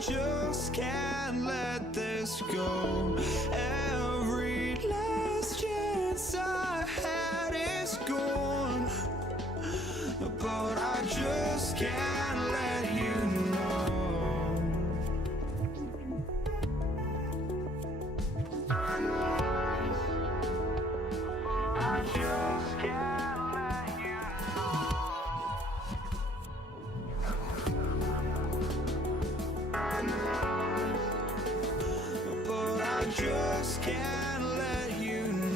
just can't let this go. Every last chance I had is gone, but I just can't let you know. I just can't let you know. But I just can't let you know.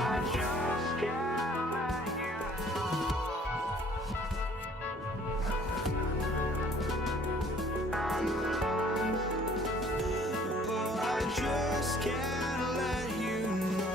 I just can't let you know.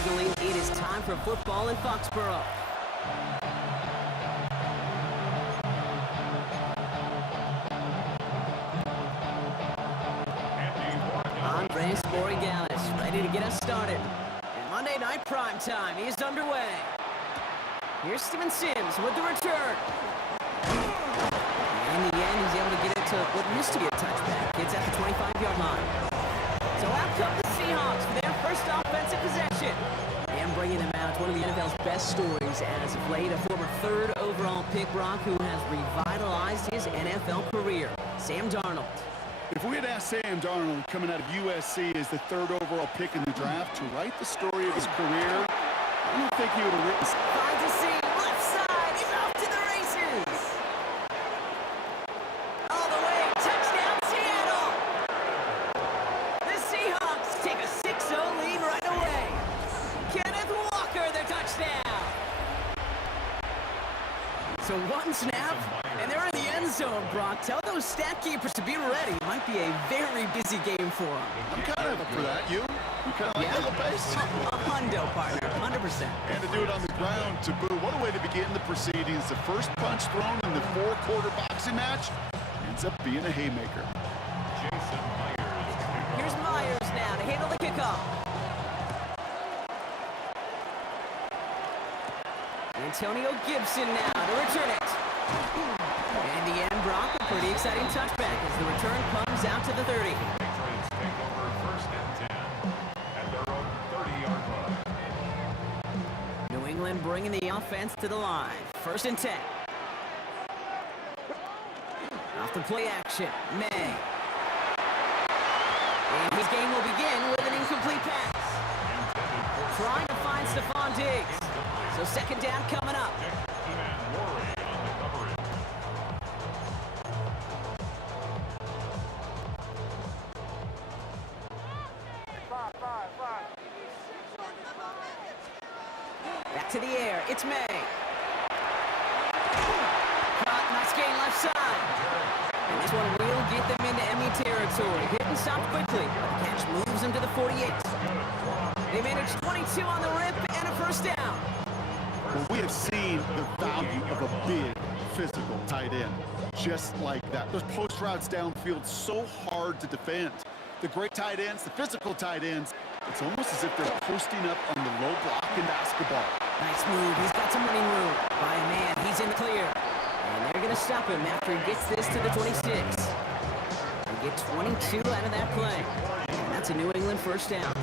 signaling it is time for football in Foxborough. Andres Borregales ready to get us started. And Monday Night Primetime is underway. Here's Steven Sims with the return. And in the end, he's able to get it to what used to be a touchback. It's at the 25-yard line. So out come the Seahawks for their first offensive possession. And bringing them out, one of the NFL's best stories as of late, a former third overall pick, Brock, who has revitalized his NFL career, Sam Darnold. If we had asked Sam Darnold, coming out of USC as the third overall pick in the draft, to write the story of his career, I don't think he would have written. Finds a seam, left side, he's off to the races. All the way, touchdown Seattle. The Seahawks take a 6-0 lead right away. Kenneth Walker, their touchdown. So one snap, and they're in the end zone, Brock. Tell those stat keepers to be ready. Might be a very busy game for them. I'm kind of up for that. You kind of like the pace? A hundo, partner, 100%. And to do it on the ground to boot. What a way to begin the proceedings. The first punch thrown in the four-quarter boxing match ends up being a haymaker. Here's Myers now to handle the kickoff. Antonio Gibson now to return it. And the end, Brock, a pretty exciting touchback as the return comes out to the 30. Patriots take over first and 10 at their own 30-yard line. New England bringing the offense to the line. First and 10. Off the play action, May. And his game will begin with an incomplete pass. Trying to find Stephon Diggs. So second down coming up. Back to the air, it's May. Caught, nice gain left side. And this one will get them into Emmy territory. Hit and stop quickly. The catch moves them to the 48. They managed 22 on the rip and a first down. Well, we have seen the value of a big, physical tight end. Just like that. Those post routes downfield, so hard to defend. The great tight ends, the physical tight ends, it's almost as if they're posting up on the low block in basketball. Nice move. He's got some running room. By a man, he's in the clear. And they're going to stop him after he gets this to the 26. They get 22 out of that play. And that's a New England first down.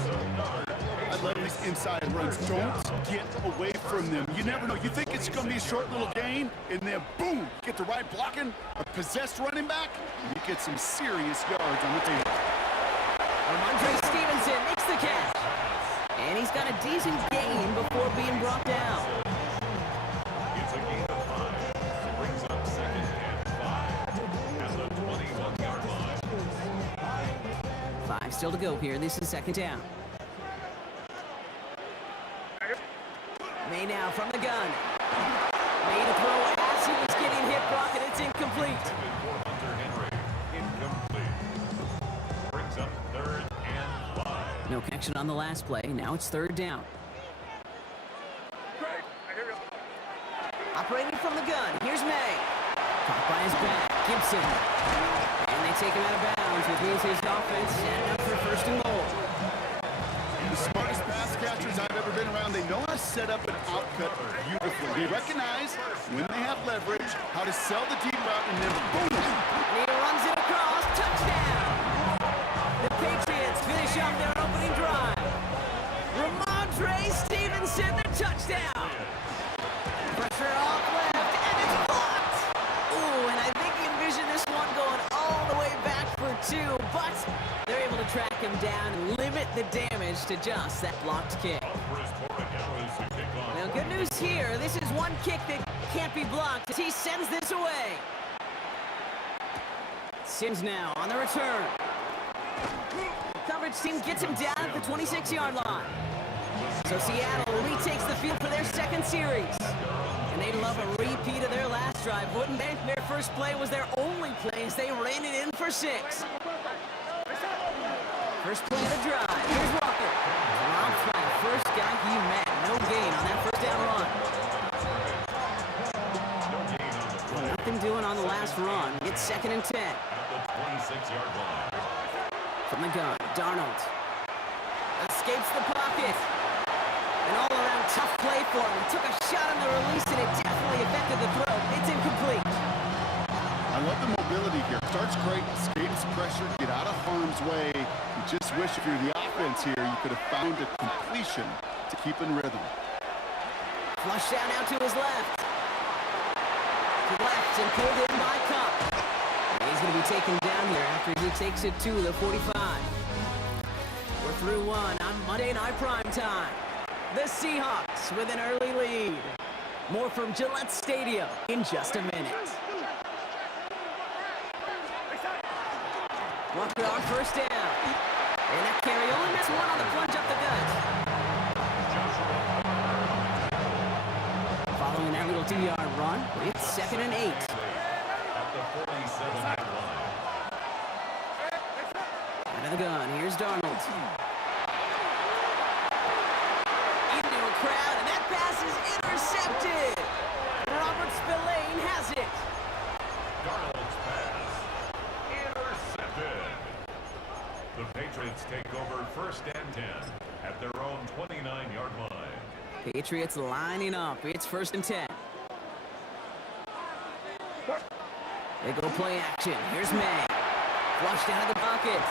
I love these inside runs. Don't get away from them. You never know. You think it's going to be a short little gain, and then boom, get the right blocking, a possessed running back, and you get some serious yards on the table. Ramondre Stevenson makes the catch. And he's got a decent gain before being brought down. It's a gain of 5. It brings up second and 5 at the 21-yard line. 5 still to go here. This is second down. May now from the gun. May to throw as he was getting hit, Brock, and it's incomplete. For Hunter Henry, incomplete. Brings up third and 5. No connection on the last play. Now it's third down. Operating from the gun. Here's May. Caught by his back. Gibson. And they take him out of bounds, which means his offense setting up for first and goal. The smartest pass catchers I've ever been around, they know how to set up an outcut beautifully. They recognize when they have leverage, how to sell the deep route, and then boom! And he runs it across. Touchdown! The Patriots finish off their opening drive. Ramondre Stevenson, the touchdown! Pressure off left, and it's blocked! Ooh, and I think he envisioned this one going all the way back for 2, but they're able to track him down and limit the damage to just that blocked kick. Now, good news here. This is one kick that can't be blocked as he sends this away. Sims now on the return. The coverage team gets him down at the 26-yard line. So Seattle retakes the field for their second series. And they'd love a repeat of their last drive, wouldn't they? Their first play was their only play as they ran it in for 6. First play of the drive. Here's Walker. Dropped by first guy he met. No gain on that first down run. No gain on the play. Nothing doing on the last run. It's 2nd and 10. At the 26-yard line. From the gun, Darnold escapes the pocket. An all-around tough play for him. He took a shot on the release, and it definitely affected the throw. It's incomplete. I love the mobility here. Starts great, escapes pressure, get out of harm's way. You just wish if you're the offense here, you could have found a completion to keep in rhythm. Flush down now to his left. To the left and pulled in by Cup. He's going to be taken down here after he takes it to the 45. We're through one on Monday Night Prime Time. The Seahawks with an early lead. More from Gillette Stadium in just a minute. Walker on first down. And that carry only missed one on the plunge up the gut. Following that little 2-yard run, it's 2nd and 8. At the 47-yard line. Out of the gun, here's Darnold. Into a crowd, and that pass is intercepted. Robert Spillane has it. Darnold's pass. Intercepted. The Patriots take over 1st and 10 at their own 29-yard line. Patriots lining up. It's 1st and 10. They go play action. Here's May. Flushed out of the pocket.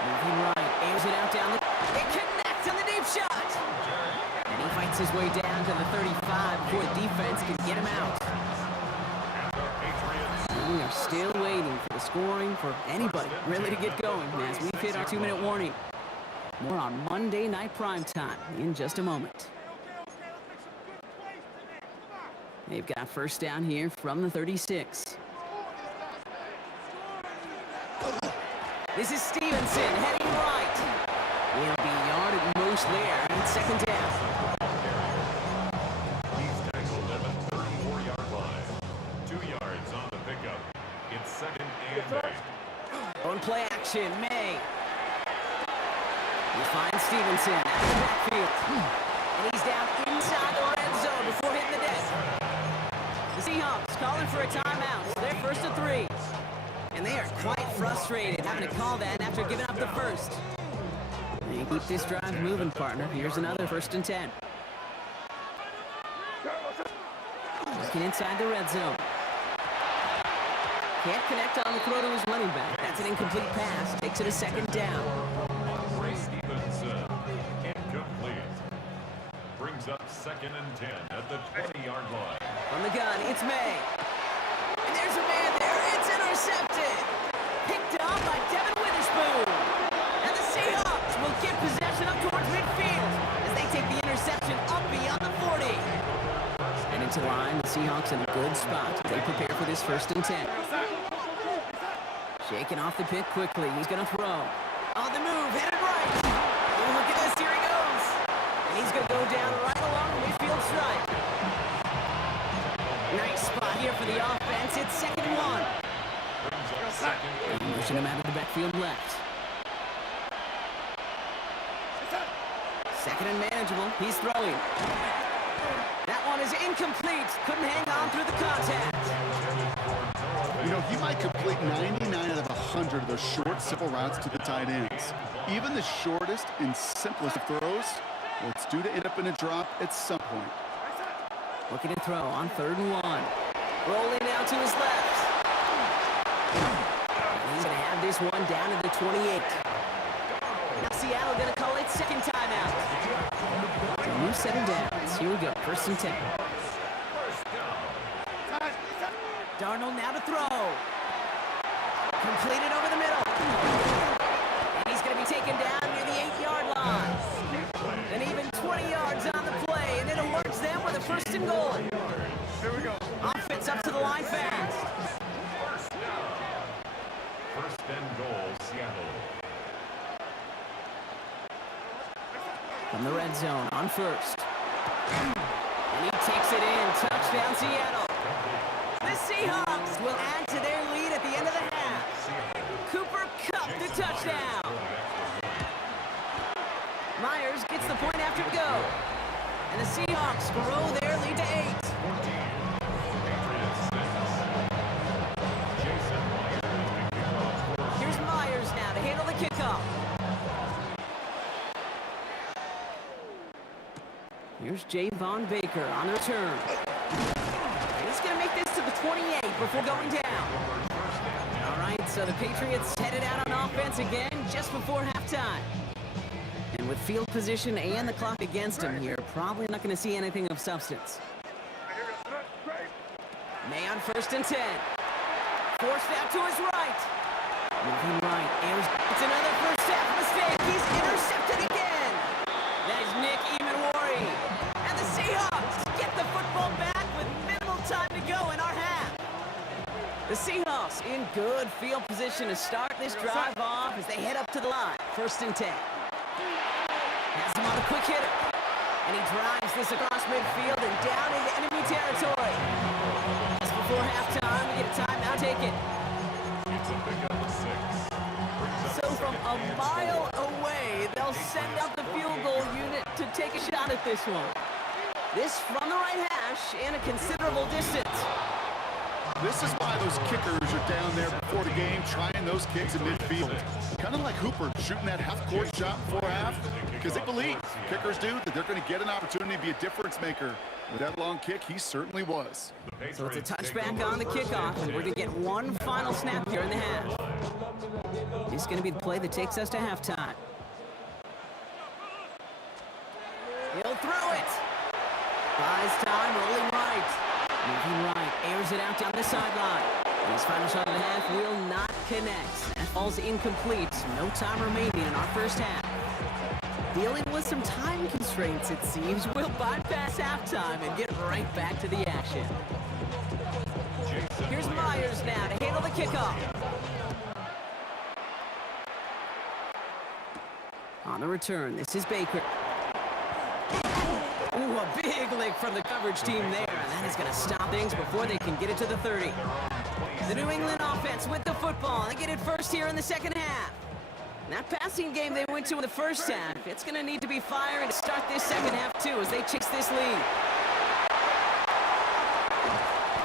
Moving right. Aims it out down the... It connects on the deep shot. And he fights his way down to the 35 before the defense can get him out. And the Patriots And we are still waiting for the scoring for anybody really to get going as we've hit our 2-minute warning. More on Monday Night Prime Time in just a moment. They've got first down here from the 36. This is Stevenson heading right. He'll be yard at most there, and it's 2nd down. He's tackled at the 34-yard line. 2 yards on the pickup. It's 2nd and 8. On play action, May. He finds Stevenson out of the backfield. And he's down inside the red zone before hitting the deck. The Seahawks calling for a timeout. They're 1st and 3. And they are quite frustrated having to call that after giving up the first. And keep this drive moving, partner. Here's another 1st and 10. Working inside the red zone. Can't connect on the throw to his running back. That's an incomplete pass. Takes it a 2nd down. Ray Stevenson, incomplete. Brings up 2nd and 10 at the 20-yard line. From the gun, it's May. And there's a man there. It's intercepted. Picked up by Devin Witherspoon. And the Seahawks will get possession up towards midfield as they take the interception up beyond the 40. And into line, the Seahawks in a good spot. They prepare for this 1st and 10. Shaking off the pick quickly. He's going to throw. On the move, headed right. Oh, look at this. Here he goes. And he's going to go down right along the midfield stripe. Nice spot here for the offense. It's 2nd and 1. Brings up 2nd and Pushing him out of the backfield left. 2nd and manageable. He's throwing. That one is incomplete. Couldn't hang on through the contact. You know, he might complete 99 out of 100 of those short, simple routes to the tight ends. Even the shortest and simplest of throws, well, it's due to end up in a drop at some point. Looking to throw on 3rd and 1. Rolling out to his left. And he's going to have this one down to the 28. Now Seattle going to call it 2nd timeout. It's a new set of downs. Here we go. 1st and 10. Darnold now to throw. Completed over the middle. And he's going to be taken down near the 8-yard line. And even 20 yards on the play, and it alerts them with a 1st and goal. Here we go. Offense up to the line fast. 1st and goal, Seattle. From the red zone on 1st. And he takes it in. Touchdown, Seattle. The Seahawks will add to their lead at the end of the half. Cooper Kupp the touchdown. Myers gets the point after to go. And the Seahawks grow their lead to 8. Patriots 6. Jason Myers to kick off for Here's Myers now to handle the kickoff. Here's Javon Baker on the return. And he's going to make this to the 28 before going down. All right, so the Patriots headed out on offense again just before halftime. And with field position and the clock against him here, probably not going to see anything of substance. May on 1st and 10. Forced out to his right. Moving right. It's another first half mistake. He's intercepted again. That is Nick Emanwari. And the Seahawks get the football back with minimal time to go in our half. The Seahawks in good field position to start this drive off as they head up to the line. 1st and 10. Has him on a quick hitter. And he drives this across midfield and down into enemy territory. Just before halftime, we get a timeout taken. It's a pickup of 6. So from a mile away, they'll send out the field goal unit to take a shot at this one. This from the right hash and a considerable distance. This is why those kickers are down there before the game trying those kicks in midfield. Kind of like Hooper shooting that half-court shot before half, because they believe, kickers do, that they're going to get an opportunity to be a difference maker. With that long kick, he certainly was. So it's a touchback on the kickoff, and we're going to get one final snap here in the half. This is going to be the play that takes us to halftime. He'll throw it. Buys time, rolling right. Moving right, airs it out down the sideline. And his final shot of the half will not connect. That falls incomplete. No time remaining in our first half. Dealing with some time constraints, it seems. We'll bypass halftime and get right back to the action. Here's Myers now to handle the kickoff. On the return, this is Baker. Ooh, a big lick from the coverage team there, and that is going to stop things before they can get it to the 30. The New England offense with the football. They get it first here in the second half. That passing game they went to in the first half, it's going to need to be firing to start this second half, too, as they chase this lead.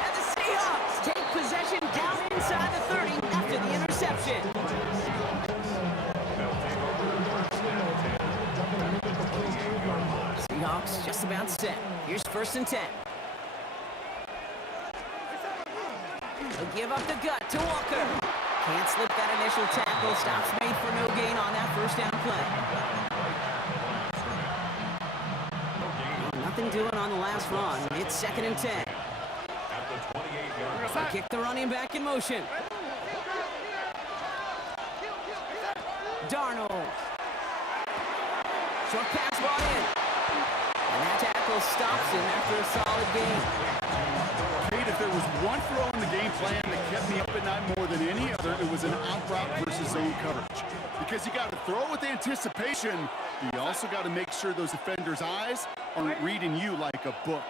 And the Seahawks take possession down inside the 30 after the interception. Seahawks just about set. Here's 1st and 10. He'll give up the gut to Walker. Can't slip that initial tackle. Stops made for no gain on that first down play. Nothing doing on the last run. It's 2nd and 10. They kick the running back in motion. Darnold. Short pass brought in. And that tackle stops him after a solid game. Kate, if there was one throw in the game plan that kept me up at night more than any other, it was an out route versus zone coverage. Because you got to throw with anticipation, but you also got to make sure those defenders' eyes aren't reading you like a book.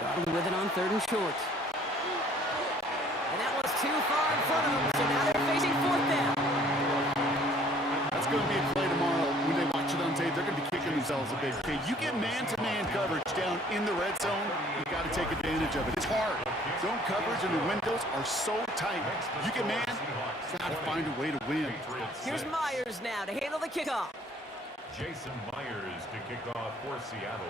Darnold with it on 3rd and short. And that was too far in front of them, so now they're facing 4th down. That's going to be a play tomorrow. When they watch it on tape, they're going to be kicking themselves a bit. Okay, you get man-to-man coverage down in the red zone, you got to take advantage of it. It's hard. Zone coverage and the windows are so tight. You get man, you got to find a way to win. Here's Myers now to handle the kickoff. Jason Myers to kick off for Seattle.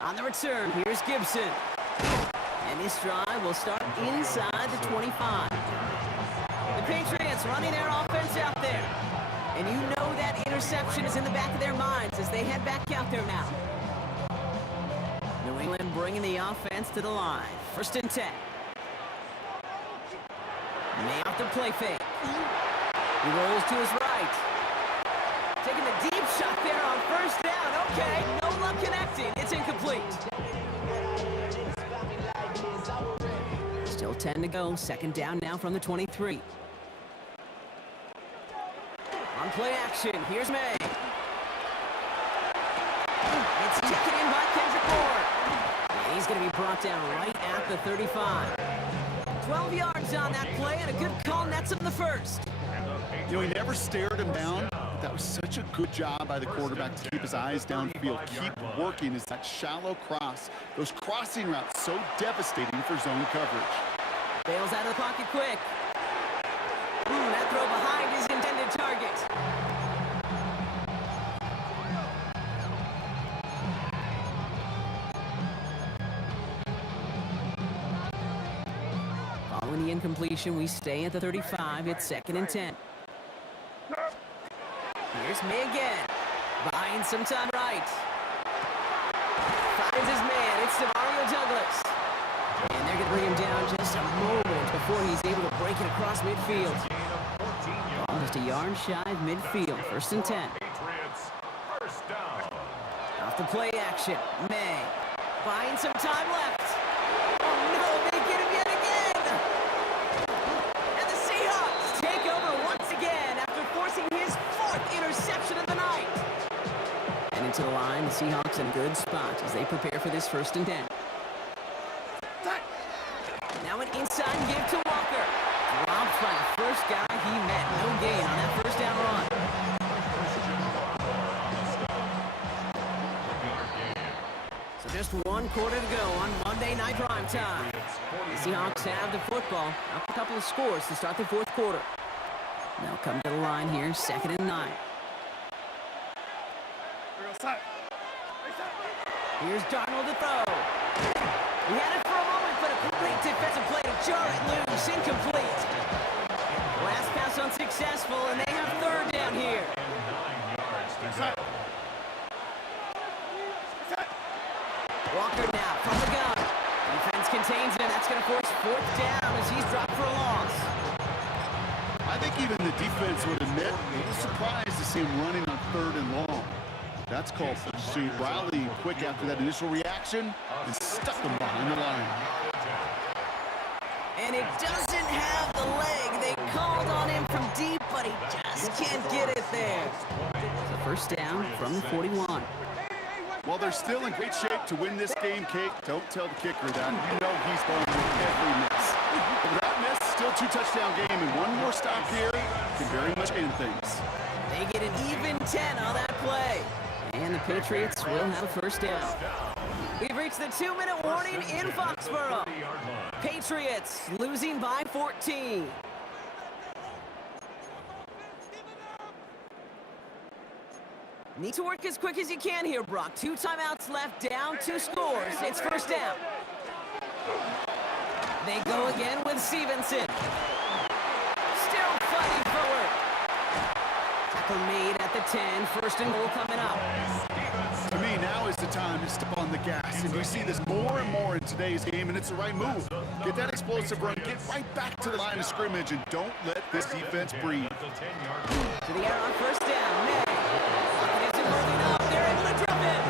On the return, here's Gibson. And this drive will start inside the 25. The Patriots running their offense out there. And you know that interception is in the back of their minds as they head back out there now. New England bringing the offense to the line. 1st and 10. May off the play fake. He rolls to his right. Taking the deep shot there on 1st down. Okay, no luck connecting. It's incomplete. Still 10 to go. 2nd down now from the 23. On play action, here's May. It's taken in by Kendrick Moore. And he's going to be brought down right at the 35. 12 yards on that play, and a good call nets him the first. You know, he never stared him down, but that was such a good job by the quarterback to keep his eyes downfield, keep working as that shallow cross. Those crossing routes so devastating for zone coverage. Bails out of the pocket quick. That throw behind his intended target. Following the incompletion, we stay at the 35. It's 2nd and 10. Here's May again. Buying some time right. Finds his man. It's Demario Douglas. And they're going to bring him down just a moment before he's able to break it across midfield. Almost a yard shy of midfield. 1st and 10. Patriots, first down. Off the play action. May. Buying some time left. Oh no, they get him yet again. And the Seahawks take over once again after forcing his 4th interception of the night. And into the line, the Seahawks in a good spot as they prepare for this 1st and 10. Now an inside give to Walker. Dropped by the first guy he met. No gain on that 1st down run. So just 1 quarter to go on Monday Night Prime Time. The Seahawks have the football. Up a couple of scores to start the 4th quarter. They'll come to the line here, 2nd and 9. Here's Darnold to throw. He had it for a moment, but a great defensive play to jar it loose. Incomplete. Last pass unsuccessful, and they have 3rd down here. 9 yards to go. Walker now from the gun. Defense contains him. That's going to force 4th down as he's dropped for a loss. I think even the defense would admit they were surprised to see him running on 3rd and long. That's called pursuit. Riley quick after that initial reaction and stuck him behind the line. And it doesn't have the leg. They called on him from deep, but he just can't get it there. So 1st down from the 41. Well, they're still in great shape to win this game, Kate. Don't tell the kicker that. You know he's going with every miss. But without miss, still 2 touchdown game, and 1 more stop here can very much end things. They get an even 10 on that play. And the Patriots will have a 1st down. We've reached the 2-minute warning in Foxborough. Patriots losing by 14. Need to work as quick as you can here, Brock. 2 timeouts left, down 2 scores. It's 1st down. They go again with Stevenson. Still fighting forward. Tackle made at the 10. 1st and goal coming up. To me, now is the time to step on the gas. And we see this more and more in today's game, and it's the right move. Get that explosive run, get right back to the line of scrimmage, and don't let this defense breathe. To the air on 1st down. May. Moving up, they're able to drop it.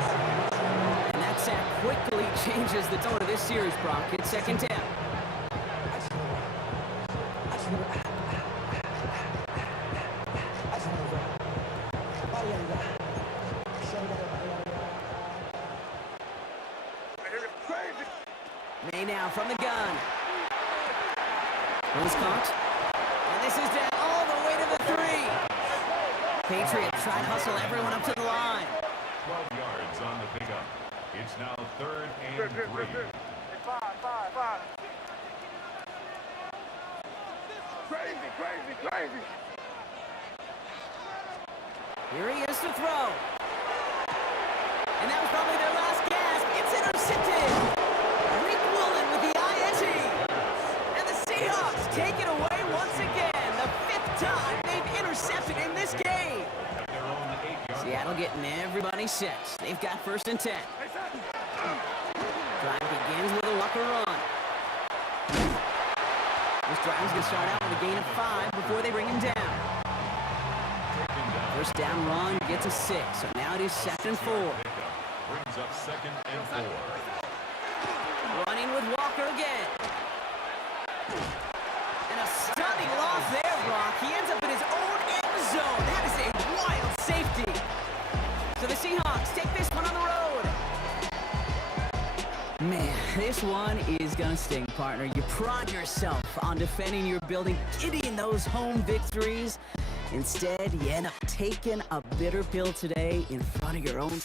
And that sack quickly changes the tone of this series, Brock. It's 2nd down. May now from the gun. One is caught. And this is down all the way to the 3. Patriots try to hustle everyone up to the line. 12 yards on the pickup. It's now 3rd and 3. Crazy. Here he is to throw. And that was probably their last gasp. It's intercepted. Rick Woolen with the INT. And the Seahawks take it away once again. The 5th time they've intercepted in this game. Seattle getting everybody set. They've got 1st and 10. Drive begins with a Walker run. This drive is going to start out with a gain of 5 before they bring him down. 1st down run gets a 6, so now it is 2nd and 4. Brings up 2nd and 4. Running with Walker again. And a stunning loss there, Brock. He ends up in his own end zone. That is a wild safety. So the Seahawks take this one on the road. Man, this one is gonna sting, partner. You pride yourself on defending your building, getting those home victories, Instead, you end up taking a bitter pill today in front of your own.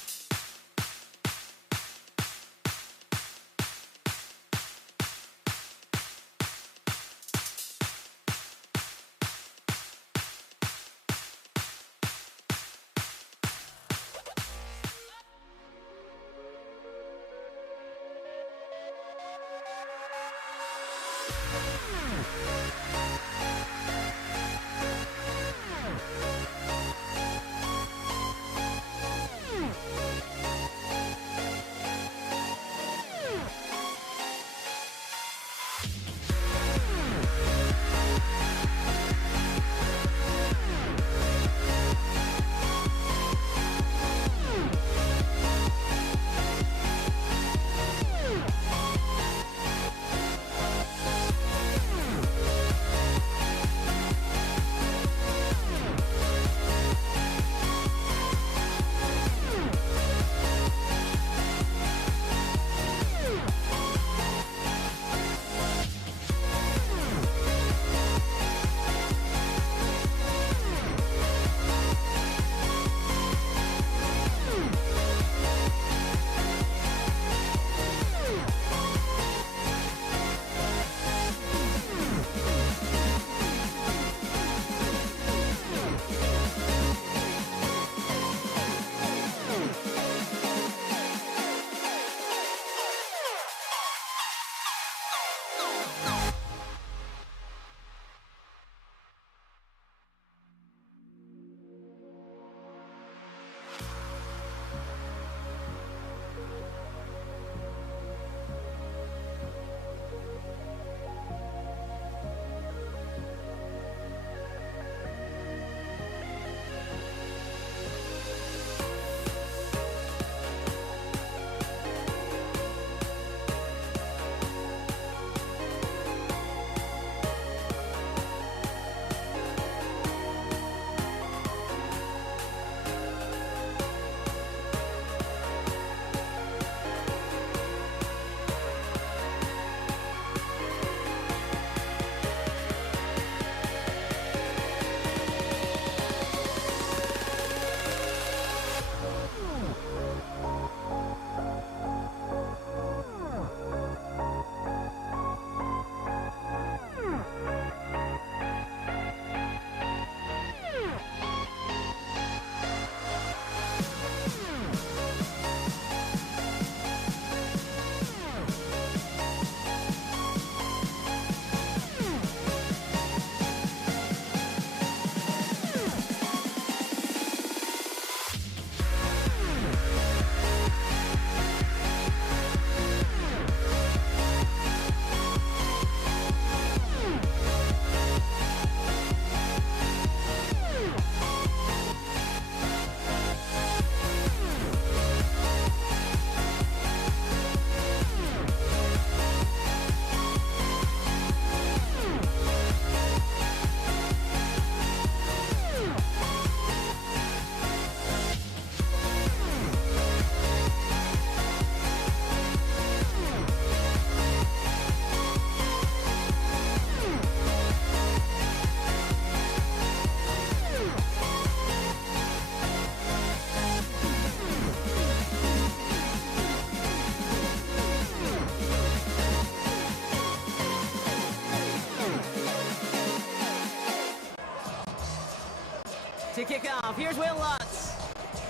To kick off, here's Will Lutz.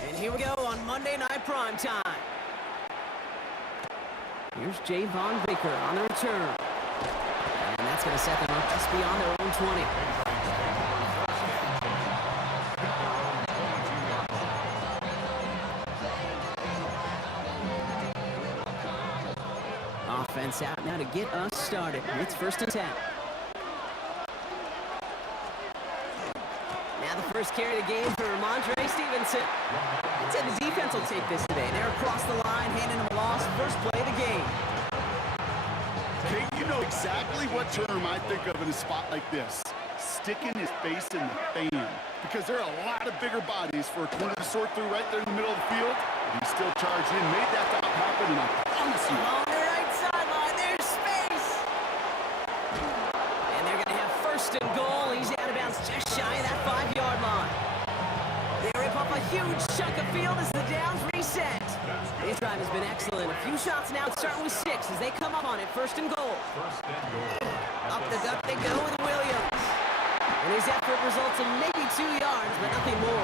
And here we go on Monday Night Primetime. Here's Jay Von Baker on the return. And that's going to set them up just beyond their own 20. Offense out now to get us started. It's 1st and 10. Now the first carry of the game for Ramondre Stevenson. I'd say the defense will take this today. They're across the line, handing him a loss. First play of the game. Kate, you know exactly what term I think of in a spot like this. Sticking his face in the fan. Because there are a lot of bigger bodies for a corner to sort through right there in the middle of the field. But he still charged in, made that stop happen, and I promise you. On the right sideline, there's space. And they're going to have 1st and goal. He's out of bounds just shy of that 5-yard line. take a field as the downs reset. His drive has been excellent. A few shots now, starting with 6 as they come up on it. First and goal. Up the gut they go with Williams. And his effort results in maybe 2 yards, but nothing more.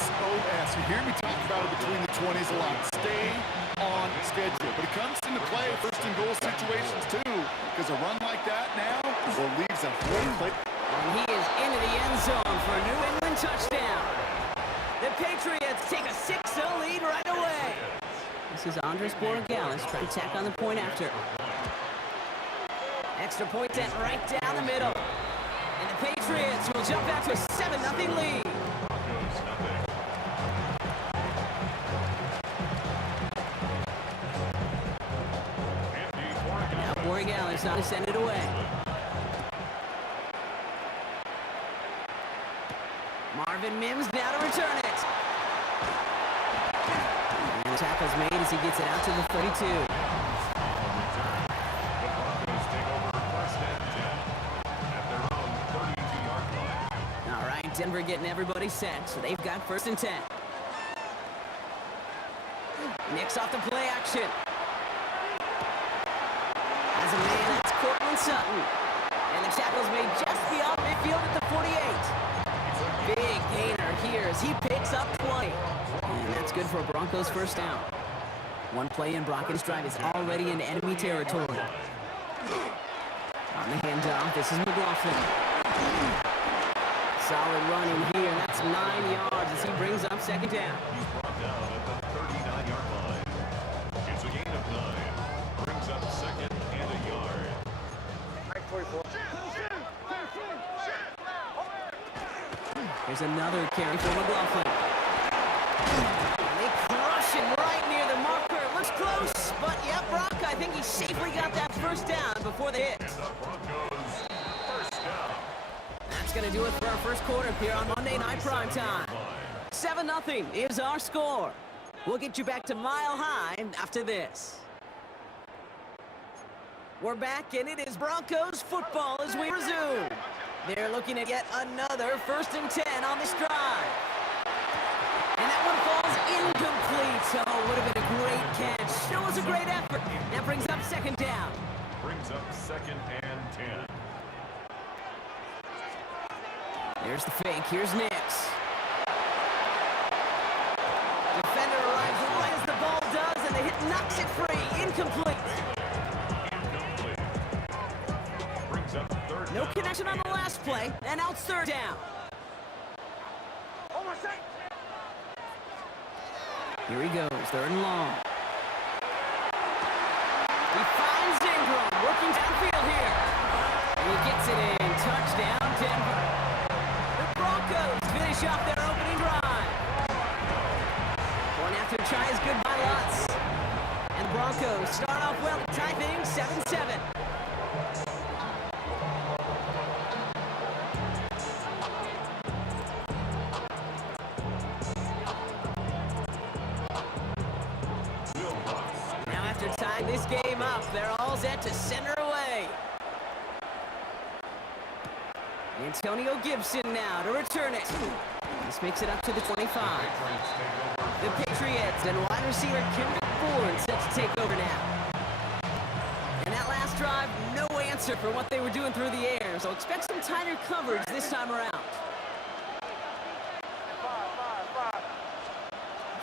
SOS. You hear me talk about it between the 20s a lot. Stay on schedule. But it comes into play first and goal situations too. Because a run like that now leaves a whole play. And he is into the end zone for a New England touchdown. The Patriots take a 6-0 lead right away. This is Andres Borregales trying to tack on the point after. Extra point sent right down the middle. And the Patriots will jump back to a 7-0 lead. Now Borregales on to send it away. Marvin Mims now to return it. And the tackle's made as he gets it out to the 32. All right, Denver getting everybody set, so they've got first and 10. Nicks off the play action. As a man, that's Cortland Sutton. And the tackle's made just beyond midfield at the 48. Big gainer here as he picks up 20. And that's good for a Broncos first down. One play in Broncos' drive is already in enemy territory. On the handoff, this is McLaughlin. Solid running here, and that's 9 yards as he brings up second down. He's brought down at the 39-yard line. It's a gain of 9. Brings up second and a yard. Here's another carry for McLaughlin. And they crush him right near the marker. Looks close, but yeah, Brock, I think he safely got that first down before the hit. The Broncos first down. That's going to do it for our first quarter here on Monday Night Primetime. 7-0 is our score. We'll get you back to Mile High after this. We're back, and it is Broncos football as we resume. They're looking at yet another first and 10 on this drive. And that one falls incomplete. Oh, would have been a great catch. Still was a great effort. That brings up second down. Brings up second and 10. There's the fake. Here's Nix. Defender arrives right as the ball does, and the hit knocks it free. Incomplete. Brings up third No down. connection on the last play, and out third down. Here he goes, third and long. He finds Ingram, working downfield here. And he gets it in, touchdown Denver. The Broncos finish off their opening drive. One after try is good by Lutz. And the Broncos start off well, tie things 7-7. Now after tying this game up, they're all set to center away. Antonio Gibson now to return it. This makes it up to the 25. The Patriots and wide receiver Kendrick Bourne set to take over now. And that last drive, no answer for what they were doing through the air, so expect some tighter coverage this time around.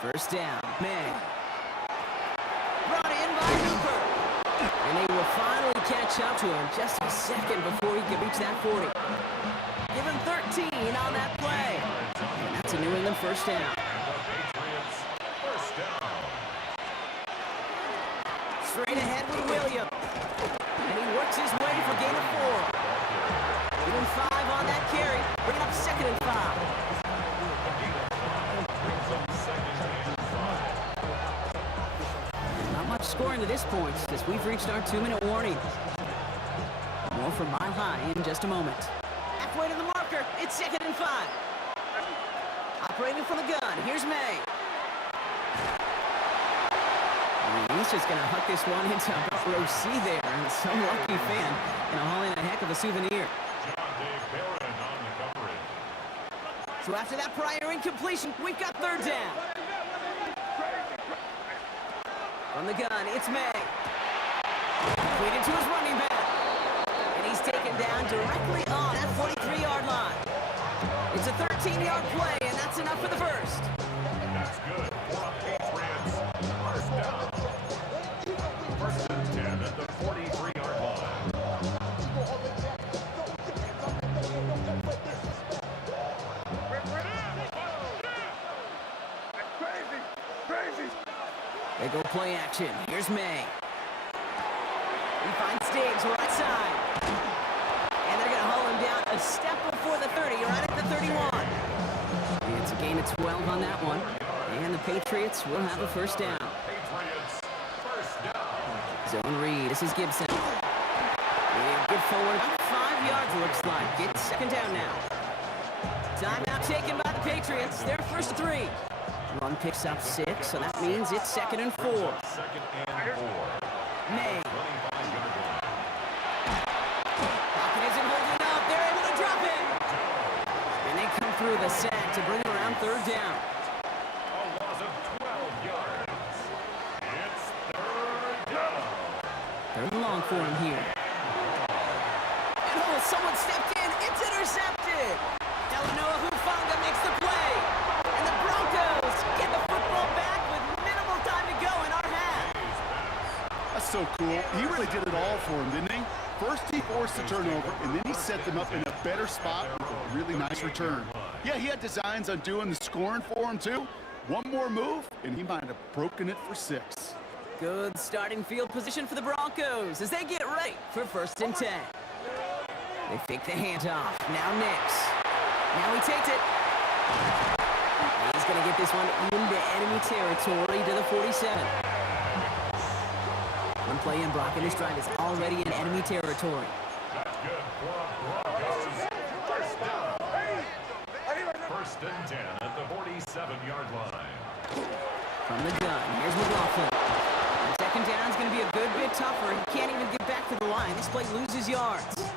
First down, May. Brought in by Hooper. And they will finally catch up to him just a second before he can reach that 40. Give him 13 on that play. And that's a New England first down. Patriots first down. Straight ahead with Williams. And he works his way for gain of 4. Give him 5 on that carry. Bring it up second and 5. Brings up second and 5. Not much scoring to this point as we've reached our 2-minute warning. More from Mile High in just a moment. Halfway to the marker, it's second and 5. Operating from the gun, here's May. And he's just going to huck this one into about row C there. And some lucky fan going to haul in a heck of a souvenir. John Dave Barron on the coverage. So after that prior incompletion, we've got third down. From the gun, it's May. Completed to his running back. And he's taken down directly on that 43-yard line. It's a 13-yard play, and that's enough for the first. That's good for the Patriots. First down. First and 10 at the 43-yard line. They go play action. Here's May. He finds Diggs right side. And they're going to haul him down a step before the 30, right at the 31. It's a gain of 12 on that one. And the Patriots will have a first down. Patriots, first down. Zone read. This is Gibson. And good forward. About 5 yards, looks like. It's second down now. Timeout taken by the Patriots. They're first and 3. Run picks up 6, so that means it's second and 4. Second and 4. May. 25-yard line. Pocket isn't holding up. They're able to drop it. And they come through the sack to bring it around third down. A loss of 12 yards. It's third down. Third and long for him here. And oh, someone stepped in. It's intercepted. Delanoa Hufanga makes the play. And the Broncos get the football back with minimal time to go in our half. That's so cool. He really did it all for him, didn't he? First he forced the turnover, and then he set them up in a better spot with a really nice return. Yeah, he had designs on doing the scoring for him, too. One more move, and he might have broken it for 6. Good starting field position for the Broncos as they get ready for first and 10. They fake the handoff. Now Nix. Now he takes it. He's going to get this one into enemy territory to the 47. One play in, Brock, and his drive is already in enemy territory. That's good for the Broncos. First down. First and 10 at the 47-yard line. From the gun, here's McLaughlin. And second down is going to be a good bit tougher. He can't even get back to the line. This play loses yards.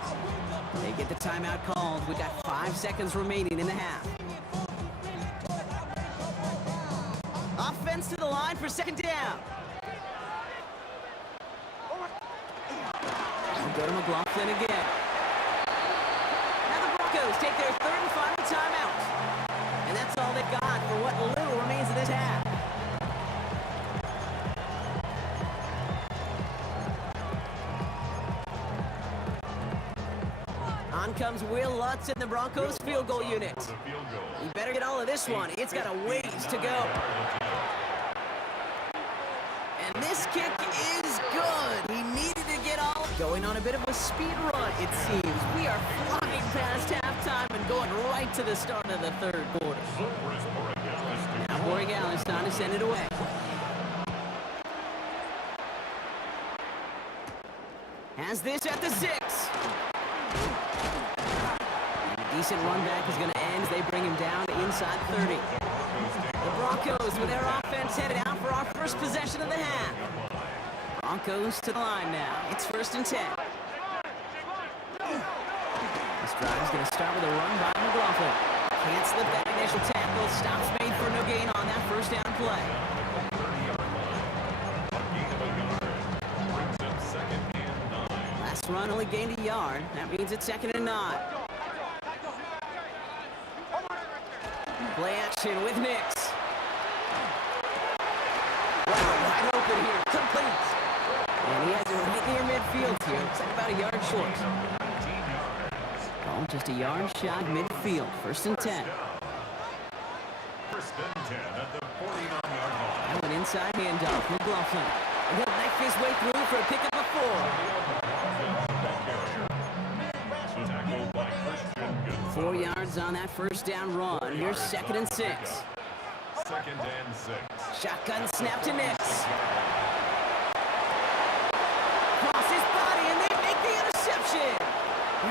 They get the timeout called. We got 5 seconds remaining in the half. Offense to the line for second down. We'll go to McLaughlin again. Now the Broncos take their third and final timeout. And that's all they've got for what little remains of this half. On comes Will Lutz in the Broncos field goal unit. The field goal. You better get all of this one. It's got a ways to go. And this kick is good. He needed to get all going on a bit of a speed run, it seems. We are flying past halftime and going right to the start of the third quarter. Now Borregales time to send it away. Has this at the 6. Decent run back is going to end as they bring him down to inside 30. The Broncos with their offense headed out for our first possession of the half. Broncos to the line now. It's first and 10. This drive is going to start with a run by McLaughlin. Can't slip that initial tackle. Stops made for no gain on that first down play. Last run only gained a yard. That means it's second and 9. Play action with Nix. Wide open here. Complete. And he has it right near midfield here. Looks like about a yard short. Oh, just a yard shot midfield. First and 10. First and 10 at the 49-yard line. Now an inside handoff. McLaughlin. And he'll knife his way through for a pickup of 4. Tackled by Christian Gonzalez. 4 yards on that first down run. Here's second and 6. Second and 6. Shotgun snap to Nix. Cross his body and they make the interception.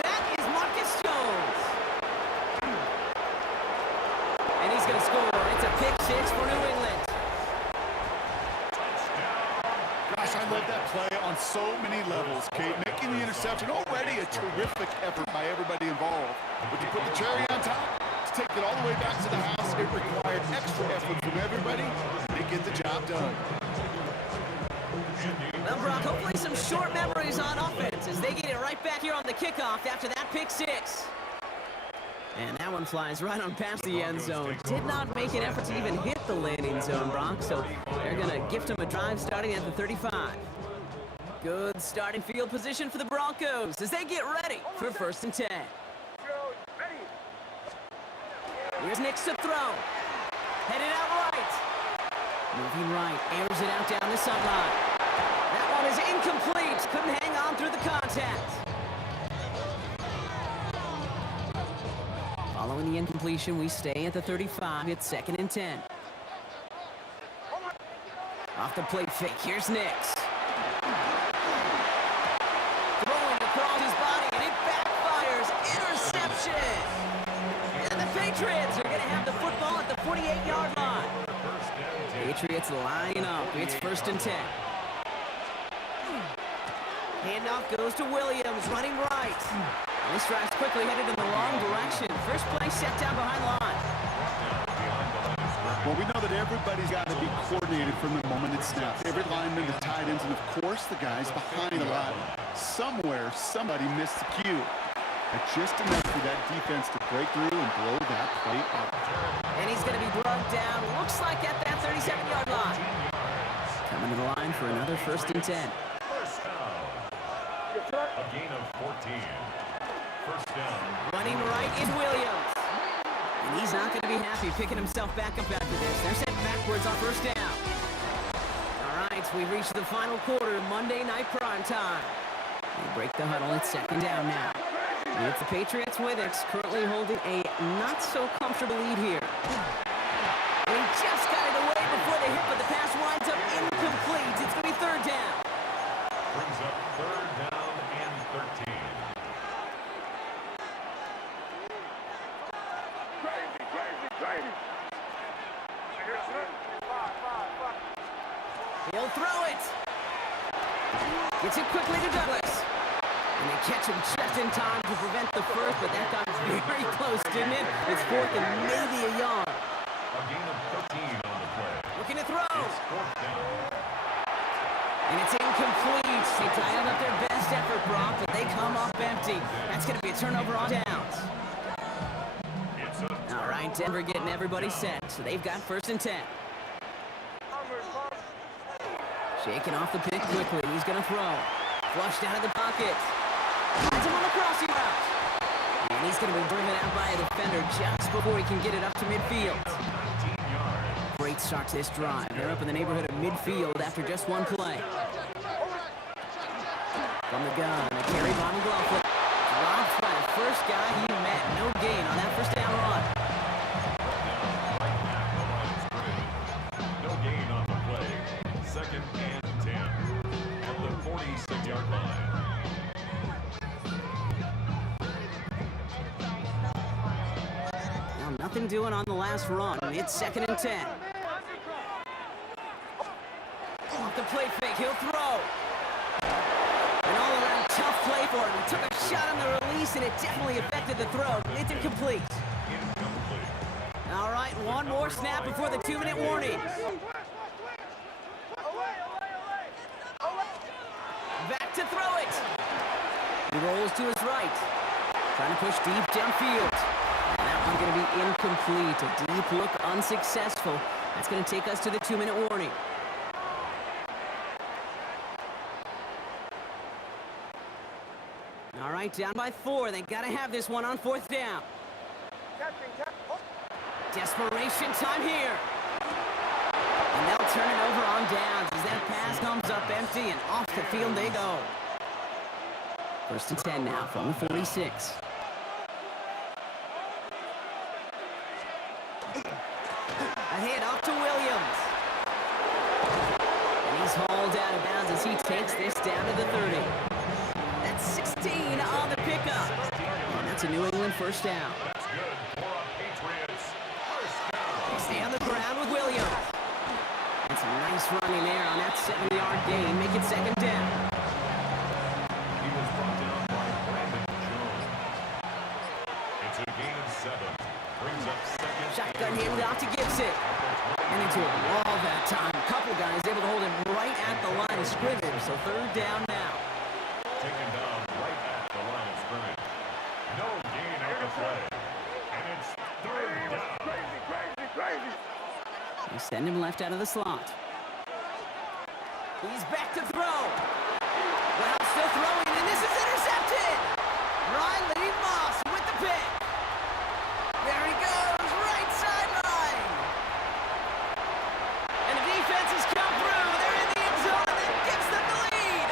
That is Marcus Jones. And he's going to score. It's a pick 6 for New England. Gosh, I love that play on so many levels, Kate. Making the interception, already a terrific effort by everybody involved. But to put the cherry on top, to take it all the way back to the house. It required extra effort from everybody. They get the job done. Well, Brock, hopefully some short memories on offense as they get it right back here on the kickoff after that pick six. And that one flies right on past the end zone. Did not make an effort to even hit the landing zone, Brock, so they're going to gift him a drive starting at the 35. Good starting field position for the Broncos as they get ready for 1st and 10. Here's Nix to throw. Headed out right. Moving right, airs it out down the sideline. That one is incomplete. Couldn't hang on through the contact. Following the incompletion, we stay at the 35. It's 2nd and 10. Off the play fake, here's Nix. Throwing across his body, and it backfires. Interception! And the Patriots are going to have the football at the 48-yard line. Patriots line up. It's 1st and 10. Handoff goes to Williams, running right. This drive's quickly headed in the wrong direction. First play set down behind line. Well, we know that everybody's got to be coordinated from the moment it snaps. Every lineman, the tight ends, and of course the guys behind the line. Somewhere, somebody missed the cue. And just enough for that defense to break through and blow that play up. And he's going to be brought down, looks like at that 37-yard line. Coming to the line for another 1st and 10. First down. A gain of 14. First down. Running right is Williams. And he's not going to be happy picking himself back up after this. They're sent backwards on 1st down. All right, we've reached the final quarter, Monday night prime time. They break the huddle. It's 2nd down now. And it's the Patriots with it, currently holding a not-so-comfortable lead here. And he just got it away before the hit, but the pass winds up incomplete. It's going to be 3rd down. Brings up 3rd down and 13. He'll throw it. Gets it quickly to Douglas. And they catch him just in time to prevent the first, but that got very close, didn't it? It's 4th and maybe a yard. A gain of 13 on the play. Looking to throw. It's 4th down. And it's incomplete. They dialed up their best effort, Brock, but they come up empty. That's going to be a turnover on downs. It's a All right, Denver getting everybody set, so they've got 1st and 10. Shaking off the pick quickly. He's going to throw. Flushed out of the pocket. Finds him on the crossing route. And he's going to be driven out by a defender just before he can get it up to midfield. 19 yards. Great start to this drive. They're up in the neighborhood of midfield after just one play. From the gun, a carry by McLaughlin. Dropped by the first guy he met. No gain on that 1st down run. No gain on the play. 2nd and 10 at the 46-yard line. Well, nothing doing on the last run. It's 2nd and 10. Off the play fake, he'll throw. An all-around tough play for him. He took a shot on the release, and it definitely affected the throw. It's incomplete. Incomplete. All right, one more snap before the 2-minute warning. Back to throw it. He rolls to his right. Trying to push deep downfield. And that one going to be incomplete. A deep look unsuccessful. That's going to take us to the 2-minute warning. All right, down by 4. They got to have this one on 4th down. Desperation time here. And they'll turn it over on downs as that pass comes up empty and off the field they go. 1st and 10 now from the 46. A hit off to Williams. And he's hauled out of bounds as he takes this down to the 30. That's 16 on the pickup. And that's a New England 1st down. That's good for a Patriots. First down. They stay on the ground with Williams. And some nice running there on that 7-yard gain. Make it 2nd down. He was brought down by Brandon Jones. It's a gain of 7. Brings up off to Gibson. And into a wall that time. A couple guys able to hold him right at the line of scrimmage. So third down now. Taken down right at the line of scrimmage. No gain on the play. And it's third down. They send him left out of the slot. He's back to throw. Well, still throwing, and this is intercepted. Riley Moss with the pick. There he goes, right sideline. And the defense has come through. They're in the end zone, and that gives them the lead.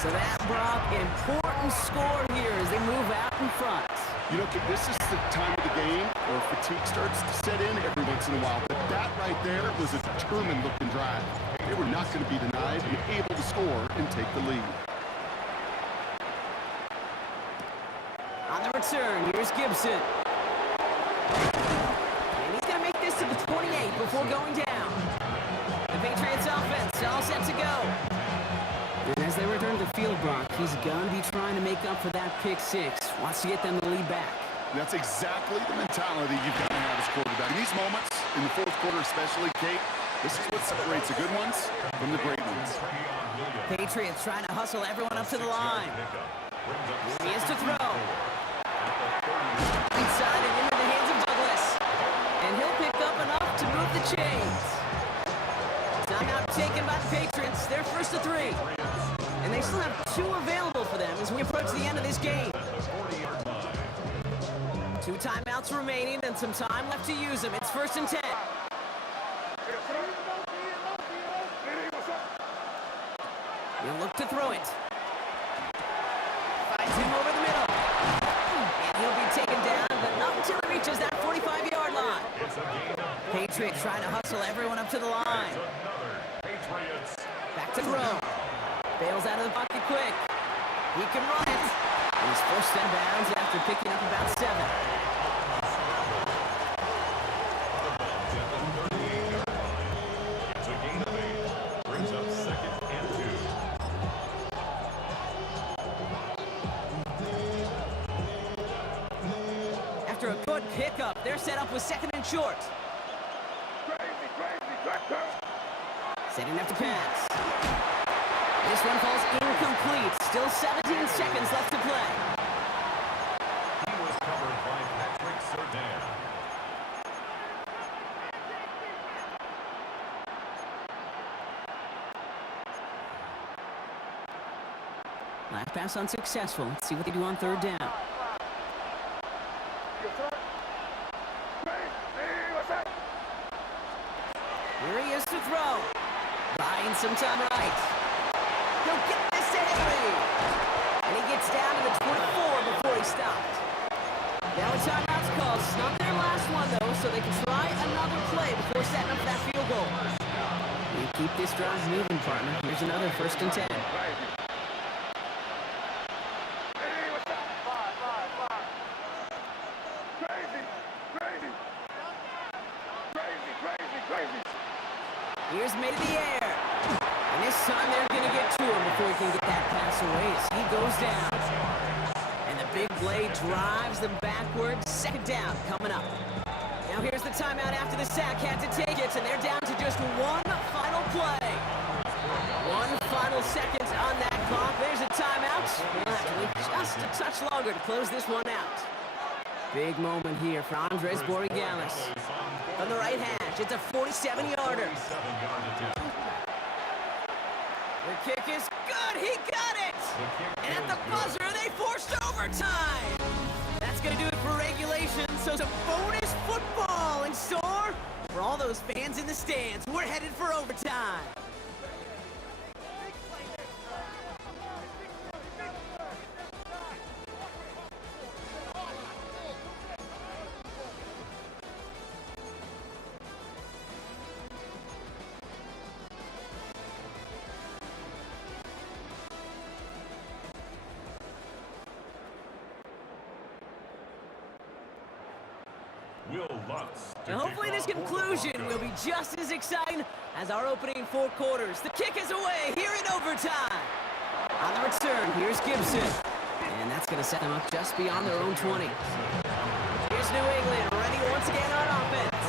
So that brought important score here as they move out in front. You know, this is the time of the game where fatigue starts to set in every once in a while. But that right there was a determined-looking drive. They were not going to be denied and able to score and take the lead. On the return, here's Gibson. And he's going to make this to the 28 before going down. The Patriots offense all set to go. And as they return to field, Brock, he's going to be trying to make up for that pick six. Wants to get them the lead back. That's exactly the mentality you've got to have as quarterback. In these moments, in the fourth quarter especially, Kate, this is what separates the good ones from the great ones. Patriots trying to hustle everyone up to the line. He is to throw. Inside and into the hands of Douglas. And he'll pick up enough to move the chains. Timeout taken by the Patriots. They're first to 3. And they still have 2 available for them as we approach the end of this game. 2 timeouts remaining and some time left to use them. It's first and 10. He'll look to throw it. Finds him over the middle. And he'll be taken down, but not until he reaches that 45-yard line. Patriots trying to hustle everyone up to the line. Back to throw. Bails out of the pocket quick. He can run it. And he's forced inbounds after picking up about 7. It's a gain of 8. Brings up second and 2. After a good pickup, they're set up with second and short. Setting up to pass. This one falls incomplete. Still 17 seconds left to play. He was covered by Patrick Surtain. Last pass unsuccessful. Let's see what they do on third down. Here he is to throw. Buying some time right. He'll get this to Henry. And he gets down to the 24 before he stopped. Now a timeout's called. It's not their last one, though, so they can try another play before setting up that field goal. We keep this drive moving, partner. Here's another first and 10. Here's made in the air. And this time they're going to get to him before he can get that pass away as he goes down. And the big play drives them backwards. Second down coming up. Now here's the timeout after the sack. Had to take it, and they're down to just one final play. One final second on that clock. There's a timeout. We'll have to wait just a touch longer to close this one out. Big moment here for Andres Borregales. From the right hash, it's a 47-yarder. The kick is good. He got it. And at the buzzer, they forced overtime. That's going to do it for regulation. So some bonus football in store for all those fans in the stands. We're headed for overtime. And hopefully this conclusion will be just as exciting as our opening 4 quarters. The kick is away here in overtime. On the return, here's Gibson. And that's going to set them up just beyond their own 20. Here's New England once again on offense.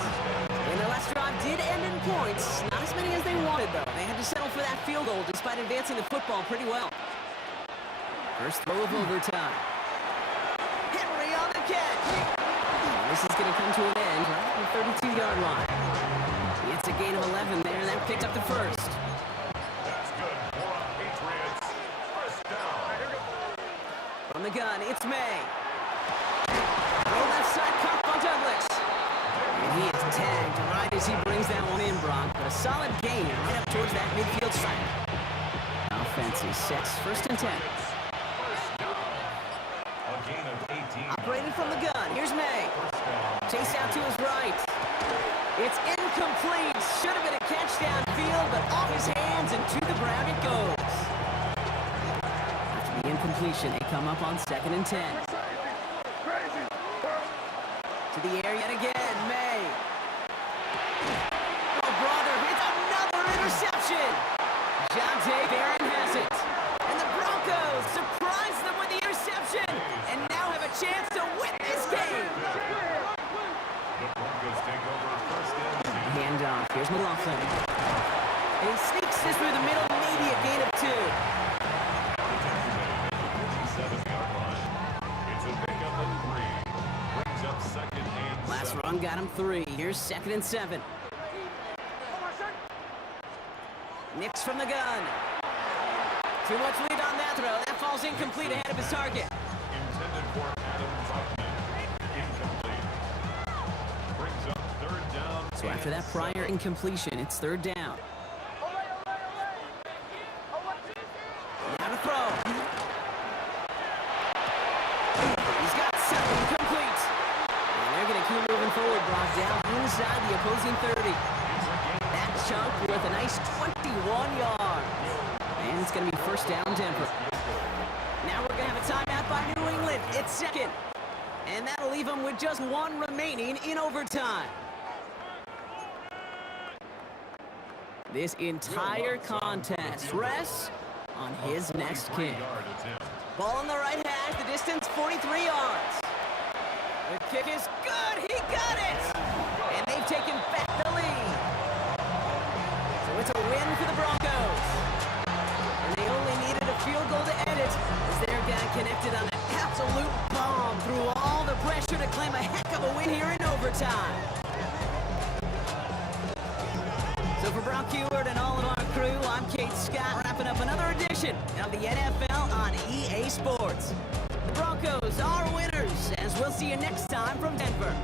And their last drive did end in points. Not as many as they wanted, though. They had to settle for that field goal despite advancing the football pretty well. First throw of overtime. Henry on the catch. And this is going to come to an end right at the 32-yard line. It's a gain of 11 there. That picked up the first. That's good for our Patriots. First down. From the gun, it's May. Throw left side, caught by Douglas. And he is tagged right as he brings that one in, Brock. But a solid gain right up towards that midfield stripe. Offense is set. First and 10. First down. A gain of 18. Operating from the gun, here's May. First down. Chase out to his right. It's incomplete. Should have been a catch downfield, but off his hands and to the ground it goes. After the incompletion, they come up on 2nd and 10. To the air yet again, May. Oh, brother, it's another interception. Jonte Barron has it. And the Broncos surprise them with the interception and now have a chance to win this game. The Broncos take over first and 10. Handoff. Here's McLaughlin. And he sneaks this through the middle, maybe a gain of 2. 47-yard line. It's a pickup of 3. Brings up second and Last 7. run got him 3. Here's 2nd and 7. Nix from the gun. Too much lead on that throw. That falls incomplete ahead of his target. Intended for Adam Troutman. Incomplete. Brings up third down. So after that prior incompletion, it's 3rd down. Now to throw. He's got 7 complete. And they're going to keep moving forward, Brock, down inside the opposing 30. That chunk worth a nice 21 yards. And it's going to be first down Denver. Now we're going to have a timeout by New England. It's 2nd. And that'll leave them with just 1 remaining in overtime. This entire contest rests on his next kick. 3-yard attempt. Ball on the right hash, the distance 43 yards. The kick is good, he got it! And they've taken back the lead. So it's a win for the Broncos. And they only needed a field goal to end it, as their guy connected on an absolute bomb through all the pressure to claim a heck of a win here in overtime. So for Brock Heward and all of our crew, I'm Kate Scott, wrapping up another edition of the NFL on EA Sports. The Broncos are winners, as we'll see you next time from Denver.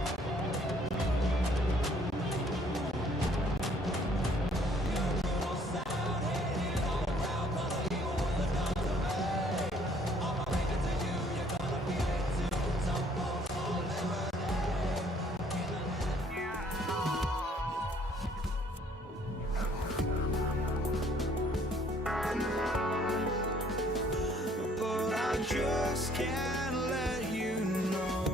But I just can't let you know.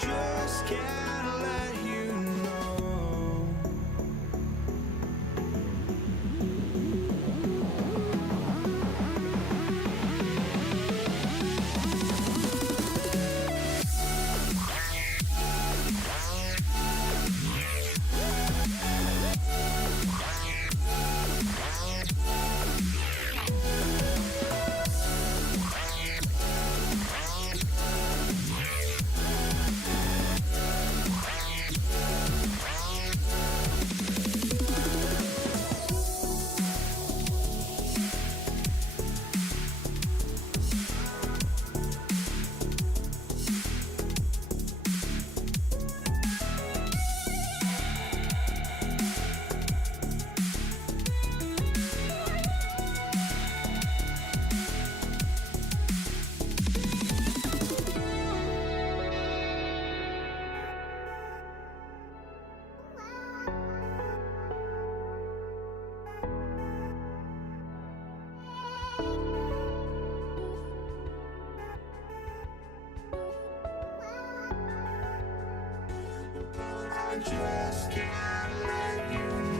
just can't let you know. I just can't let you know.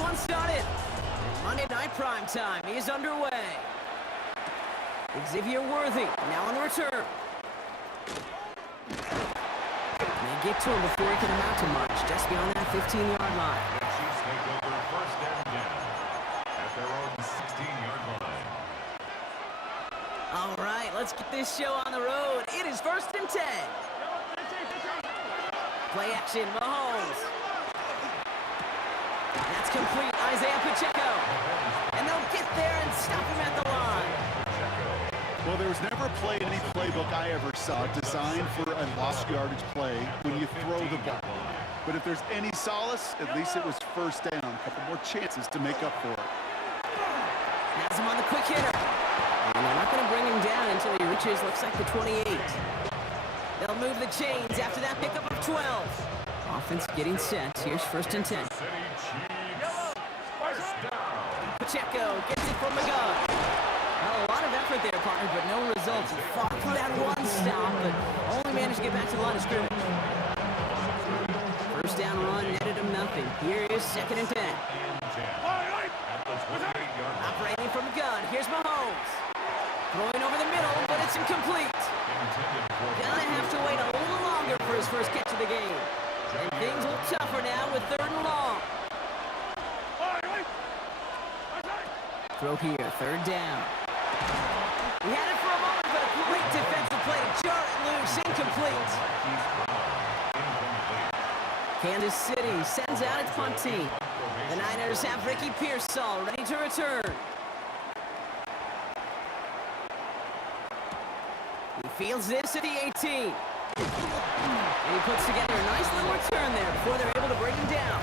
one started. Monday Night Primetime is underway. Xavier Worthy now on the return. They get to him before he can amount to much, just beyond that 15-yard line. The Chiefs take over first and 10 at their own 16-yard line. All right, let's get this show on the road. It is first and 10. Play action, Mahomes. That's complete, Isaiah Pacheco. And they'll get there and stop him at the line. Well, there was never a play in any playbook I ever saw designed for a lost yardage play when you throw the ball. But if there's any solace, at least it was first down. A couple more chances to make up for it. Has him on the quick hitter. And they're not going to bring him down until he reaches, looks like the 28. They'll move the chains after that pickup of 12. Offense getting set. Here's first and 10. Pacheco gets it from McGough. Well, a lot of effort there, partner, but no results. He fought for that one stop, but only managed to get back to the line of scrimmage. First down run netted him nothing. Here is second and 10. Operating from the gun. Here's Mahomes. Throwing over the middle, but it's incomplete. Gonna have to wait a little longer for his first catch of the game. And things look tougher now with third and long. Throw here, third down. He had it for a moment, but a great defensive play to jar it loose, incomplete. Kansas City sends out its punt team. The Niners have Ricky Pearsall ready to return. He fields this at the 18. And he puts together a nice little return there before they're able to bring him down.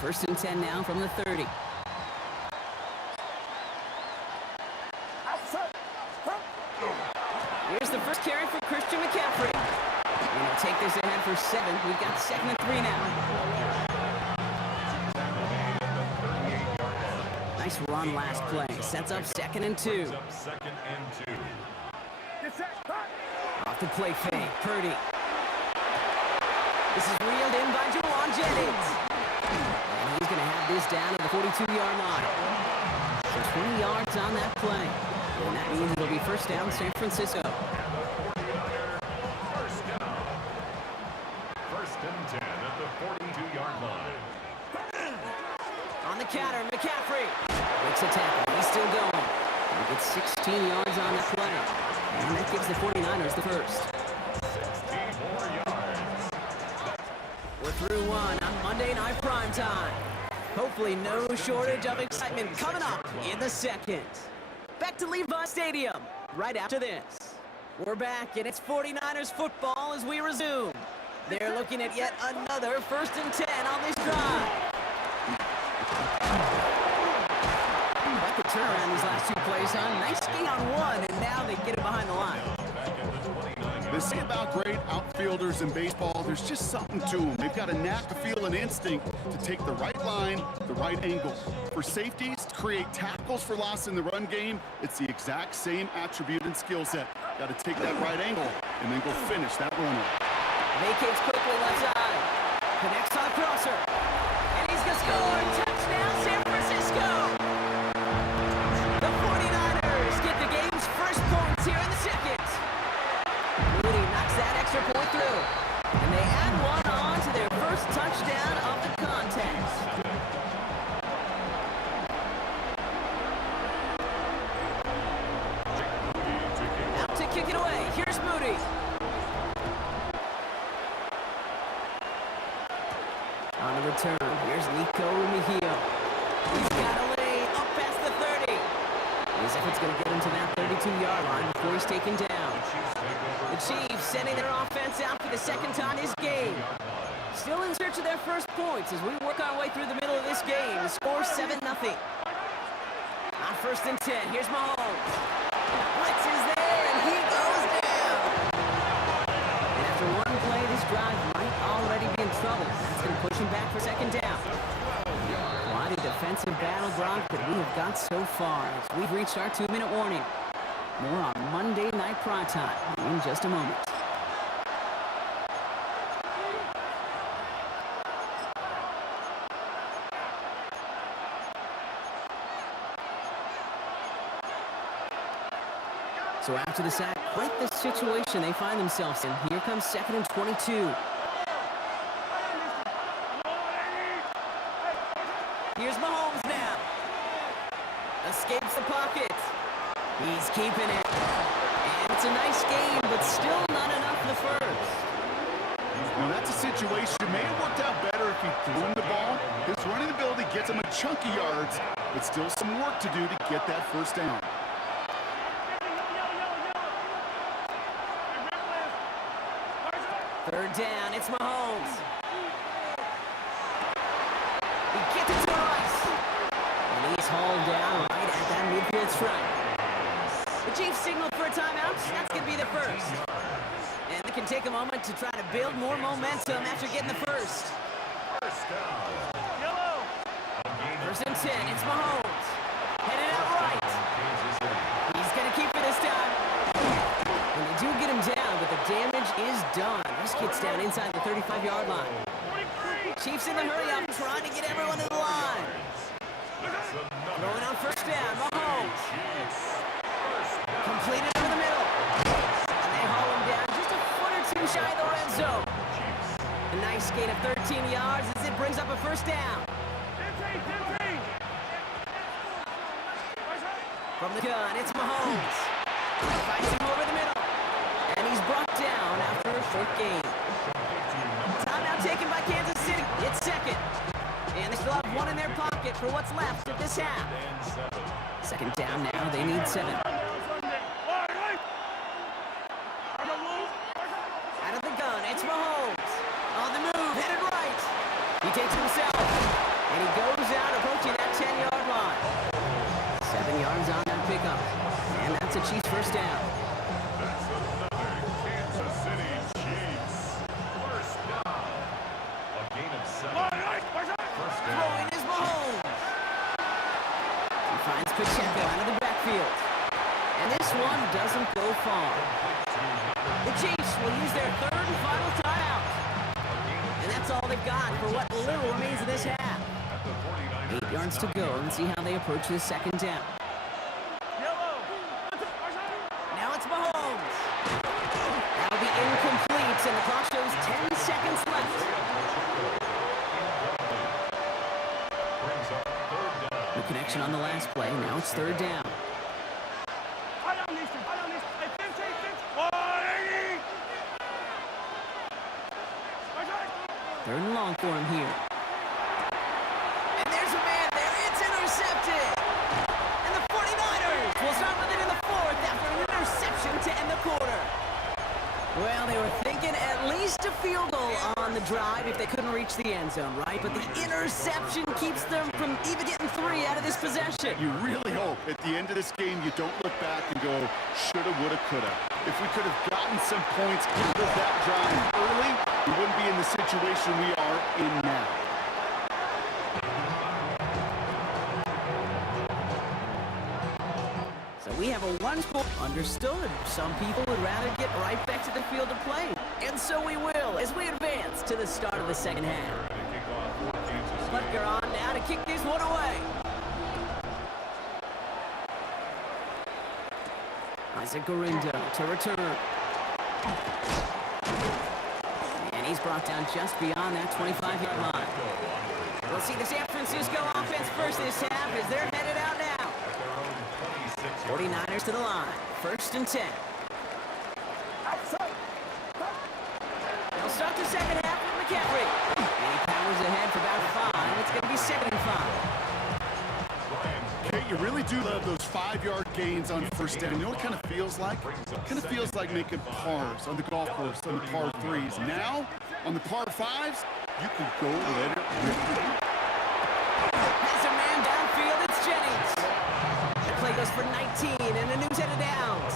First and 10 now from the 30. Here's the first carry for Christian McCaffrey. And he'll take this ahead for 7. We've got second and 3 now. Nice run last play. Sets up second and 2. Off the play fake. Purdy. This is reeled in by Juwan Jennings. And he's going to have this down at the 42-yard line. So 20 yards on that play. And that means it'll be first down San Francisco. First and 10 at the 42-yard line. On the counter, McCaffrey. Makes a tackle. He's still going. He gets 16 yards on that play. And that gives the 49ers the first. 64 yards. We're through one on Monday Night Primetime. Hopefully no shortage of excitement coming up in the second. Back to Levi Stadium right after this. We're back and it's 49ers football as we resume. They're looking at yet another first and 10 on this drive. Quite the turnaround these last two plays, huh? Nice gain on one, and now they get it behind the line. They say about great outfielders in baseball, there's just something to them. They've got a knack, a feel, and instinct to take the right line, the right angle. For safeties, to create tackles for loss in the run game, it's the exact same attribute and skill set. Got to take that right angle and then go finish that runner. Vacates quickly left side. Connects on a crosser. And he's going to score. Touchdown, San Francisco. The 49ers get the game's first points here in the second. Moody knocks that extra point through. And they add one on to their first touchdown of the contest. Out to kick it away. Here's Moody. On the return, here's Nico Mejia. He's got a lay up past the 30. His effort's going to get him to that 32-yard line before he's taken down. The Chiefs sending their offense out for the second time this game. Still in search of their first points as we work our way through the middle of this game. The score 7-0. On first and 10, here's Mahomes. Blitz is there, and he goes down. And after one play, this drive might already be in trouble. That's going to push him back for second down. Why did the defensive battle, Brock, that we have got so far as we've reached our 2-minute warning. More on Monday Night Prime Time in just a moment. So after the sack, quite the situation they find themselves in. Here comes 2nd and 22. Here's Mahomes now. Escapes the pocket. He's keeping it. And it's a nice game, but still not enough for the first. Now that's a situation may have worked out better if he threw him the ball. His running ability gets him a chunk of yards, but still some work to do to get that first down. Third down, it's Mahomes. He gets it to Rice. And he's hauled down right at that midfield stripe. The Chiefs signal for a timeout. That's going to be the first. And they can take a moment to try to build more momentum after getting the first. First down. First and 10, it's Mahomes. Headed out right. He's going to keep it this time. And they do get him down, but the damage is done. This gets down inside the 35-yard line. Chiefs in the hurry-up, trying to get everyone to the line. Throwing on first down, Mahomes. Completed over the middle. And they haul him down just a foot or two shy of the red zone. A nice gain of 13 yards as it brings up a first down. From the gun, it's Mahomes. Fights him over the middle. And he's brought down after a short gain. Timeout taken by Kansas City. It's second. And they still have one in their pocket for what's left of this half. Second down now. They need 7. Out of the gun, it's Mahomes. On the move, headed right. He takes himself. And he goes out approaching that 10-yard line. 7 yards on that pickup. And that's a Chiefs first down. That's another Kansas City Chiefs. First down. A gain of 7. First down. Throwing is Mahomes. He finds Pacheco out of the backfield. And this one doesn't go far. The Chiefs will use their third and final timeout. And that's all they've got for what little remains of this half. 8 yards to go and see how they approach this second down. Now it's Mahomes. That'll be incomplete, and the clock shows 10 seconds left. No connection on the last play. Now it's third down. Third and long for him here. And there's a man there. It's intercepted. And the 49ers will start with it in the fourth after an interception to end the quarter. Well, they were thinking at least a field goal on the drive if they couldn't reach the end zone, right? But the interception keeps them from even getting 3 out of this possession. You really hope at the end of this game you don't look back and go, shoulda, woulda, coulda. If we could have gotten some points out of that drive early, we wouldn't be in the situation we are in now. So we have a one-score. Understood. Some people would rather get right back to the field to play. And so we will as we advance to the start of the second half. Butker on now to kick this one away. Isaac Gurindo to return. And he's brought down just beyond that 25-yard line. We'll see the San Francisco offense first this half as they're headed out now. 49ers to the line. First and 10. They'll start the second half with McCaffrey. And he powers ahead for about 5. It's going to be 2nd and 5. Kate, you really do love those 5-yard gains on first down. You know what it kind of feels like? It kind of feels like making pars on the golf course on the par 3s. Now, on the par 5s, you can go let it rip. Has a man downfield. It's Jennings. The play goes for 19 and a new set of downs.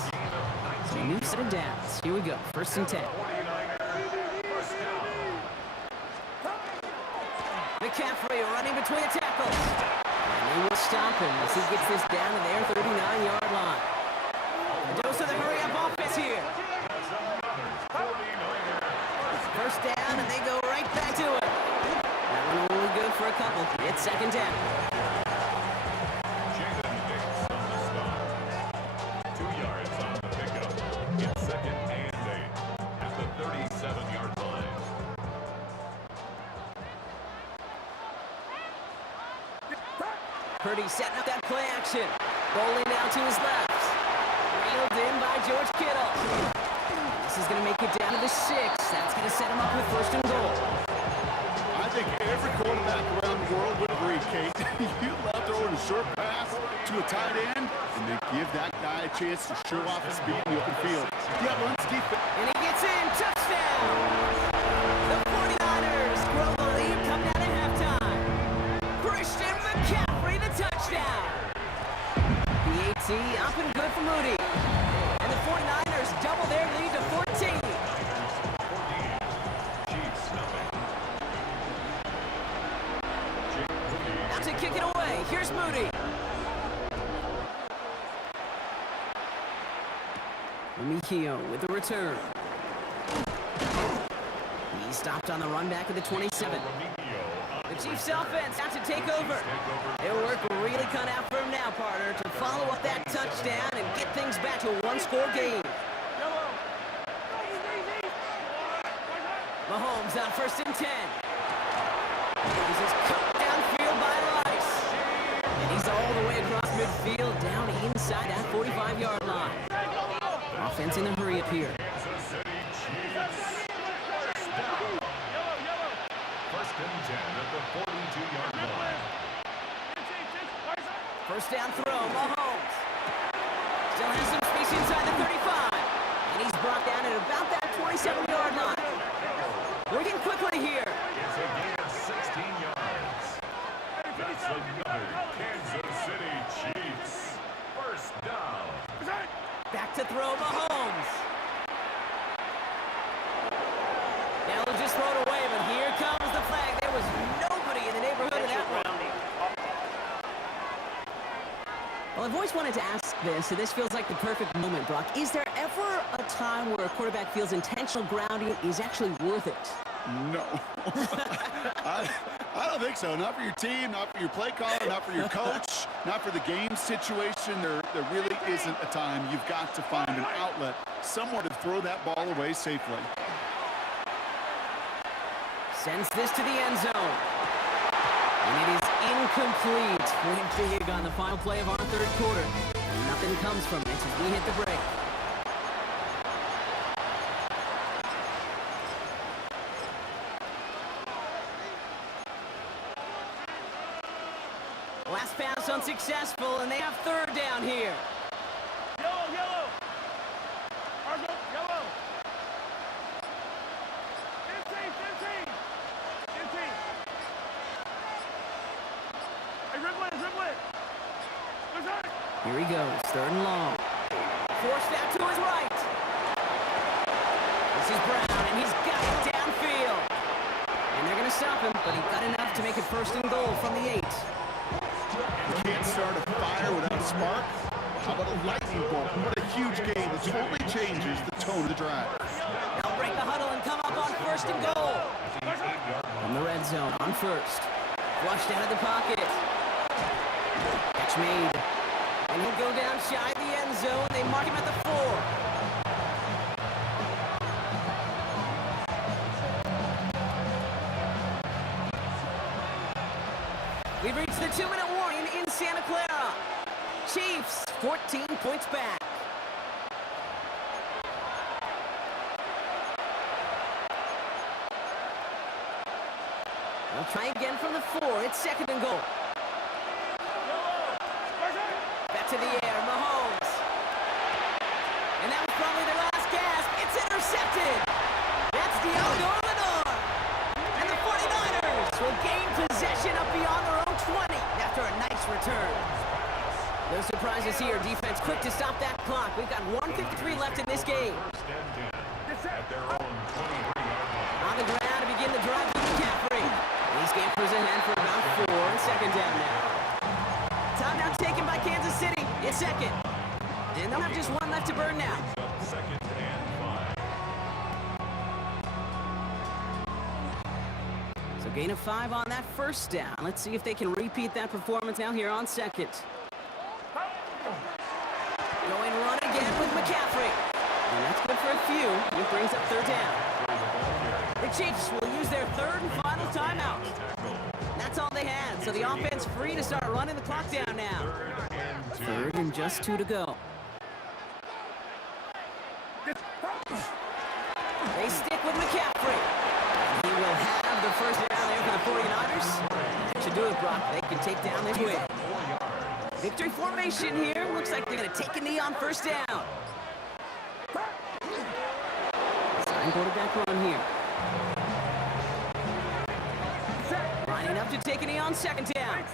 So a new set of downs. Here we go. First and 10. McCaffrey running between the tackles. They will stop him as he gets this down to their 39-yard line. A dose of the hurry-up offense here. First down, and they go right back to it. That one only good for a couple. It's second down. Jaden Hicks on the stop. 2 yards on the pickup. It's second and 8 at the 37-yard line. Purdy setting up that play action. Bowling now to his left. Reeled in by George Kittle. This is going to make it down to the 6. That's going to set him up with first and goal. I think every quarterback around the world would agree, Kate. You love throwing a short pass to a tight end, and they give that guy a chance to show off his speed in the open field. Yeah, runs defense. And he gets in. Touchdown! The 49ers grow the lead coming out at halftime. Christian McCaffrey, the touchdown. The AT up and good for Moody. And the 49ers double their lead to 14. Chiefs nothing. Jake Moody. Now to kick it away. Here's Moody. Mikio with the return. He stopped on the run back of the 27. The Chiefs offense out to take over. Their work really cut out for him now, partner, to follow up that touchdown and get things back to a one-score game. Mahomes on first and 10. This is cut downfield by Rice. And he's all the way across midfield, down inside that 45-yard line. Offense in the hurry up here. Kansas City Chiefs. First and 10 at the 42-yard line. First down throw, Mahomes. Still has some space inside the 35. And he's brought down at about that 27-yard line. Working quickly here. It's a gain of 16 yards. That's another Kansas City Chiefs. First down. Back to throw, Mahomes. Now he'll just throw it away, but here comes the flag. There was nobody in the neighborhood of that one. Well, I've always wanted to ask this, and this feels like the perfect moment, Brock. Is there ever a time where a quarterback feels intentional grounding is actually worth it? No. I don't think so. Not for your team, not for your play caller, not for your coach, not for the game situation. There really isn't a time. You've got to find an outlet, somewhere to throw that ball away safely. Sends this to the end zone. And it is incomplete. Went big on the final play of our third quarter. And nothing comes from it as we hit the break. Last pass unsuccessful, and they have third down here. Yellow, yellow. Argo, yellow. 15. Hey, dribble it. What's that? Here he goes, third and long. Forced out to his right. This is Brown, and he's got it downfield. And they're going to stop him, but he got enough to make it first and goal from the 8. You can't start a fire without a spark. How about a lightning bolt? What a huge game. It totally changes the tone of the drive. They'll break the huddle and come up on first and goal. From the red zone on first. Flushed out of the pocket. Catch made. And he'll go down shy of the end zone. They mark him at the 4. We've reached the 2-minute warning in Santa Clara. Chiefs, 14 points back. They'll try again from the 4. It's second and goal. Back to the air, Mahomes. And that was probably their last gasp. It's intercepted. That's Diogo Lenore. And the 49ers will gain possession up beyond their own 20 after a nice return. No surprises here. Defense quick to stop that clock. We've got 1:53 left in this game. First and 10 at their own 23-yard line. On the ground to begin the drive to McCaffrey. He scampers ahead for about 4. Second down now. burn now. Second and 5. So gain of 5 on that first down. Let's see if they can repeat that performance now here on second. Going run again with McCaffrey. And that's good for a few. It brings up third down. The Chiefs will use their third and final timeout. That's all they had, so the offense free to start running the clock down now. Third and just 2 to go. They stick with McCaffrey. He will have the first down there for the 49ers. That should do it, Brock. They can take down this win. Victory formation here. Looks like they're going to take a knee on first down. Sign quarterback run here. Lining up to take a knee on second down.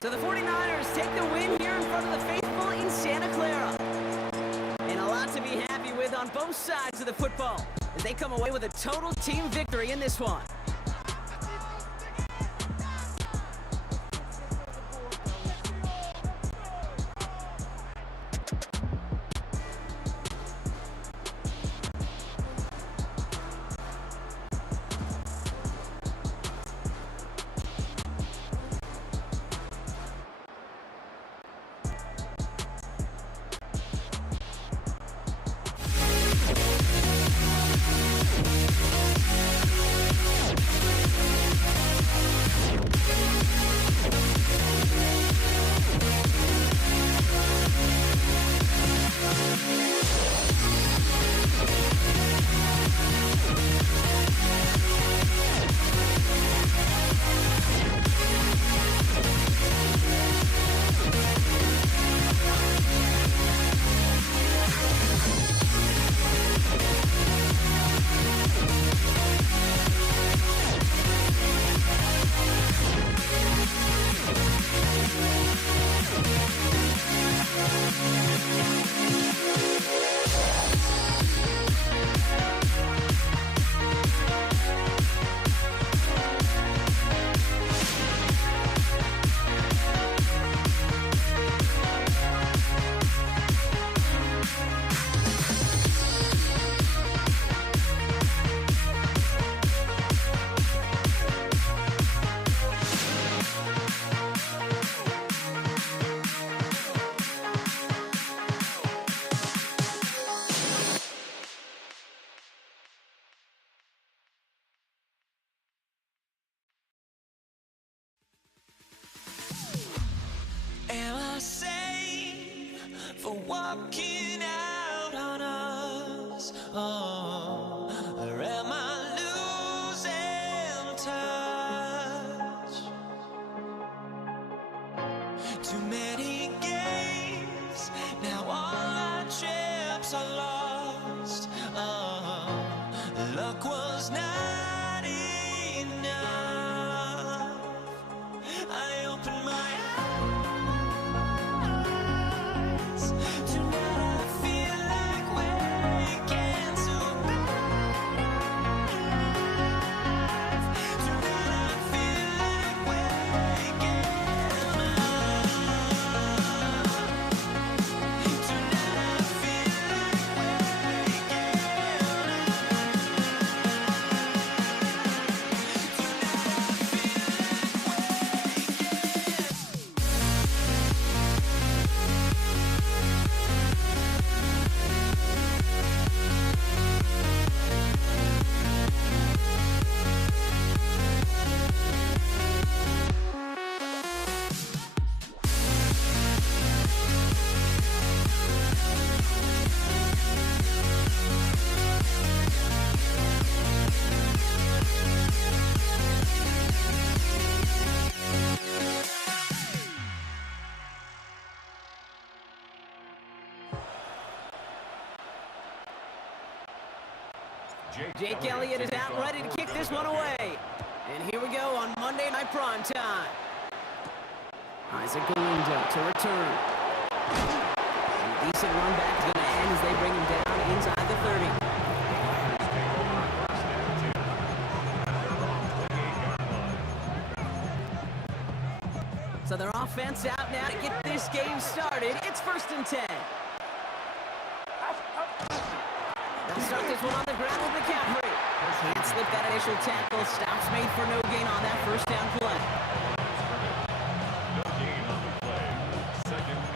So the 49ers take the win here in front of the faithful in Santa Clara. And a lot to be happy with on both sides of the football as they come away with a total team victory in this one. Am I sane for walking out on us? Oh, or am I losing touch? Too many games, now all our chips are lost. Oh, luck was not enough. I opened my Jake Elliott is out ready to kick this one away. And here we go on Monday Night Prime Time. Isaac Galindo to return. And a decent run back is going to end as they bring him down inside the 30. offense out now to get this game started. It's 1st and 10. They'll start this one on the ground with McCaffrey. Can't slip that initial tackle. Stops made for no gain on that first down play. No gain on the play. 2nd and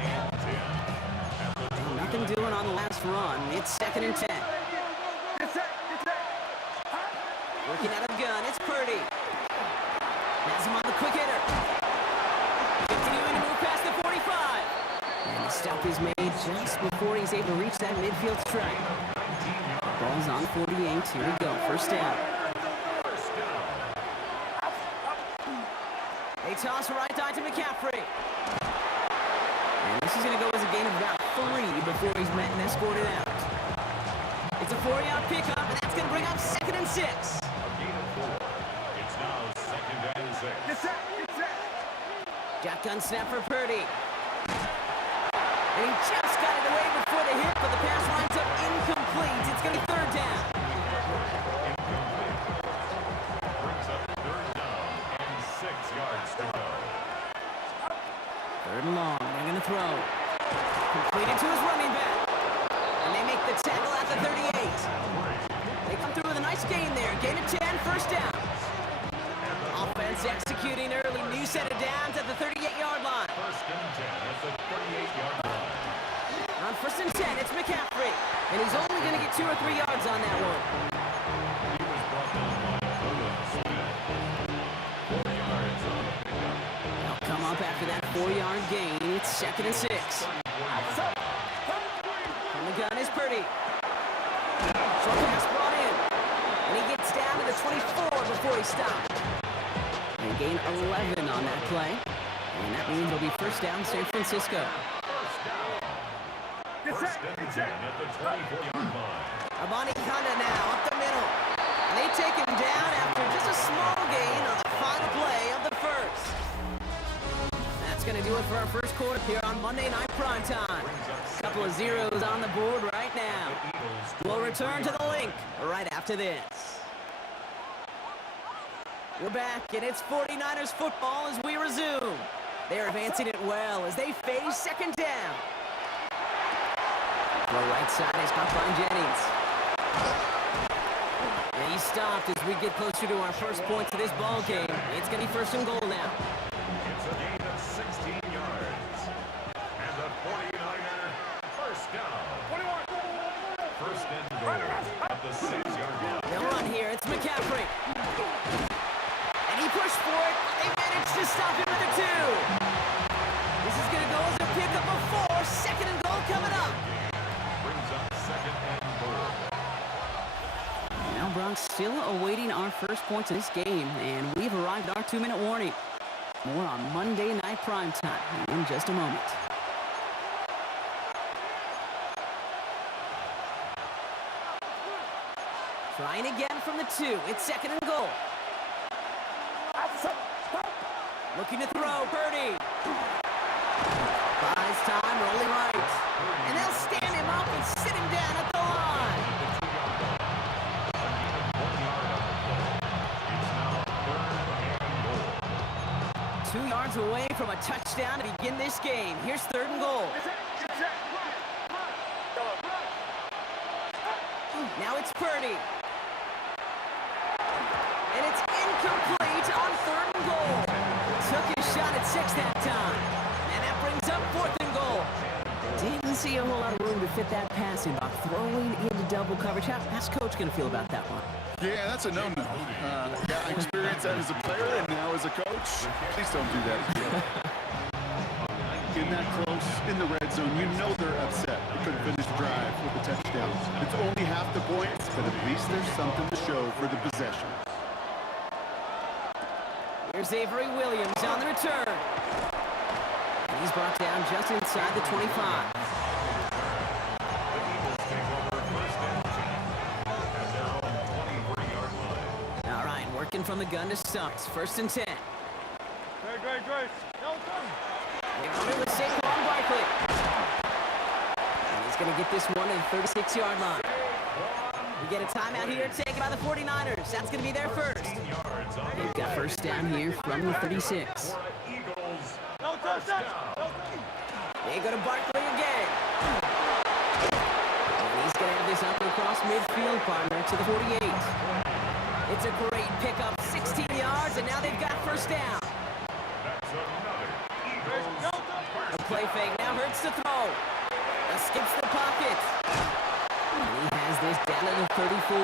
10. Nothing doing on the last run. It's 2nd and 10. Working out of the gun. It's Purdy. Has him on the quick hitter. Continuing to move past the 45. And the stop is made just before he's able to reach that midfield strike. Ball's on 48. Here we go. First down. They toss right side to McCaffrey. And this is going to go as a gain of about 3 before he's met and escorted out. It's a 4-yard pickup, and that's going to bring up 2nd and 6. A gain of 4. It's now 2nd and 6. Shotgun snap for Purdy. And he just got it away before the hit, but the pass winds up incomplete. It's going to be 3rd down. Incomplete. Brings up 3rd down and 6 yards to go. 3rd and long. They're going to throw. Completed to his running back. And they make the tackle at the 38. They come through with a nice gain there. Gain of 10, 1st down. Offense executing early. New set of downs at the 38-yard line. 1st and 10 at the 38-yard line. On 1st and 10, it's McCaffrey. And he's only going to get 2 or 3 yards on that one. He was brought down by Owen Smith. 4 yards on the pickup. They'll come up after that 4-yard gain. It's 2nd and 6. From the gun is Purdy. Short pass brought in. And he gets down to the 24 before he stopped. They gain 11 on that play. And that means it'll be 1st down San Francisco. 1st and 10 at the 24-yard line. Abani Kanda now up the middle. And they take him down after just a small gain on the final play of the first. That's going to do it for our first quarter here on Monday Night Primetime. A couple of zeros on the board right now. We'll return to the link right after this. We're back, and it's 49ers football as we resume. They're advancing it well as they face 2nd down. The right side is caught by Jennings. And he stopped as we get closer to our first points of this ball game. It's going to be 1st and goal now. It's a gain of 16 yards. And the 49er 1st down. 1st and goal at the 6-yard line. They'll run here. It's McCaffrey. And he pushed for it. They managed to stop him at the 2. This is going to go as a pickup of 4. 2nd and goal coming up. Brings up 2nd and goal. Now Broncos still awaiting our first points of this game, and we've arrived at our 2-minute warning. More on Monday Night Primetime in just a moment. Trying again from the 2. It's 2nd and goal. Looking to throw, Purdy. Buys time, rolling right. And they'll stand him up and sit him down at the line. It's now 3rd and goal. 2 yards away from a touchdown to begin this game. Here's 3rd and goal. Now it's Purdy. And it's incomplete on 3rd and goal. Took his shot at 6 that time. And that brings up 4th and goal. Didn't see a whole lot of room to fit that passing box. Throwing into double coverage. How's Coach going to feel about that one? Yeah, that's a no-no. Yeah, I experienced that as a player and now as a coach. Please don't do that again. In that close, in the red zone, you know they're upset. They couldn't finish the drive with a touchdown. It's only half the points, but at least there's something to show for the possession. Here's Avery Williams on the return. And he's brought down just inside the 25. The Eagles take over 1st and 10. And now 23-yard line. All right, working from the gun to Stumps. 1st and 10. Great. They run it with Saquon Barkley. And he's going to get this one to the 36-yard line. We get a timeout here taken by the 49ers. That's going to be their first. They've got 1st down here from the 36. Eagles. No touch. down. They go to Barkley again. And he's going to have this up across midfield, partner, to the 48. It's a great pickup, 16 yards, and now they've got first down. That's another Eagles A play fake now hurts to throw. Escapes the pocket. And he has this down to the 34.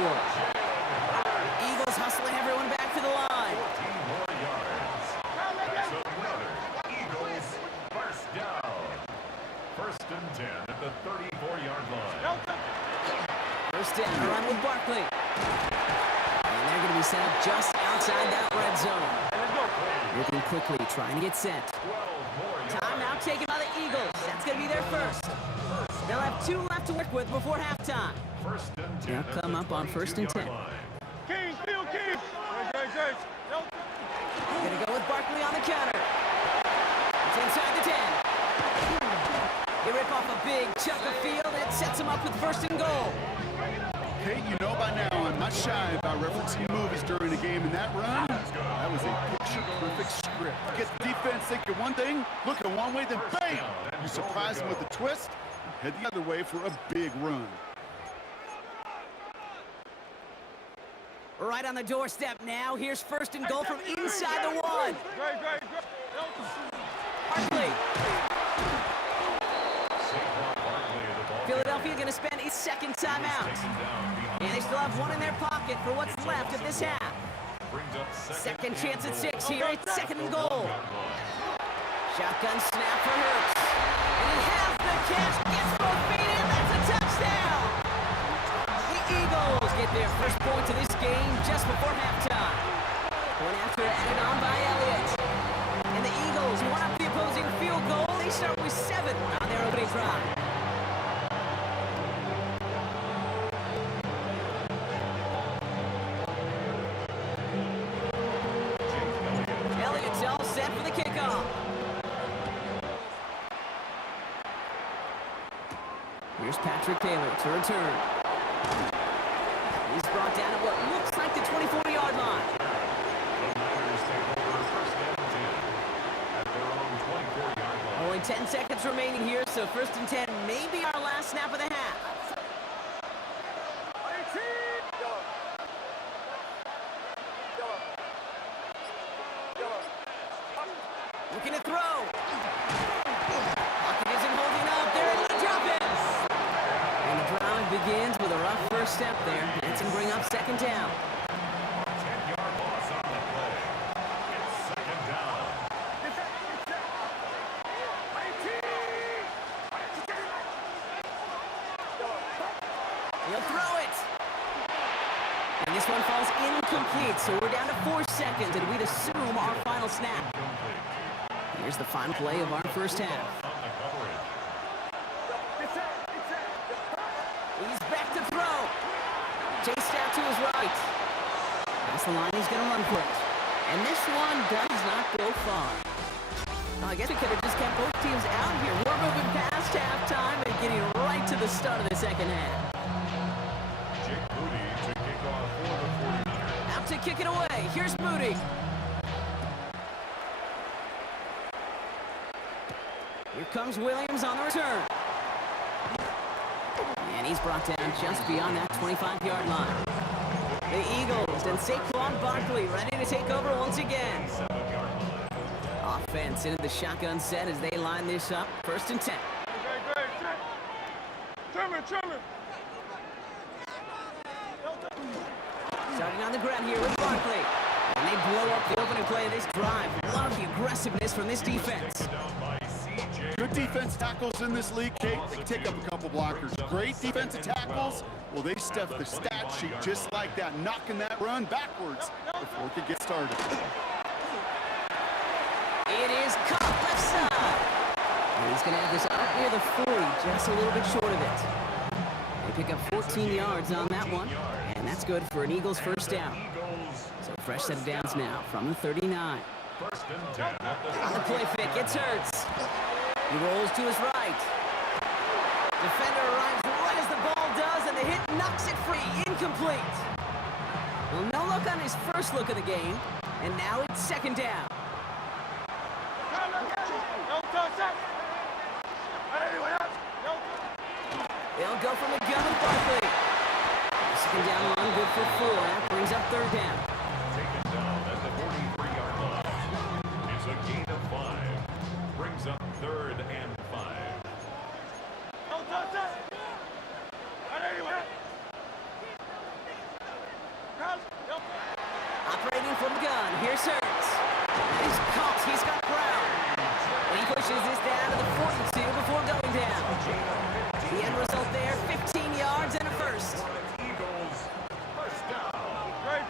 Eagles hustling everyone back to the line. 14 more yards. That's another Eagles first down. First and 10 at the 34-yard line. First down, a run with Barkley. And they're going to be set up just outside that red zone. Looking quickly, trying to get set. 12 more yards. Timeout taken by the Eagles. That's going to be their first. They'll have 2 left to work with before halftime. First and 10 They'll at come the up on first and 10. 22-yard line. King, field, King. Great. Going to go with Barkley on the counter. It's inside the 10. They rip off a big chunk of field, and it sets them up with first and goal. Hey, you know by now I'm not shy about referencing movies during a game, and that run, that was a picture-perfect script. Get the defense thinking one thing, looking one way, then bam! You surprise them with a twist, and head the other way for a big run. Right on the doorstep now. Here's first and goal from inside the 1. Great. Barkley. Saquon Barkley of the ball. Philadelphia going to spend its second timeout. Taken down behind. And they still have 1 in their pocket for what's left of this half. Brings up Second chance at and 6 goal. here. It's second and goal. Line. Shotgun snap for Hurts. And he has the catch. Gets both feet in. That's a touchdown. The Eagles get their first point of this game just before halftime. Point after added on by Elliott. And the Eagles one up the opposing field goal. They start with 7 on their opening drive. Elliott's all set for the kickoff. Here's Patrick Taylor to return. He's brought down at what looks like the 24-yard line. The Niners take over first and 10 at their own 24-yard line. Only 10 seconds remaining here, so first and 10 may be our last snap of the half. Looking to throw. Pocket isn't holding up. They're able to drop it. And the drive begins with a rough first step there. That's going to bring up second down. 10-yard loss on the play. It's second down. He'll throw it. And this one falls incomplete, so we're down to 4 seconds, and we'd assume our final snap. Here's the final play of our first half. On the coverage. He's back to throw. Chased out to his right. That's the line he's going to run for it. And this one does not go far. Well, I guess we could have just kept both teams out here. We're moving past halftime and getting right to the start of the second half. Jake Moody to kick off for the 49ers. Out to kick it away. Here's Moody. Here comes Williams on the return. And he's brought down just beyond that 25-yard line. The Eagles and Saquon Barkley ready to take over once again. 7-yard line. Offense into the shotgun set as they line this up. First and 10. Great. Trimmer. Starting on the ground here with Barkley. And they blow up the opening play of this drive. Love the aggressiveness from this defense. Down by C.J. Good defense tackles in this league, Kate. They can take up a couple blockers. Great defensive tackles. Well, they stuff the stat sheet just like that, knocking that run backwards before it could get started. It is caught left side. And he's going to have this up near the 40, just a little bit short of it. They pick up 14 yards on that one, and that's good for an Eagles first down. Eagles So fresh set of downs now from the 39. first and 10 at the On the play fake, it's Hurts. He rolls to his right. Defender arrives right as the ball does, and the hit knocks it free. Incomplete. Well, no look on his first look of the game, and now it's second down. Don't touch. go from the gun with Barkley. Second down run, good for 4. That brings up third down. Taken down at the 43-yard line. It's a gain of 5. Brings up 3rd and 5. Don't touch that. Not anywhere. Operating from the gun, here's Hurts. He's caught, he's got Brown. And he pushes this down to the 42 before going down. The end result there, 15 yards and a first. Eagles, first down. Great.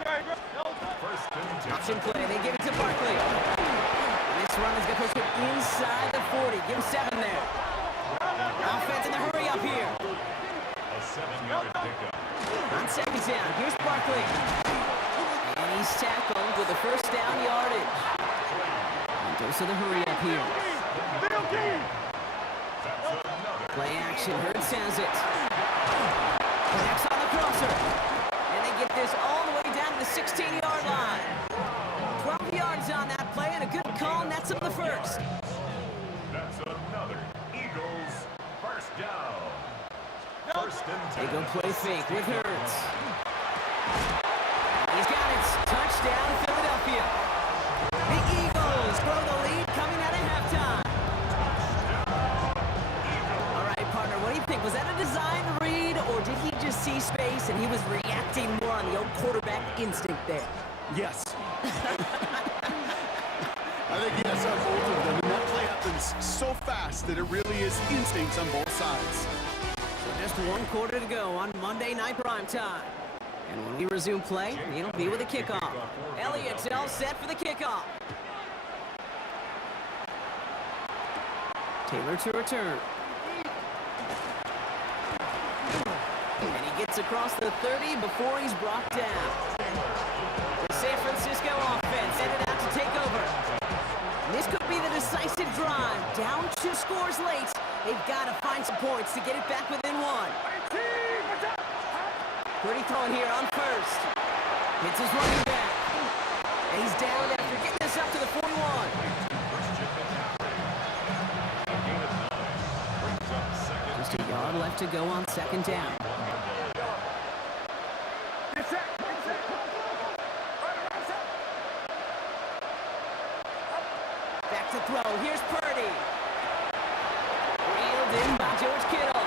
Don't touch. First and 10. Option play, they give it to Barkley. And this run is going to push it inside the 40. Give him 7 there. Offense in the hurry up here. A 7-yard pickup. On second down, here's Barkley. And he's tackled with the first down yardage. And goes to the hurry up here. Field King. Play action, Hurts has it. Connects on the crosser. And they get this all the way down to the 16-yard line. 12 yards on that play and a good call, and that's up the first. That's another Eagles first down. First and 10. They go play fake with Hurts. He's got it. Touchdown, Philadelphia. The Eagles grow the lead coming out of halftime. All right, partner, what do you think? Was that a design read, or did he just see space and he was reacting more on the old quarterback instinct there? Yes. I think yes on both of them. And that play happens so fast that it really is instincts on both sides. So just 1 quarter to go on Monday Night Primetime. And when we resume play, it'll be with a kickoff. Elliott's all set for the kickoff. Taylor to return. And he gets across the 30 before he's brought down. The San Francisco offense headed out to take over. This could be the decisive drive. Down 2 scores late. They've got to find some points to get it back within 1. Pretty throwing here on first. Hits his running back. And he's down after getting this up to the 41. Just a yard left to go on second down. Back to throw. Here's Purdy. Reeled in by George Kittle.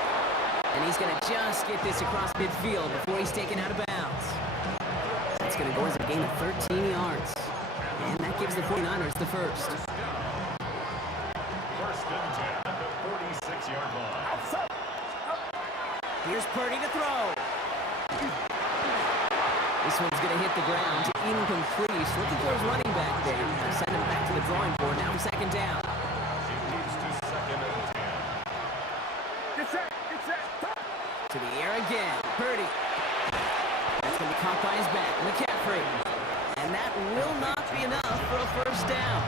And he's going to just get this across midfield before he's taken out of bounds. That's going to go as a gain of 13 yards. And that gives the 49ers the first. First and 10 at the 46-yard line. Here's Purdy to throw. This one's going to hit the ground. Incomplete. He's looking for his running back there. Send him back to the drawing board now for second down. It moves to second and 10. Get set. To the air again. Purdy. That's going to be caught by his back. McCaffrey. And that will not be enough for a first down.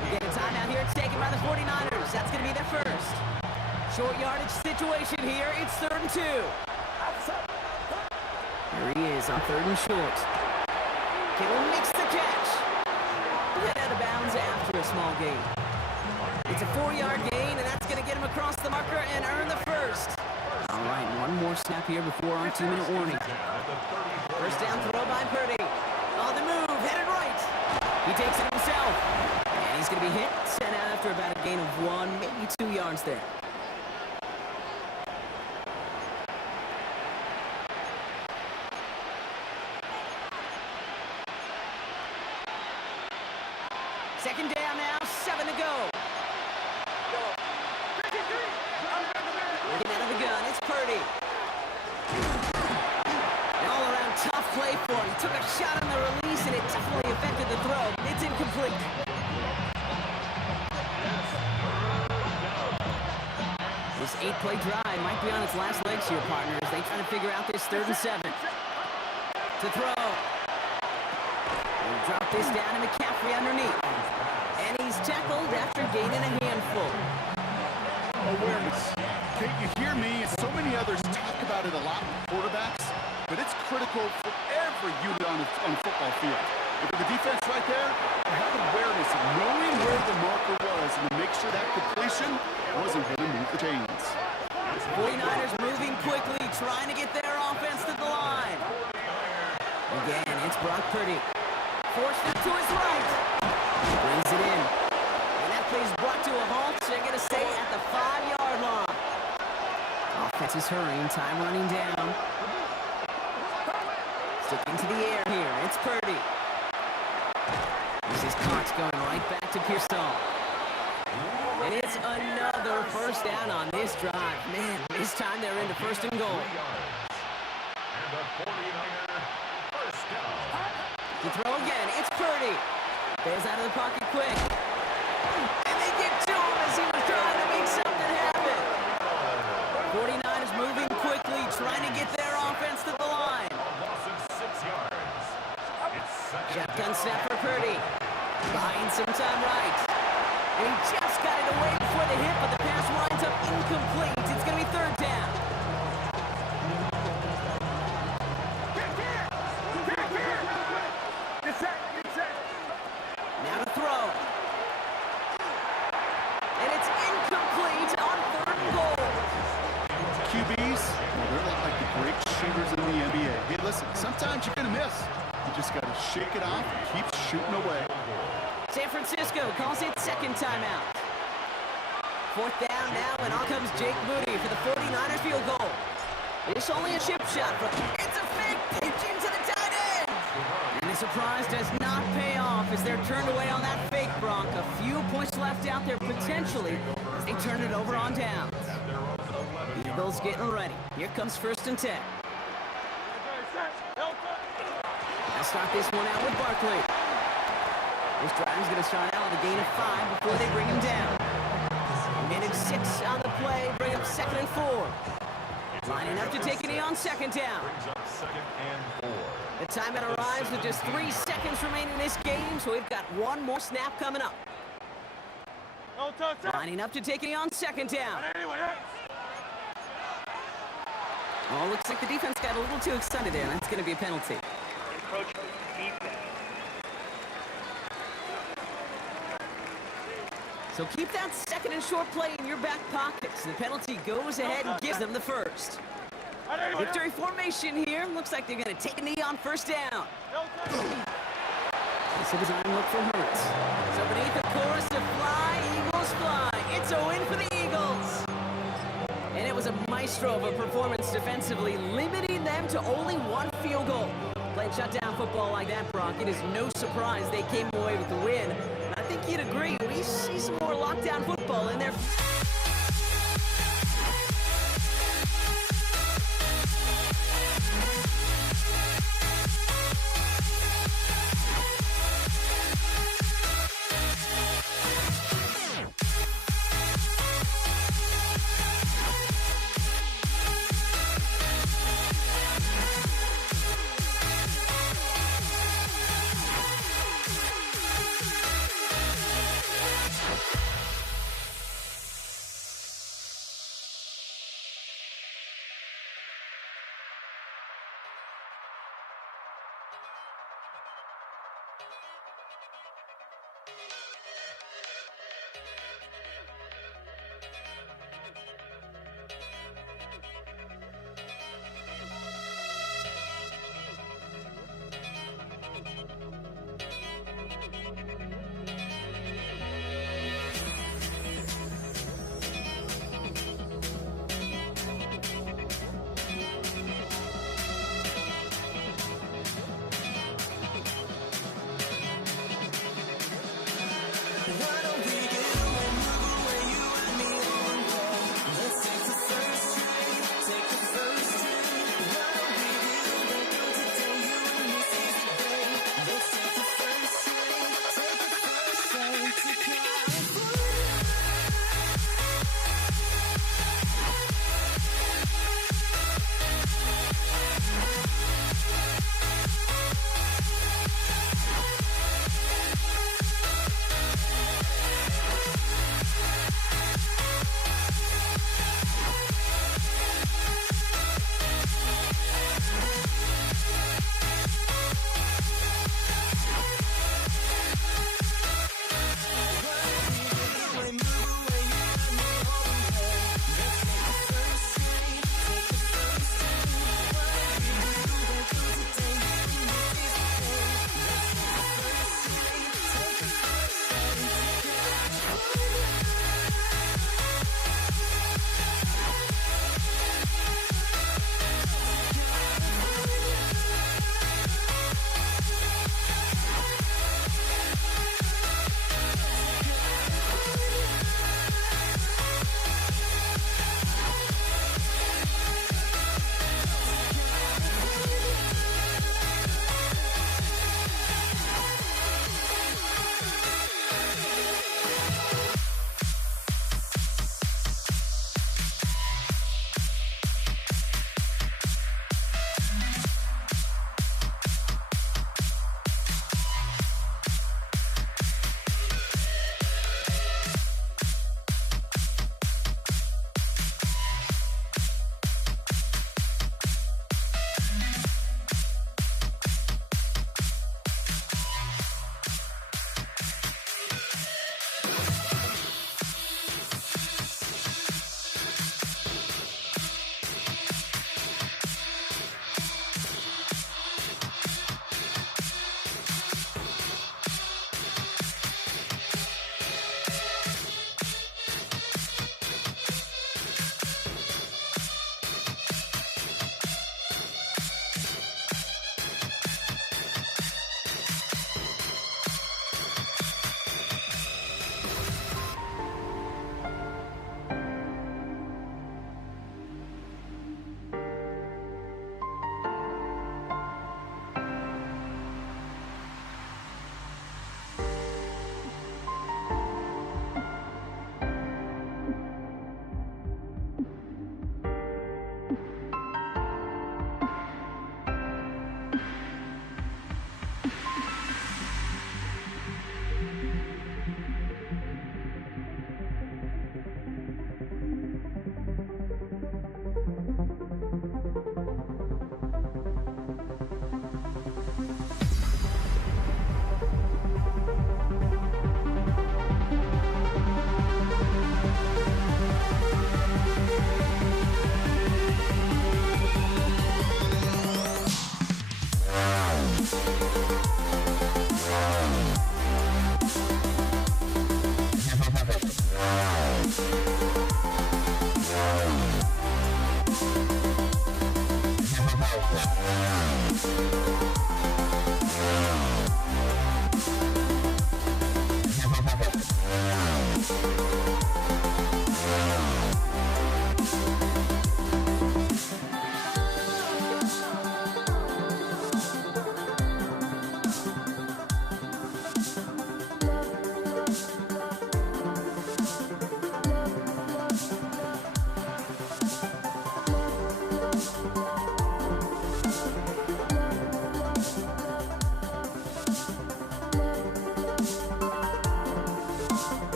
We get a timeout here. It's taken by the 49ers. That's going to be their first. Short yardage situation here. It's 3rd and 2. There he is on 3rd and short. Kittle makes the catch. Head out of bounds after a small gain. It's a 4-yard gain, and that's going to get him across the marker and earn the first. All right, one more snap here before our 2-minute warning. First down throw by Purdy. On the move, headed right. He takes it himself. And he's going to be hit, sent out after about a gain of 1, maybe 2 yards there. Second down now, 7 to go. Looking out of the gun, it's Purdy. An all-around tough play for him. He took a shot on the release, and it definitely affected the throw. It's incomplete. This 8-play drive might be on its last legs here, partners. They try to figure out this 3rd and 7. To throw. He'll drop this down to McCaffrey underneath. And he's tackled after gaining a handful. Awareness. Okay, you hear me, and so many others talk about it a lot with quarterbacks, but it's critical for every unit on a football field. With the defense right there, I have awareness of knowing where the marker was and to make sure that completion wasn't going to move the chains. 49ers moving quickly, trying to get their offense to the line. Again, it's Brock Purdy. Forced it to his right. Brings it in. And that play's brought to a halt, so they're going to stay at the 5-yard line. Offense is hurrying, time running down. Sticking to the air here, it's Purdy. This is Cox going right back to Pearsall. And it's another first down on this drive. Man, this time they're into first and goal. And the 49er first down. To throw again, it's Purdy. Bails out of the pocket quick. And they get to him as he was trying to make something happen. 49ers moving quickly, trying to get their offense to the line. Loss of 6 yards. It's second Shotgun down. snap for Purdy. Buying some time right. And he just got it away before the hit, but the pass winds up incomplete. It's going to be third down. Get set. Now to throw. And it's incomplete on third and goal. QBs, well, they're like the great shooters in the NBA. Hey, listen, sometimes you're going to miss. You just got to shake it off and keep shooting away. San Francisco calls it second timeout. Fourth down now, and on comes Jake Moody for the 49ers field goal. It's only a chip shot, but it's a fake pitch into the tight end. And the surprise does not pay off as they're turned away on that fake, Bronc. A few points left out there potentially as they turn it over on down. Eagles getting ready. Here comes first and 10. Now start this one out with Barkley. This drive is going to start out with a gain of 5 before they bring him down. And it's 6 on the play, bring up second and 4. Lining up to take a knee on second down. Brings up second and 4. The timeout arrives with just 3 seconds remaining in this game, so we've got one more snap coming up. Lining up to take a knee on second down. Oh, looks like the defense got a little too excited there. That's going to be a penalty. So keep that second and short play in your back pockets. The penalty goes ahead and gives them the first. Victory formation here. Looks like they're going to take a knee on first down. This is a design look for Hurts. So beneath the chorus of Fly, Eagles Fly. It's a win for the Eagles. And it was a maestro of a performance defensively, limiting them to only 1 field goal. Playing shutdown football like that, Brock, it is no surprise they came away with the win. And I think you'd agree, we see some more lockdown football in there.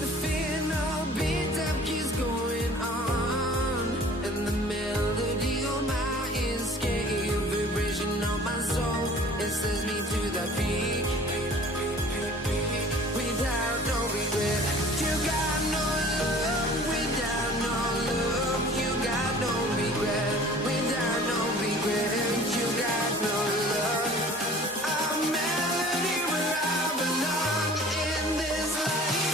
The final beat up keeps going on, and the melody on my escape, vibration on my soul, it sends me to the peak. Without no regret, you got no love. Without no love, you got no regret. Without no regret, you got no love. A melody where I belong in this life.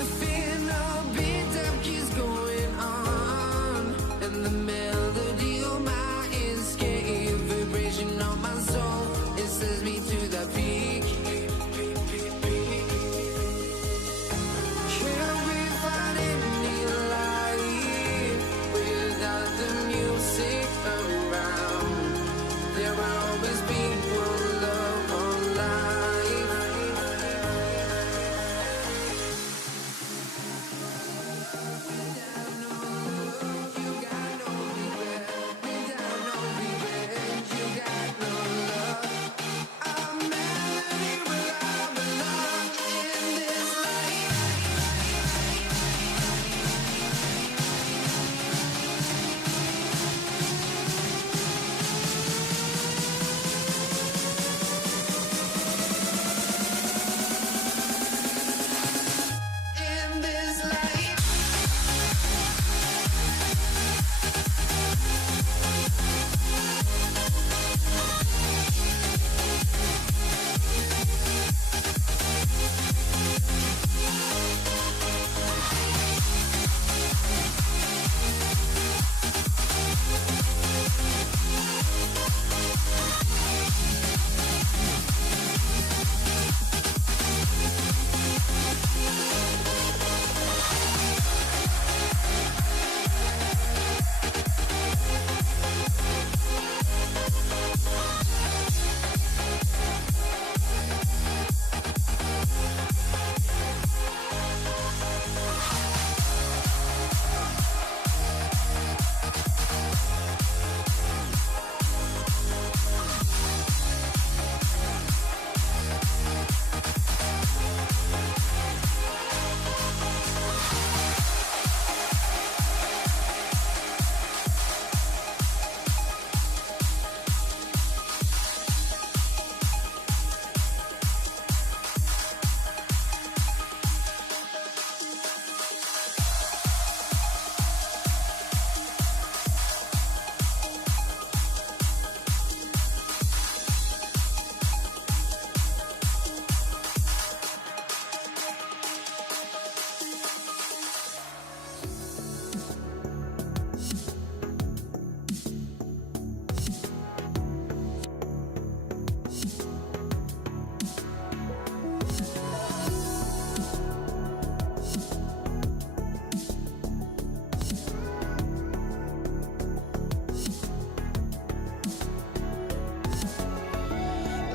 The final beat up keeps going on, and the melody on my escape, vibration on my soul, it sends me to the peak. Can't we find any light without the music around? There will always be one love on life.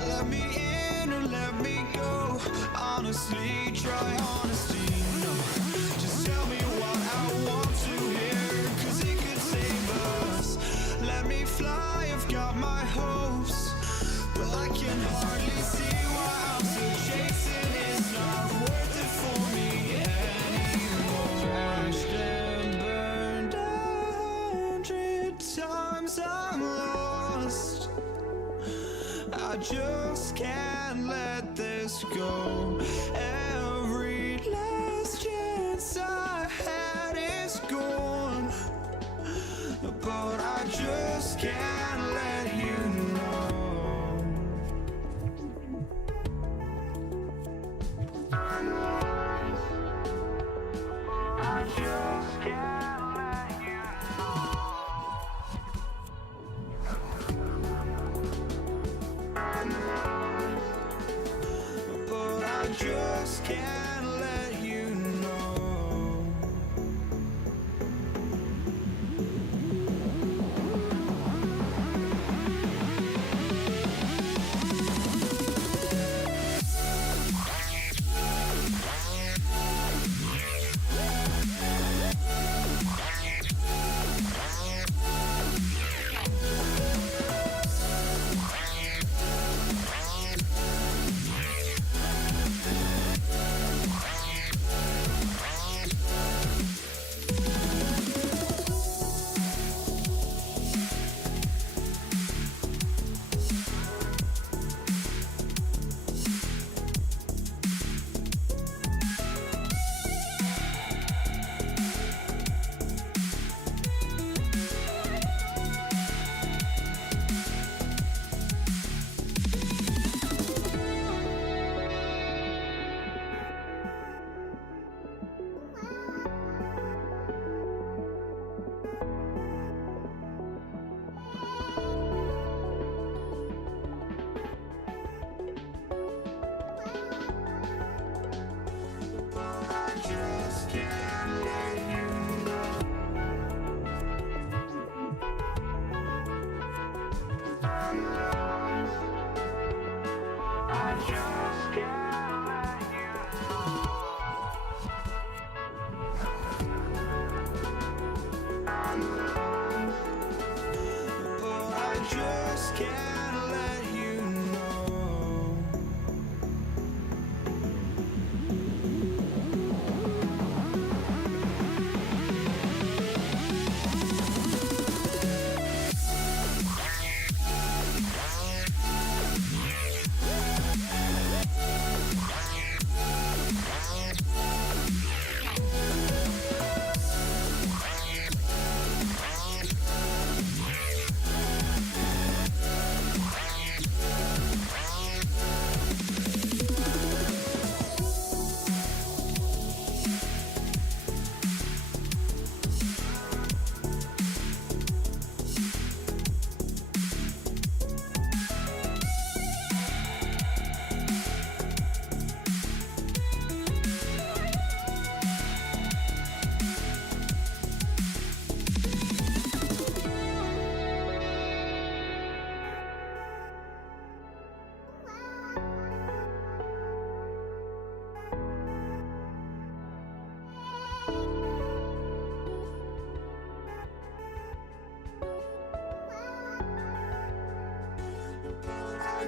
Let me in or let me go. Honestly, try honesty. No, just tell me what I want to hear, 'cause it could save us. Let me fly, I've got my hopes, but I can hardly see why I'm still chasing. It's not worth it for me anymore. Crashed and burned 100 times, I'm lost. I just can't let this go. Every last chance I had is gone, but I just can't let you know. I just can't let you but I just can't let you know.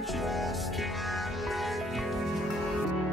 just can't let you know.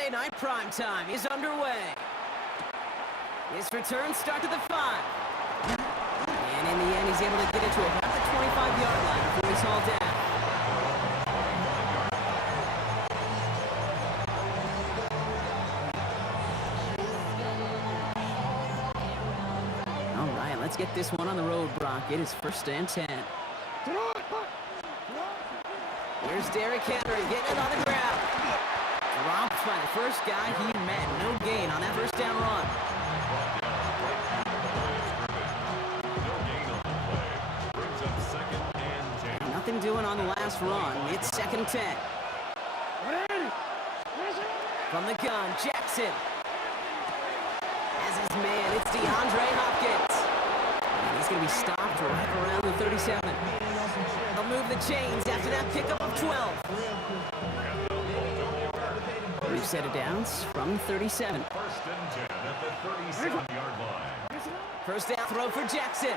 Monday Night Primetime is underway. His return start to the 5. And in the end, he's able to get it to about the 25-yard line before he's hauled down. All right, let's get this one on the road, Brock. It is 1st and 10. Here's Derrick Henry getting it on the ground. Dropped by the first guy he met. No gain on that first down run. Nothing doing on the last run. It's 2nd and 10. From the gun, Jackson. As his man, it's DeAndre Hopkins. And he's going to be stopped right around the 37. They'll move the chains after that pickup of 12. We've set it down from 37. 1st and 10 at the 37-yard line. First down throw for Jackson.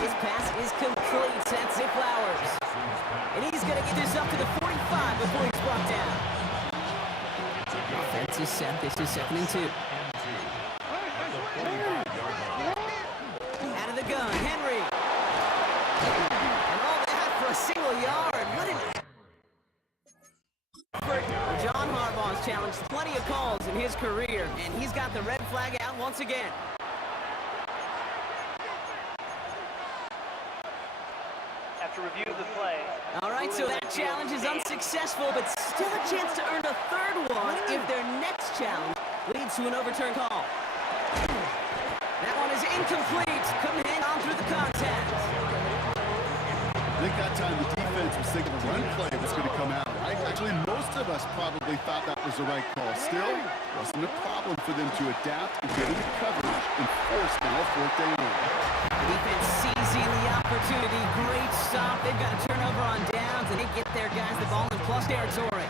His pass is complete. That's Zay Flowers. And he's going to get this up to the 45 before he's brought down. Offense is set. This is 2nd and 2. Out of the gun, Henry. And all that for a single yard. What an effort. John Harbaugh's challenged plenty of calls in his career, and he's got the red flag out once again. After review of the play. All right, so that challenge is unsuccessful, but still a chance to earn a 3rd one if their next challenge leads to an overturn call. That one is incomplete. Couldn't hang on through the contact. I think that time the defense was thinking the run play was going to come out. Actually, most of us probably thought that was the right call. Still, wasn't a problem for them to adapt and get into coverage and force now a 4th down. The defense seizing the opportunity. Great stop. They've got a turnover on downs, and they get their guys the ball in plus territory.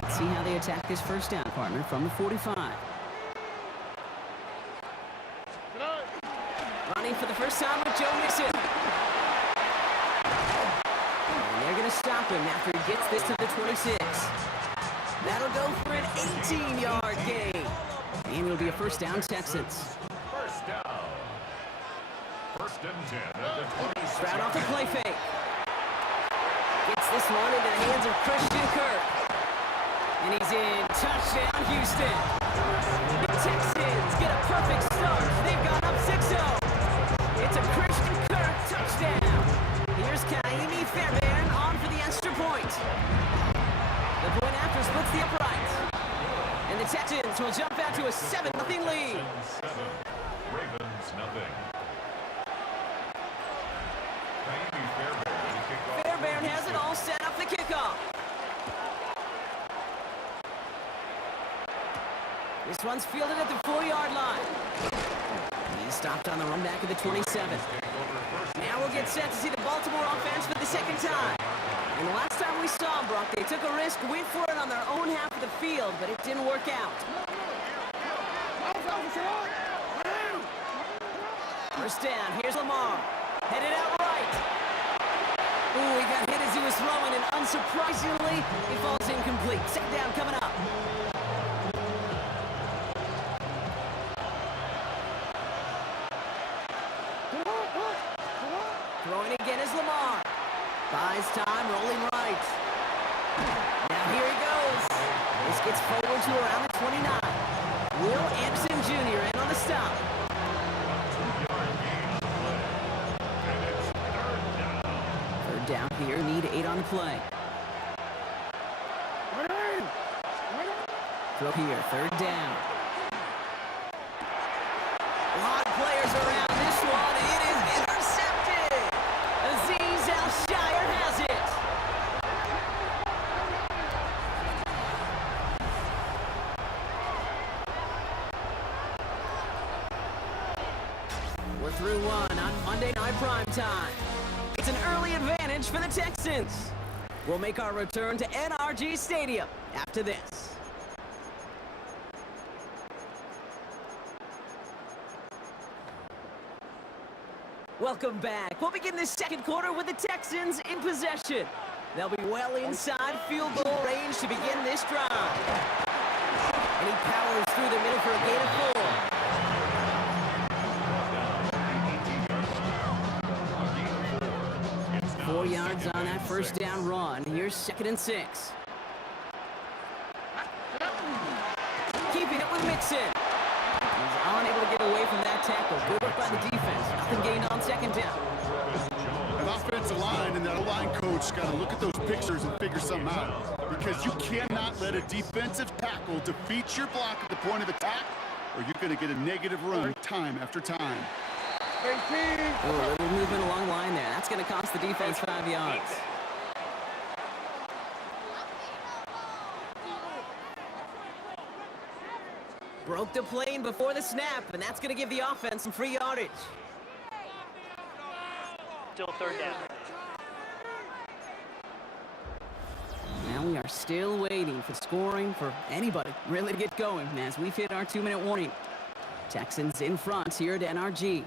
Let's see how they attack this 1st down, partner, from the 45. Running for the first time with Joe Mixon. And they're going to stop him after he gets this to the 26. That'll go for an 18-yard gain. And it'll be a 1st down, Texans. 1st down. 1st and 10 at the 26. Stroud off the play fake. Gets this one into the hands of Christian Kirk. And he's in. Touchdown, Houston. The Texans get a perfect start. They've gone up 6-0. It's a Christian Kirk touchdown. Here's Kaimi Fairbairn on for the extra point. The point after splits the upright. And the Texans will jump out to a 7-0 lead. 7. Ravens nothing. Fairbairn has it all set up the kickoff. This one's fielded at the 4-yard line. He's stopped on the run back of the 27. Now we'll get set to see the Baltimore offense for the 2nd time. And the last time we saw them, Brock, they took a risk, went for it on their own half of the field, but it didn't work out. First down, here's Lamar. Headed out right. Ooh, he got hit as he was throwing, and unsurprisingly, he falls incomplete. 2nd down coming up. Throwing again is Lamar. Buys time, rolling right. Now here he goes. This gets forward to around the 29. Will Anderson Jr. in on the stop. Third down here, need 8 on the play. Throw here, 3rd down. A lot of players around this one. It is intercepted. Azeez Al-Shire has it. We're through one on Monday Night Primetime. It's an early advantage for the Texans. We'll make our return to NRG Stadium after this. Welcome back. We'll begin this 2nd quarter with the Texans in possession. They'll be well inside field goal range to begin this drive. And he powers through the middle for a gain of 4. 4 yards on that first down run. Here's 2nd and 6. Keeping it with Mixon. He's unable to get away from that tackle. Good work by the defense. Nothing gained on 2nd down. An offensive line and that O-line coach got to look at those pictures and figure something out. Because you cannot let a defensive tackle defeat your block at the point of attack, or you're going to get a negative run time after time. Ooh, a little movement along the line there. That's going to cost the defense 5 yards. Broke the plane before the snap, and that's going to give the offense some free yardage. Still 3rd down. Now we are still waiting for scoring for anybody really to get going as we've hit our 2-minute warning. Texans in front here at NRG.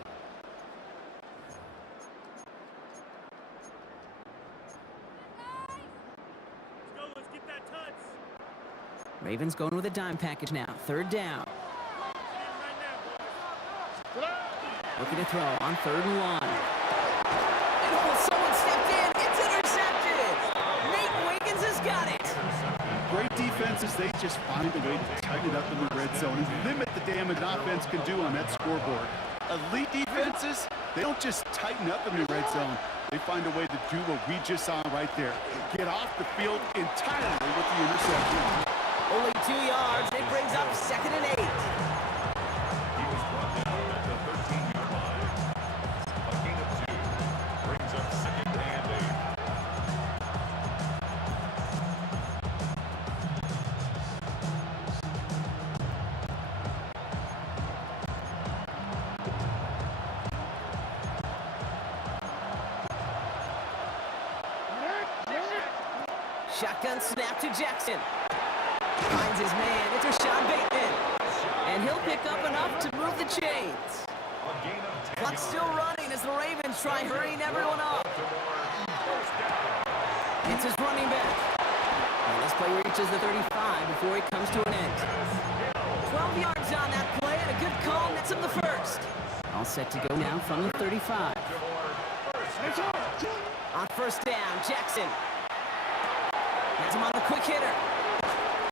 Let's get that touch. Ravens going with a dime package now. 3rd down. Looking to throw on 3rd and 1. And oh, someone stepped in. It's intercepted. Nate Wiggins has got it. Great defenses, they just find a way to tighten it up in the red zone and limit the damage offense can do on that scoreboard. Elite defenses, they don't just tighten up in the red zone. They find a way to do what we just saw right there. Get off the field entirely with the interception. Only 2 yards. It brings up 2nd and 8. He was brought down at the 13-yard line. A gain of 2 brings up 2nd and 8. Shotgun snap to Jackson. Finds his man. It's Rashad Bateman. And he'll pick up enough to move the chains. A gain of 10 Clock's still running as the Ravens try hurrying everyone up. It's his running back. And this play reaches the 35 before it comes to an end. 12 yards on that play and a good call nets him the first. All set to go now from the 35. On 1st down, Jackson. Has him on the quick hitter.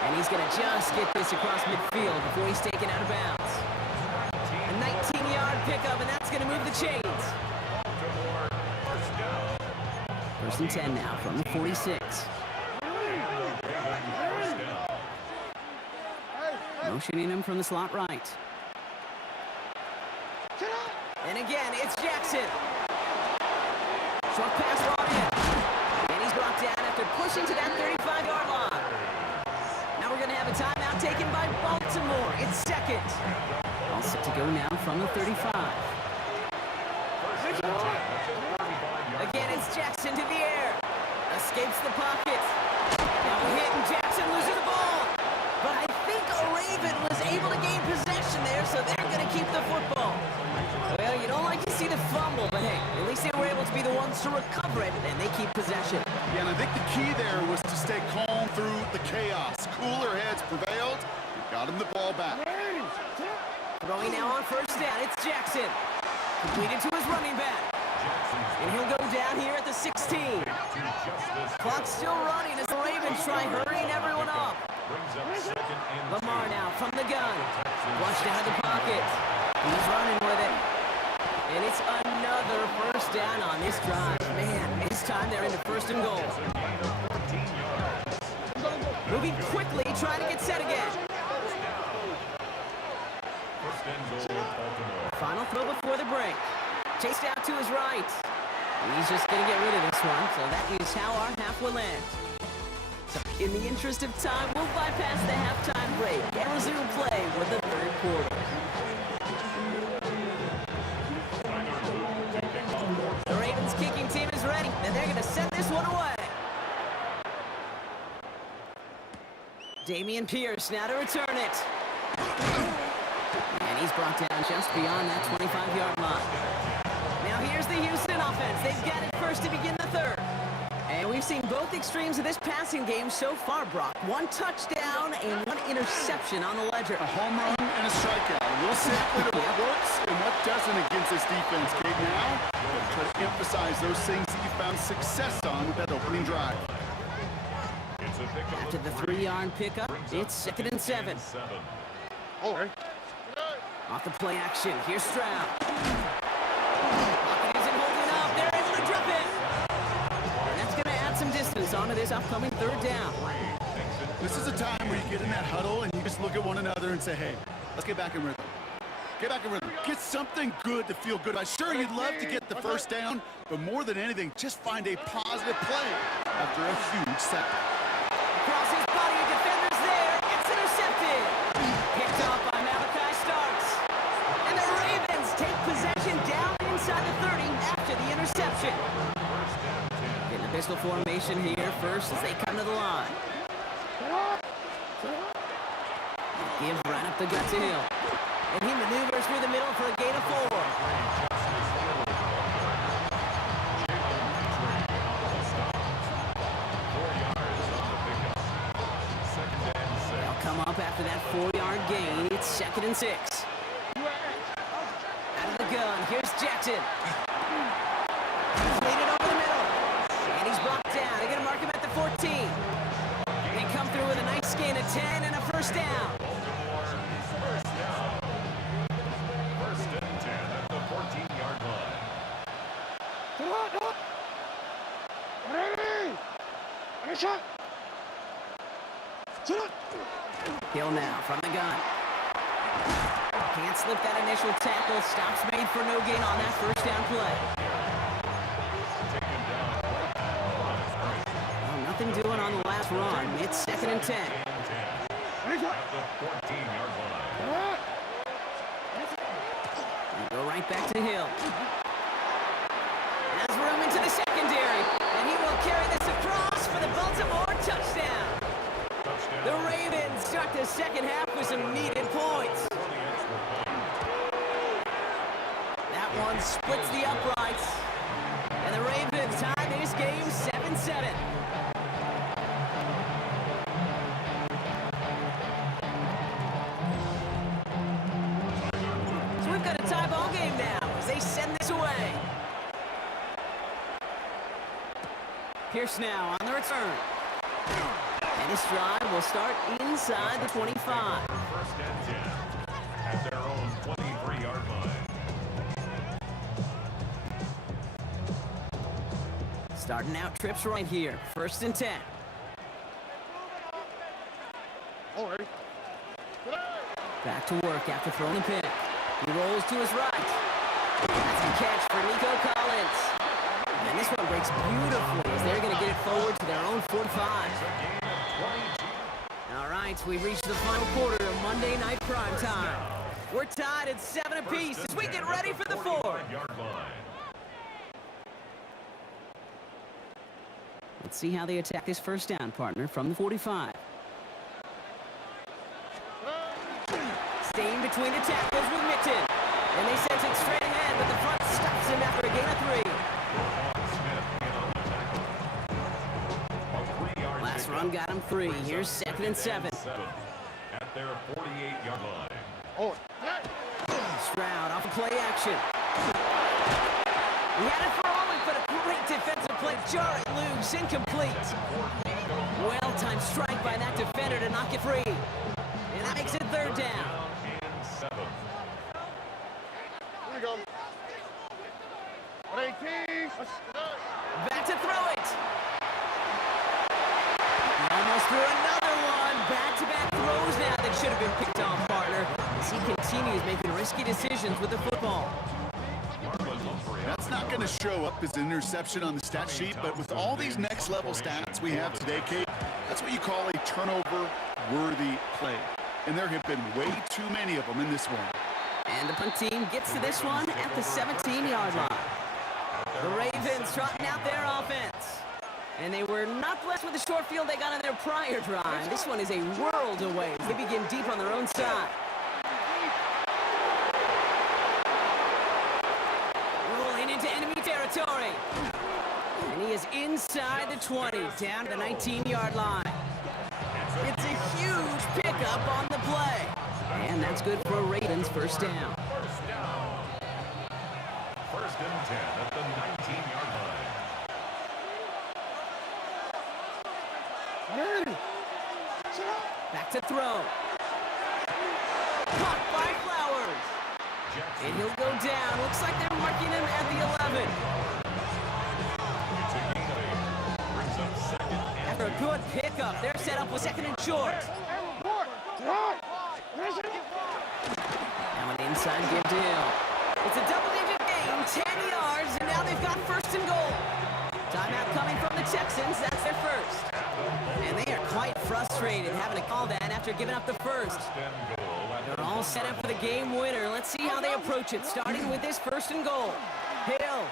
And he's going to just get this across midfield before he's taken out of bounds. A 19-yard pickup, and that's going to move the chains. 1st and 10 now from the 46. Motioning him from the slot right. And again, it's Jackson. Short pass brought in. And he's brought down after pushing to that 35-yard line. Now we're going to have a timeout taken by Baltimore. It's 2nd. All set to go now from the 35. Again, it's Jackson to the air. Escapes the pocket. Now a hit and Jackson loses the ball. But I think a Raven was able to gain possession there, so they're going to keep the football. Well, you don't like to see the fumble, but hey, at least they were able to be the ones to recover it, and they keep possession. Yeah, and I think the key there was to stay calm through the chaos. Cooler heads prevailed and got him the ball back. Throwing now on 1st down, it's Jackson. Completed to his running back. And he'll go down here at the 16. Clock's still running as the Ravens try hurrying everyone up. Lamar now from the gun. Flushed out of the pocket. He's running with it. And it's another 1st down on this drive. Man, this time they're into 1st and goal. Moving quickly, trying to get set again. Final throw before the break. Chased out to his right. He's just going to get rid of this one, so that is how our half will end. So in the interest of time, we'll bypass the halftime break and resume play with the 3rd quarter. The Ravens kicking team is ready, and they're going to send this one away. Dameon Pierce now to return it. And he's brought down just beyond that 25-yard line. Now here's the Houston offense. They've got it first to begin the 3rd. And we've seen both extremes of this passing game so far, Brock. One touchdown and one interception on the ledger. A home run and a strikeout. A little sampling of what works and what doesn't against this defense, Kate. Now, try to emphasize those things that you found success on with that opening drive. After the 3-yard pickup, it's 2nd and 7. Off the play action, here's Stroud. Pocket isn't holding up, they're able to drop it. And that's going to add some distance onto this upcoming 3rd down. This is a time where you get in that huddle and you just look at one another and say, hey, let's get back in rhythm. Get back in rhythm. Get something good to feel good. I'm sure you'd love to get the 1st down, but more than anything, just find a positive play after a huge sack. Across his body, a defender's there. It's intercepted. Picked off by Malachi Starks. And the Ravens take possession down inside the 30 after the interception. Getting a pistol formation here first as they come to the line. Give right up the gut to Hill. And he maneuvers through the middle for a gain of 4. They'll come up after that 4-yard gain. It's 2nd and 6. Out of the gun, here's Jackson. He's leading over the middle. And he's brought down. They're going to mark him at the 14. They come through with a nice gain of 10 and a 1st down. Hill now from the gun. Can't slip that initial tackle. Stops made for no gain on that 1st down play. Well, nothing doing on the last run. It's 2nd and 10. Go right back to Hill. Has room into the secondary, and he will carry this across for the Baltimore touchdown. The Ravens start the 2nd half with some needed points. That one splits the uprights, and the Ravens tie this game 7-7. So we've got a tie ball game now as they send this away. Pierce now on the return. And his drive will start inside the 25. 1st and 10 at their own 23-yard line. Starting out trips right here. 1st and 10. Back to work after throwing the pick. He rolls to his right. That's a catch for Nico Collins. And this one breaks beautifully as they're going to get it forward to their own 45. All right, we've reached the final quarter of Monday Night Prime Time. We're tied at 7 apiece as we get ready for the 4th. Let's see how they attack this 1st down, partner, from the 45. Staying between the tackles with Mixon. And they send it straight ahead, but the front stops him after a gain of 3. Last run got him 3. Here's 2nd and 7. At their 48-yard line. Stroud off a play action. He had it for a moment, but a great defensive play. Jar it loose, incomplete. Well-timed strike by that defender to knock it free. And that makes it 3rd down. Back to throw it. He almost threw another one. Back-to-back throws now that should have been picked off, partner, as he continues making risky decisions with the football. That's not going to show up as an interception on the stat sheet, but with all these next-level stats we have today, Kate, that's what you call a turnover-worthy play. And there have been way too many of them in this one. And the punt team gets to this one at the 17-yard line. The Ravens trotting out their offense. And they were not blessed with the short field they got on their prior drive. This one is a world away as they begin deep on their own side. Rolling into enemy territory. And he is inside the 20, down to the 19-yard line. It's a huge pickup on the play. And that's good for a Ravens first down. First down. First and 10 at the 19-yard line. Back to throw. Caught by Flowers. And he'll go down. Looks like they're marking him at the 11. It's a gain of 8. Brings up second and After a good pickup, they're set up with second and short. Now an inside give deal. It's a double-digit gain, 10 yards, and now they've got first and goal. Timeout coming from the Texans. That's their first. And they are quite frustrated having to call that after giving up the first. and goal at They're all set up for the game winner. Let's see how they approach it, starting with this first and goal. Hill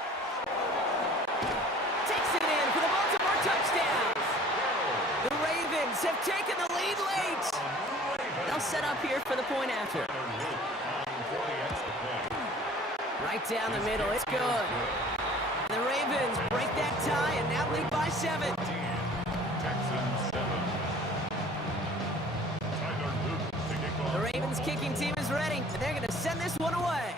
takes it in for the Baltimore touchdown. The Ravens have taken the lead late. They'll set up here for the point after. Right down the middle, it's good. The Ravens break that tie and now lead by 7. Texans 7. Tyler Luke to kick off. The Ravens kicking team is ready, and they're going to send this one away.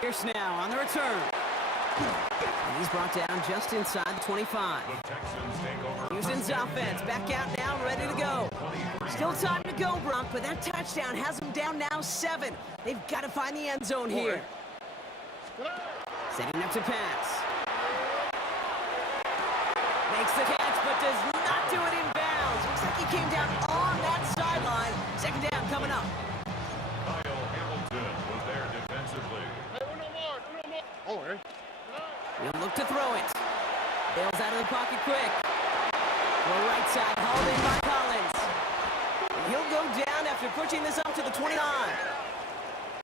Pierce now on the return. And he's brought down just inside the 25. The Texans take over. Houston's offense back out now, ready to go. Still time to go, Bronk, but that touchdown has them down now 7. They've got to find the end zone here. Setting up to pass. Makes the catch, but does not do it in bounds. Looks like he came down on that sideline. Second down coming up. Kyle Hamilton was there defensively. He'll look to throw it. Bails out of the pocket quick. The right side, hauled in by Collins. And he'll go down after pushing this up to the 29.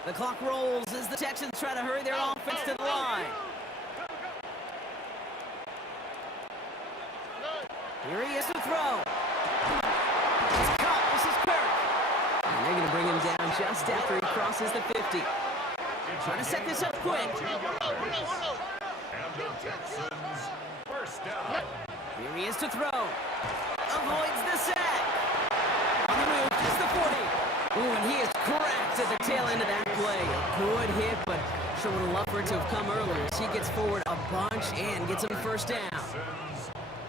The clock rolls as the Texans try to hurry their offense to the line. Here he is to throw. It's caught. This is Kirk. And they're going to bring him down just after he crosses the 50. Trying to set this up quick. And the Texans first down. Here he is to throw. Avoids the sack. On the move, it's the 40. Ooh, and he is cracked at the tail end of that play. A good hit, but sure would have loved for it to have come earlier as he gets forward a bunch and gets him first down.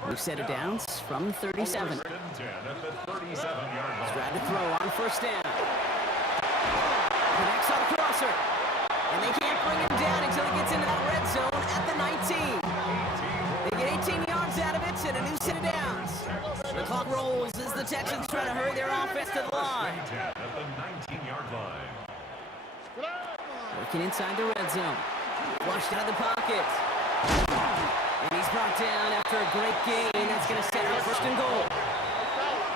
We've set it down from 37. First and 10 at the 37-yard line. Tried to throw on first down. Connects on crosser. And they can't bring him down until he gets into that red zone at the 19. They get 18 yards out of it and a new set of downs. The clock rolls as the Texans try to hurry their offense to the line. 10 at the 19-yard line. Working inside the red zone. Flushed out of the pocket. And he's brought down after a great gain. That's going to set up first and goal.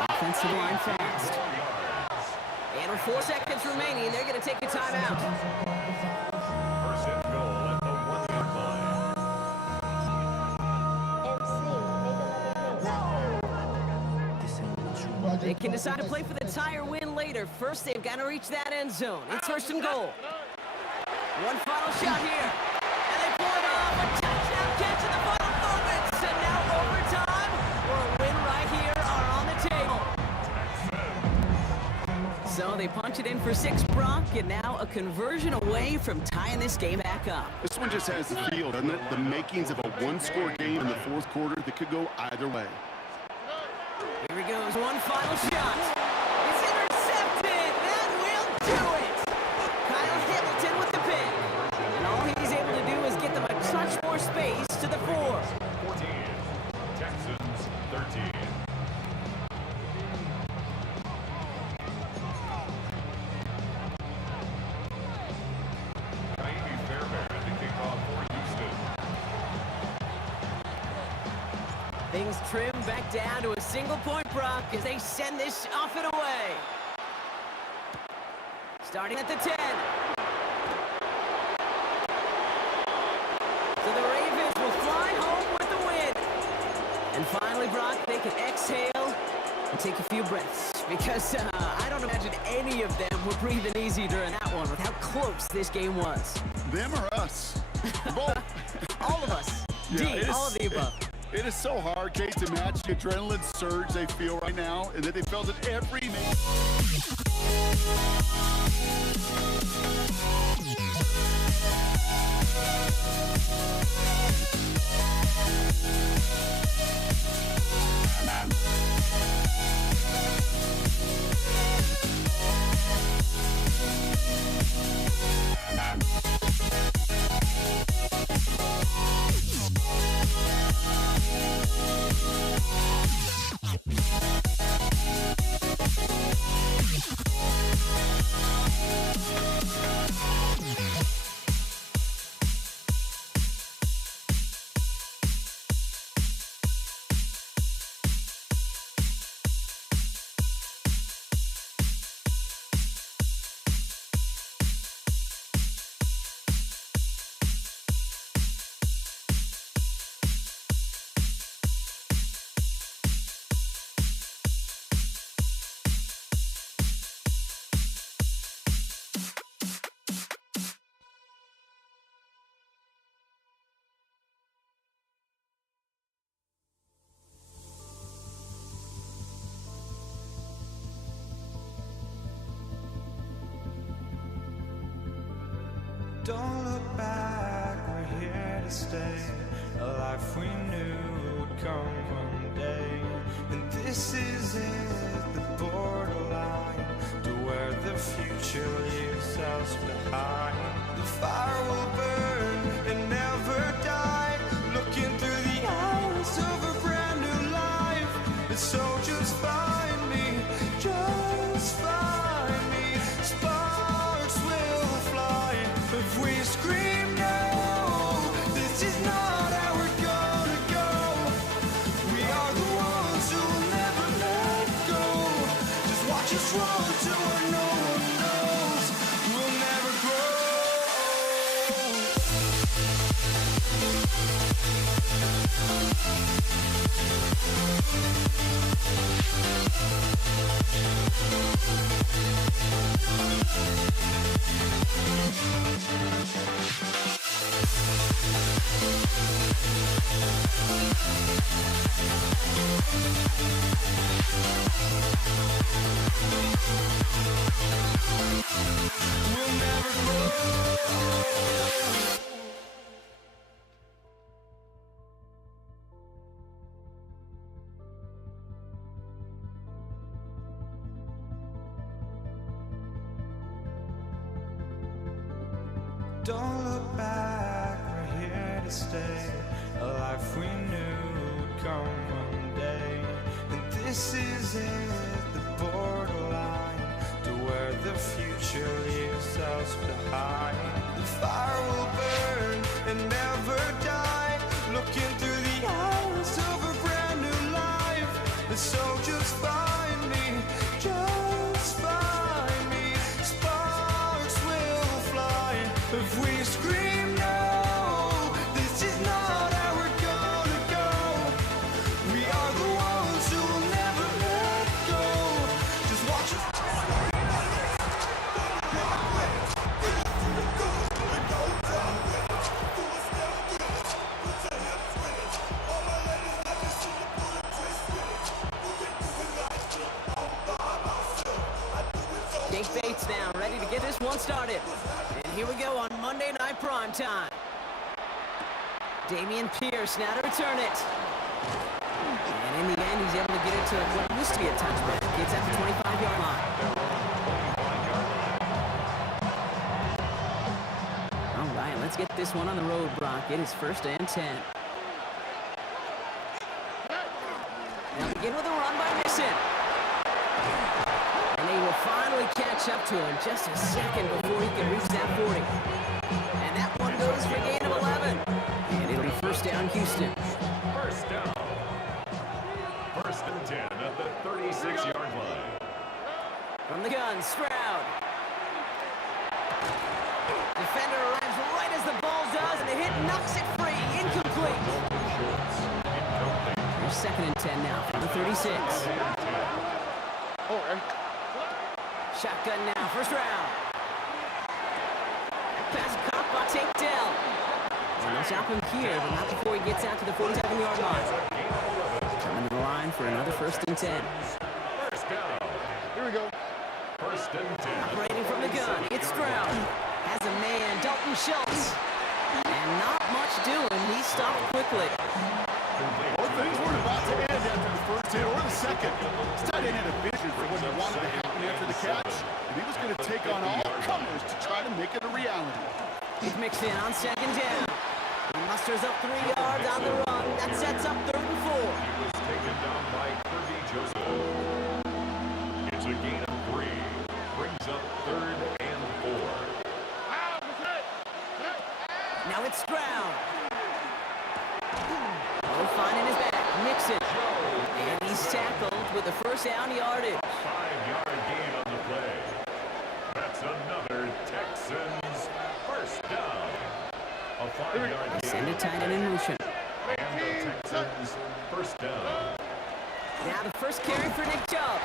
Offensive line fast. And with 4 seconds remaining, they're going to take a timeout. First and goal at the 1-yard line. They can decide to play for the tie or win later. First, they've got to reach that end zone. It's first and goal. One final shot here. And they pull it off. A touchdown catch in the final moments. And now overtime or a win right here are on the table. So they punch it in for 6, Brock, and now a conversion away from tying this game back up. This one just has the feel, doesn't it? The makings of a one-score game in the fourth quarter that could go either way. Here he goes, one final shot. It's intercepted. That will do it. Kyle Hamilton with the pick. And all he's able to do is get them a touch more space to the 4. 14. Texans 13. Amy Fairbairn at the kickoff for Houston. Things trim back down to a single point, Brock, as they send this off and away. Starting at the 10. So the Ravens will fly home with the win. And finally, Brock, they can exhale and take a few breaths. Because I don't imagine any of them were breathing easy during that one with how close this game was. Them or us? Both. All of us. Yeah, D, it is- all of the above. It is so hard, Kate, to match the adrenaline surge they feel right now, and that they felt it every minute. Don't look back, we're here to stay. A life we knew would come one day. And this is it, the borderline to where the future leaves us behind. The fire will burn and never die. Looking through the eyes of a brand new life. And so just find me, just find me. Sparks will fly if we scream no. This is not how we're gonna go. We are the ones who will never let go. Just watch us run to where no one knows. We'll never grow. We'll never grow. Don't look back, we're here to stay. A life we knew would come one day. And this is it, the borderline to where the future leaves us behind. The fire will burn and never die. Looking through the eyes of a brand new life. And so just find me, just find me. Sparks will fly if we scream no. This is not how we're gonna go. We are the ones who will never let go. Just watch us. Jake Bates now, ready to get this one started. And here we go on Monday Night Primetime. Damian Pierce now to return it. And in the end, he's able to get it to what used to be a touchback. Gets at the 25-yard line. All right, let's get this one on the road, Brock. It is 1st and 10. Now begin with a run by Mason. And they will finally catch up to him just a second before he can reach that 40. And that one goes for a gain of 11. And it'll be 1st down, Houston. First down. 1st and 10 at the 36-yard line. From the gun, Stroud. Defender arrives right as the ball does, and the hit knocks it free. Incomplete. Here's 2nd and 10 now from the 36. Shotgun now, 1st round. Pass caught by Tank Dell. stop him here, but not before he gets out to the 47-yard line. Coming to the line for another 1st and 10. First down. Here we go. First and 10. Operating from the gun, it's Stroud. Has a man, Dalton Schultz. And not much doing. He stopped quickly. Both things weren't about to end after the first hit or the second. This tight end had a vision for what he wanted to happen after the catch, and he was going to take on all comers to try to make it a reality. He's mixed in on 2nd down. He musters up 3 yards on the run. That sets up 3rd and 4. He was taken down by Kirby Joseph. It's a gain of 3. Brings up 3rd and 4. Now it's Stroud. Oh, fine in his back. Nixon. And he's tackled with a 1st down yardage. 5-yard gain on the play. That's another Texans first down. A 5-yard gain. Send a tight end in motion. And the Texans first down. Now the first carry for Nick Chubb.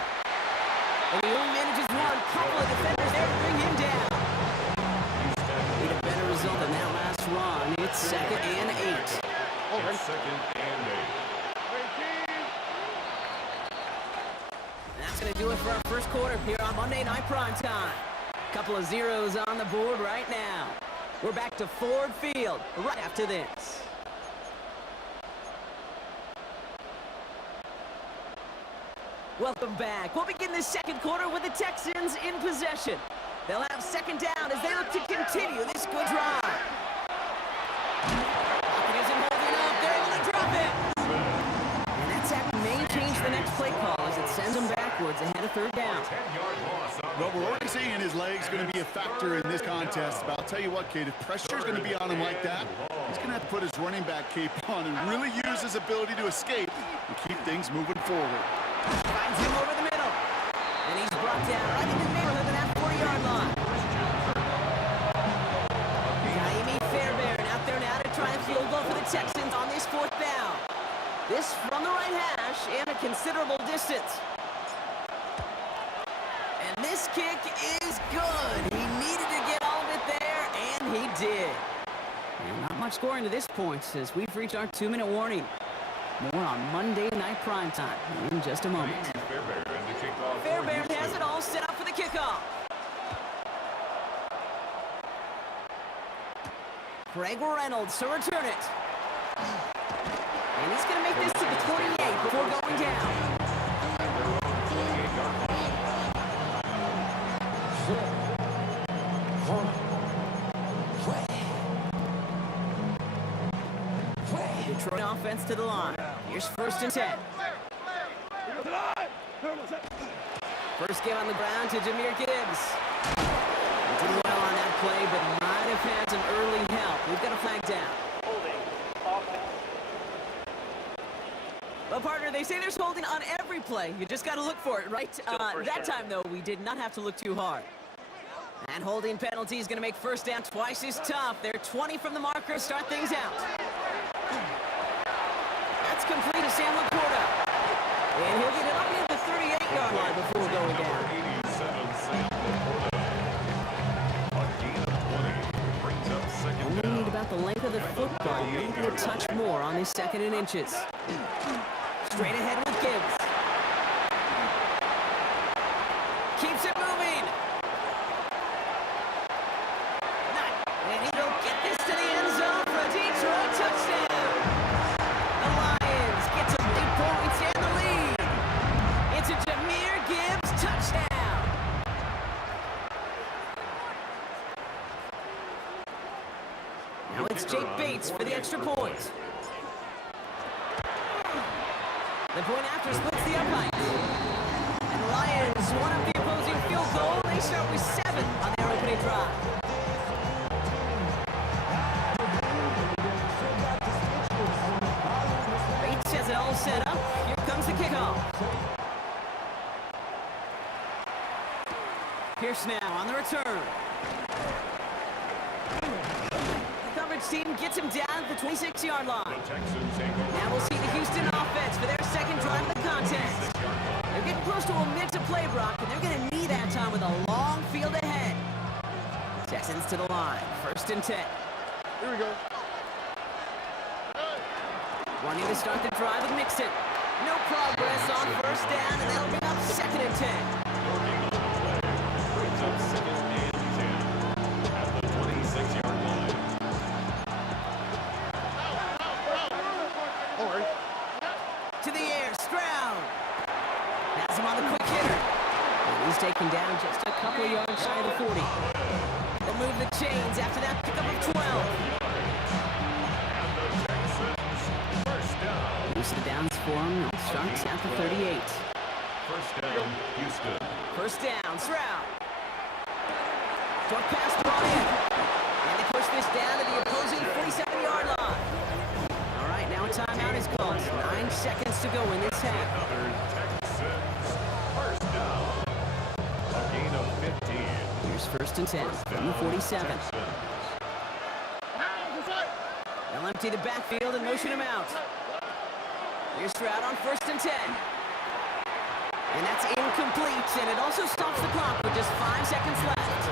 And he only manages one. Couple of defenders there to bring him down. Need a better result than that last run. It's 2nd and 8. It's 2nd and 8. That's going to do it for our first quarter here on Monday Night Primetime. Couple of zeros on the board right now. We're back to Ford Field right after this. Welcome back. We'll begin the second quarter with the Texans in possession. They'll have 2nd down as they look to continue this good drive. Pocket isn't holding up. They're able to drop it. And that sack may change the next play call as it sends them backwards ahead of 3rd down. 10-yard loss on Well, we're already seeing his legs going to be a factor in this contest. But I'll tell you what, Kate, if pressure's going to be on him like that, he's going to have to put his running back cape on and really use his ability to escape and keep things moving forward. Finds him over the middle. And he's brought down right in the neighborhood of that 40-yard line. Naimi Fairbairn out there now to try and field goal for the Texans on this 4th down. This from the right hash and a considerable distance. And this kick is good. He needed to get all of it there, and he did. And not much scoring to this point as we've reached our 2-minute warning. More on Monday Night Primetime in just a moment. Fairbairn has it all set up for the kickoff. Craig Reynolds to return it. And he's going to make this to the 28 before going down. Detroit offense to the line. Here's 1st and 10. First give on the ground to Jahmyr Gibbs. He did well on that play, but might have had some early help. We've got a flag down. Holding. Offense. Well, partner, they say there's holding on every play. You just got to look for it, right? That time, though, we did not have to look too hard. And holding penalty is going to make 1st down twice as tough. They're 20 from the marker. Start things out. That's complete to Sam Laporta. And he'll get it up near the 38-yard line before going down. 87, Sam Laporta. A gain of 20 brings up 2nd Only down. need about the length of the football, maybe a touch more on his 2nd and inches. Straight ahead with Gibbs. Keeps it moving. And he'll get this to the end zone for a Detroit touchdown. The Lions get some big points and the lead. It's a Jahmyr Gibbs touchdown. Now it's Jake Bates for the extra point. The point after splits the upright. And the Lions one up the opposing field goal. They start with 7 on their opening drive. Bates has it all set up. Here comes the kickoff. Pierce now on the return. The coverage team gets him down at the 26-yard line. Texans take over. Now we'll see the Houston offense for their 2nd drive of the contest. They're getting close to a minute to play, Brock, and they're going to need that time with a long field ahead. Texans to the line. 1st and 10. Here we go. Wanting to start the drive with Mixon. No progress on first down, and that'll bring up 2nd and 10. Brings up 2nd and 10 at the 26-yard line. To the air, Stroud. Has him on the quick hitter. And he's taken down just a couple of yards shy of the 40. They'll move the chains after that pickup of 12. Use the downs for him. Starts at the 38. First down, Houston. First down, Stroud. Short pass brought in. And they push this down to the opposing 47-yard line. All right, now a timeout is called. 9 seconds to go in this half. Another Texans. First down. A gain of 15. Here's 1st and 10 from the 47. Texans. They'll empty the backfield and motion him out. Here's Stroud on 1st and 10. And that's incomplete, and it also stops the clock with just 5 seconds left.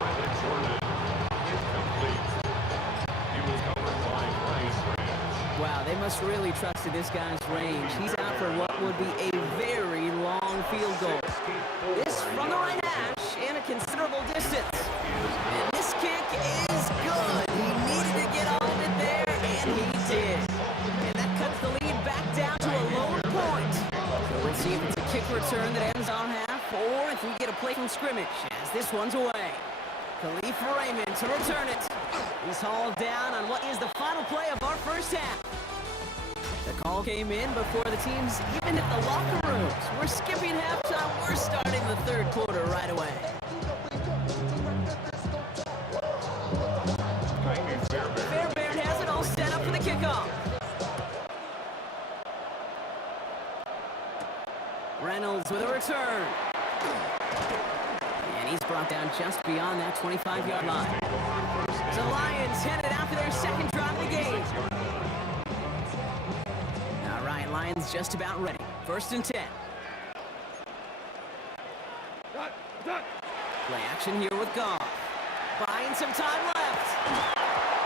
Bradley Jordan. Incomplete. He was covered by Bryce Branch. Wow, they must really trusted this guy's range. He's out for what would be a very long field goal. This from the right hash and a considerable distance. And this kick is good. He needed to get all of it there, and he did. And that cuts the lead back down to a lower point. So let's see if it's a kick return that ends on half, or if we get a play from scrimmage as this one's away. Khalif Raymond to return it. He's hauled down on what is the final play of our first half. The call came in before the teams even hit the locker rooms. We're skipping halftime. We're starting the 3rd quarter right away. Fairbairn has it all set up for the kickoff. Reynolds with a return. And he's brought down just beyond that 25-yard line. The Lions headed out for their 2nd drive of the game. All right, Lions just about ready. 1st and 10. Play action here with Goff. Buying some time left.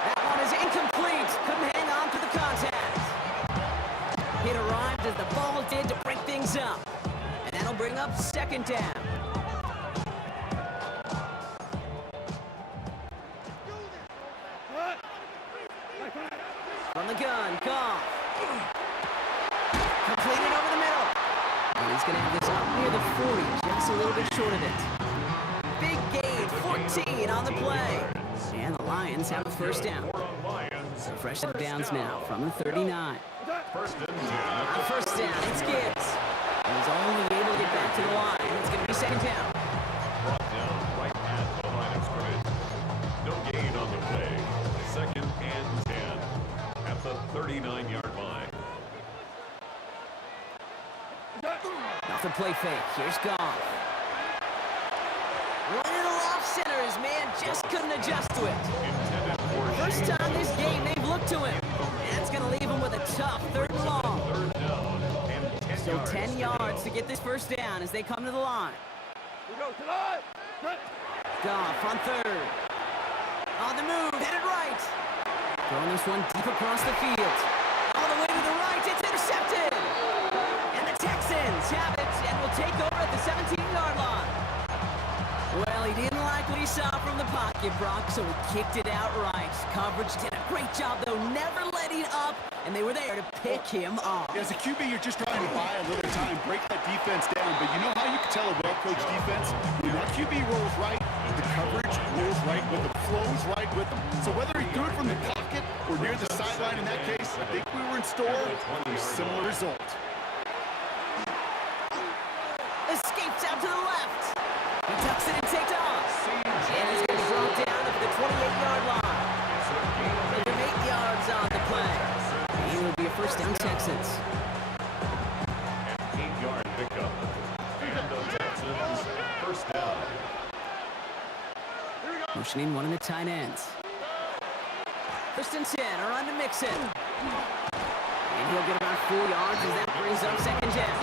That one is incomplete. Couldn't hang on to the contact. It arrived as the ball did to break things up. And that'll bring up 2nd down. From the gun, Goff. Completed over the middle. And he's going to have this up near the 40, just a little bit short of it. Big gain, 14 on the play. And the Lions have a 1st down. So fresh set of downs now from the 39. First and 10. On 1st down, it's Gibbs. And he's only able to get back to the line. It's going to be 2nd down. Brought down right at the line of scrimmage. No gain on the play. 2nd and 10 at the 39-yard line. Off the play fake. Here's Goff. Running it off center. His man just couldn't adjust to it. Intended for First time this game they've looked to him. And it's going to leave him with a tough 3rd and long. 3rd down and 10 So yards. 10 yards to get this 1st down as they come to the line. Goff on 3rd. On the move, headed right. Throwing this one deep across the field. All the way to the right, it's intercepted. And the Texans have it and will take over at the 17-yard line. Well, he didn't like what he saw from the pocket, Brock, so he kicked it outright. Coverage did a great job, though, never letting up, and they were there to pick him off. As a QB, you're just trying to buy a little time, break that defense down. But you know how you can tell a well-coached defense? When that QB rolls right, the coverage rolls right with them, flows right with them. So whether he threw it from the pocket or near the sideline in that case, I think we were in store for a similar result. Escapes out to the left. He tucks it and takes off. And he's going to be brought down at the 28-yard line. Make him 8 yards on the play. It will be a 1st down, Texans. An 8-yard pickup. And the Texans 1st down. Motioning one of the tight ends. 1st and 10, a run to Mixon. And he'll get about 4 yards as that brings up 2nd down.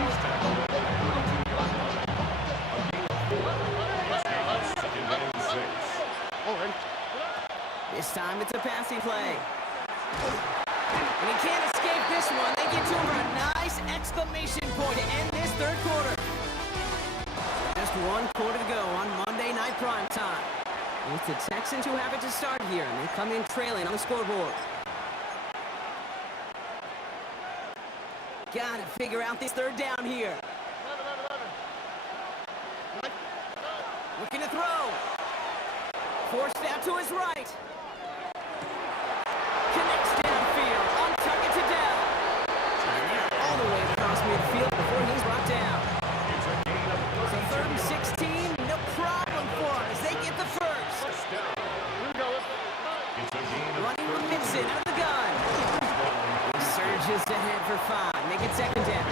He's tackled at the 32-yard line. A gain of 4. It's now 2nd and 6. This time it's a passing play. And he can't escape this one. They get to him for a nice exclamation point to end this third quarter. Just one quarter to go on Monday Night Prime Time. It's the Texans who have it to start here, and they come in trailing on the scoreboard. Gotta figure out this third down here. Looking to throw. Forced out to his right. Connects downfield. On target to Dell. And they're all the way across midfield before he's brought down. So 3rd and 16, no problem for him as they get the first. Running with Mixon out of the gun. He surges ahead for 5. Make it 2nd down.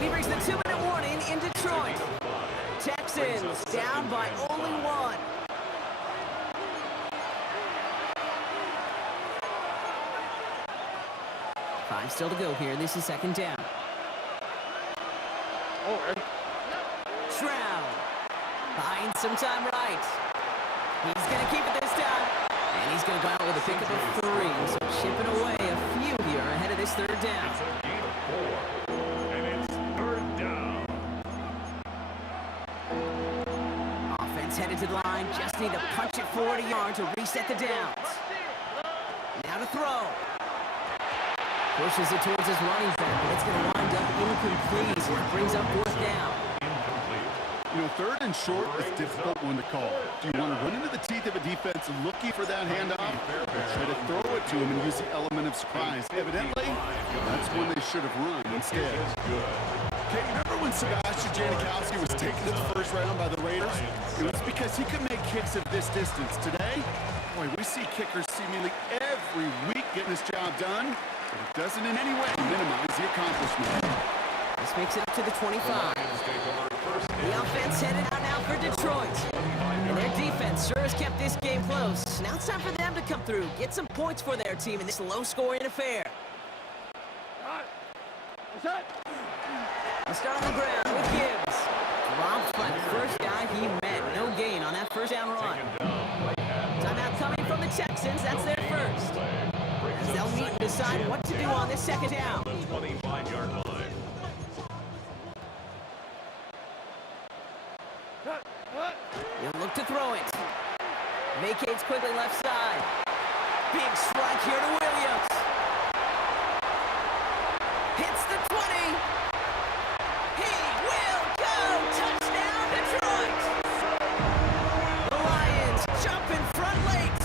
He brings the 2-minute warning in Detroit. Texans down by only 1. Five still to go here. This is 2nd down. Stroud finds some time right. He's going to keep it this time. And he's going to go out with a pickup of 3. So chipping away a few here ahead of this 3rd down. It's a gain of 4. And it's 3rd down. Offense headed to the line. Just need to punch it 40 yards to reset the downs. Now to throw. Pushes it towards his running back, but it's going to wind up incomplete. So it brings up 4th down. You know, 3rd and short is a difficult one to call. Do you want to run into the teeth of a defense looking for that handoff, or try to throw it to him and use the element of surprise? Evidently, that's when they should have run instead. Okay, remember when Sebastian Janikowski was taken in the 1st round by the Raiders? It was because he could make kicks of this distance. Today, boy, we see kickers seemingly every week getting this job done, but it doesn't in any way minimize the accomplishment. This makes it up to the 25. The offense headed out now for Detroit. And their defense sure has kept this game close. Now it's time for them to come through, get some points for their team in this low-scoring affair. They start on the ground with Gibbs. Dropped by the first guy he met. No gain on that 1st down run. Timeout coming from the Texans. That's their first. As they'll meet and decide what to do on this 2nd down. 25-yard line. He'll look to throw it. Vacates quickly left side. Big strike here to Williams. Hits the 20. He will go. Touchdown, Detroit. The Lions jump in front late.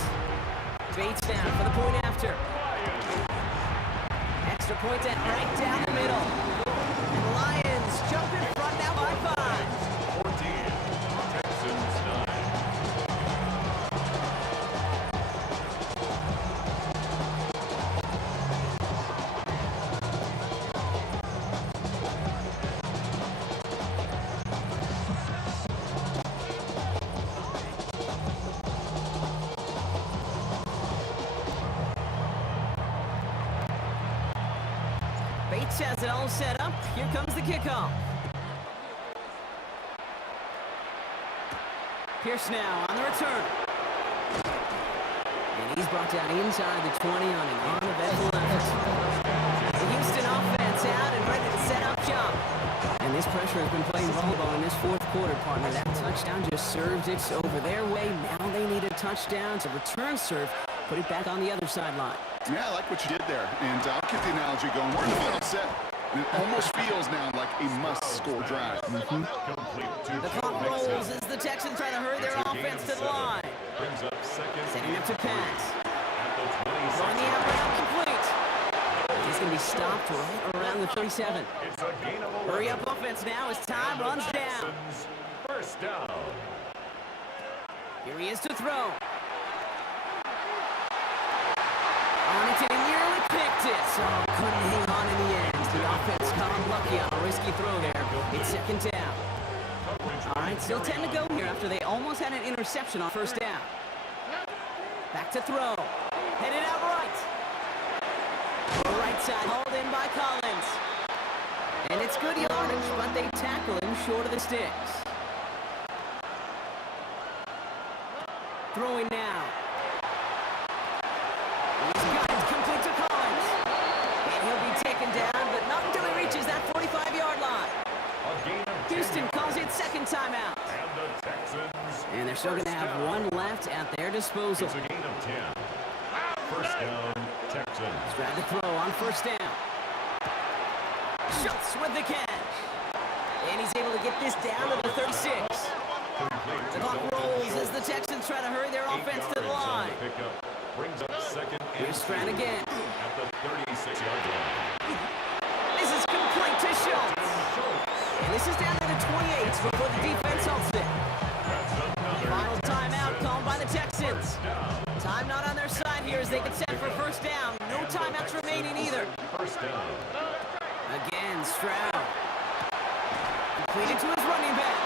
Bates down for the point after. Extra point at right down the middle. And the Lions jump in front now by 5. 14. Texans 9. Bates has it all set up. Here comes the kickoff. Pierce now on the return. And he's brought down inside the 20 on an uneventful effort. The Houston offense out and ready to set up shop. And this pressure has been playing volleyball in this 4th quarter, partner. That touchdown just served it over their way. Now they need a touchdown to return serve. Put it back on the other sideline. Yeah, I like what you did there. And I'll keep the analogy going. We're in the final set. And it almost feels now like a must-score drive. The clock rolls as the Texans try to hurry their offense to the line. Brings up 2nd. Setting up to pass. At the 27. Throwing the out route complete. He's going to be stopped right around the 37. It's a gain of 11. Hurry up offense now as time runs down. Texans 1st down. Here he is to throw. On it, and he nearly picked it. So couldn't hang on in the end. The offense got unlucky on a risky throw there. It's 2nd down. All right, still 10 to go here after they almost had an interception on 1st down. Back to throw. Headed out right. Right side, hauled in by Collins. And it's good yardage, but they tackle him short of the sticks. Throwing now. Houston calls it second timeout. And the Texans. And they're still going to have one left at their disposal. It's a gain of 10. First down, Texans. Try to throw on first down. Schultz with the catch. And he's able to get this down to the 36. The clock rolls as the Texans try to hurry their offense to the line. Brings up second and Here's Strand again. at the 36-yard line. This is complete to Schultz. And this is down to the 28s before the defense halts it. That's another Final timeout called by the Texans. Time not on their side here as they get set for first down. No timeouts remaining either. first down. Again, Stroud. Completed to his running back.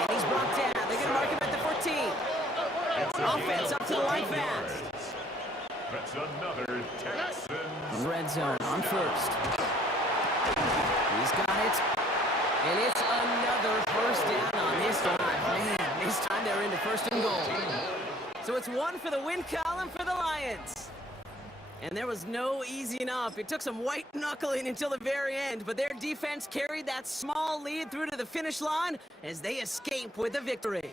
And he's brought down. They're going to mark him at the 14. Offense up to the line fast. That's another Texans. Red zone on first. He's got it. And it's another first down on this drive. Man, this time they're into first and goal. So it's one for the win column for the Lions. And there was no easing up. It took some white knuckling until the very end, but their defense carried that small lead through to the finish line as they escape with a victory.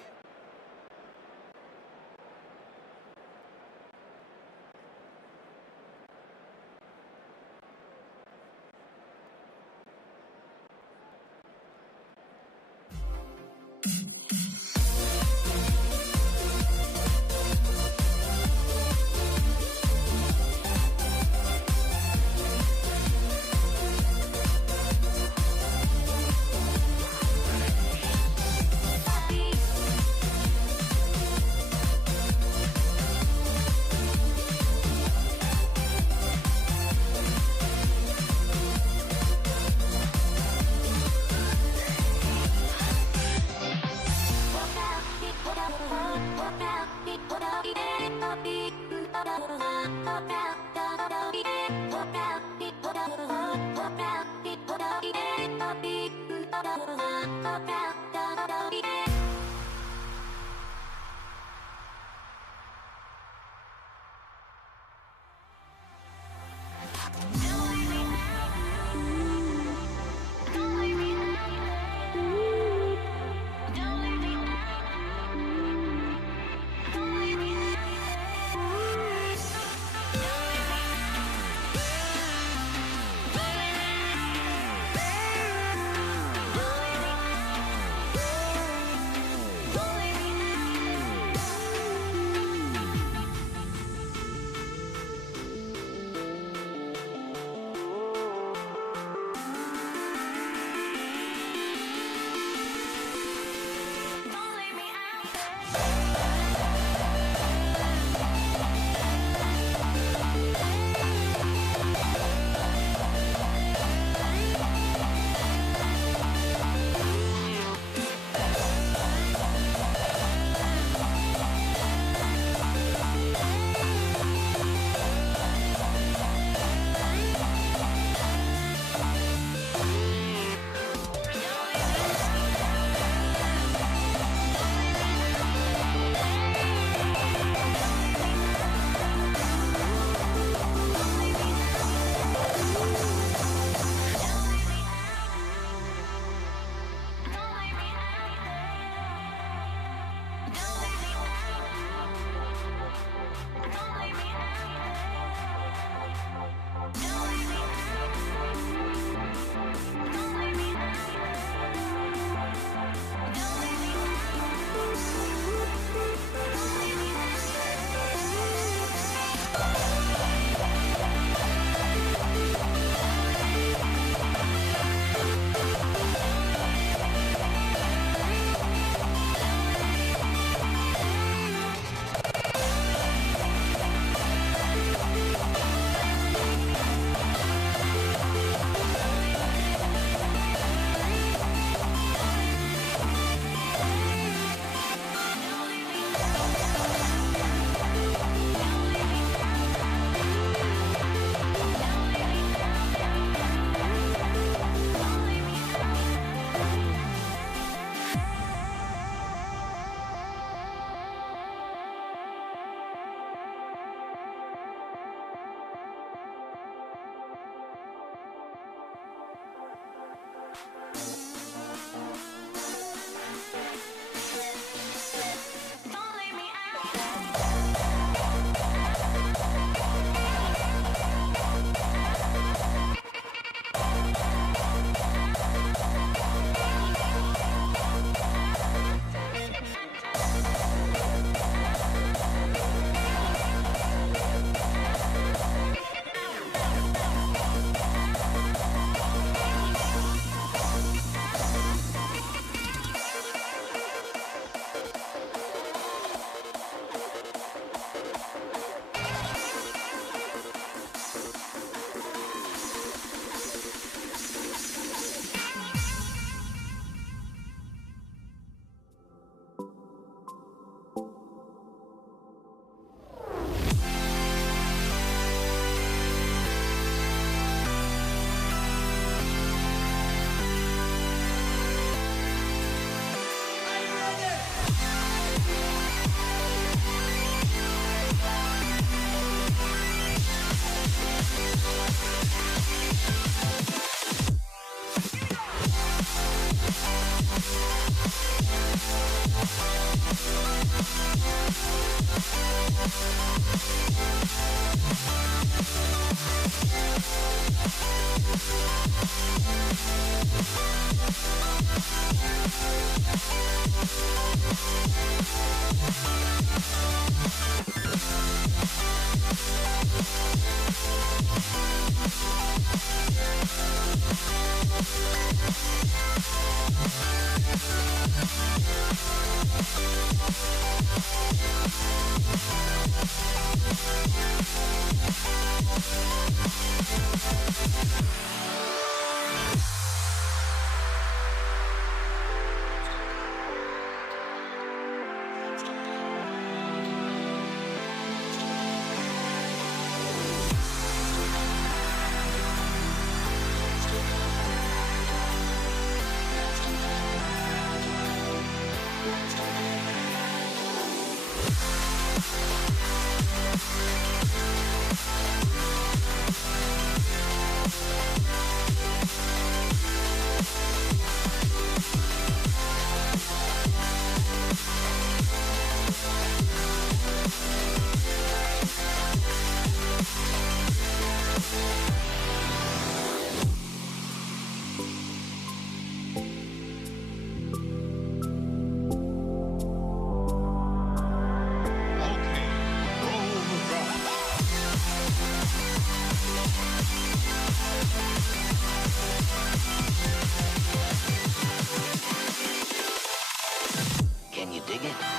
You dig it?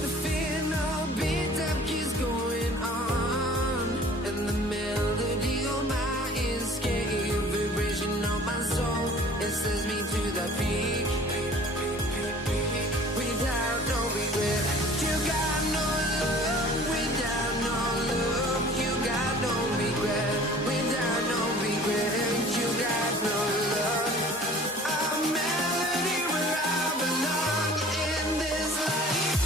The final beat-up keeps going on, and the melody on my escape, vibration on my soul, it sends me to the peak. Without no regret, you got no love. Without no love, you got no regret. Without no regret, you got no love. A melody where I belong in this life.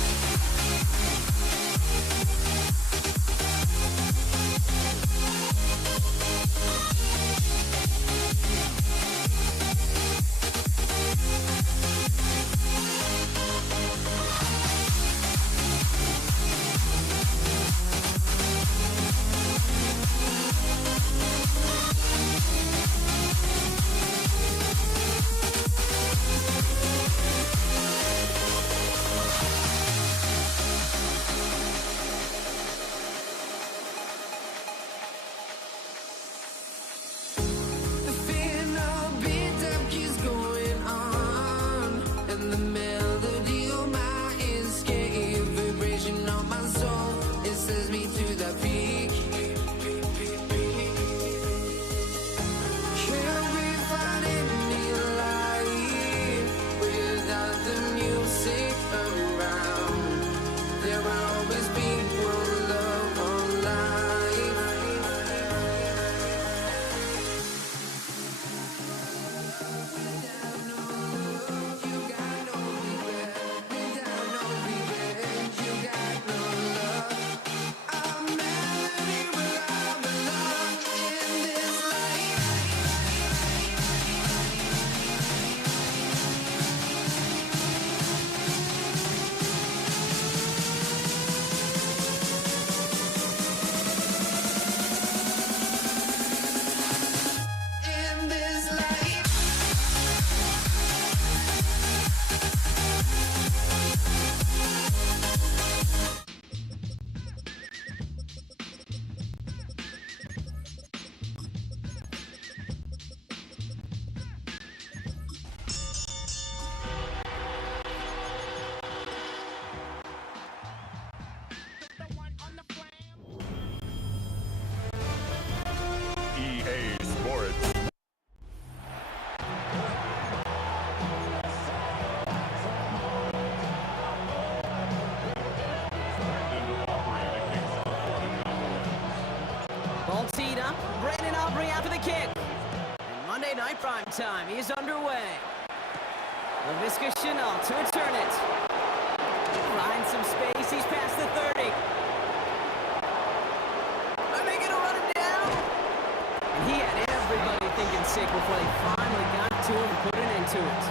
The final beat-up keeps going on, and the melody on my escape, vibration on my soul, it sends me to the peak. Can we find any light without the music around? There will always be one love on life. You got no regret. Without no regret, you got no love. A melody where I belong in this life. In this life. EA Sports. Ball teed up. Brandon Aubrey after the kick. And Monday Night Prime Time is underway. LaVisca Chenault to return it. Finds some space. He's past the 30. Are they going to run him down? And he had everybody thinking sick before they finally got to him and put an end to it.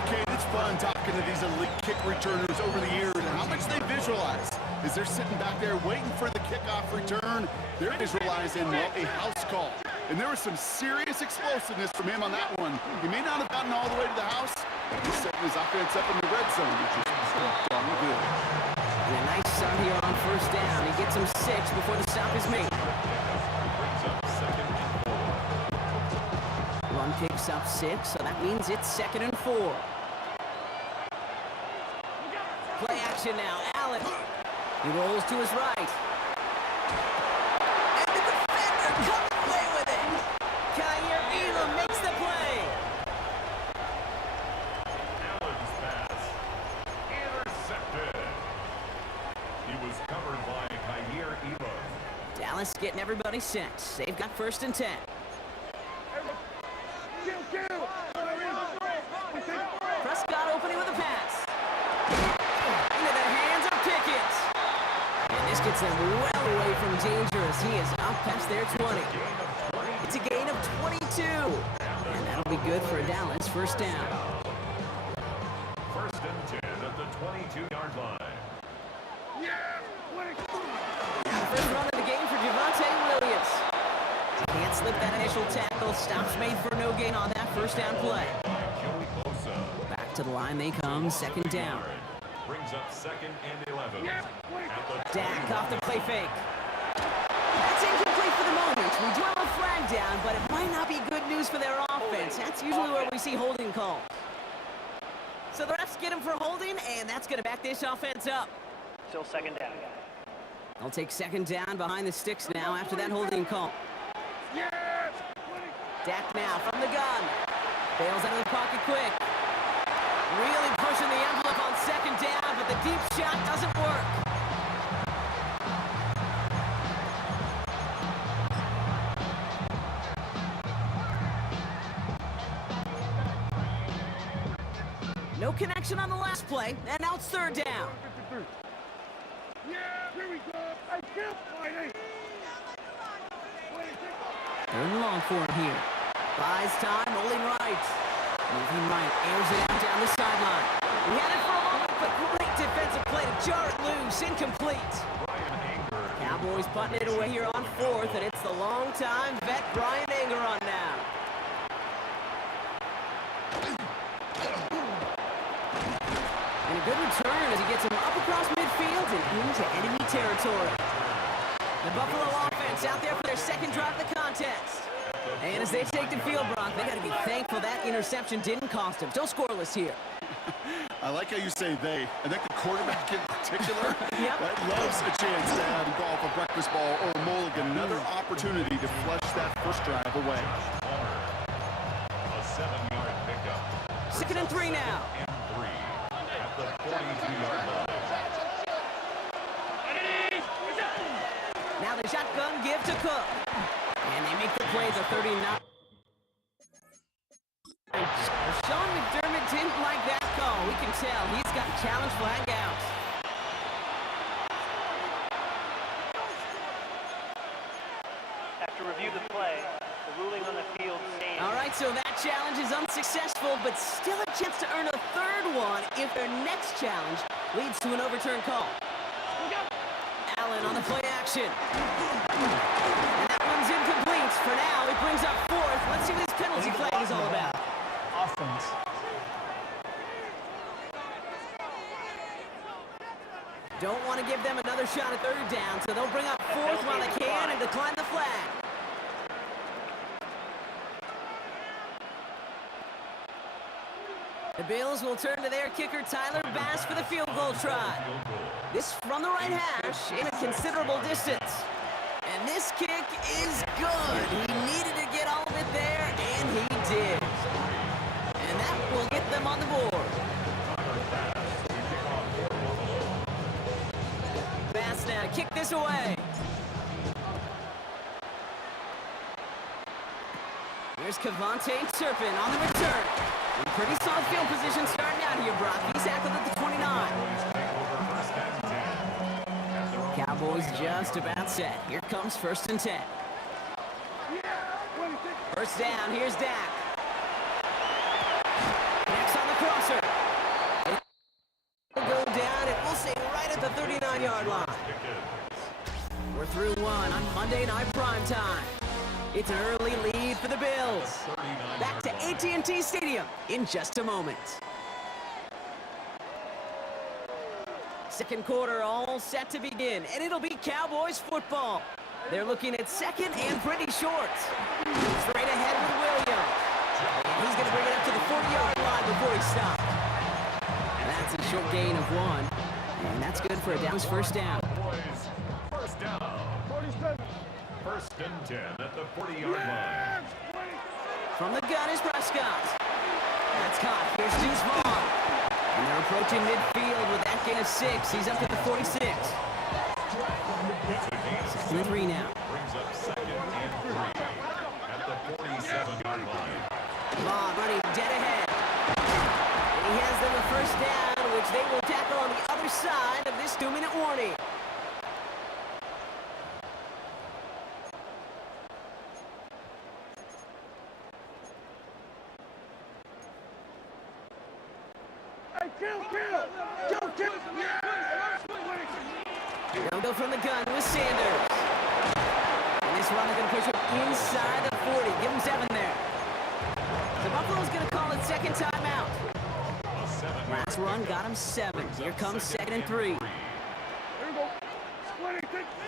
Okay, it's fun talking to these elite kick returners over the years and how much they visualize. As they're sitting back there waiting for the kickoff return, they're visualizing, well, a house call. And there was some serious explosiveness from him on that one. He may not have gotten all the way to the house, but he's setting his offense up in the red zone, which is darn good. And a nice start here on first down. He gets him 6 before the stop is made. Run picks up 6, so that means it's 2nd and 4. Play action now. Allen. He rolls to his right. And the defender comes away with it. Kyer Just getting everybody set. They've got 1st and 10. Prescott opening with a pass. Into the hands of Pickett. And this gets them well away from danger as he is up past their 20. It's a gain of 22. And that'll be good for Dallas. 1st down. 1st and 10 at the 22-yard line. First run of the game for Javonte Williams. Can't slip that initial tackle. Stops made for no gain on that 1st down play. Joey Bosa Back to the line they come. 2nd down. brings up 2nd and 11. At the Dak off the play fake. That's incomplete for the moment. We do have a flag down, but it might not be good news for their offense. That's usually where we see holding calls. So the refs get him for holding, and that's going to back this offense up. Still 2nd down. They'll take 2nd down behind the sticks now after that holding call. Dak now from the gun. Bails out of the pocket quick. Really pushing the envelope on 2nd down, but the deep shot doesn't work. No connection on the last play, and now it's 3rd down. Third and long for him here. Buys time, rolling right. Moving right, airs it out down the sideline. He had it for a moment, but great defensive play to jar it loose. Incomplete. Cowboys putting it away here on 4th, and it's the long-time vet Brian Anger on now. And a good return as he gets him up across midfield and into enemy territory. The Buffalo offense out there for their 2nd drive of the contest. And as they take the field, Brock, they got to be thankful that interception didn't cost them. Still scoreless here. I like how you say they. I think the quarterback in particular Yep. that loves a chance to have golf, a breakfast ball, or a mulligan. Another opportunity to flush that 1st drive away. A 7-yard pickup. 2nd and 3 now. And 3 at the 42-yard line. Now the shotgun give to Cook. And they make the play the 39. Sean McDermott didn't like that call. We can tell he's got a challenge flag out. After review the play, the ruling on the field stands. All right, so that challenge is unsuccessful, but still a chance to earn a 3rd one if their next challenge leads to an overturned call. Allen on the play action. And that one's incomplete. For now, it brings up 4th. Let's see what this penalty flag is all about. Offense. Don't want to give them another shot at 3rd down, so they'll bring up 4th while they can and decline the flag. The Bills will turn to their kicker, Tyler Bass, for the field goal try. This from the right hash in a considerable distance. And this kick is good. He needed to get all of it there, and he did. And that will get them on the board. Bass now to kick this away. Here's Kevontae Turpin on the return. Pretty solid field position starting out here, Brock. He's tackled at the 29. Cowboys just about set. Here comes 1st and 10. 1st down, here's Dak. Next on the crosser. It'll go down, and we'll say right at the 39-yard line. We're through 1 on Monday Night Primetime. It's an early lead for the Bills. Back to AT&T Stadium in just a moment. 2nd quarter all set to begin, and it'll be Cowboys football. They're looking at 2nd and pretty short. Straight ahead with Williams. And he's going to bring it up to the 40-yard line before he stops. That's a short gain of 1, and that's good for a Dallas 1st down. 1st down. 1st and 10 at the 40-yard line. From the gun is Prescott. That's caught. Here's Deuce Vaughn. And they're approaching midfield with that gain of 6. He's up to the 46. 2nd and 3 now. Brings first down, which they will tackle on the other side of this 2-minute warning. They'll go from the gun with Sanders. And this run is going to push him inside the 40. Give him 7 there. So Buffalo's going to call it second timeout. Last run got him 7. Here comes 2nd and 3.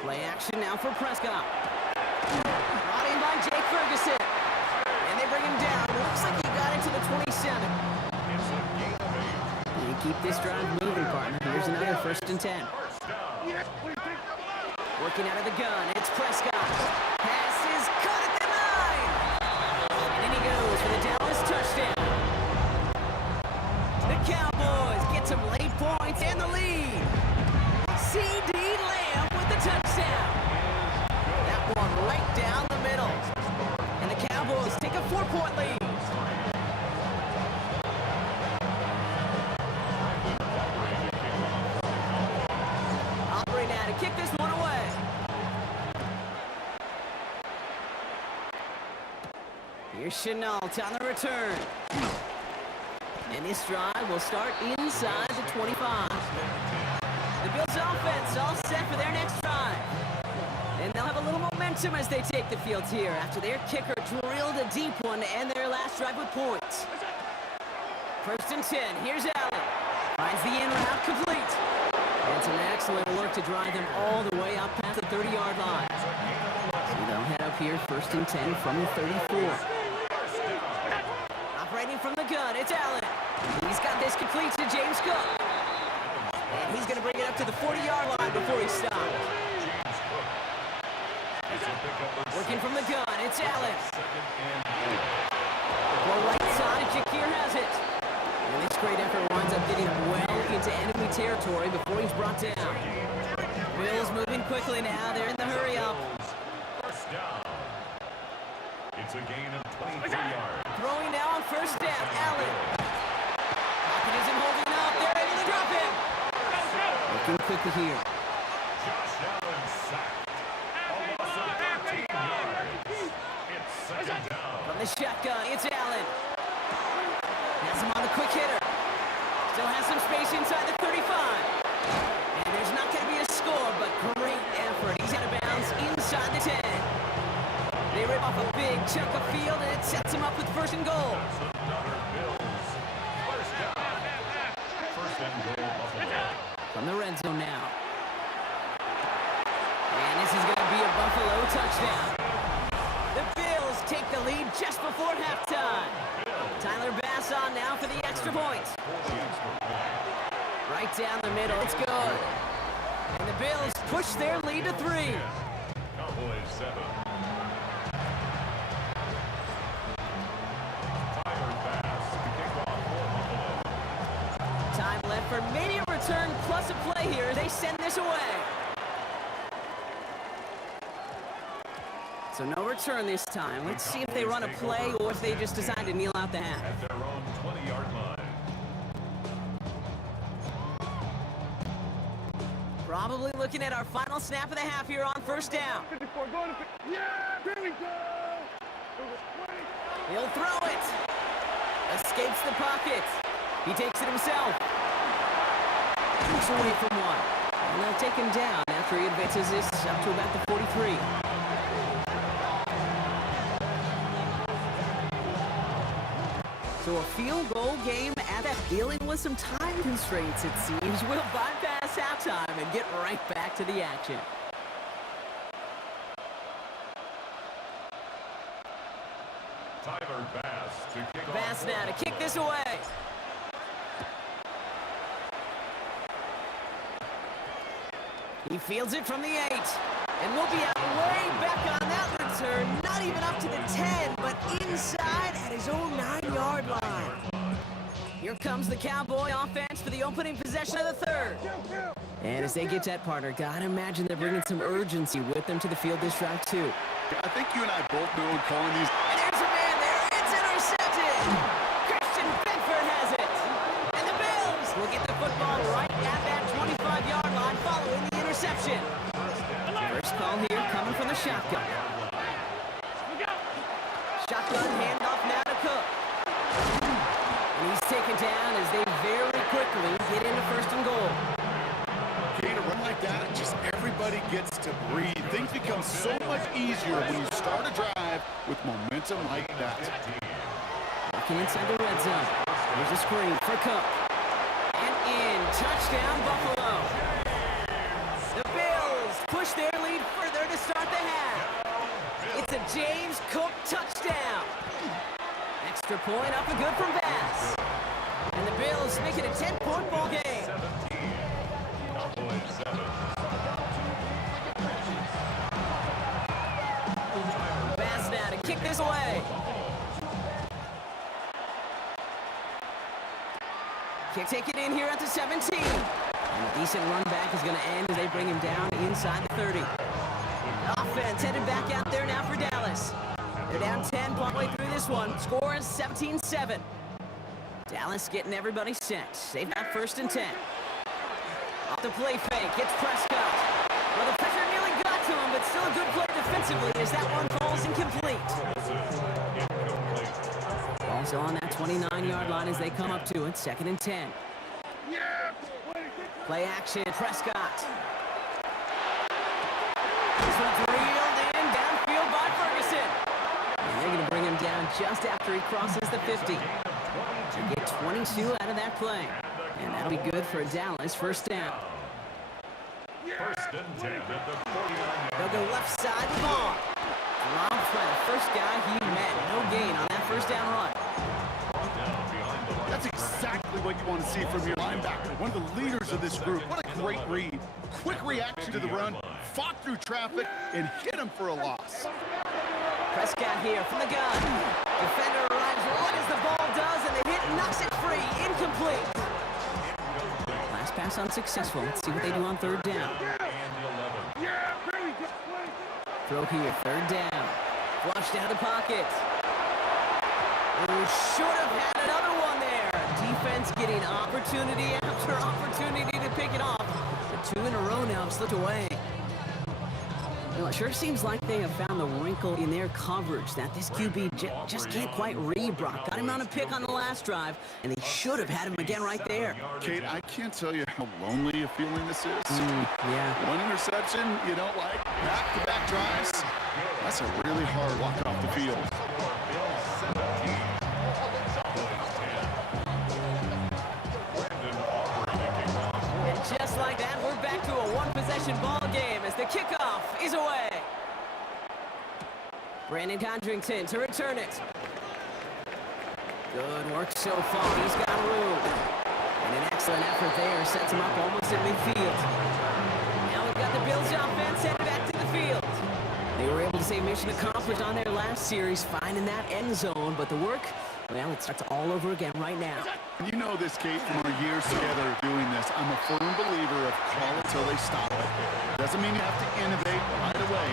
Play action now for Prescott. Brought in by Jake Ferguson. And they bring him down. Looks like he got into the 27. You keep this drive moving, partner. Here's another 1st and 10. Working out of the gun, it's Prescott. Pass is cut at the 9. And in he goes for the Dallas touchdown. The Cowboys get some late points and the lead. C.D. Lamb with the touchdown. That one right down the middle. And the Cowboys take a 4-point lead. To kick this one away. Here's Chenault on the return. And this drive will start inside the 25. The Bills offense all set for their next drive. And they'll have a little momentum as they take the field here after their kicker drilled a deep one to end their last drive with points. 1st and 10. Here's Allen. Finds the in route complete. And some excellent work to drive them all the way up past the 30-yard line. So they'll head up here 1st and 10 from the 34. Operating from the gun, it's Allen. He's got this complete to James Cook. And he's going to bring it up to the 40-yard line before he stops. Working from the gun, it's Allen. Well, right side, Jakir has it. And this great effort winds up getting well into enemy territory before he's brought down. Bills moving quickly now. They're in the hurry up. First down. It's a gain of 23 yards. Throwing now on 1st down. Allen. Pocket isn't holding up. They're able to drop him. Looking quickly here. Josh Allen sacked. A loss of 13 yards. It's 2nd down. From the shotgun, it's Allen. Has him on the quick hitter. Still has some space inside the 35. And there's not going to be a score, but great effort. He's out of bounds inside the 10. They rip off a big chunk of field, and it sets him up with 1st and goal. That's another Bills. First down. 1st and goal, Buffalo. From the red zone now. And this is going to be a Buffalo touchdown. The Bills take the lead just before halftime. Tyler Bass on now for the extra point. Right down the middle, it's good. And the Bills push their lead to 3. Cowboys 7. Tyler Bass to kick off for Buffalo. Time left for maybe a return plus a play here. They send this away. So no return this time. Let's see if they run a play or if they just decide to kneel out the half. At their own 20-yard line. Probably looking at our final snap of the half here on 1st down. Yeah, there we go. He'll throw it. Escapes the pocket. He takes it himself. Moves away from one. And they'll take him down after he advances this up to about the 43. So a field goal game at that, dealing with some time constraints, it seems. We'll bypass halftime and get right back to the action. Tyler Bass to kick off. Bass now to kick this away. He fields it from the 8. And we'll be out way back on that return. Not even up to the 10, but inside at his own 9-yard line. Here comes the Cowboy offense for the opening possession of the 3rd. And as they get that, partner, gotta imagine they're bringing some urgency with them to the field this drive, too. I think you and I both know in calling these. And there's a man there. It's intercepted. Christian Benford has it. And the Bills Shotgun handoff now to Cook. And he's taken down as they very quickly get into first and goal. Okay, to run like that, just everybody gets to breathe. Things become so much easier when you start a drive with momentum like that. Walking inside the red zone. Here's a screen for Cook. And in. Touchdown, Buffalo. The Bills push their lead further to start the half. It's a James Cook touchdown. Extra point up and good from Bass. And the Bills make it a 10-point ball game. 17. Cowboys 7. Bass now to kick this away. Kick taken in here at the 17. And a decent run back is going to end as they bring him down inside the 30. Offense headed back out there now for Dallas. They're down 10 partway through this one. Score is 17-7. Dallas getting everybody set. They've got first and 10. Off the play fake, it's Prescott. Well, the pressure nearly got to him, but still a good play defensively as that one falls incomplete. Also on that 29-yard line as they come up to it, second and 10. Play action, Prescott. This one's reeled in, downfield by Ferguson. And they're going to bring him down just after he crosses the 50. To get 22 out of that play. And that'll be good for Dallas, first down. First and 10 at the 49. They'll go left side of the ball. Dropped by the first guy he met. No gain on that first down run. That's exactly what you want to see from your linebacker. One of the leaders of this group. What a great read. Quick reaction to the run, fought through traffic, and hit him for a loss. Prescott here from the gun. Defender arrives right as the ball does, and the hit knocks it free. Incomplete. Last pass unsuccessful. Let's see what they do on third down. Throw here, third down. Flushed out of the pocket. Should have had another one there. Defense getting opportunity after opportunity to pick it off. The 2 in a row now have slipped away. Well, it sure seems like they have found the wrinkle in their coverage that this QB just can't quite read Brock. Got him on a pick on the last drive, and they should have had him again right there. Kate, I can't tell you how lonely a feeling this is. Yeah. One interception you don't like, back-to-back drives. That's a really hard walk off the field. And just like that, we're back to a one-possession ball game as the kickoff is away. Brandon Condrington to return it. Good work so far. He's got room. And an excellent effort there sets him up almost at midfield. Now we've got the Bills offense headed back to the field. They were able to say mission accomplished on their last series, finding that end zone, but the work, well, it starts all over again right now. You know this, Kate, from our years together doing this. I'm a firm believer of call it till they stop it. Doesn't mean you have to innovate right away.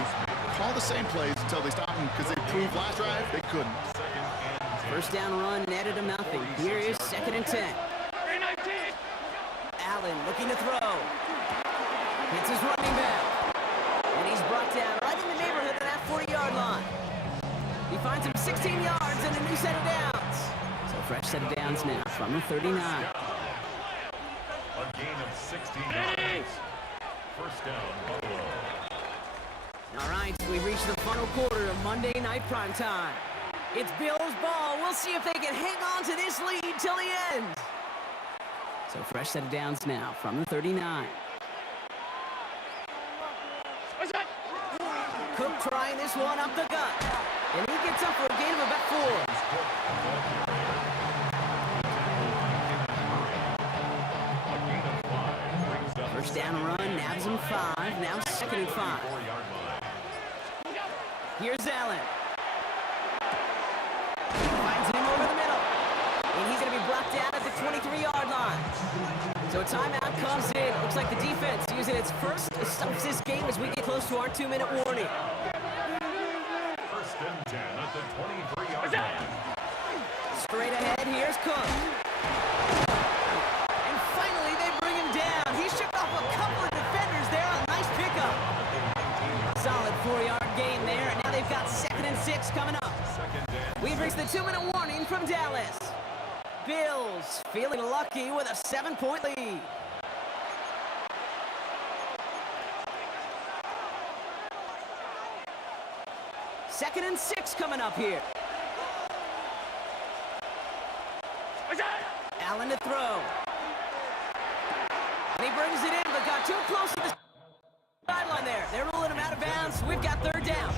Call the same plays until they stop them, because they proved last drive they couldn't. First down run netted him nothing. Here is second and 10. Allen looking to throw. Hits his running back. And he's brought down right in the neighborhood of that 40-yard line. He finds him 16 yards and a new set of downs. So fresh set of downs now from the 39. A gain of 16 yards. First down, Buffalo. All right, we've reached the final quarter of Monday Night Primetime. It's Bills ball. We'll see if they can hang on to this lead till the end. So fresh set of downs now from the 39. Cook trying this one up the gut. And he gets up for a gain of about 4. First down run, nabs him 5. Now second and 5. Here's Allen. Finds him over the middle. And he's going to be brought down at the 23-yard line. So a timeout comes in. Looks like the defense using its first to stop this game as we get close to our 2-minute warning. First and 10 at the 23-yard line. Straight ahead, here's Cook. And finally, they bring him down. He shook off a couple of defenders there on a nice pickup. Solid 4-yard gain there, and now they've got second and 6 coming up. Second down. We've reached the 2-minute warning from Dallas. Bills feeling lucky with a 7-point lead. Second and 6 coming up here. Allen to throw. And he brings it in, but got too close to the sideline there. They're ruling him out of bounds. We've got third down.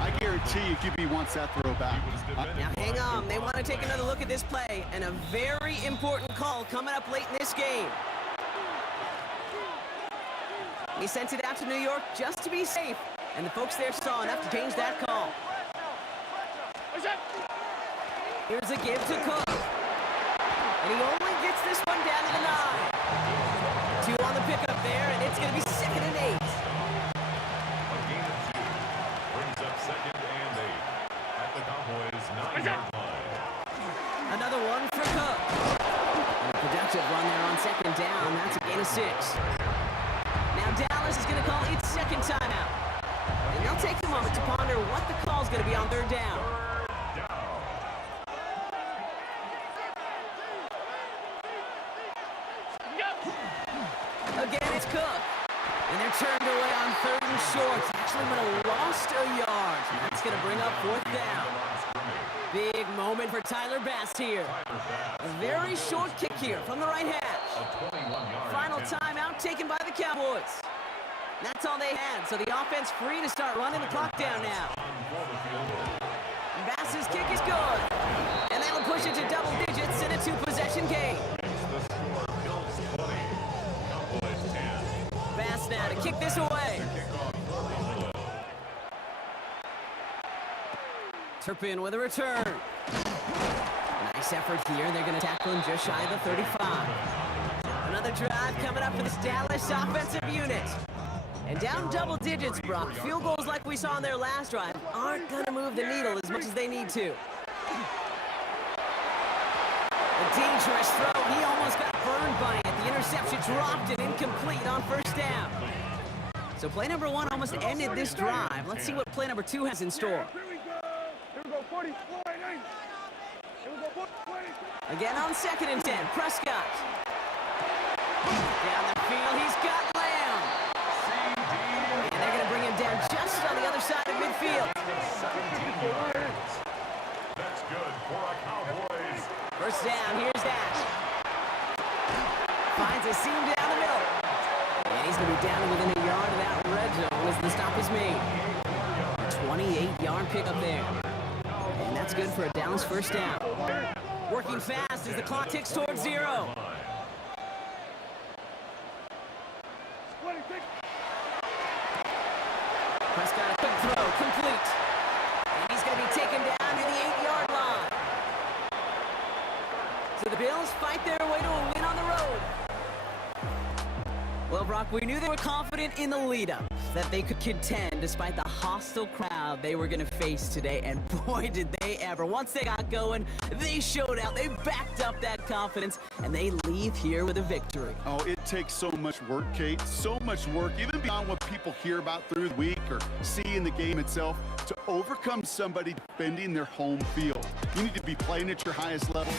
I guarantee you QB wants that throw back. Now hang on, they want to take another look at this play, and a very important call coming up late in this game. He sent it out to New York just to be safe, and the folks there saw enough to change that call. Here's a give to Cook, and he only gets this one down to the 9. 2 on the pickup there, and it's going to be 2nd and 8. A gain of 2 brings up 2nd and 8 at the Cowboys' 9-yard line. Another one for Cook. And a productive run there on 2nd down. That's a gain of 6. Now Dallas is going to call its 2nd timeout. And they'll take a moment to ponder what the call's going to be on 3rd down. Again, it's Cook. And they're turned away on 3rd and short. Actually would have lost a yard. That's going to bring up 4th down. Big moment for Tyler Bass here. A very short kick here from the right hash. Final timeout taken by the Cowboys. That's all they had, so the offense free to start running the clock down now. Bass's kick is good. And that'll push it to double digits in a 2-possession game. Bass now to kick this away. Turpin with a return. Nice effort here. They're going to tackle him just shy of the 35. Another drive coming up for this Dallas offensive unit. And down double digits, Brock. Field goals like we saw on their last drive aren't going to move the needle as much as they need to. A dangerous throw. He almost got burned by it. The interception dropped and incomplete on 1st down. So play number 1 almost ended this drive. Let's see what play number 2 has in store. Again on 2nd and 10, Prescott. Down the field, he's got Lamb. And they're going to bring him down just on the other side of midfield. That's good for a Cowboys. 1st down, here's Dash. Finds a seam down the middle. And he's going to be down within a yard of that red zone as the stop is made. A 28-yard pickup there. And that's good for a Dallas 1st down. Working fast as the clock ticks towards 0. Prescott, a quick throw, complete. And he's going to be taken down to the 8-yard line. So the Bills fight their way to a win on the road. Well, Brock, we knew they were confident in the lead-up, that they could contend despite the hostile crowd they were going to face today. And boy, did they ever. Once they got going, they showed out. They backed up that confidence, and they leave here with a victory. Oh, it takes so much work, Kate. So much work, even beyond what people hear about through the week or see in the game itself, to overcome somebody defending their home field. You need to be playing at your highest level.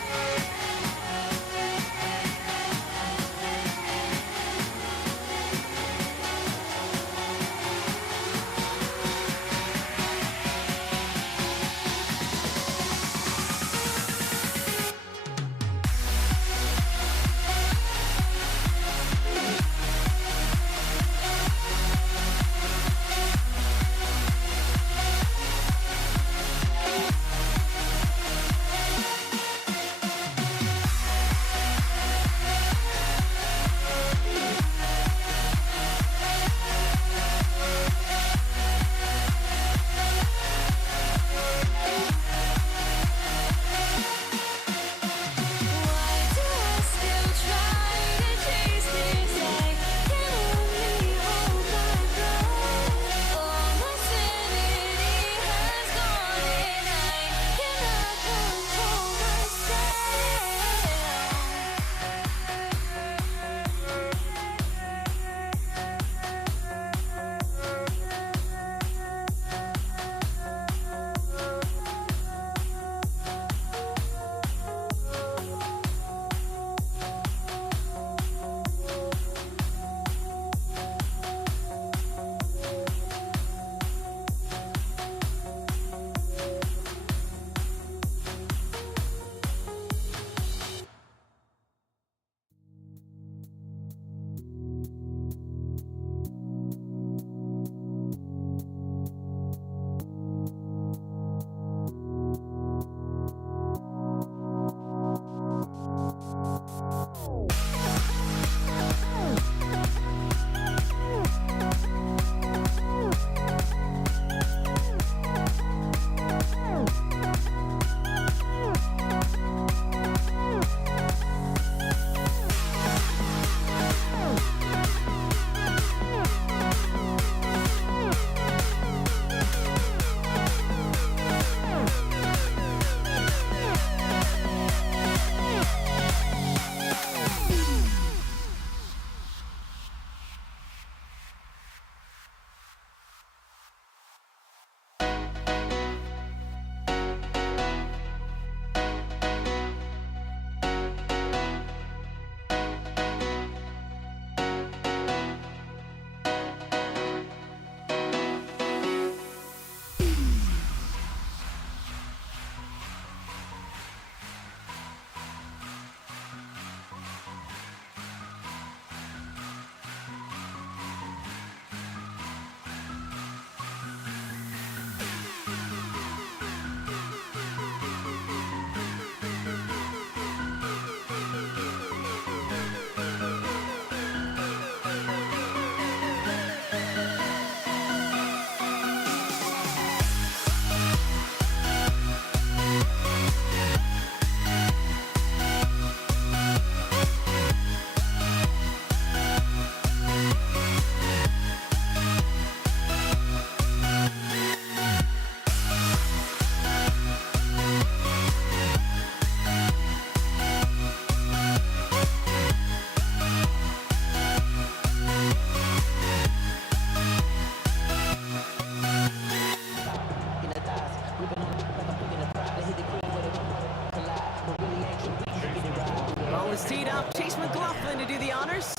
is teed up. Chase McLaughlin to do the honors.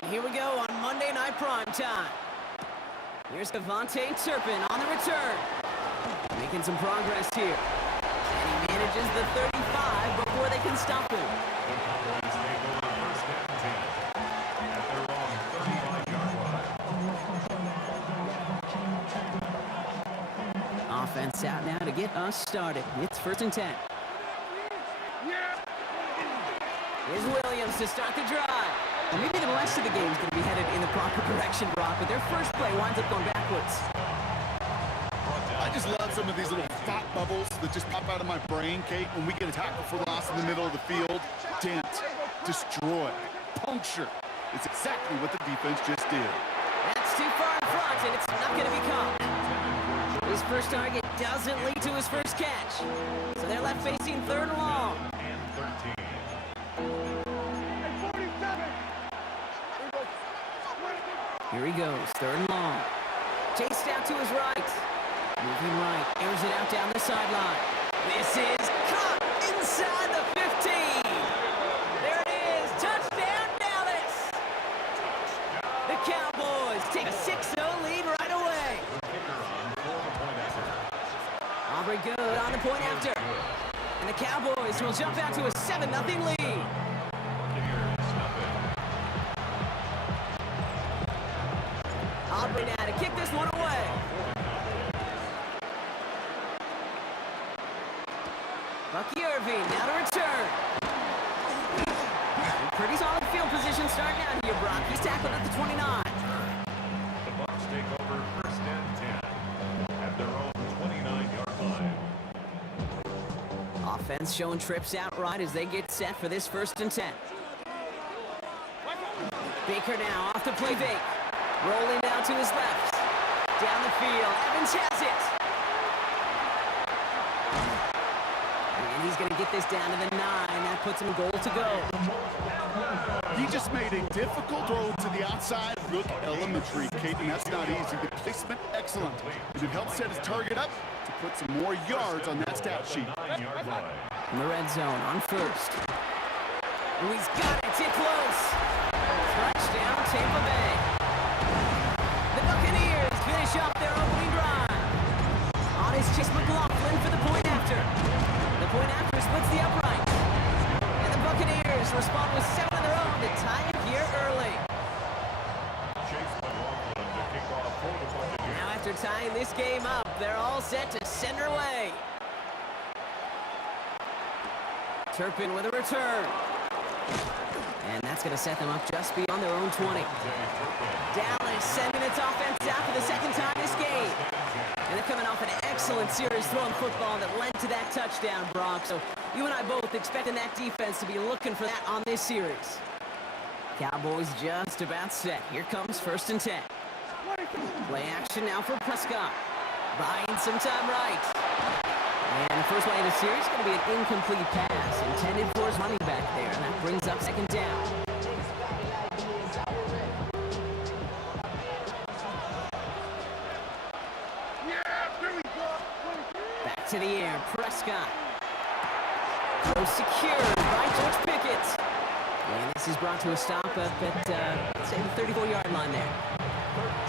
And here we go on Monday Night Prime Time. Here's Devontae Turpin on the return. Making some progress here. And he manages the 35 before they can stop him. The Cowboys take over first and 10 at their own 35-yard line. Offense out now to get us started. It's 1st and 10. Here's Williams to start the drive. Well, maybe the rest of the game is going to be headed in the proper direction, Brock, but their first play winds up going backwards. I just love some of these little thought bubbles that just pop out of my brain, Kate. When we get a tackle for loss in the middle of the field, dent, destroy, puncture. It's exactly what the defense just did. That's too far in front, and it's not going to be caught. His first target doesn't lead to his first catch. So they're left facing 3rd and long. And 13. Here he goes, 3rd and long. Chased out to his right. Moving right, airs it out down the sideline. This is caught inside the 15. There it is, touchdown Dallas. The Cowboys take a 6-0 lead right away. Aubrey good on the point after. And the Cowboys will jump out to a 7-0 lead. Aubrey now to kick this one away. Bucky Irving now to return. Pretty solid field position starting out here, Brock. He's tackled at the 29. The Bucs take over first and 10 at their own 29-yard line. Offense showing trips out right as they get set for this 1st and 10. Baker now off the play fake. Rolling down to his left. Down the field. Evans has it. And he's going to get this down to the 9. That puts him goal to go. He just made a difficult throw to the outside. Look elementary, Kate, and that's not easy. The placement, excellent. And it helps set his target up to put some more yards on that stat sheet. 9-yard line. In the red zone on 1st. Oh, he's got it. Too close. Touchdown, Tampa Bay. The Buccaneers finish up their opening drive. On is Chase McLaughlin for the point after. The point after splits the upright. And the Buccaneers respond with 7 of their own to tie it here early. Chase McLaughlin to kick off for the Buccaneers. Now after tying this game up, they're all set to send her away. Turpin with a return. And that's going to set them up just beyond their own 20. Dallas sending its offense out for the 2nd time this game. And they're coming off an excellent series throwing football that led to that touchdown, Brock. So you and I both expecting that defense to be looking for that on this series. Cowboys just about set. Here comes 1st and 10. Play action now for Prescott. Buying some time right. And the first play of the series is going to be an incomplete pass intended for his running back there. And that brings up 2nd down. Back to the air, Prescott. Throw secured by George Pickett. And this is brought to a stop up at, say, the 34-yard line there.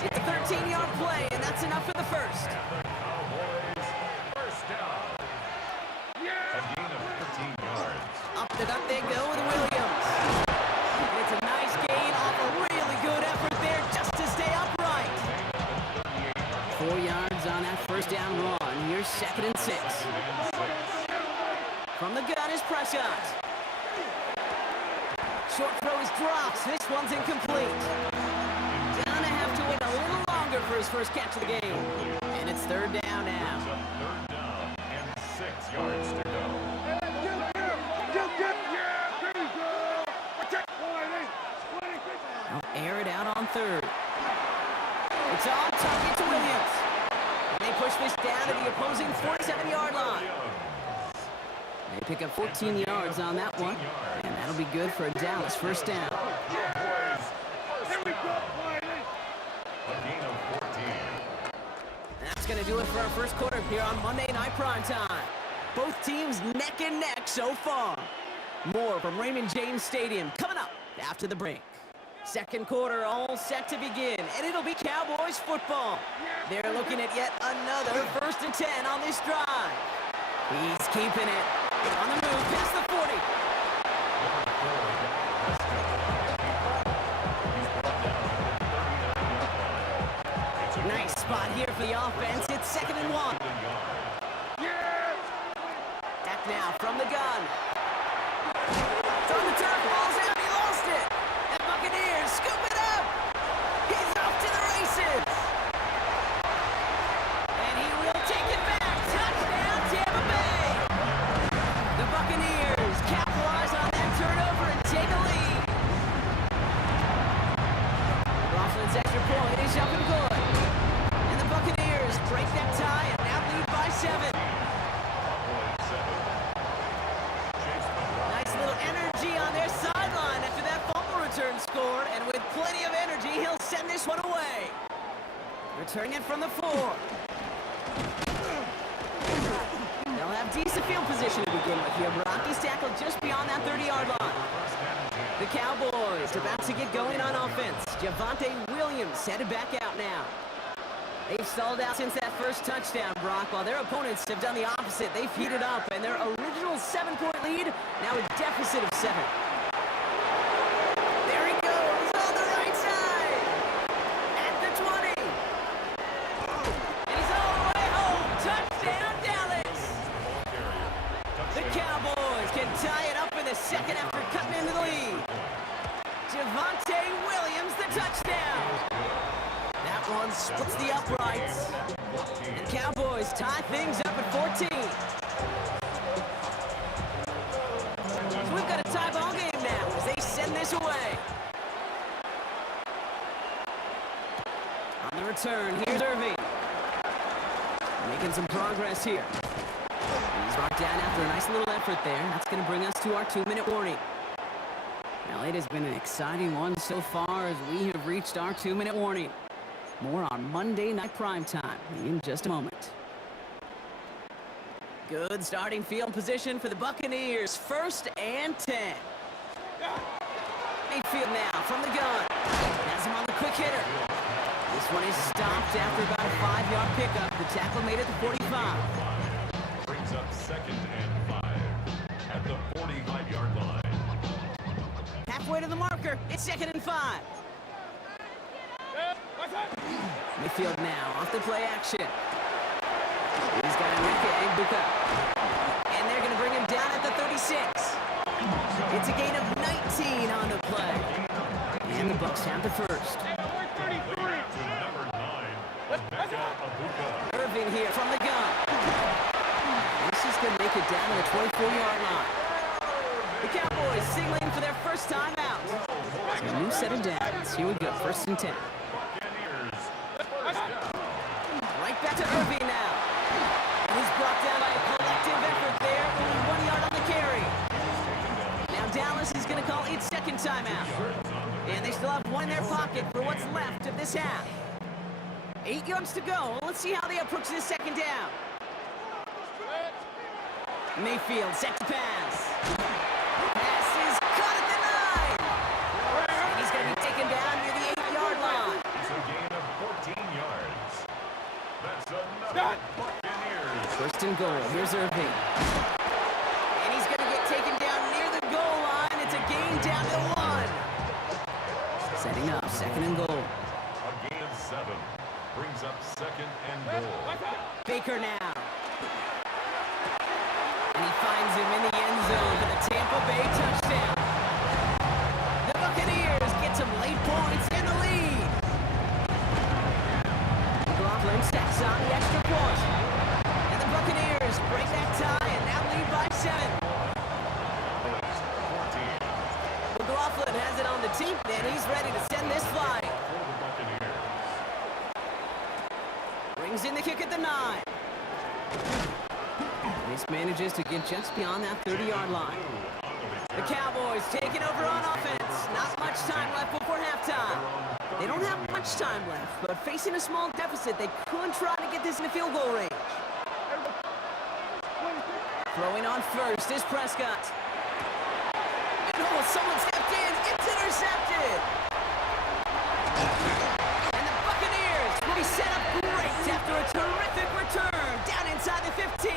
It's a 13-yard play, and that's enough for the first. Cowboys first down. A gain of 13 yards. Up the gut they go with Williams. And it's a nice gain off a really good effort there just to stay upright. 4 yards on that first down run. Here's 2nd and 6. From the gun is Prescott. Short throw is dropped. This one's incomplete. Gonna have to wait a little longer for his first catch of the game. And it's 3rd down now. 3rd down and 6 yards to go. They'll air it out on 3rd. It's on target to Williams. And they push this down to the opposing 47-yard line. They pick up 14 yards on that one. And that'll be good for a Dallas 1st down. A gain of 14. That's going to do it for our first quarter here on Monday Night Prime Time. Both teams neck and neck so far. More from Raymond James Stadium coming up after the break. Second quarter all set to begin, and it'll be Cowboys football. They're looking at yet another 1st and 10 on this drive. He's keeping it. On the move, past the 40. Nice spot here for the offense. It's 2nd and 1. Back now from the gun. It's on the turf, ball's out, he lost it. And Buccaneers scoop it up. He's off to the races. And he will take it back. Touchdown, Tampa Bay. The Buccaneers capitalize on that turnover and take a lead. Laughlin's extra point is up and good. And the Buccaneers break that tie and now lead by 7. Nice little energy on their sideline after that fumble return scored, and with plenty of energy, he'll send this one away. Returning it from the 4. They'll have decent field position to begin with here. Rocky's tackled just beyond that 30-yard line. The Cowboys about to get going on offense. Javonte Williams headed back out now. They've stalled out since that first touchdown, Brock, while their opponents have done the opposite. They've heated up, and their original 7-point lead, now a deficit of 7. There he goes on the right side. At the 20. And he's all the way home. Touchdown, Dallas. The Cowboys can tie it up in the second after cutting into the lead. Javonte Williams, the touchdown. That one splits the uprights. And Cowboys tie things up at 14. So we've got a tie ball game now as they send this away. On the return, here's Irving. Making some progress here. He's brought down after a nice little effort there. That's going to bring us to our 2-minute warning. Now, it has been an exciting one so far as we have reached our 2-minute warning. More on Monday Night Primetime in just a moment. Good starting field position for the Buccaneers. 1st and 10. Mayfield now from the gun. Has him on the quick hitter. This one is stopped after about a 5-yard pickup. The tackle made it to 45. Brings up 2nd and 5 at the 45-yard line. Halfway to the marker. It's 2nd and 5. Mayfield now off the play action. He's got Emeka Egbuka. And they're going to bring him down at the 36. It's a gain of 19 on the play. And the Bucs have the first. Irving here from the gun. This is going to make it down to the 24-yard line. The Cowboys signaling for their first time out. A new set of downs. Here we go, 1st and 10. Right back to Irving now. And he's brought down by a collective effort there. Only 1 yard on the carry. Now Dallas is going to call its 2nd timeout. And they still have one in their pocket for what's left of this half. 8 yards to go. Let's see how they approach this 2nd down. Mayfield set to pass. Pass is caught at the 9. And he's going to be taken down near the 8-yard line. It's a gain of 14 yards. That's another Buccaneers. 1st and goal. Here's Irving. And he's going to get taken down near the goal line. It's a gain down to 1. Setting up 2nd and goal. A gain of 7 brings up 2nd and goal. Baker now. And he finds him in the end zone for the Tampa Bay touchdown. The Buccaneers get some late points in the lead. McLaughlin stacks on the extra point. And the Buccaneers break that tie and now lead by 7. McLaughlin has it on the tee, and he's ready to send this flying. Brings in the kick at the 9. This manages to get just beyond that 30-yard line. The Cowboys taking over on offense. Not much time left before halftime. They don't have much time left, but facing a small deficit, they could try to get this in the field goal range. Throwing on first is Prescott. someone stepped in. It's intercepted. And the Buccaneers will be set up great after a terrific return down inside the 15.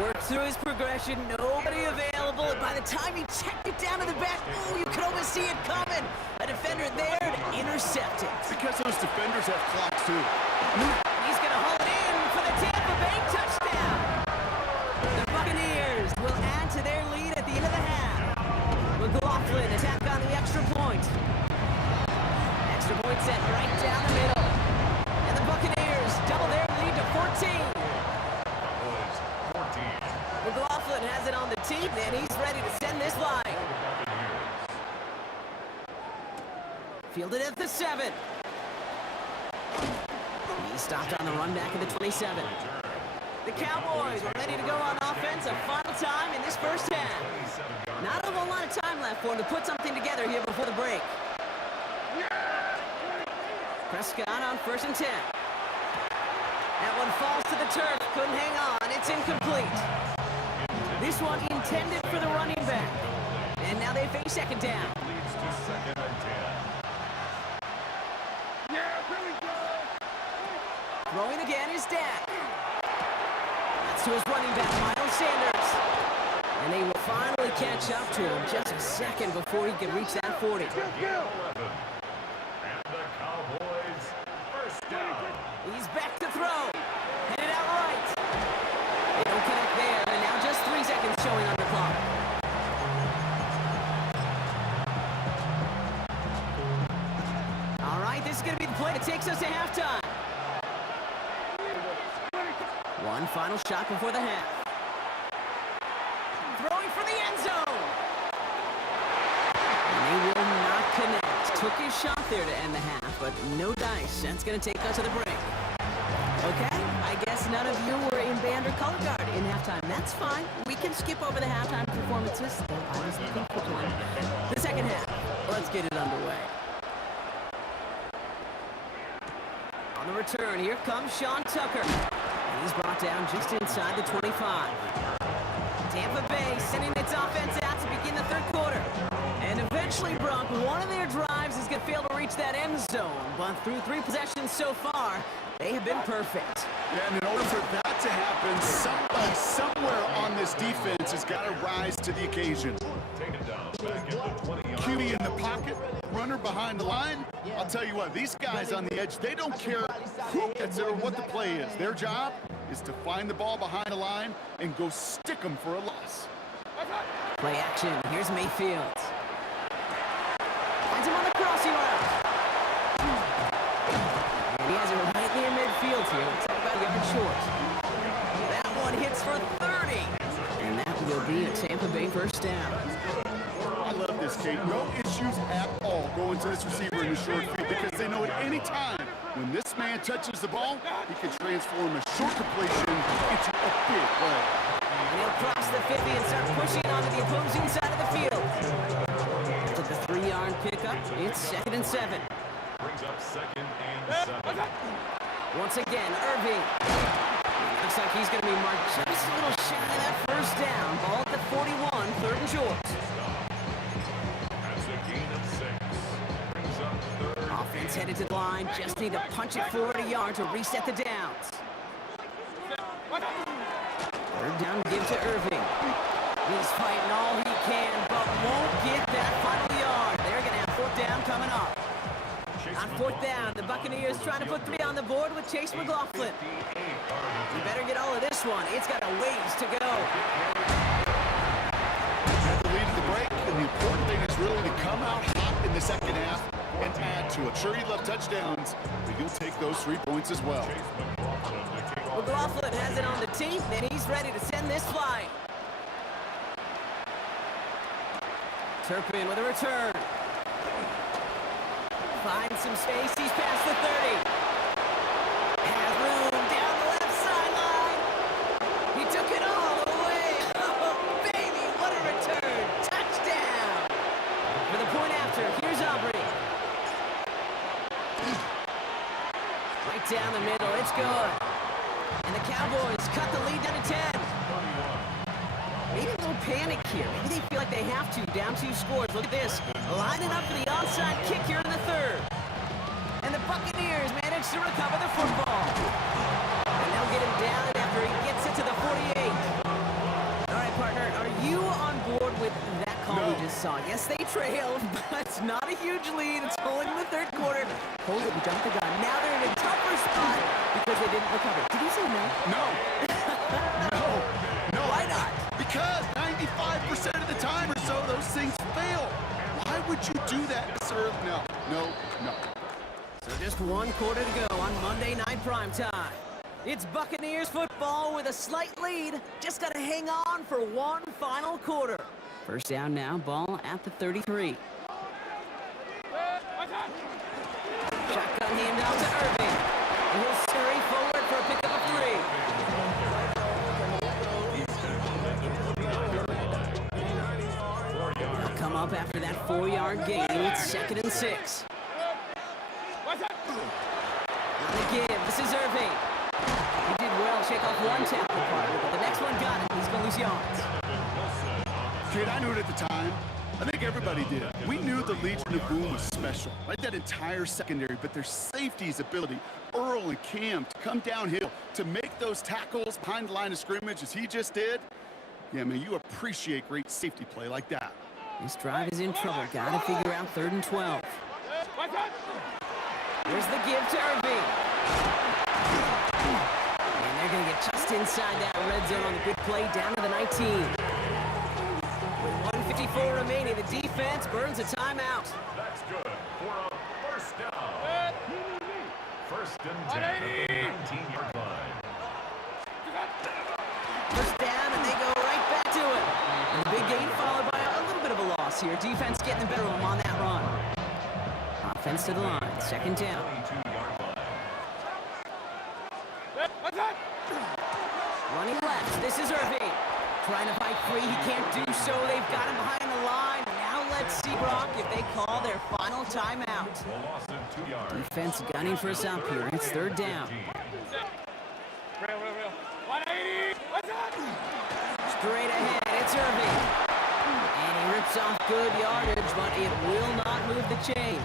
Worked through his progression, nobody available. And by the time he checked it down to the back, oh, you could almost see it coming. A defender there to intercept it. Because those defenders have clocks too. He's going to haul it in for the Tampa Bay touchdown. The Buccaneers will add to their lead at the end of the half. McLaughlin attack on the extra point. Extra point set right down the middle. And the Buccaneers double their lead to 14. Cowboys 14. McLaughlin has it on the tee, and he's ready to send this line. Fielded at the 7. He stopped on the run back at the 27. The Cowboys are ready to go on offense a final time in this first half. Not a whole lot of time left for them to put something together here before the break. Prescott on 1st and 10. That one falls to the turf. Couldn't hang on. It's incomplete. This one intended for the running back. And now they face second down. Leads to 2nd and 10. Throwing again is Dak. That's to his running back, Miles Sanders. And they will finally catch up to him just a second before he can reach that 40. And the Cowboys first down. He's back to throw. Headed out right. They don't connect there, and now just 3 seconds showing on the clock. All right, this is going to be the play that takes us to halftime. One final shot before the half. Throwing for the end zone. And they will not connect. Took his shot there to end the half, but no dice. That's going to take us to the break. Okay, I guess none of you were in band or color guard in halftime. That's fine. We can skip over the halftime performances. I was looking for one. The second half. Let's get it underway. On the return, here comes Sean Tucker. He's brought down just inside the 25. Tampa Bay sending its offense out to begin the third quarter. And eventually, Brock, one of their drives is going to fail to reach that end zone. But through 3 possessions so far, they have been perfect. Yeah, and in order for that to happen, somebody somewhere on this defense has got to rise to the occasion. Taken down back at the 20-yard QB in the pocket, runner behind the line. I'll tell you what, these guys on the edge, they don't care who gets it or what the play is. Their job is to find the ball behind the line and go stick them for a loss. Play action. Here's Mayfield. Finds him on the crossing route. And he has it right near midfield here. Let's talk about yard short. That one hits for 30. And that will be a Tampa Bay first down. I love this, Kate. No issues at all going to this receiver in the short field because they know at any time when this man touches the ball, he can transform a short completion into a big play. And he'll cross the 50 and start pushing onto the opposing side of the field. After the 3-yard pickup, it's 2nd and 7. brings up 2nd and 7. Once again, Irving. Looks like he's going to be marked just a little shy of that first down. Ball at the 41, 3rd and short. That's a gain of 6. Brings up 3rd. Offense headed to the line. Just need to punch it forward a yard to reset the downs. 3rd down, give to Irving. He's fighting all he can, but won't get that final yard. They're going to have 4th down coming up. On 4th down, the Buccaneers trying to put 3 on the board with Chase McLaughlin. You better get all of this one. It's got a ways to go. Had the lead at the break, and the important thing is really to come out hot in the second half and add to it. Sure, you love touchdowns, but you'll take those 3 points as well. McLaughlin has it on the tee, and he's ready to send this flying. Turpin with a return. Finds some space, he's past the 30. Has room down the left sideline. He took it all the way. Oh, baby, what a return. Touchdown. For the point after, here's Aubrey. Right down the middle, it's good. And the Cowboys cut the lead down to 10. Maybe a little panic here. Maybe they feel like they have 2, down 2 scores. Look at this. Lining up for the onside kick here in the third. And the Buccaneers manage to recover the football. And they'll get him down after he gets it to the 48. All right, partner, are you on board with that call we just saw? Yes, they trailed, but it's not a huge lead. It's only in the third quarter. Hold it, we jumped the gun. Now they're in a tougher spot because they didn't recover. Did you say no? No. No. Why not? Because 95% of the time or so, those things fail. Why would you do that, sir? No. So just 1 quarter to go on Monday Night Primetime. It's Buccaneers football with a slight lead. Just got to hang on for one final quarter. First down now, ball at the 33. Shotgun handout to Irving. And he'll scurry forward for a pickup of 3. They'll come up after that 4-yard gain. It's 2nd and 6. On the give, this is Irving. He did well, shake off one tackle partner, but the next one got him. He's going to lose yards. Kid, I knew it at the time. I think everybody did. We knew the Legion of Boom was special, right? That entire secondary, but their safety's ability, Earl and Cam, to come downhill, to make those tackles behind the line of scrimmage as he just did. Yeah, man, you appreciate great safety play like that. This drive is in trouble. Got to figure out 3rd and 12. Here's the give to Irving. And they're going to get just inside that red zone on the big play down to the 19. With 1:54 remaining, the defense burns a timeout. That's good for a first down. First and 10 at the 19-yard line. First down, and they go right back to it. And the big gain followed by a little bit of a loss here. Defense getting the better of them on that run. Offense to the line. 2nd down. 22-yard line. Running left. This is Irving. Trying to fight free. He can't do so. They've got him behind the line. Now let's see, Brock, if they call their final timeout. A loss of 2 yards. Defense gunning for us up here. It's 3rd down. Straight ahead. It's Irving. And he rips off good yardage, but it will not move the chains.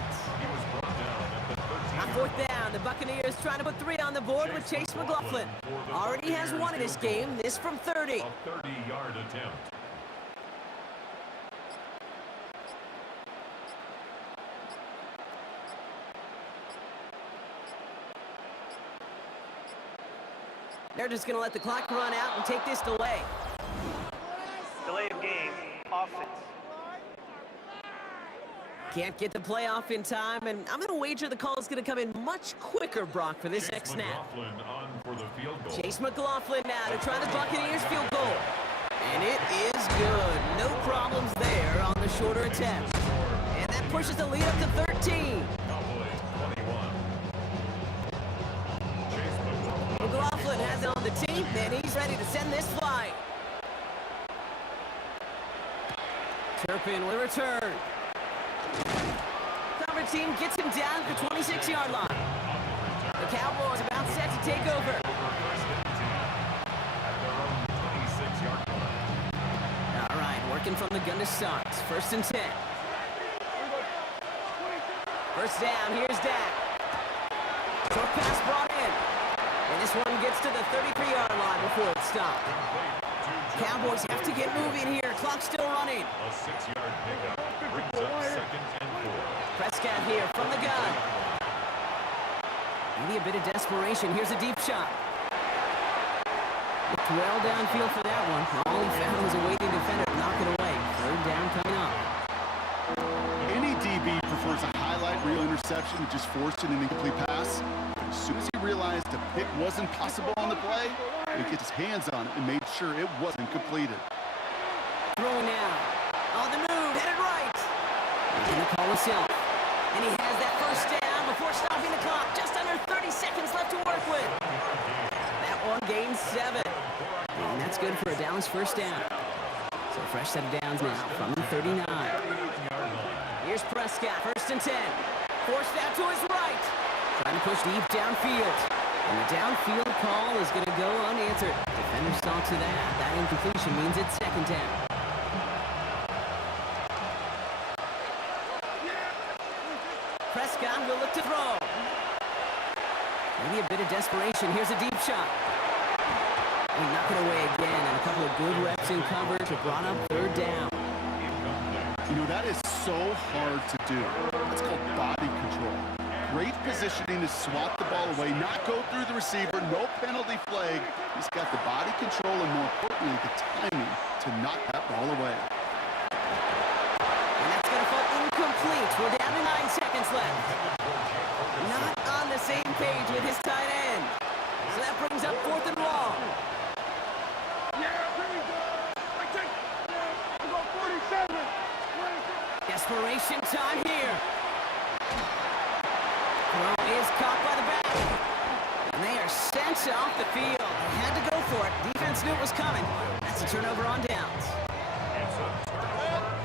On 4th down, the Buccaneers trying to put 3 on the board with Chase McLaughlin. Already has 1 in this game, this from 30. A 30-yard attempt. They're just going to let the clock run out and take this delay. Delay of game, offense. Can't get the playoff in time, and I'm going to wager the call is going to come in much quicker, Brock, for this next snap. McLaughlin on for the field goal. Chase McLaughlin now to try the Buccaneers field goal. And it is good. No problems there on the shorter attempt. And that pushes the lead up to 13. Cowboys 21. Chase McLaughlin. McLaughlin has it on the team, and he's ready to send this flight. Turpin with a return. Cover team gets him down at the 26-yard line. The Cowboys about set to take over. At their own 26-yard line. All right, working from the gun to start. 1st and 10. First down, here's Dak. Short pass brought in. And this one gets to the 33-yard line before it's stopped. Cowboys have to get moving here. Clock's still running. A 6-yard pickup brings up 2nd and 4. Prescott here from the gun. Maybe a bit of desperation. Here's a deep shot. Looked well downfield for that one. All he found was a waiting defender to knock it away. 3rd down coming up. Any DB prefers a highlight reel interception to just forcing an incomplete pass. But as soon as he realized a pick wasn't possible on the play, he gets his hands on it and made sure it wasn't completed. Throwing now. On the move, headed right. He's going to call himself. And he has that first down before stopping the clock. Just under 30 seconds left to work with. That one gains 7. And that's good for a Dallas first down. So a fresh set of downs now from the 39. Here's Prescott, 1st and 10. Forced out to his right. Trying to push deep downfield. And the downfield call is going to go unanswered. Defender saw to that. That incompletion means it's 2nd down. desperation, here's a deep shot. We knock it away again, and a couple of good reps in coverage have brought up third down. You know, that is so hard to do. That's called body control. Great positioning to swat the ball away, not go through the receiver, no penalty flag. He's got the body control and, more importantly, the timing to knock that ball away. And that's going to fall incomplete. We're down to 9 seconds left. Not on the same page with his tight end. So that brings up 4th and long. Yeah, here we go. Like that. Yeah, we go 47. Desperation time here. Throw is caught by the back. And they are sent off the field. They had to go for it. Defense knew it was coming. That's a turnover on downs.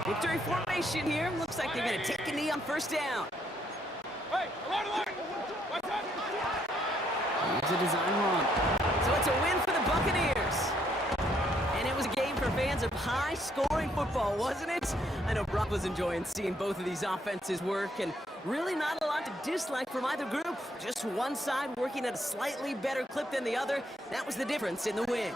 Victory formation here. Looks like they're going to take a knee on first down. Hey, line. What's that? Here's a design run. So it's a win for the Buccaneers. And it was a game for fans of high-scoring football, wasn't it? I know Brock was enjoying seeing both of these offenses work, and really not a lot to dislike from either group. Just one side working at a slightly better clip than the other. That was the difference in the win.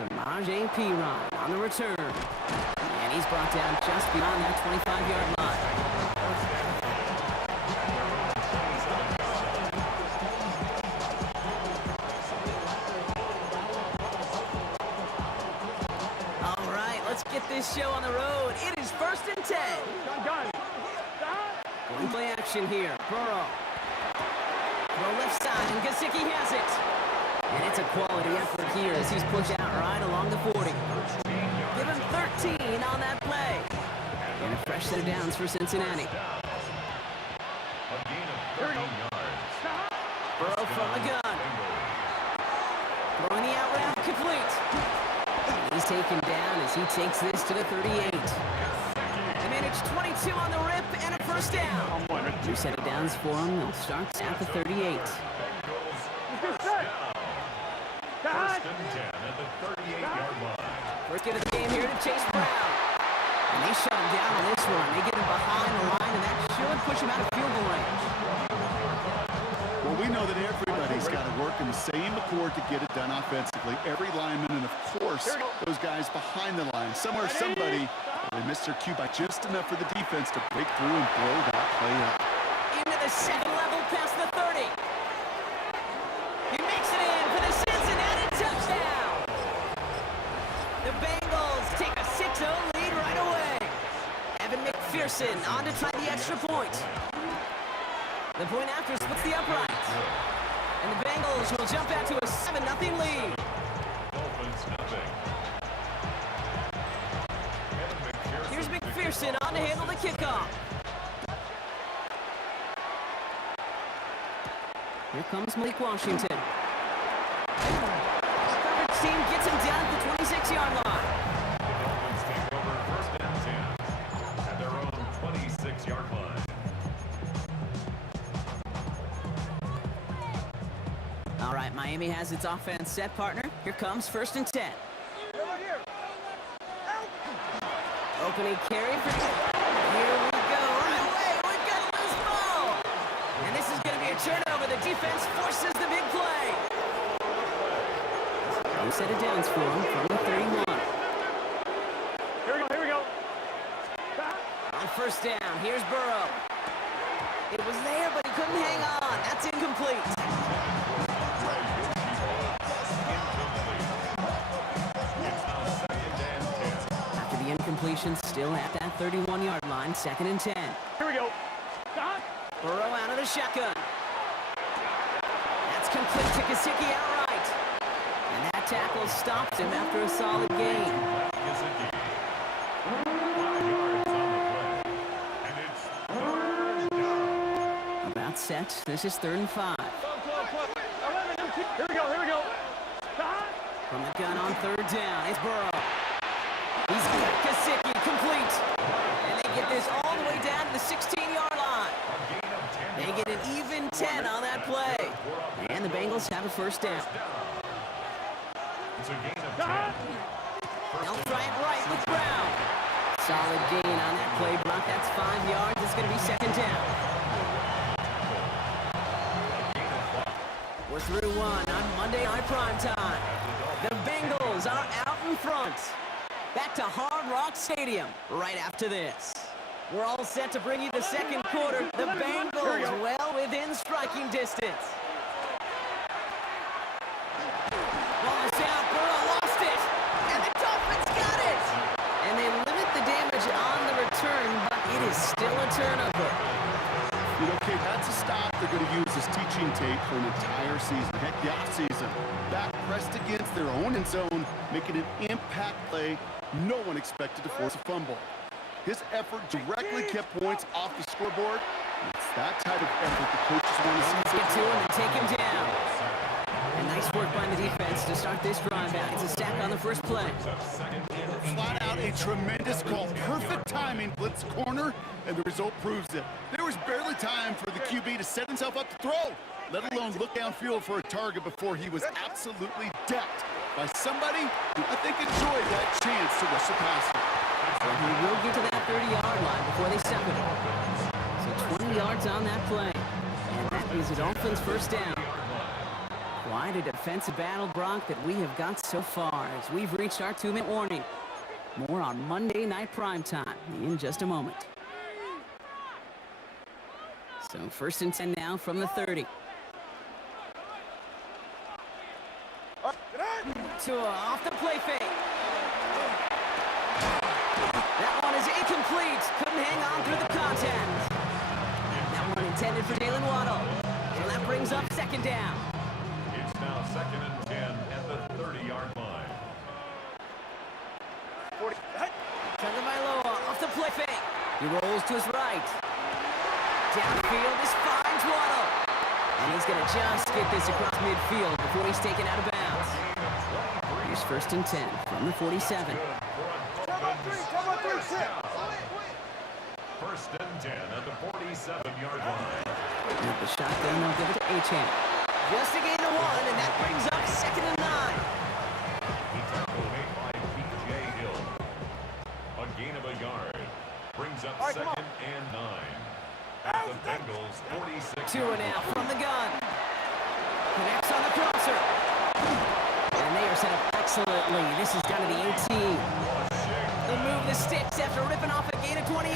Samaje Perine on the return. And he's brought down just beyond that 25-yard line. All right, let's get this show on the road. It is 1st and 10. Going play action here. Burrow. Throw left side, and Gesicki has it. And it's a quality effort here as he's pushed out right along the 40. Give him 13 on that play. And a fresh set of downs for Cincinnati. Burrow from the gun. Throwing the out route complete. complete. He's taken down as he takes this to the 38. They manage 22 on the rip and a first down. New set of downs for them. They'll start at the 38. First and 10 at the 38-yard line. First get of the game here to Chase Brown. And they shut him down on this one. They get him behind the line, and that should push him out of field goal range. Well, we know that everybody's got to work in the same accord to get it done offensively. Every lineman, and of course, those guys behind the line. Somewhere, somebody, they missed their cue by just enough for the defense to break through and blow that play up. Into the second level past the 30. He makes it in for the Cincinnati touchdown. The Bengals take a 6-0 lead right away. Evan McPherson on to try the extra point. The point after splits the upright. And the Bengals will jump out to a 7-0 lead. Dolphins nothing. Here's McPherson on to handle the kickoff. Here comes Malik Washington. Coverage team gets him down at the 26-yard line. Dolphins take over first and 10 at their own 26-yard line. All right, Miami has its offense set, partner. Here comes first and 10. Opening carry for... Here we go. Right away, we've got a loose ball. And this is going to be a turnover. The defense forces the big play. New set of downs for him from the 31. Here we go. On first down, here's Burrow. It was there, but he couldn't hang on. That's incomplete. After the incompletion, still at that 31-yard line, second and 10. Here we go. Burrow out of the shotgun. That's complete to Gesicki outright. And that tackle stops him after a solid gain. Gesicki. 5 yards on the play. And it's third down. About set. This is 3rd and 5. Here we go. From the gun on 3rd down, it's Burrow. He's got Gesicki complete. And they get this all the way down to the 16-yard line. They get an even 10 on that play. And the Bengals have a first down. It's a gain of 10. They'll try it right with Brown. Solid gain on that play, Brock. That's 5 yards. It's going to be second down. We're through one on Monday Night Primetime. The Bengals are out in front. Back to Hard Rock Stadium right after this. We're all set to bring you the second quarter. The Bengals well within striking distance. Ball is out. Burrow lost it. And the Dolphins got it. And they limit the damage on the return, but it is still a turnover. Okay, that's a stop they're going to use as teaching tape for an entire season. Heck, the offseason. Back pressed against their own end zone, making an impact play. No one expected to force a fumble. His effort directly kept points off the scoreboard. It's that type of effort the coaches want to see. Let's get to him and take him down. And nice work by the defense to start this drive out. It's a sack on the first play. Flat out a tremendous call. Perfect timing, blitz corner, and the result proves it. There was barely time for the QB to set himself up to throw, let alone look downfield for a target before he was absolutely decked by somebody who I think enjoyed that chance to rush the passer. And he will get to that 30-yard line before they step it. So 20 yards on that play. And that is the Dolphins' first down. Quite a defensive battle, Brock, that we have got so far as we've reached our 2-minute warning. More on Monday Night Primetime in just a moment. So first and 10 now from the 30. Tua off the play fake. That one is incomplete. Couldn't hang on through the contact. That one intended for Jalen Waddle. So that brings up second down. It's now second and 10 at the 30-yard line. Tagovailoa off the play fake. He rolls to his right. Downfield, this finds Waddle. And he's going to just get this across midfield before he's taken out of bounds. Here's Here's 1st and 10 from the 47. First and 10 at the 47-yard line. With the shotgun, they'll give it to Achane. Just to gain the 1, and that brings up 2nd and 9. The tackle made by P.J. Hill. A gain of a yard. Brings up 2nd and 9. At the Bengals' 46. 2 and out from the gun. Connects on the crosser. And they are set up excellently. This is down to the 18. They'll move the sticks after ripping off a gain of 28.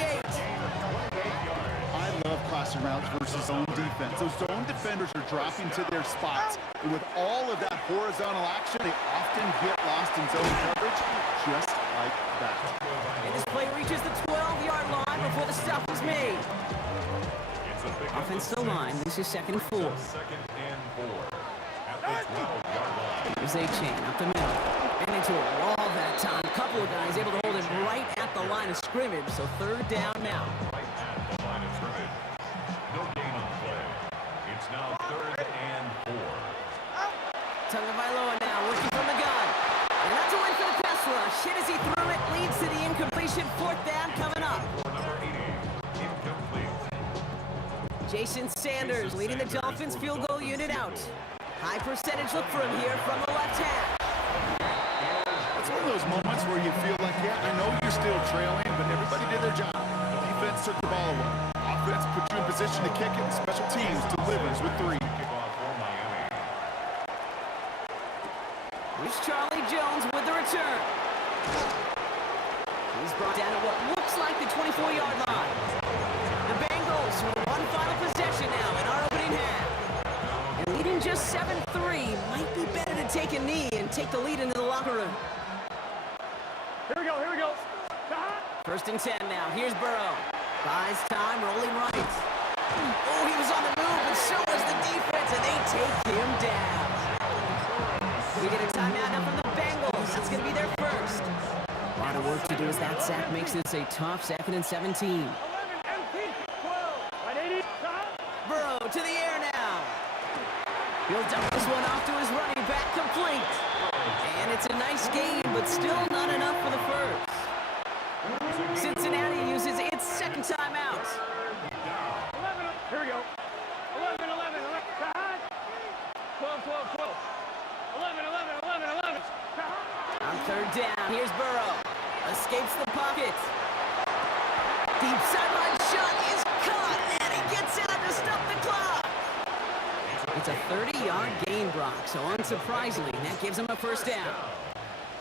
I love crossing routes versus zone defense. Those zone defenders are dropping to their spots. And with all of that horizontal action, they often get lost in zone coverage just like that. And this play reaches the 12-yard line before the stop is made. Offensive line, this is 2nd and 4. 2nd and 4 at the 12-yard line. Here's Achane up the middle. And into a wall that time. A couple of guys able to hold him right at the line of scrimmage. So 3rd down now. Right at the line of scrimmage. No gain on the play. It's now 3rd and 4. Tagovailoa now working from the gun. And that's a win for the pass rush. Hit as he threw it. Leads to the incompletion. 4th down coming up. For number 80, incomplete. Jason Sanders leading the Dolphins field goal unit out. High percentage look for him here from the left half. It's one of those moments where you feel like, yeah, I know you're still trailing, but everybody did their job. Defense took the ball away. Offense put you in position to kick it, and special teams delivers with 3. Kickoff for Miami. Here's Charlie Jones with the return. He's brought down at what looks like the 24-yard line. The Bengals with one final possession now in our opening half. And leading just 7-3, might be better to take a knee and take the lead into the locker room. Here we go, here we go. 1st and 10 now. Here's Burrow. Buys time, rolling right. Oh, he was on the move, but so was the defense, and they take him down. We get a timeout now from the Bengals. That's going to be their first. A lot of work to do as that sack makes this a tough 2nd and 17. 11, empty, 12. Right, 80. Burrow to the air now. He'll dump this one off to his running back, complete. And it's a nice game, but still not enough for the first. Cincinnati uses its 2nd timeout. 11, here we go. 11, 11, 11. 12, 12, 12. 11, 11, 11, 11. On 3rd down, here's Burrow. Escapes the pocket. Deep sideline shot is caught, and he gets out to stop the clock. It's a 30-yard gain, Brock, so unsurprisingly, that gives him a 1st down.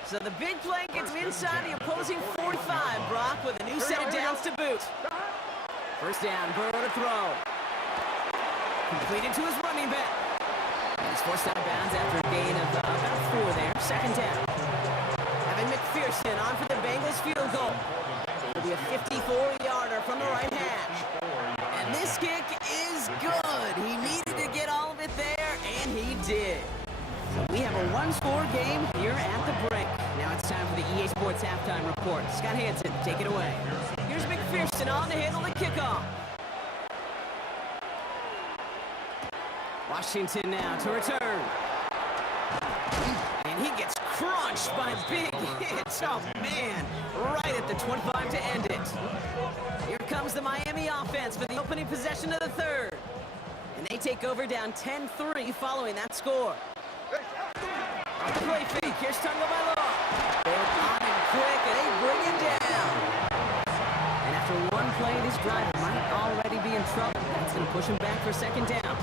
So the big play gets him inside the opposing 45, Brock, with a new set of downs to boot. 1st down, Burrow to throw. Completed to his running back. And he's forced out of bounds after a gain of about 4 there. 2nd down. Evan McPherson on for the Bengals field goal. It'll be a 54-yarder from the right hash. And this kick is good. He needed to get all of it there, and he did. So we have a one-score game here at the break. Now it's time for the EA Sports Halftime Report. Scott Hansen, take it away. Here's McPherson on to handle the kickoff. Washington now to return. And he gets crunched by big hits. Oh, man. Right at the 25 to end it. Here comes the Miami offense for the opening possession of the 3rd. And they take over down 10-3 following that score. On the play fake, here's Tagovailoa. They're on him quick, and they bring him down. And after one play, this driver might already be in trouble. That's going to push him back for 2nd down.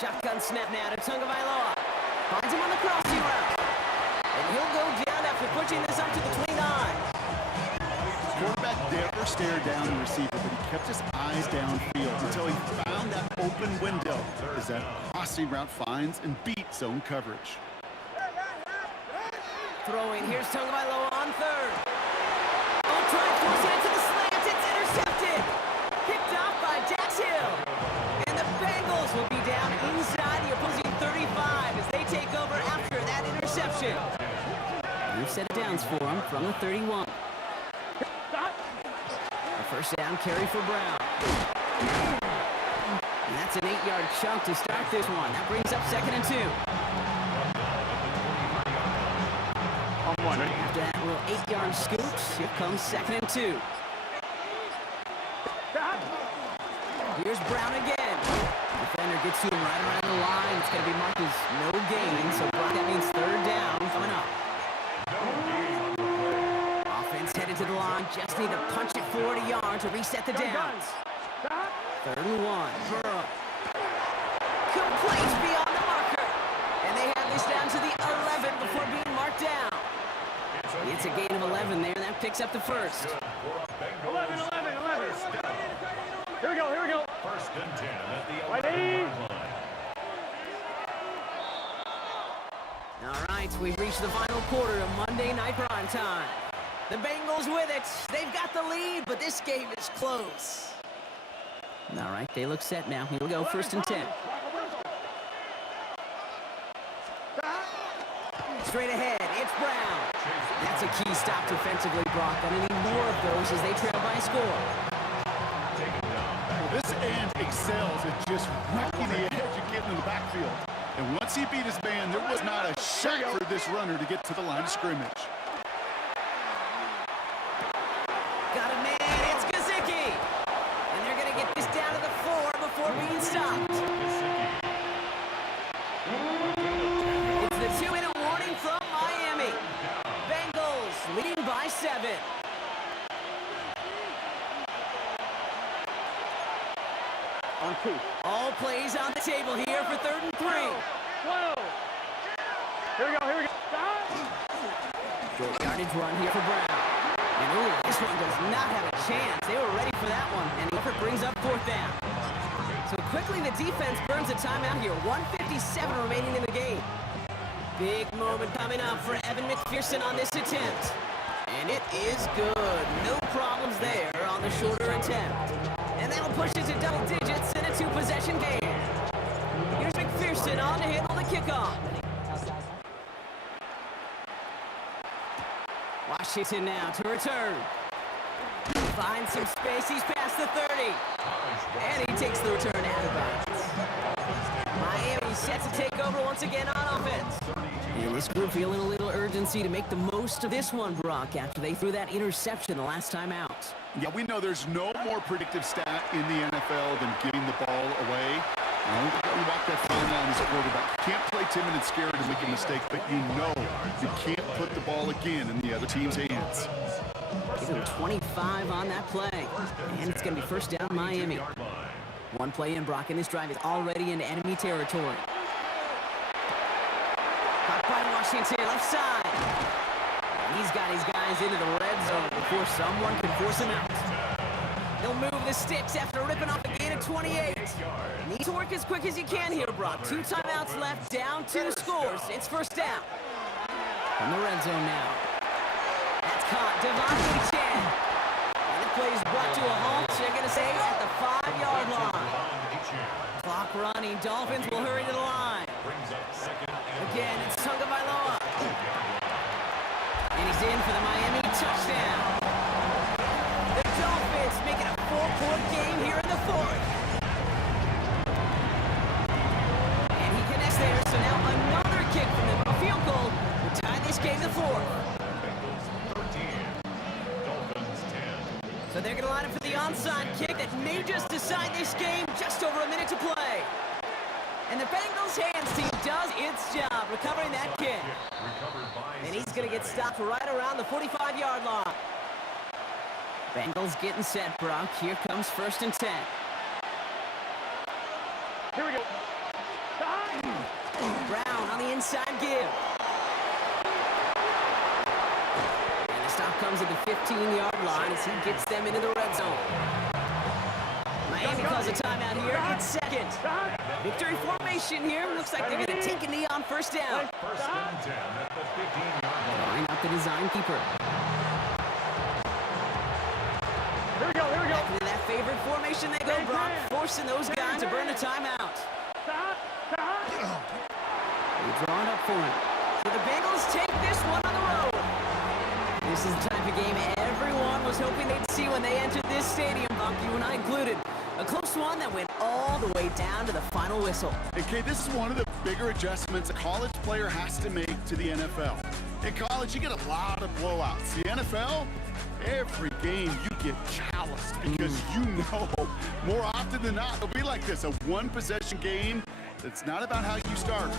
Shotgun snap now to Tagovailoa. Finds him on the crossing route. And he'll go down after pushing this up to the 29. Quarterback never stared down the receiver, but he kept his eyes downfield until he found that open window as that crossing route finds and beats zone coverage. Throwing, here's Tagovailoa on 3rd. Oh, try to force it into the slant. It's intercepted. Picked off by Dax Hill. And the Bengals will be down inside the opposing 35 downs for him from the 31. A first down carry for Brown. And that's an 8-yard chunk to start this one. That brings up 2nd and 2. On one. Ready? After that little 8-yard scoot, here comes 2nd and 2. Here's Brown again. Defender gets to him right around the line. It's going to be marked as no gain, so that means 3rd down coming up. Offense headed to the line. Just need to punch it 40 yards to reset the downs. 3rd and 1. Burrow. Complete beyond the marker. And they have this down to the 11 before being marked down. It's a gain of 11 there. That picks up the first. 11. Here we go. First and 10 at the Ready? 11-yard line. All right, we've reached the final quarter of Monday Night Prime Time. The Bengals with it. They've got the lead, but this game is close. All right, they look set now. Here we go, 1st and 10. Straight ahead, it's Brown. That's a key stop defensively, Brock. Gonna need more of those as they trail by a score. Well, this end excels at just wrecking the edge and getting in the backfield. And once he beat his man, there was not a shot for this runner to get to the line of scrimmage. Got a man, it's Gesicki. And they're gonna get this down to the 4 before being stopped. It's the 2-minute warning from Miami. Bengals leading by 7. On 2. All plays on the table here for 3rd and 3. Whoa. Here we go. Short yardage run here for Brown. And ooh, this one does not have a chance. They were ready for that one. And the effort brings up 4th down. So quickly the defense burns a timeout here. 1:57 remaining in the game. Big moment coming up for Evan McPherson on this attempt. And it is good. No problems there on the shorter attempt. And that'll push it to double digits in a 2-possession game. Here's McPherson on to handle the kickoff. Washington now to return. Finds some space. He's past the 30. And he takes the return out of bounds. Miami set to take over once again on offense. And this group feeling a little urgency to make the most of this one, Brock, after they threw that interception the last time out. Yeah, we know there's no more predictive stat in the NFL than giving the ball away. You walk that fine line as a quarterback. You can't play timid and scared and make a mistake, but you know you can't put the ball again in the other team's hands. Give him 25 on that play. And it's going to be 1st down Miami. One play in, Brock, and this drive is already into enemy territory. Caught by Washington, left side. And he's got his guys into the red zone before someone can force him out. He'll move the sticks after ripping off a gain of 28. Needs to work as quick as he can here, Brock. 2 timeouts left, down 2 scores. It's 1st down. From the red zone now. That's caught, Devontae Chan. And the play is brought to a halt, they're going to say, at the 5-yard line. Clock running, Dolphins will hurry to the line. Again, it's Tagovailoa. And he's in for the Miami touchdown. The Dolphins make it a 4-point game here in the 4th. And he connects there, so now another kick from them. A field goal will tie this game to 4. So they're going to line up for the onside kick that may just decide this game. Just over a minute to play. And the Bengals hands team does its job recovering that kick. And he's going to get stopped right around the 45-yard line. Bengals getting set, Brock. Here comes 1st and 10. Here we go. Brown on the inside give. And the stop comes at the 15-yard line as he gets them into the red zone. Miami calls a timeout here. It's 2nd. Victory formation here. Looks like they're going to take a knee on 1st down. 1st and 10 at the 15-yard line. Line up the design keeper. Here we go. Back into that favorite formation they go, Brock, forcing those guys to burn a timeout. They're drawn up for him. So the Bengals take this one on the road. This is the type of game everyone was hoping they'd see when they entered this stadium, Buck, you and I included. A close one that went all the way down to the final whistle. And Kay, this is one of the bigger adjustments a college player has to make to the NFL. In college, you get a lot of blowouts. The NFL, every game you get calloused because you know more often than not it'll be like this, a one-possession game that's not about how you start.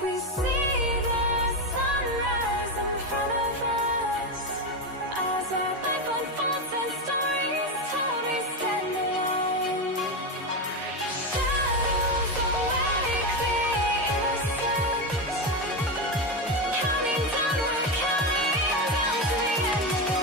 We see the sunrise in front of us as our life unfolds and stories told. We stand alone. Shadows awake the innocent, counting down, we're counting down to the endless.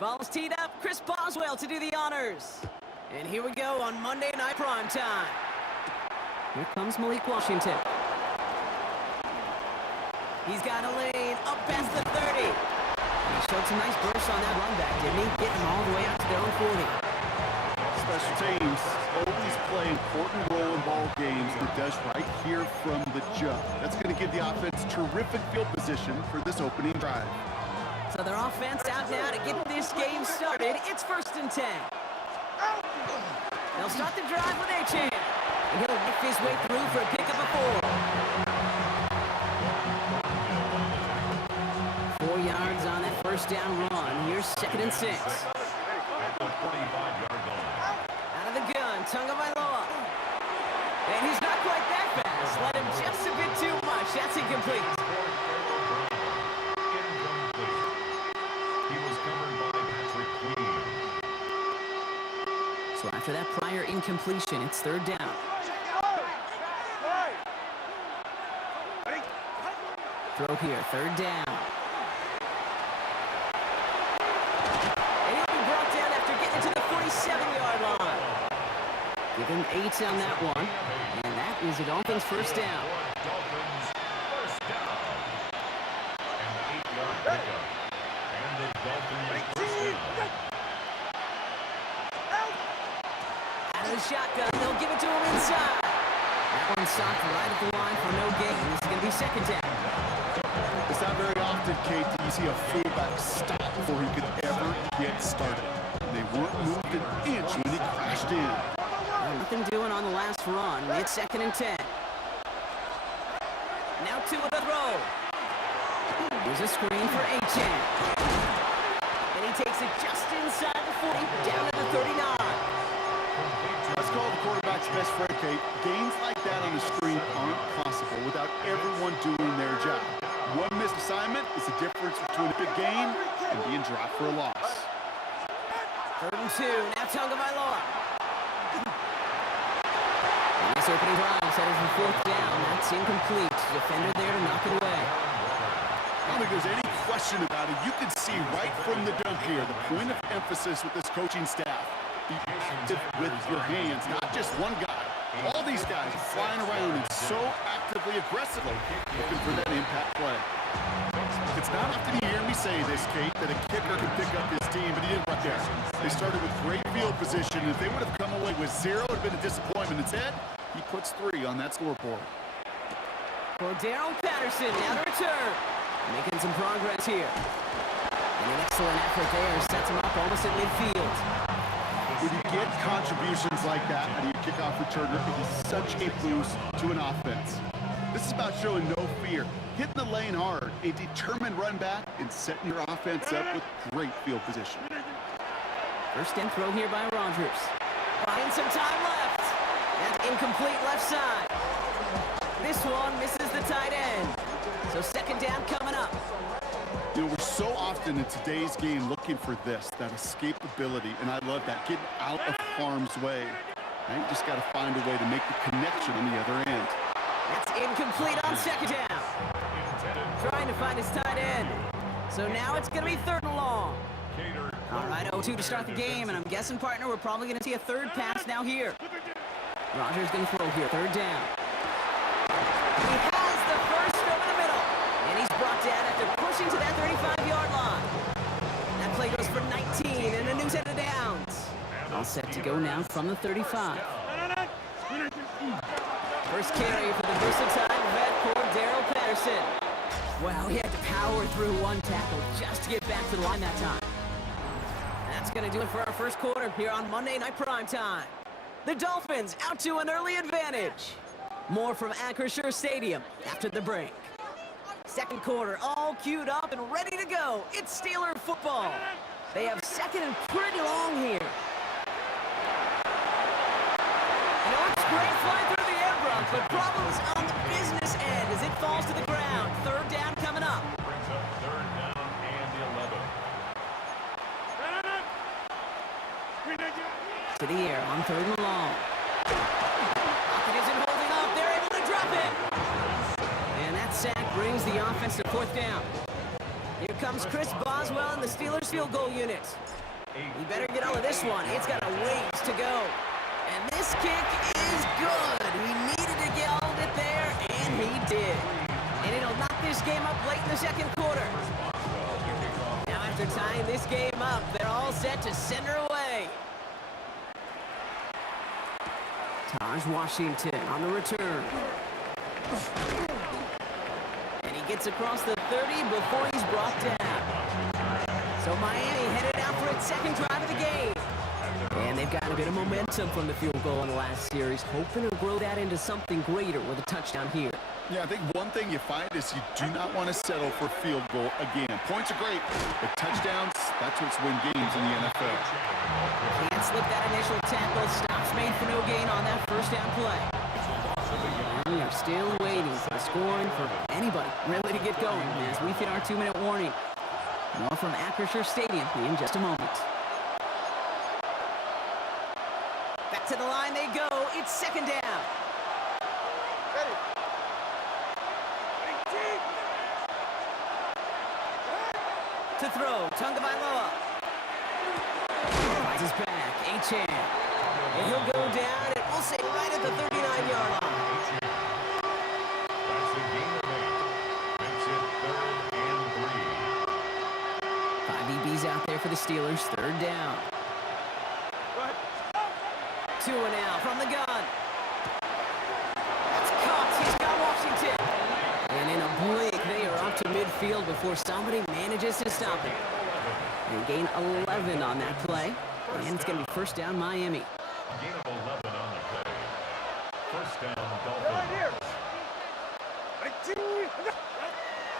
Ball's teed up, Chris Boswell to do the honors. And here we go on Monday Night Prime Time. Here comes Malik Washington. He's got a lane, up past the 30. He showed some nice bursts on that run back, didn't he? Getting them all the way out to their own 40. Special teams always play an important role in ball games, and it does right here from the jump. That's going to give the offense terrific field position for this opening drive. So their offense out now to get this game started. It's 1st and 10. They'll start the drive with Achane. And he'll work his way through for a pickup of 4. 4 yards on that first down run. Here's 2nd and 6. At the 45-yard line. Out of the gun, Tagovailoa. And he's not quite that fast. Let him just a bit too much. That's incomplete. He was covered by Patrick Queen. So after that prior incompletion, it's third down. Throw here, third down. And he'll be brought down after getting to the 47-yard line. Give him 8 on that one. And that is the Dolphins' first down. Dolphins first down. And 8-yard pickup. And the Dolphins first down. Out of the shotgun, they'll give it to him inside. That one stopped right at the line for no gain. This is going to be second down. It's not very often, Kate, that you see a fullback stop before he could ever get started. They weren't moved an inch when he crashed in. Nothing doing on the last run. It's second and 10. Now 2 with the throw. Here's a screen for Achane. And he takes it just inside the 40, down to the 39. Let's call the quarterback's best friend, Kate. Gains like that on the screen aren't possible without everyone doing their job. One missed assignment is the difference between a big gain and being dropped for a loss. Third and 2. Now Tagovailoa. This opening drive headed for fourth down. That's incomplete. Defender there to knock it away. I don't think there's any question about it. You can see right from the dunk here the point of emphasis with this coaching staff. Be active with your hands, not just one guy. All these guys are flying around and so actively, aggressively looking for that impact play. It's not often you hear me say this, Kate, that a kicker can pick up his team, but he did right there. They started with great field position, and if they would have come away with 0, it would have been a disappointment. Instead, he puts 3 on that scoreboard. Cordarrelle Patterson now to return. Making some progress here. And an excellent effort there sets him up almost at midfield. When you get contributions like that out of your kickoff returner, it is such a boost to an offense. This is about showing no fear, hitting the lane hard, a determined run back, and setting your offense up with great field position. First and throw here by Rodgers. Buying some time left. That's incomplete left side. This one misses the tight end. So second down coming up. You know, we're so often in today's game looking for this, that escapability, and I love that, getting out of harm's way. Now you just got to find a way to make the connection on the other end. That's incomplete on second down. Trying to find his tight end. So now it's going to be third and long. All right, 0-2 to start the game, and I'm guessing, partner, we're probably going to see a third pass now here. Rodgers going to throw here, third down. He has the first over the middle, and he's brought down after pushing to that 35-yard line. That play goes for 19, and a new set of downs. All set to go now from the 35. First carry for the versatile vet, Cordarrelle Patterson. Wow, he had to power through one tackle just to get back to the line that time. That's going to do it for our first quarter here on Monday Night Primetime. The Dolphins out to an early advantage. More from Acrisure Stadium after the break. Second quarter all queued up and ready to go. It's Steeler football. They have second and pretty long here. You know, it's great flying through the air, Brock, but problems on the business end as it falls to the ground. Third down coming up. Brings up third down and 11. To the air on third and long. Pocket isn't holding up. They're able to drop it. And that sack brings the offense to fourth down. Here comes Chris Boswell and the Steelers field goal unit. You better get all of this one. It's got a ways to go. And this kick is good. He needed to get all of it there, and he did. And it'll knock this game up late in the second quarter. Now after tying this game up, they're all set to send her away. Taj Washington on the return. And he gets across the 30 before he's brought down. So Miami headed out for its second drive of the game. And they've gotten a bit of momentum from the field goal in the last series, hoping to grow that into something greater with a touchdown here. Yeah, I think one thing you find is you do not want to settle for field goal again. Points are great, but touchdowns, that's what's win games in the NFL. Can't slip that initial tackle. Stops made for no gain on that first down play. And we are still waiting for the scoring for anybody really to get going as we hit our 2-minute warning. More from Acrisure Stadium in just a moment. Back to the line they go. It's second down. To throw, Tagovailoa. Finds his back, Achane. And he'll go down, and we'll say right at the 39-yard line. That's a gain of 8. Makes it 3rd and 3. 5 DBs out there for the Steelers, third down. 2 and out from the gun. That's caught. He's got Washington. And in a blink, they are up to midfield before somebody manages to stop it. They gain 11 on that play. And it's going to be first down Miami. Gain of 11 on the play. First down Dolphins.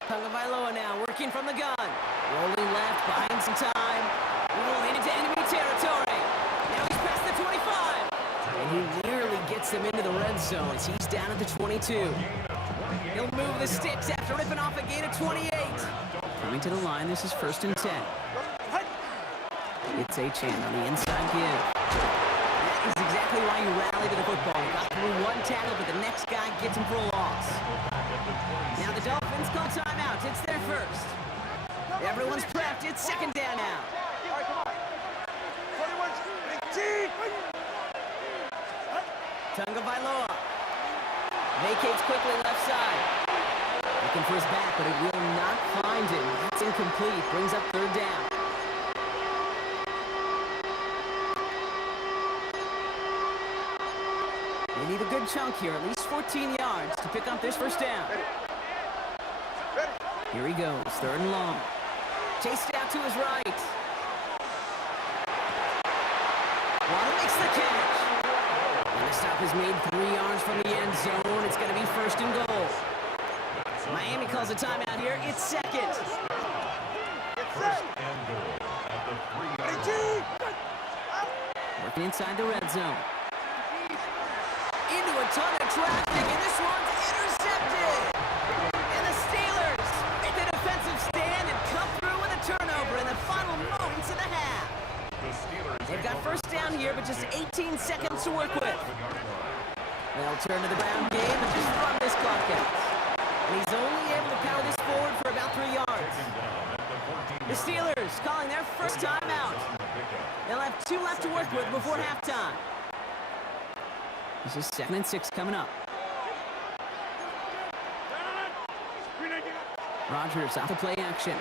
Tagovailoa now working from the gun. Rolling left, buying some time. Rolling into enemy territory. Now he's past the 25. And he nearly gets them into the red zone as he's down at the 22. He'll move the sticks after ripping off a gain of 28. Coming to the line, this is first and 10. It's Achane on the inside give. That is exactly why you rally to the football. Got through one tackle, but the next guy gets him for a loss. Now the Dolphins call timeout. It's their first. Everyone's prepped. It's second down now. Tagovailoa vacates quickly left side. Looking for his back, but it will not find him. That's incomplete. Brings up third down. They need a good chunk here, at least 14 yards to pick up this first down. Here he goes, third and long. Chased out to his right. Waddle makes the catch. And the stop is made 3 yards from the end zone. It's going to be first and goal. Miami calls a timeout here. It's second. First and goal at the 3-yard line. Working inside the red zone. Into a ton of traffic, and this one's intercepted. And the Steelers make the defensive stand and come through with a turnover in the final moments of the half. They've got first down here, but just 18 seconds to work with. They'll turn to the ground game and just run this clock out. And he's only able to power this forward for about 3 yards. The Steelers calling their first timeout. They'll have 2 left to work with before halftime. This is 2nd and 6 coming up. Rodgers out to play action.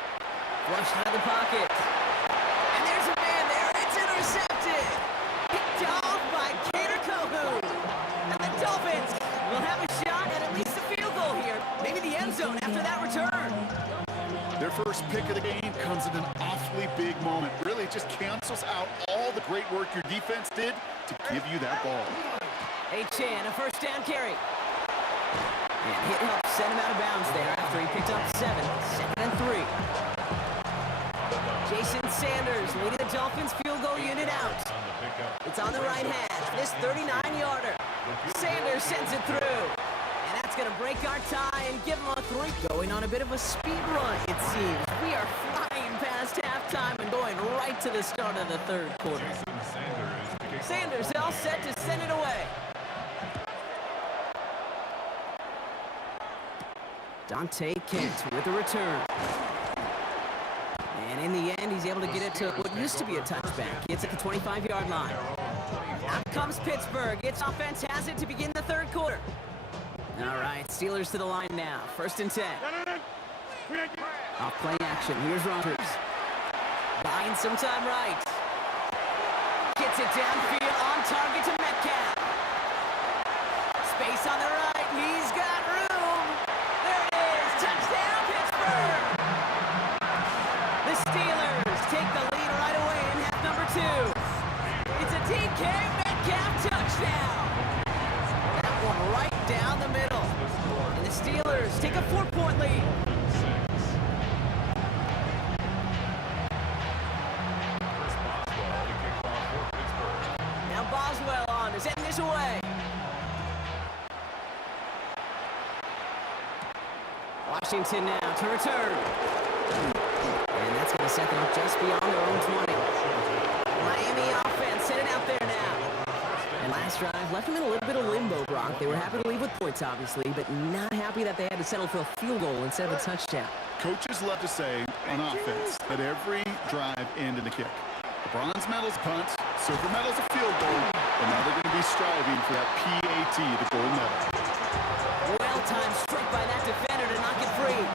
Flush out of the pocket. And there's a man there. It's intercepted. Picked off by Kader Kohou. And the Dolphins will have a shot at least a field goal here. Maybe the end zone after that return. Their first pick of the game comes at an awfully big moment. Really just cancels out all the great work your defense did to give you that ball. Achane, a first down carry. And hit help send him out of bounds there after he picked up 7. 2nd and 3. Jason Sanders leading the Dolphins field goal unit out. It's on the right hash. This 39-yarder. Sanders sends it through. And that's going to break our tie and give him a 3. Going on a bit of a speed run, it seems. We are flying past halftime and going right to the start of the third quarter. Sanders all set to send it away. Dante Kent with the return. And in the end, he's able to get it to what used to be a touchback. It's at the 25-yard line. Out comes Pittsburgh. Its offense has it to begin the third quarter. All right, Steelers to the line now. First and 10. Off play action. Here's Rodgers. Buying some time right. Gets it downfield on target to Metcalf. Space on the right. He's got room. There it is. Touchdown, Pittsburgh. The Steelers take the lead right away in half number 2. It's a DK Metcalf touchdown. That one right down the middle. And the Steelers take a 4-point lead. Now Boswell on to send this away. Washington now to return. And that's going to set them up just beyond their own 20. Miami offense sent it out there now. And last drive left them in a little bit of limbo, Brock. They were happy to leave with points, obviously, but not happy that they had to settle for a field goal instead of a touchdown. Coaches love to say on offense that every drive ends in a kick. The bronze medal's punt, silver medal's a field goal, and now they're going to be striving for that PAT, the gold medal. Well-timed strike by that defender to knock it free.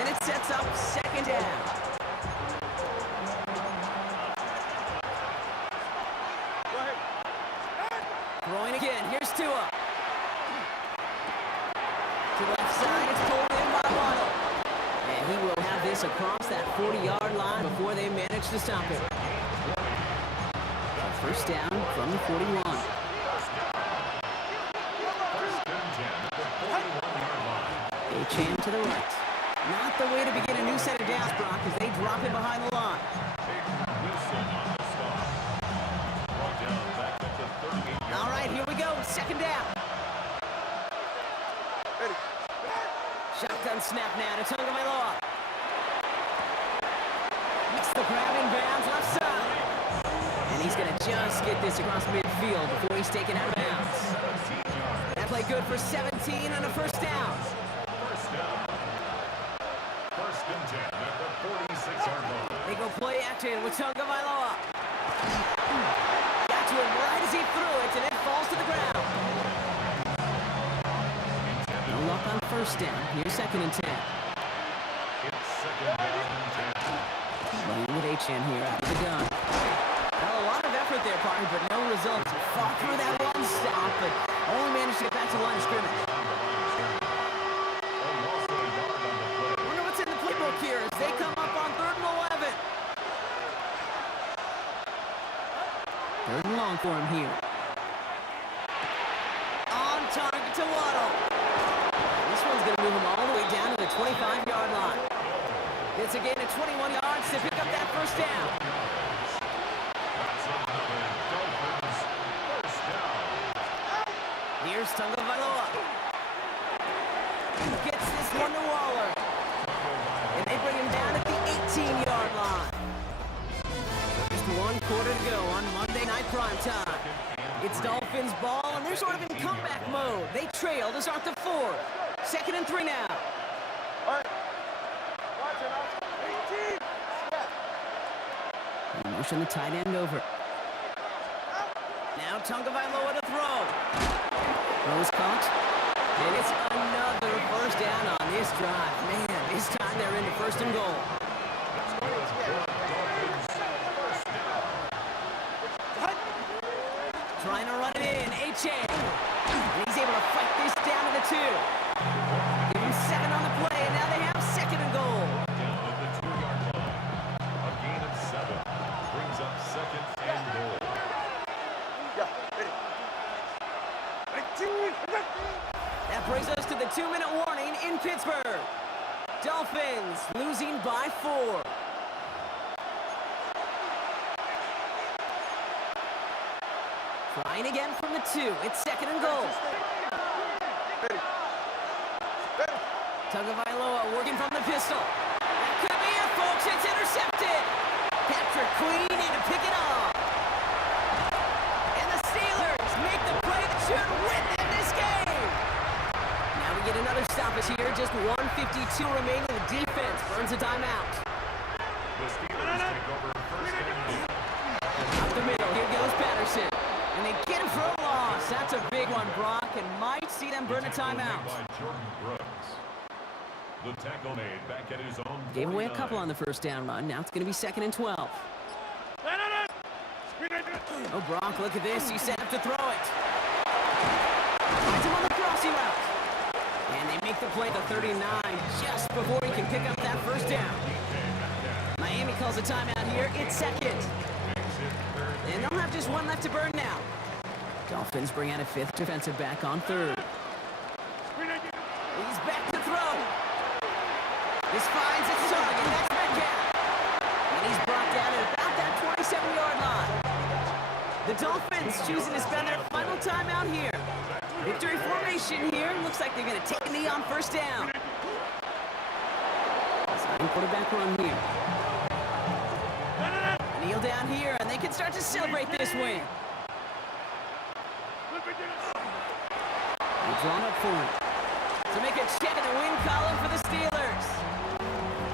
And it sets up second down. Throwing again. Here's Tua. To the left side. It's pulled in by Waddle. And he will have this across that 40-yard line before they manage to stop it. First down from the 41. Achane to the right. Not the way to begin a new set of downs, Brock, as they drop it behind the line. All right, here we go. Second down. Shotgun snap now to Tagovailoa. Makes the grab in bounds left side. And he's going to just get this across midfield before he's taken out of bounds. That play good for 17 on a first down. First and 10 at the 46-yard line. They go play action with Tagovailoa. Got to him right as he threw it, and it falls to the ground. No luck on first down. Here's second and 10. It's second down and 10. Running with Achane here out of the gun. Well, a lot of effort there, partner, but no results. He fought through that one stop, but only managed to get back to the line of scrimmage. Wonder what's in the playbook here as they come up on 3rd and 11. 3rd and long for him here. On target to Waddle. This one's going to move him all the way down to the 25-yard line. It's a gain of 21 yards to pick up that first down. Here's Tagovailoa. Gets this one to Waller. And they bring him down at the 18-yard line. Just 1 quarter to go on Monday Night Primetime. It's Dolphins ball, and they're sort of in comeback mode. They trail to start the 4th. 2nd and 3 now. They motion the tight end over. Now Tagovailoa to throw. Throws caught. And it's another first down on this drive. Man, this time they're into 1st and goal. Trying to run it in. Achane. And he's able to fight this down to the 2. Give him 7 on the play, and now they have 2nd and goal. Down at the 2-yard line. A gain of 7 brings up 2nd and goal. That brings us to the 2-minute warning in Pittsburgh. Dolphins losing by 4. Trying again from the 2. It's 2nd and goal. Tagovailoa working from the pistol. That could be it, folks. It's intercepted. Patrick Queen in to pick it off. And the Steelers make the play that should win them this game. Now we get another stoppage here. Just 1:52 remaining. The defense burns a timeout. The Steelers take over first and goal. Up the middle. Here goes Patterson. And they get him for a loss. That's a big one, Brock, and might see them burn a timeout. By Jordan Brooks. The tackle made back at his own 49. Gave away a couple on the first down run. Now it's going to be 2nd and 12. Oh, Brock, look at this. He's set up to throw it. Finds him on the crossing route. And they make the play at the 39 just before he can pick up that first down. Miami calls a timeout here. It's 2nd. And they'll have just 1 left to burn now. Dolphins bring out a 5th defensive back on 3rd. He's back to throw. This finds its target. That's Metcalf. And he's brought down at about that 27-yard line. The Dolphins choosing to spend their final timeout here. Victory formation here. Looks like they're going to take a knee on first down. Starting quarterback run here. down here, and they can start to celebrate this win. They're drawn up for it. To make a check in the win column for the Steelers.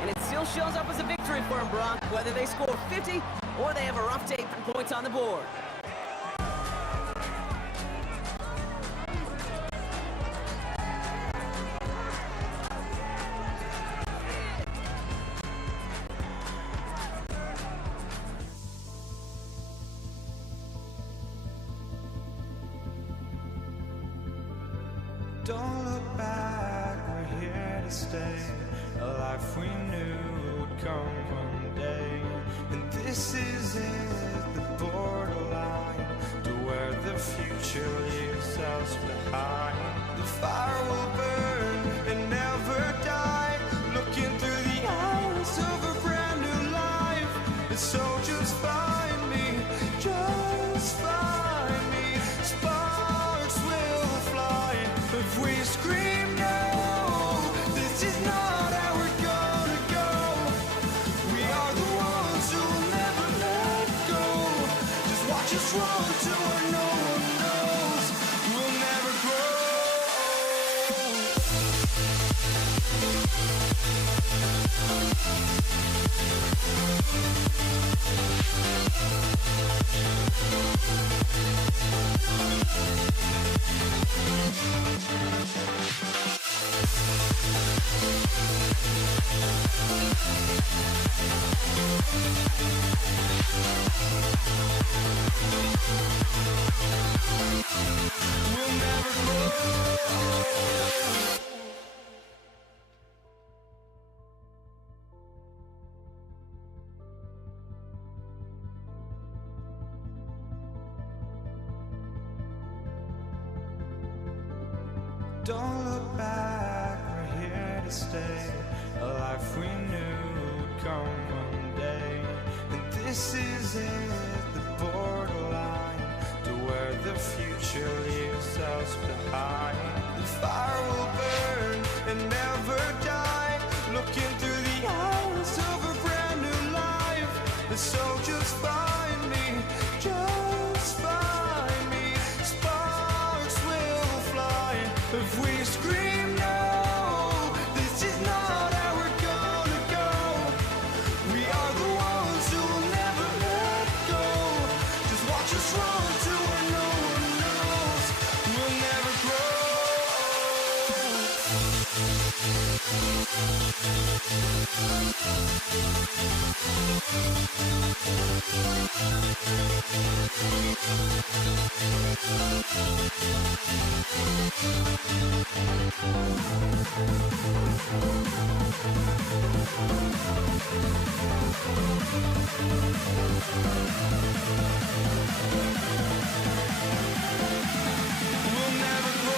And it still shows up as a victory for them, Brock, whether they score 50 or they have a rough day for points on the board. Don't look back, we're here to stay. A life we knew would come one day. And this is it, the borderline to where the future leaves us behind. The fire will burn and never die. Looking through the eyes of a brand new life. And so just find me, just find me. Sparks will fly if we scream no. This is not how we're gonna go. We are the ones who'll never let go. Just watch us run to where no one knows. We'll never grow. We'll never grow. Don't look back, we're here to stay. A life we knew would come one day. And this is it, the borderline to where the future leaves us behind. The fire will burn and never die. Looking through the eyes of a brand new life. And so just find me, just find me. Sparks will fly if we scream no. This is not how we're gonna go. We are the ones who'll never let go. Just watch us run to where no one knows. We'll never grow. We'll never grow. We'll never grow.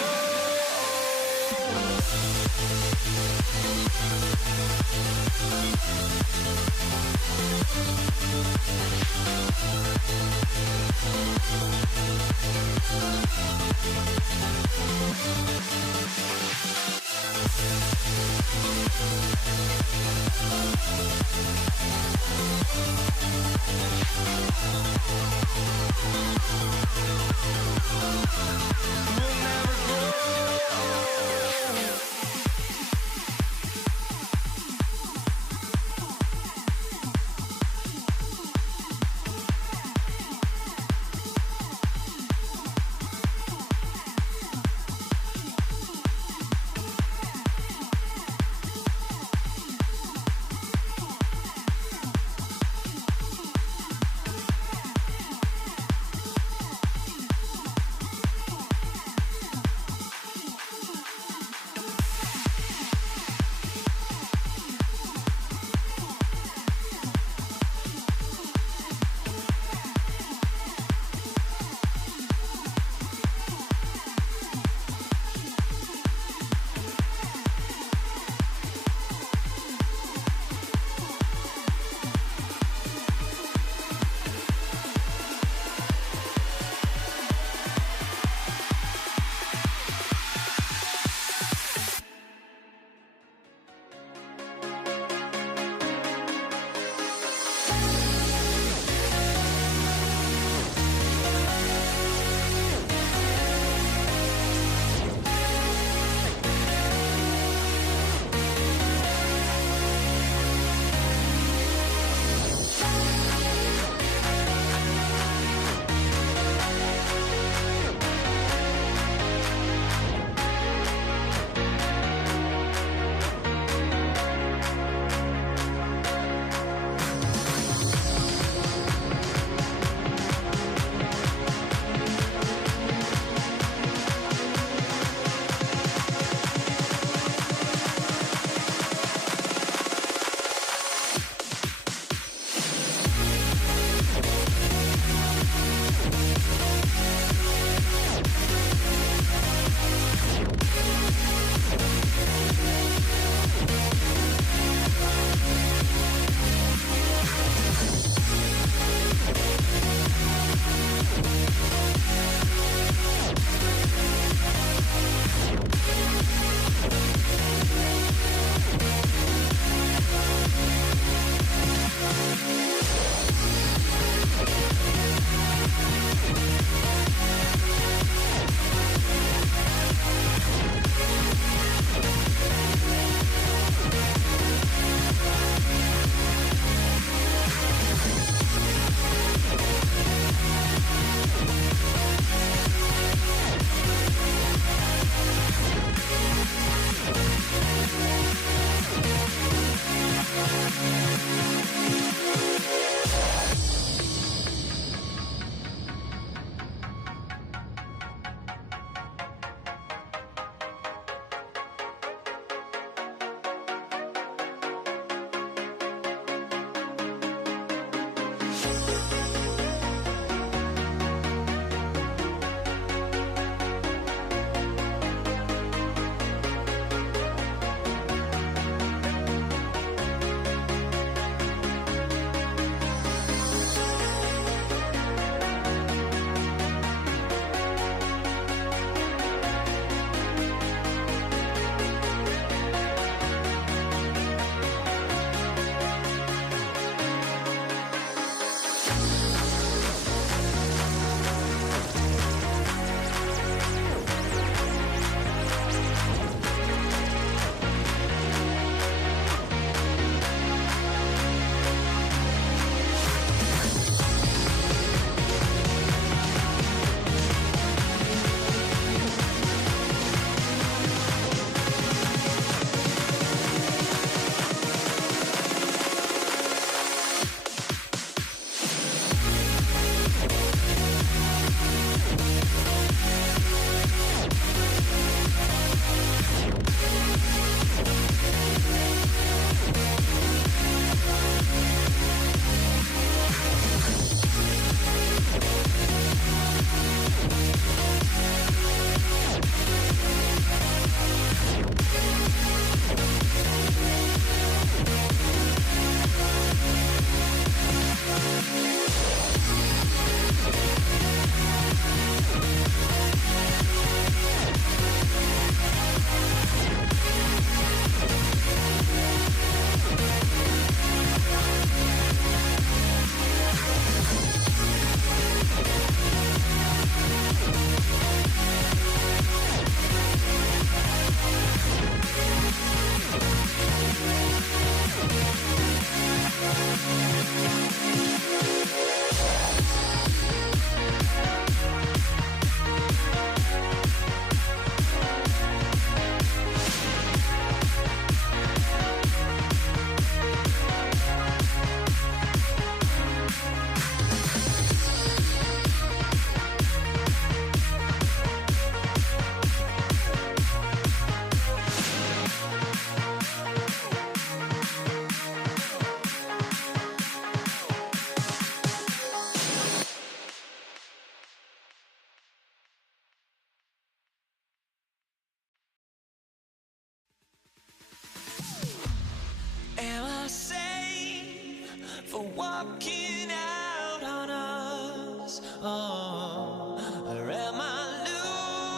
Or am I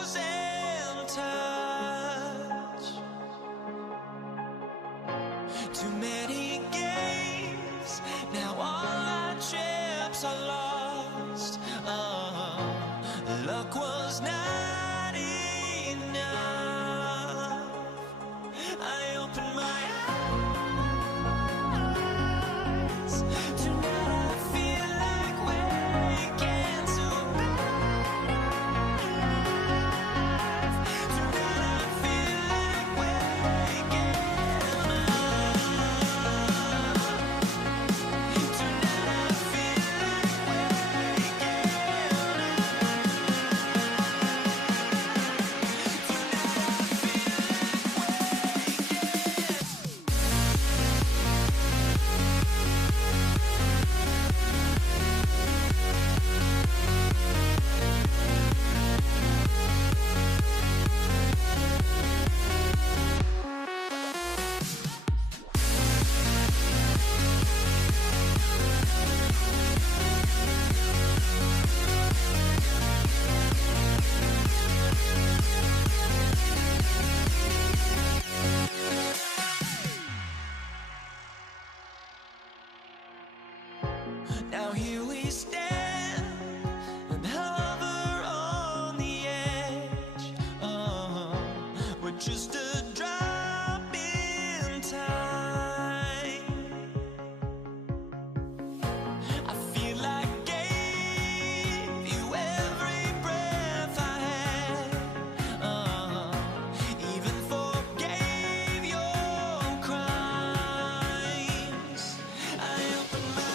losing touch? Too many games, now all our chips are lost. Luck was not enough. I opened my eyes. Tonight I feel like waking to life. Tonight I feel like waking up. Tonight I feel like waking Now here we stand and hover on the edge. We're just a drop in time. I feel like I gave you every breath I had. Even forgave your crimes. I opened my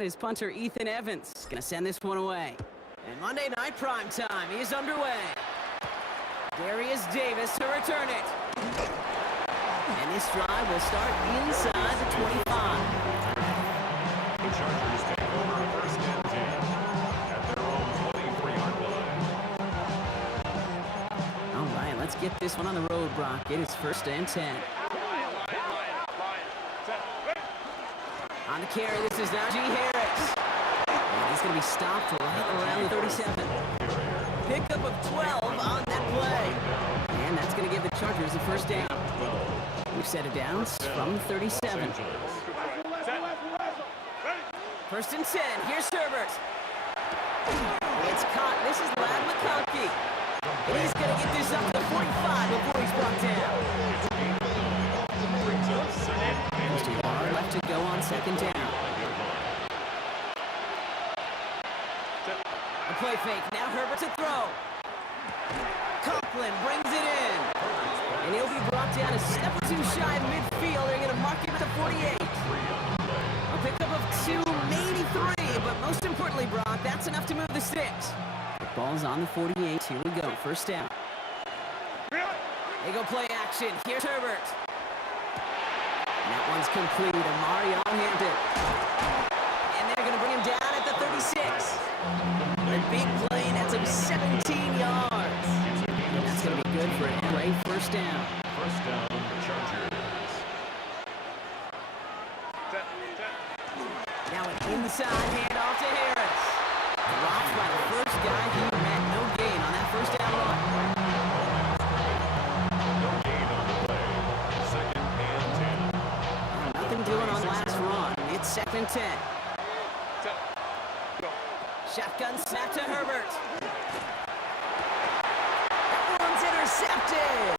And his punter, Ethan Evans, gonna send this one away. And Monday night prime time is underway. Darius Davis to return it. And this drive will start inside the 25. The Chargers take over first and 10 at their own 23-yard line. All right, let's get this one on the road, Brock. It is first and 10. On the carry, this is Najee Harris. And he's going to be stopped right around the 37. Pickup of 12 on that play. And that's going to give the Chargers the first down. We've set it down from the 37. First and 10. Here's Herbert. It's caught. This is Lad McConkey. And he's going to get this up to the 45 before he's brought down. Just a yard left to go on second down. A play fake. Now Herbert to throw. Conklin brings it in. And he'll be brought down a step or two shy of midfield. They're going to mark him at the 48. A pickup of 2, maybe 3. But most importantly, Brock, that's enough to move the sticks. The ball's on the 48. Here we go. First down. They go play action. Here's Herbert. That one's complete. Amari on-handed. And they're going to bring him down at the 36. A big play, and that's him 17 yards. And that's going to be good for an LA first down. First down, the Chargers. Now an inside handoff to Harris. Dropped by the first guy he met. No gain on that first down run. No gain on the play. Second and 10. Nothing doing on last run. It's second and 10. Shotgun snap to Herbert. That one's intercepted.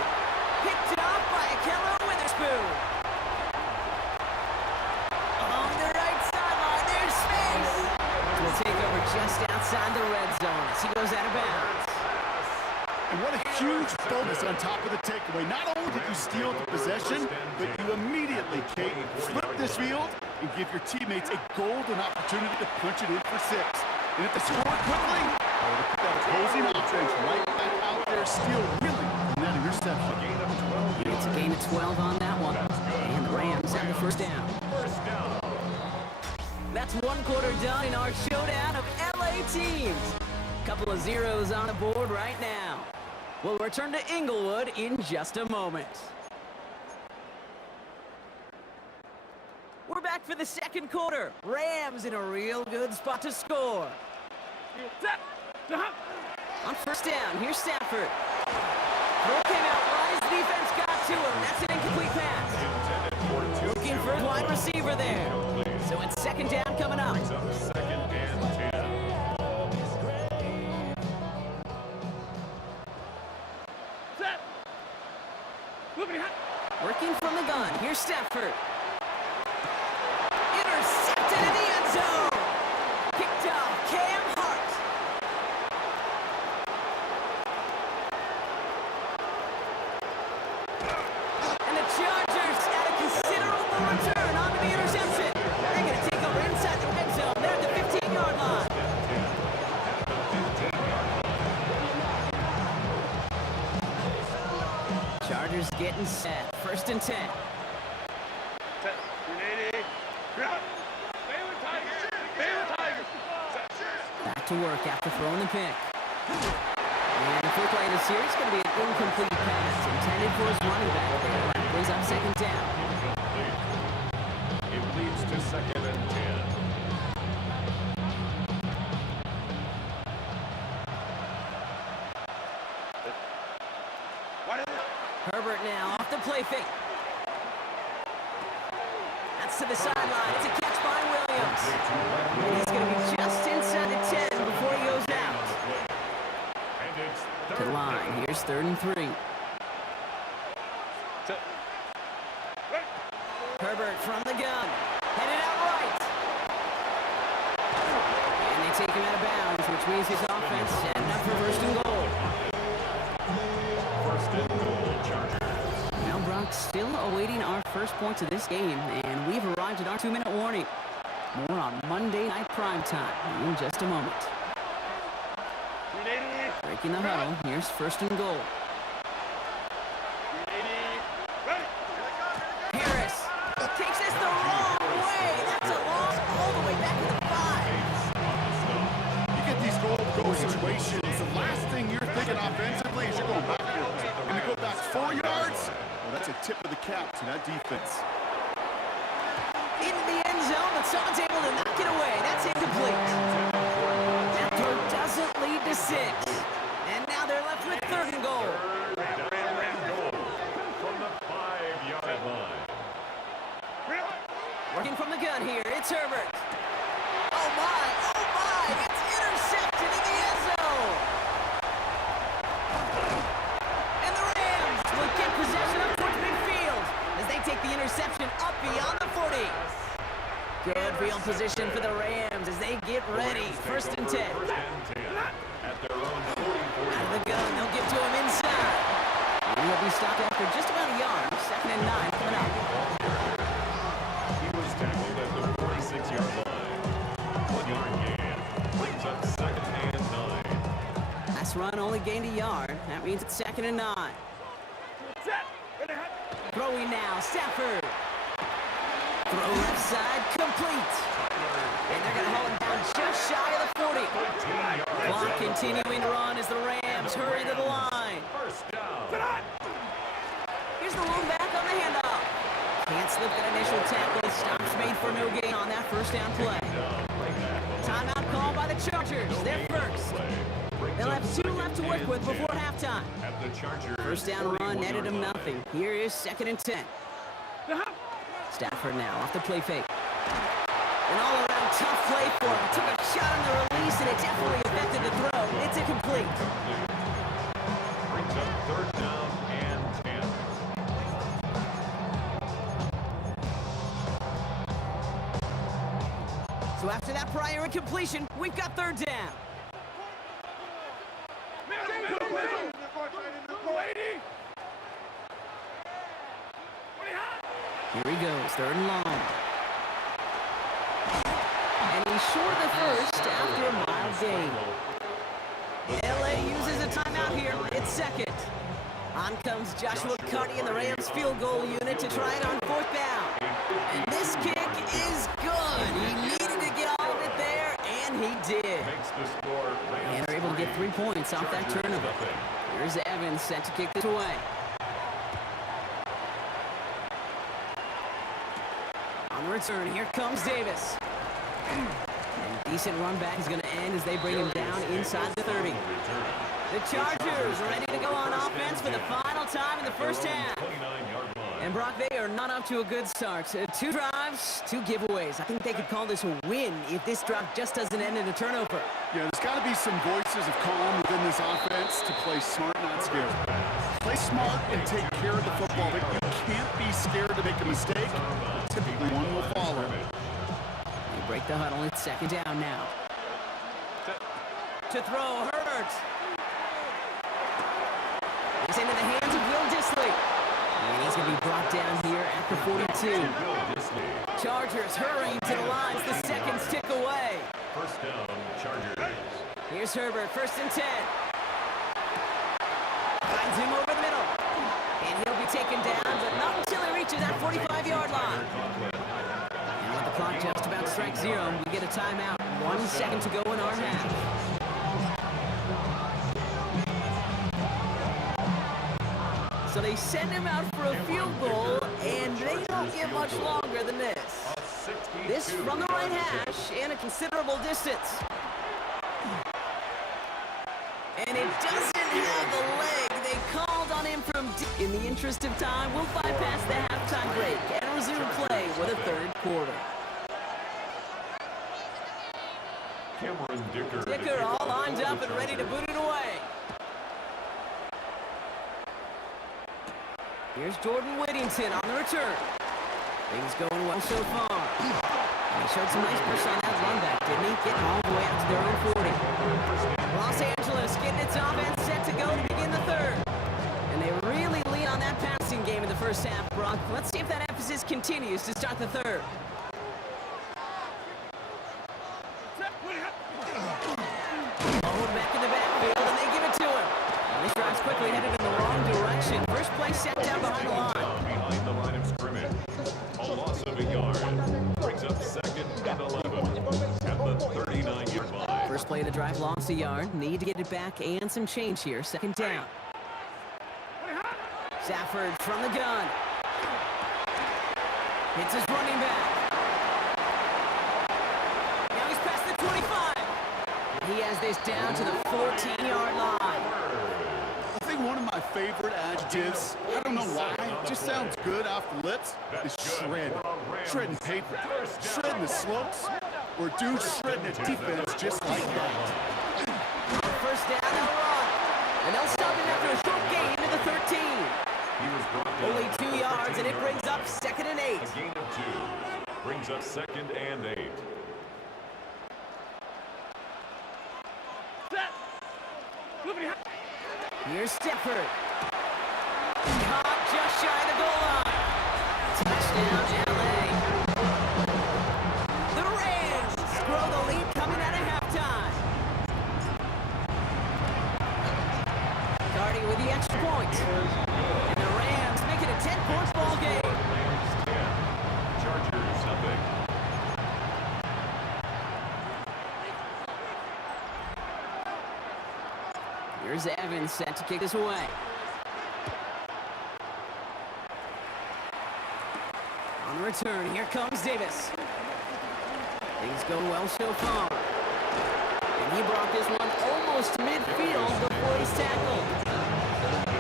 Picked off by Akello Witherspoon. On the right sideline, there's space. We'll take over just outside the red zone as he goes out of bounds. And what a huge bonus on top of the takeaway. Not only did you steal the possession, but you immediately, Kate, flip this field and give your teammates a golden opportunity to punch it in for 6. And if they score quickly, that opposing offense right back out there, still reeling from that interception. It's a gain of 12 on that one. And the Rams have the first down. That's one quarter done in our showdown of LA teams. Couple of zeros on the board right now. We'll return to Inglewood in just a moment. We're back for the second quarter. Rams in a real good spot to score. On first down, here's Stafford. Throw came out, Rise defense got to him. That's an incomplete pass. Looking for a wide receiver there. So it's second down coming up. Second and 10. Working from the gun, here's Stafford. Intercepted in the end zone. Picked off Cam Hart. And the Chargers at a considerable return onto the interception. They're going to take over inside the red zone. They're at the 15-yard line. Chargers getting set. First and 10. Back to work after throwing the pick. And the first play of the series is going to be an incomplete pass intended for his running back there. That brings up second down. It leads to second and 10. Herbert now off the play fake. That's to the sideline. It's a catch by Williams. And he's going to be just inside the 10 before he goes out. To the line. Here's third and 3. Herbert from the gun. Headed out right. And they take him out of bounds, which means his offense setting up for first and goal. First and goal, Chargers. Now Brock still awaiting our first points of this game, and we've arrived at our 2-minute warning. More on Monday Night Primetime in just a moment. Breaking the huddle. Here's first and goal. Harris takes this the wrong way. That's a loss all the way back to the 5. You get these goal situations, the last thing you're thinking offensively is you're going backwards. And to go back 4 yards, well, that's a tip of the cap to that defense. Into the end zone, but someone's able to knock it away. That's incomplete. That throw doesn't lead to 6. And now they're left with third and goal. From the 5-yard line. Working from the gun here, it's Herbert. Oh my, it's intercepted in the end zone. And the Rams will get possession up towards midfield as they take the interception up beyond the 40. Good field position for the Rams as they get ready. First and 10. At their own 40. Out of the gun, they'll give to him inside. And he'll be stopped after just about a yard. Second and 9 coming up. He was tackled at the 46-yard line. 1-yard gain. Brings up second and 9. Last run only gained a yard. That means it's second and 9. Throwing now, Stafford. Throw left side, complete. And they're going to hold him down just shy of the 40. Clock continuing to run as the Rams hurry to the line. First down. Here's the lone back on the handoff. Can't slip that initial tackle. Stops made for no gain on that first down play. Timeout called by the Chargers. They're first. They'll have 2 left to work with before halftime. At the Chargers. First down run netted them nothing. Here is second and 10. Stafford now off the play fake. An all-around tough play for him. Took a shot on the release, and it definitely affected the throw. It's incomplete. Brings up third down and 10. So after that prior incompletion, we've got third down. Here he goes, third and long. And he's short of the first after a mild gain. LA uses a timeout here. It's second. On comes Joshua Carty and the Rams field goal unit to try it on fourth down. And this kick is good. He needed to get all of it there, and he did. Makes the score. And they're able to get 3 points off that turnover. Here's Evans set to kick this away. On the return, here comes Davis. And a decent run back is going to end as they bring him down inside the 30. The Chargers are ready to go on offense for the final time in the first half. And Brock, they are not off to a good start. 2 drives, 2 giveaways. I think they could call this a win if this drive just doesn't end in a turnover. Yeah, there's got to be some voices of calm within this offense to play smart, not scared. Play smart and take care of the football, but you can't be scared to make a mistake. Typically, one will follow. They break the huddle. It's second down now. To throw, Herbert. He's into the hands of Will Dissly. And he's going to be brought down here at the 42. Chargers hurrying to the lines. The seconds tick away. First down, Chargers. Here's Herbert, first and 10. Finds him over the middle. And he'll be taken down, but not until he reaches that 45-yard line. And with the clock just about to strike 0, we get a timeout. 1 second to go in our half. So they send him out for a field goal, and they don't get much longer than this. This from the right hash and a considerable distance. And it doesn't have the leg. They called on him from deep. In the interest of time, we'll bypass the halftime break and resume play with a third quarter. Cameron Dicker. Dicker all lined up and ready to boot it away. Here's Jordan Whittington on the return. Things going well so far. And he showed some nice push on that run back, didn't he? Getting all the way out to their own 40. Los Angeles getting its offense set to go to begin the third. And they really lean on that passing game in the first half, Brock. Let's see if that emphasis continues to start the third. quickly headed in the wrong direction. First play set down behind the line. Behind the line of scrimmage. A loss of a yard. Brings up 2nd and 11 at the 39-yard line. First play of the drive, lost a yard. Need to get it back and some change here. 2nd down. Stafford from the gun. Hits his running back. Now he's past the 25. He has this down to the 14-yard line. I think one of my favorite adjectives, I don't know why, it just sounds good off the lips, is shred. Shredding paper. Shredding the slopes. Or dudes shredding a defense just like that. First down and a run. And they'll stop him after a short gain to the 13. He was brought down Only 2 yards, and it brings up 2nd and 8. A gain of 2. Brings up 2nd and 8. Here's Stafford. Caught just shy of the goal line. Touchdown, LA. The Rams grow the lead coming out of halftime. Cardi with the extra point. And the Rams make it a 10-point ball game. Rams 10. Chargers nothing. Here's Evans set to kick this away. On the return, here comes Davis. Things go well so far. And he brought this one almost to midfield before he's tackled.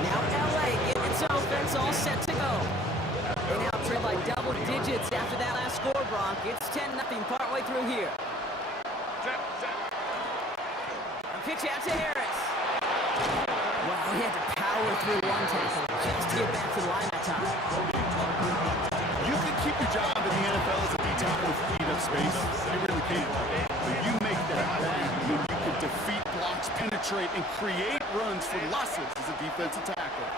Now LA getting its offense all set to go. They now trail by double digits after that last score, Brock. It's 10-0 partway through here. A pitch out to Harris. Wow, he had to power through one tackle just to get back to the line that time. You can keep your job in the NFL as a D tackle with feet up space. You really can. But you make that bad when you can defeat blocks, penetrate, and create runs for losses as a defensive tackle.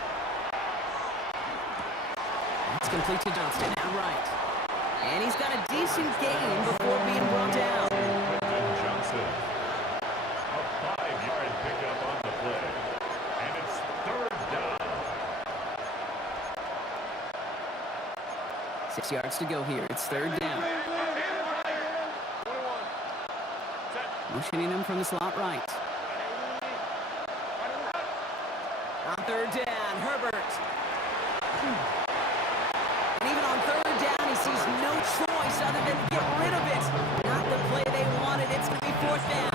It's complete to Johnston, outright. And he's got a decent game before being brought down. Johnson. A 5-yard pickup on the play. And it's 3rd down. 6 yards to go here. It's 3rd down. Motioning him from the slot right. On 3rd down, Herbert. And even on 3rd down, he sees no choice other than to get rid of it. Not the play they wanted. It's going to be 4th down.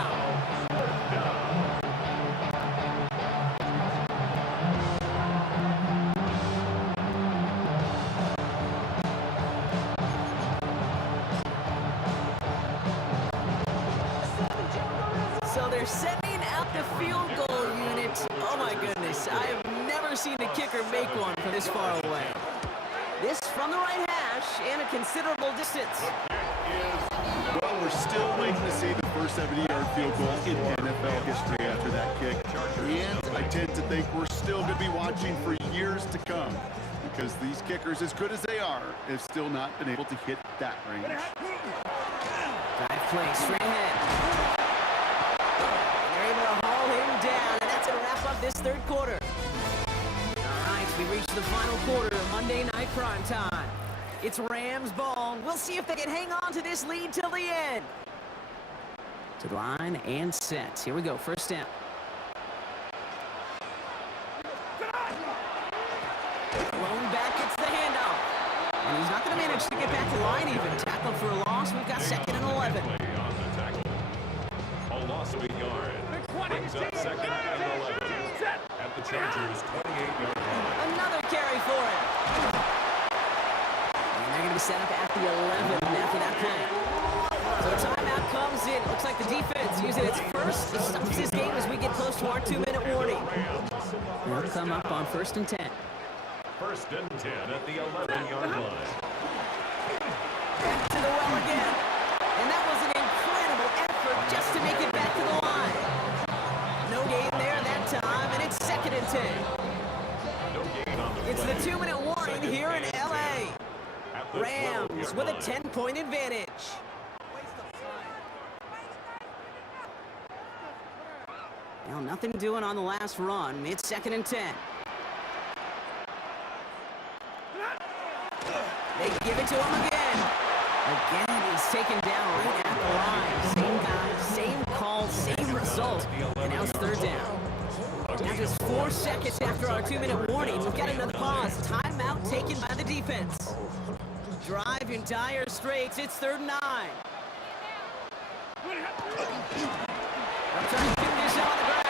So they're sending out the field goal unit. Oh my goodness, I have never seen a kicker make one from this far away. This from the right hash and a considerable distance. Well, we're still waiting to see the first 70-yard field goal in NFL history after that kick. And I tend to think we're still going to be watching for years to come because these kickers, as good as they are, have still not been able to hit that range. Dive play straight ahead. And they're able to haul him down, and that's going to wrap up this 3rd quarter. All right, we reached the final quarter of Monday Night Prime Time. It's Rams ball. We'll see if they can hang on to this lead till the end. To the line and set. Here we go, 1st down. Thrown back, it's the handoff. And he's not going to manage to get back to line even. Tackled for a loss. We've got 2nd and 11. Play on the tackle. A loss of a yard. Brings up 2nd and 11 at the Chargers' 28-yard line. Another carry for him. And they're going to be set up at the 11 after that play. So timeout comes in. Looks like the defense using its first to stop this game as we get close to our 2-minute warning. They'll come up on 1st and 10. 1st and 10 at the 11-yard line. Back to the well again. And that was an incredible effort just to make it back to the line. No gain there that time, and it's 2nd and 10. No gain on the It's play. the 2-minute warning here in LA. At the Rams 12-yard with a line. 10-point advantage. Well, nothing doing on the last run. It's 2nd and 10. They give it to him again. Again, he's taken down right at the line. Same guy, same call, same result. And now it's 3rd down. Now just 4 seconds after our 2-minute warning, we've got another pause. Timeout taken by the defense. Drive in dire straits. It's 3rd and 9. I'm trying to finish on the ground.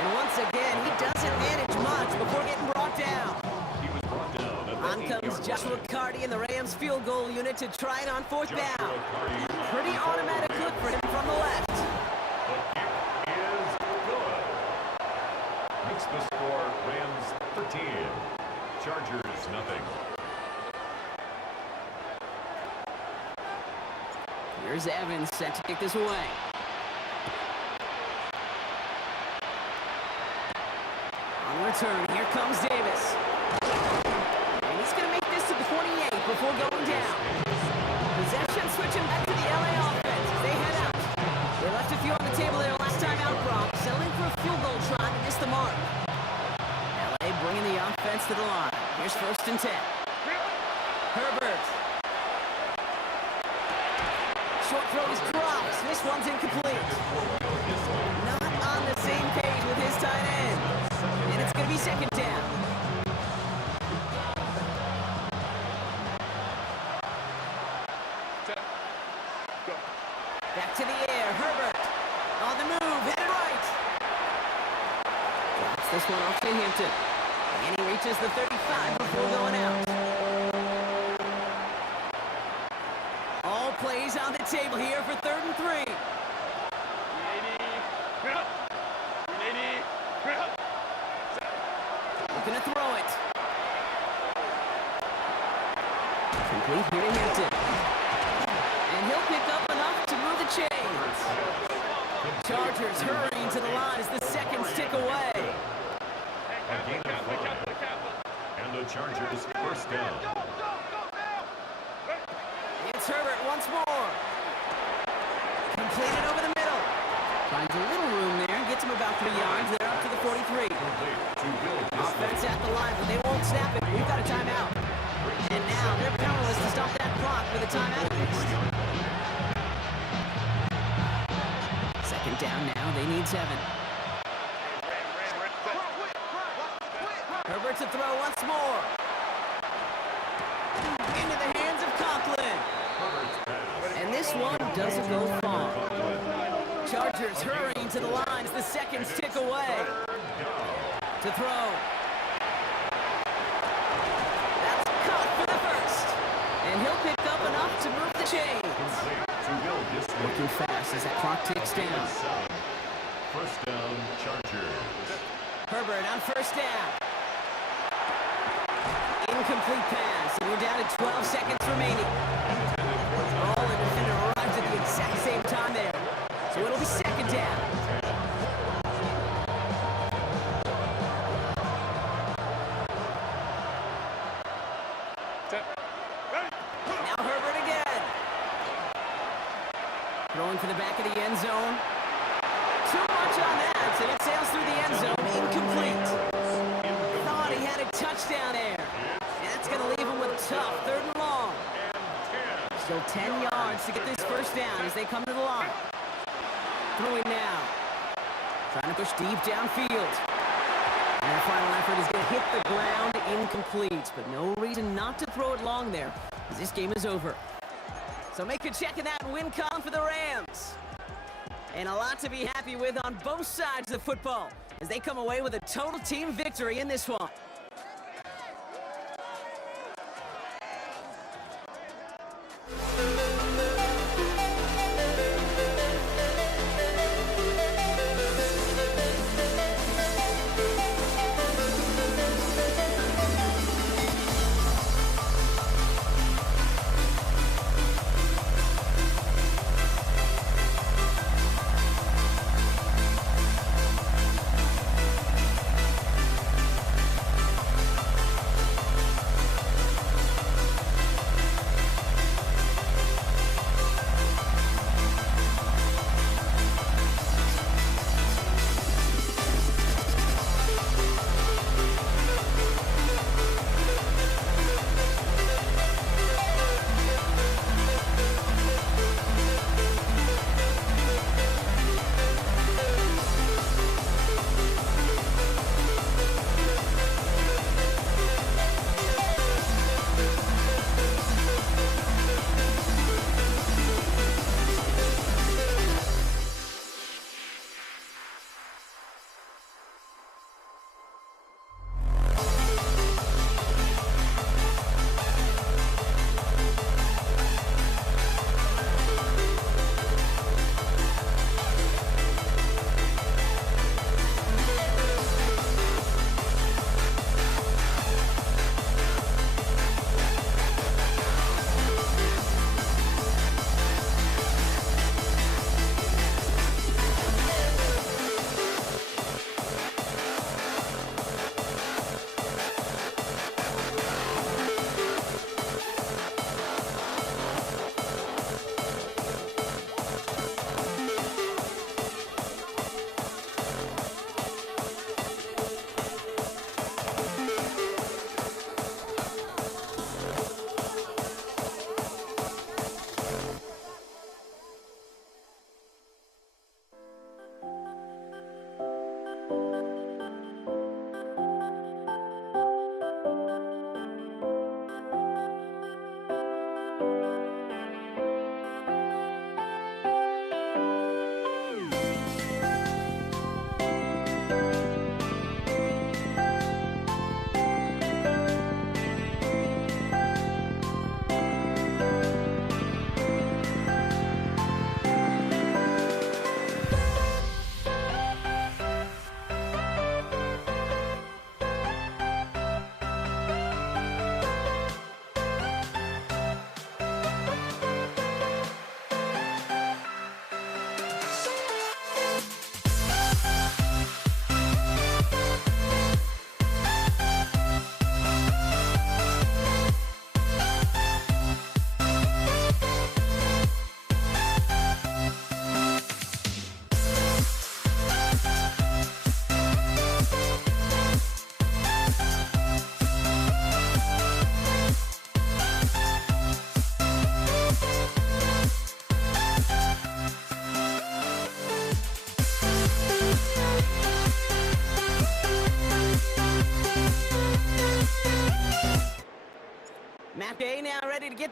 And once again, he doesn't manage much before getting brought down. He was brought down at the On 8-yard comes Joshua line. Carty and the Rams field goal unit to try it on 4th Joshua down. Carty. Pretty automatic look for him from the left. The kick is good. Makes the score Rams 13, Chargers nothing. Here's Evans set to kick this away. On return, here comes Davis. And he's going to make this to the 28 before going down. Possession switching back to the LA offense as they head out. They left a few on the table there last time out, Brock, settling for a field goal try to miss the mark. LA bringing the offense to the line. Here's 1st and 10. Herbert. Short throw is dropped. This one's incomplete. Not on the same page with his tight end. And it's going to be 2nd down. Back to the air. Herbert. On the move. Headed right. Drops this one off to Hampton. And he reaches the 35 before going out. All plays on the table here for 3rd and 3. Looking to throw it. Complete here to Hampton. And he'll pick up enough to move the chains. Chargers hurrying to the line as the seconds tick away. A gain of 5. And the Chargers 1st down. It's Herbert once more. Completed over the middle. Finds a little room there. Gets him about 3 yards. They're up to the 43. Offense at the line, but they won't snap it. We've got a timeout. And now they're powerless to stop that clock with a timeout at least. 2nd down now. They need 7. Herbert to throw once more. Into the hands of Conklin. And this one doesn't go far. Chargers hurrying to the line as the seconds tick away. To throw. That's caught for the 1st. And he'll pick up enough to move the chains. Looking fast as that clock ticks down. 1st down, Chargers. Herbert on 1st down. Incomplete pass, and we're down to 12 seconds remaining. Ball and defender arrived at the exact same time there. So it'll be 2nd down. Now Herbert again. Throwing for the back of the end zone. Too much on that, and it sails through the end zone. Incomplete. Thought he had a touchdown there. And that's going to leave him with tough 3rd and long. Still 10 yards to get this 1st down as they come to the line. Throwing now. Trying to push deep downfield. And their final effort is going to hit the ground incomplete. But no reason not to throw it long there, as this game is over. So make a check of that win column for the Rams. And a lot to be happy with on both sides of football as they come away with a total team victory in this one.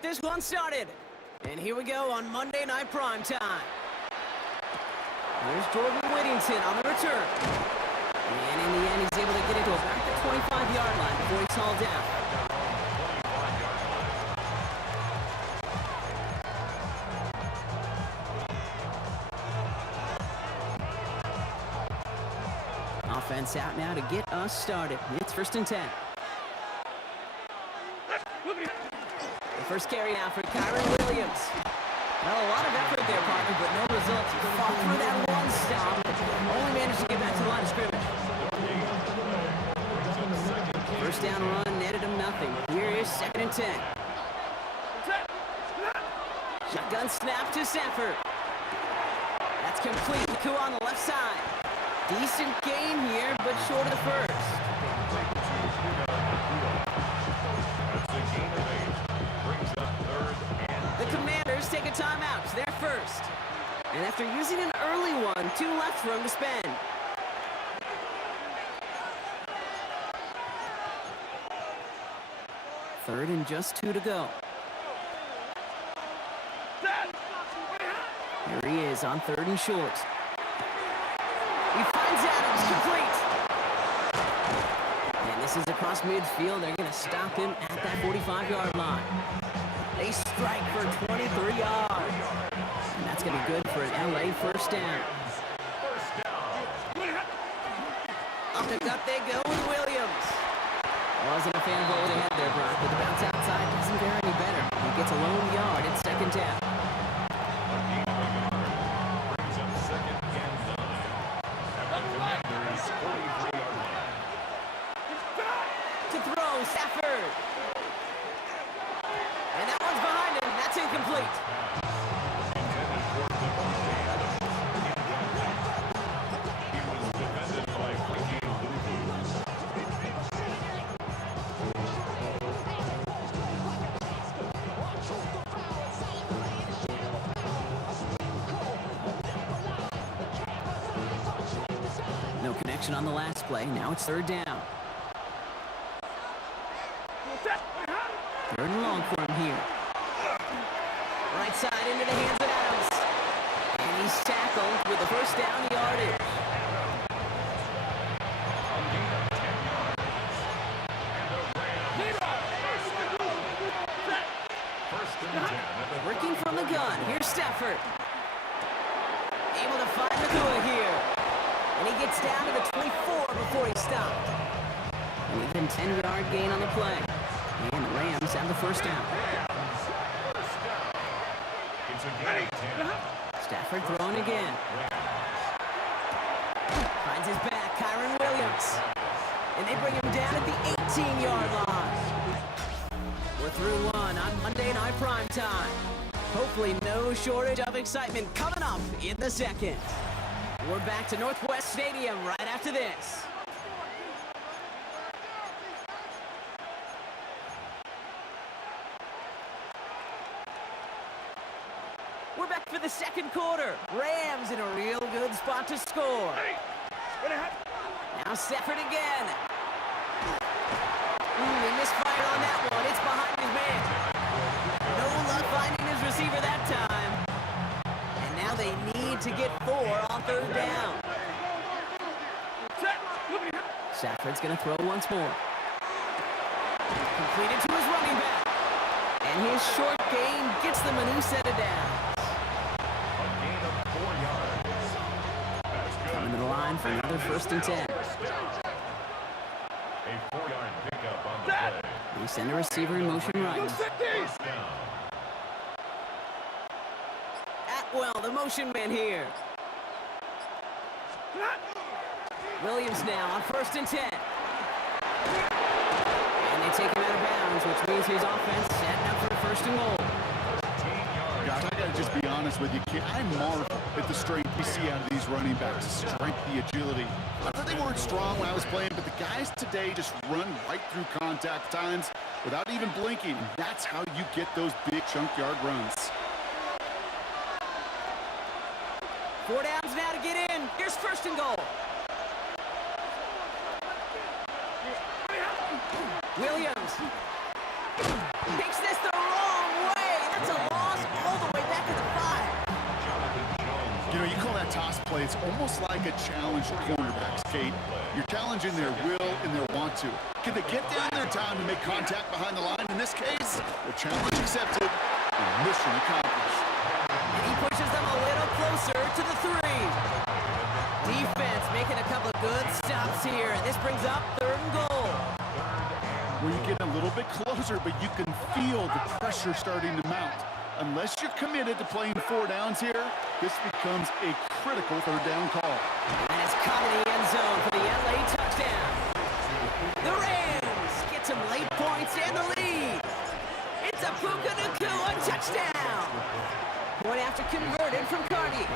this one started. And here we go on Monday Night Primetime. There's Jordan Whittington on the return. And in the end, he's able to get it to about the 25-yard line before he's hauled down. Offense out now to get us started. It's 1st and 10. The first carry now for Kyron Williams. Well, a lot of effort there, partner, but no results. He fought through that one stop. Only managed to get back to the line of scrimmage. First down run netted him nothing. Here is 2nd and 10. Shotgun snap to Stafford. That's complete. Naku on the left side. Decent gain here, but short of the first. The Commanders take a timeout. It's their first. And after using an early one, 2 left for him to spend. Third and just 2 to go. Here he is on 3rd and short. He finds Adams, complete. And this is across midfield. They're going to stop him at that 45-yard line. They strike for 23 yards. And that's going to be good for an LA first down. Up the gut they go with Williams. Wasn't a fan of what they had there, Brock, but the bounce outside doesn't fare any better. He gets a lone yard at 2nd down. To throw, Stafford. And that one's behind him. That's incomplete. No connection on the last play. Now it's 3rd down. 3rd and long for him here. Right side into the hands of Adams. And he's tackled with the first down yardage. Working from the gun. Here's Stafford. Able to find Nakua here. And he gets down to the 24 before he stopped. And even 10-yard gain on the play. And the Rams have the first down. Stafford throwing again. Finds his back, Kyron Williams. And they bring him down at the 18-yard line. We're through one on Monday Night Primetime. Hopefully no shortage of excitement coming up in the second. We're back to Northwest Stadium right after this. We're back for the second quarter. Rams in a real good spot to score. Now Stafford again. He misfired on that one. It's behind his man. No luck finding his receiver that time. And now they need to get 4 on 3rd down. Stafford's going to throw once more. Completed to his running back. And his short gain gets them a new set of downs. Coming to the line for another 1st and 10. A 4-yard pickup on the play. They send a receiver in motion right. First down. Atwell, the motion man here. Williams now on 1st and 10. And they take him out of bounds, which means his offense setting up for the 1st and goal. Gosh, I gotta just be honest with you, kid. I marvel at the strength we see out of these running backs. The strength, the agility. I thought they weren't strong when I was playing, but the guys today just run right through contact times without even blinking. And that's how you get those big chunk yard runs. 4 downs now to get in. Here's 1st and goal. Williams takes this the wrong way. that toss play, it's almost like a challenge for cornerbacks, Kate. You're challenging their will and their want to. Can they get down their time to make contact behind the line? In this case, the challenge accepted and mission accomplished. And he pushes them a little closer to the 3. Defense making a couple of good stops here. And this brings up 3rd and goal. Where you get a little bit closer, but you can feel the pressure starting to mount. Unless you're committed to playing 4 downs here, this becomes a critical 3rd down call. And it's caught in the end zone for the LA touchdown. The Rams get some late points and the lead. It's a Puka Nacua touchdown. Point after converted from Cardi.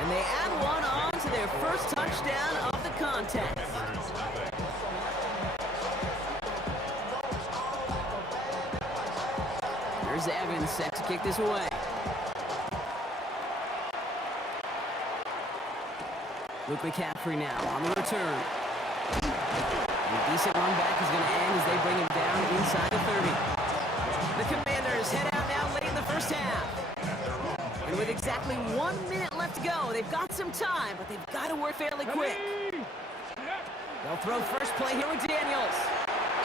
And they add one on to their first touchdown of the contest. Here's Evans set to kick this away. Luke McCaffrey now on the return. And a decent run back is going to end as they bring him down inside the 30. The Commanders head out now late in the first half. And with exactly 1 minute left to go, they've got some time, but they've got to work fairly quick. They'll throw first play here with Daniels.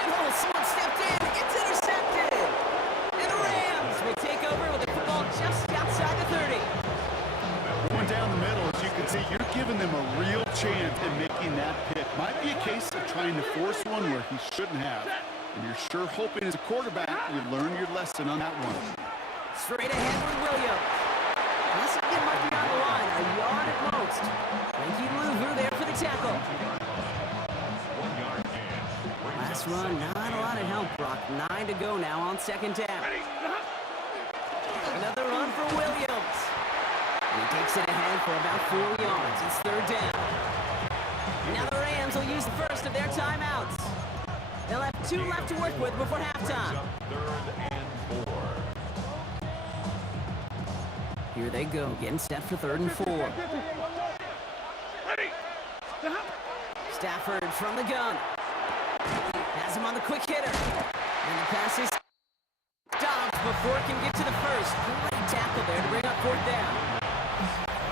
And oh, someone stepped in. It's intercepted. And the Rams will take over with the football just outside the 30. Going down the middle, as you can see, you're giving them a real chance in making that pick. Might be a case of trying to force one where he shouldn't have. And you're sure hoping as a quarterback you learn your lesson on that one. Straight ahead with Williams. This again might be on the line, a yard at most. Frankie Louvu there for the tackle. 1 yard gain. Last run, not a lot of help, Brock. 9 to go now on 2nd down. Another run for Williams. He takes it ahead for about 4 yards. It's 3rd down. Now the Rams will use the first of their timeouts. They'll have 2 left to work with before halftime. 3rd and 4. Here they go, getting set for 3rd and 4. Stafford from the gun. Has him on the quick hitter. And the pass is stopped before it can get to the first. Great tackle there to bring up 4th down.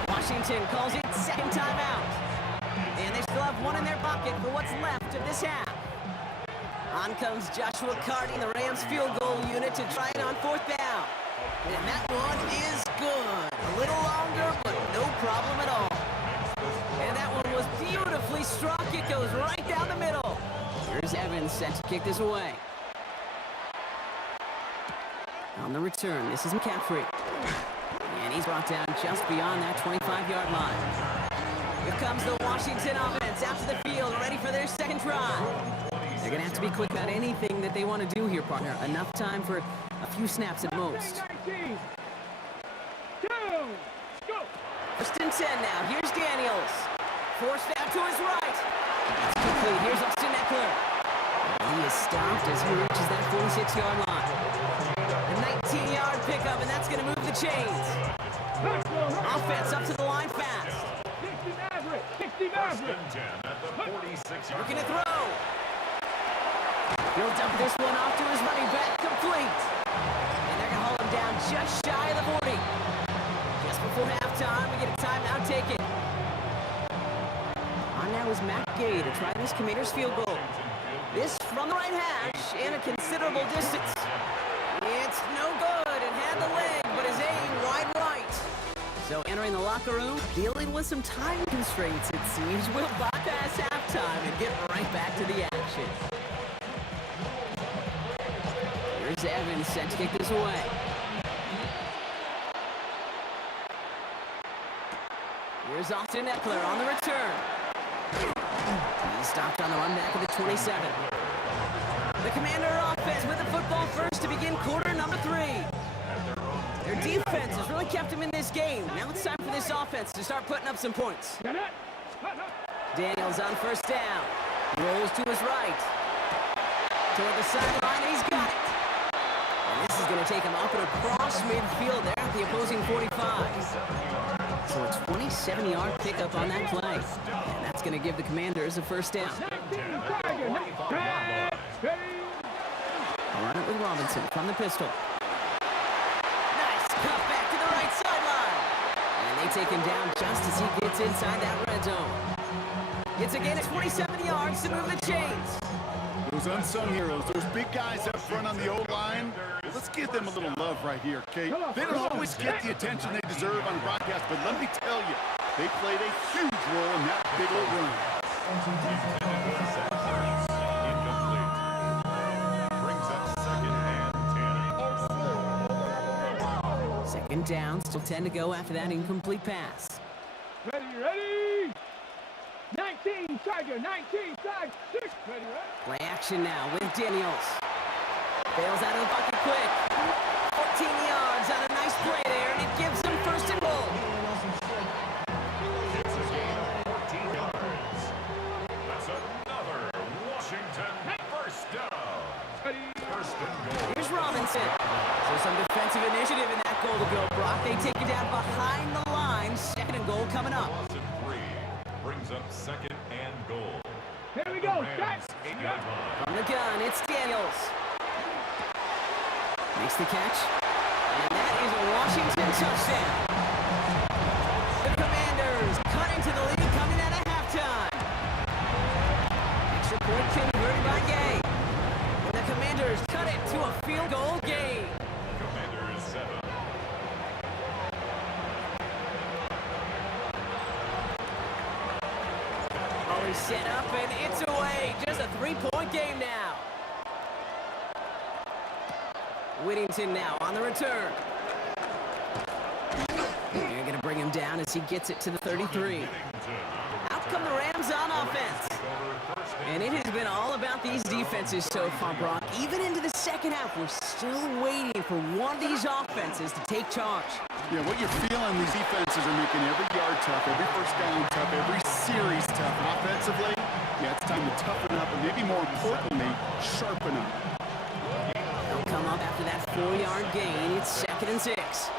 Washington calls it 2nd timeout. And they still have 1 in their pocket for what's left of this half. On comes Joshua Cardi, the Rams field goal unit, to try it on 4th down. And that one is good. A little longer, but no problem at all. And that one was beautifully struck. It goes right down the middle. Here's Evans set to kick this away. On the return, this is McCaffrey. And he's brought down just beyond that 25-yard line. Here comes the Washington offense out to the field, ready for their 2nd drive. They're going to have to be quick about anything that they want to do here, partner. Enough time for a few snaps at most. 1st and 10 now. Here's Daniels. Forced out to his right. That's complete. Here's Austin Eckler. He is stopped as he reaches that 46-yard line. A 19-yard pickup, and that's going to move the chains. Offense up to the line fast. 1st and 10 at the 46-yard Looking to throw. He'll dump this one off to his running back, complete. And they're going to haul him down just shy of the 40. Just before halftime, we get a timeout taken. On now is Matt Gay to try this Commanders field goal. This from the right hash and a considerable distance. It's no good and had the leg, but his aim wide right. So entering the locker room, dealing with some time constraints, it seems. We'll bypass halftime and get right back to the action. Here's Evans set to kick this away. Here's Austin Eckler on the return. He's stopped on the run back of the 27. The Commander offense with the football first to begin quarter number 3. Their defense has really kept them in this game. Now it's time for this offense to start putting up some points. Daniels on 1st down. Rolls to his right. Toward the sideline, he's got it. And this is going to take him up and across midfield there at the opposing 45. So a 27-yard pickup on that play. And that's going to give the Commanders a 1st down. I'll run it with Robinson from the pistol. Nice cut back to the right sideline. And they taken down just as he gets inside that red zone. It's a gain of 27 yards to move the chains. Those unsung heroes, those big guys up front on the O-line, let's give them a little love right here, Kate. They don't always get the attention they deserve on broadcast, but let me tell you, they played a huge role in that big old run. Incomplete. Brings up 2nd and 10. Second down, still 10 to go after that incomplete pass. Ready? 19, Tiger, 19, side, 6. Ready? Play action now with Daniels. Bails out of the bucket quick. 14 yards on a nice play there, and it gives them first and goal. It's a gain of 14 yards. That's another Washington first down. First and goal. Here's Robinson. So some defensive initiative in that goal to go, Brock. They take it down behind the line. Second and goal coming up. Boston 3 brings up 2nd and goal. Here we go, Rams, set. 8-yard line. From the gun, it's Daniels. Makes the catch. And that is a Washington touchdown. The Commanders cutting to the lead coming out of halftime. Extra point converted by Gay. And the Commanders cut it to a field goal game. Commanders 7. Always set up and it's away. Just a 3-point game now. Whittington now on the return. They're going to bring him down as he gets it to the 33. Out come the Rams on offense. And it has been all about these defenses so far, Brock. Even into the second half, we're still waiting for one of these offenses to take charge. Yeah, what you're feeling, these defenses are making every yard tough, every first down tough, every series tough. Offensively, yeah, it's time to toughen up, and maybe more importantly, sharpen up. They'll come up after that 4-yard gain. It's 2nd and 6.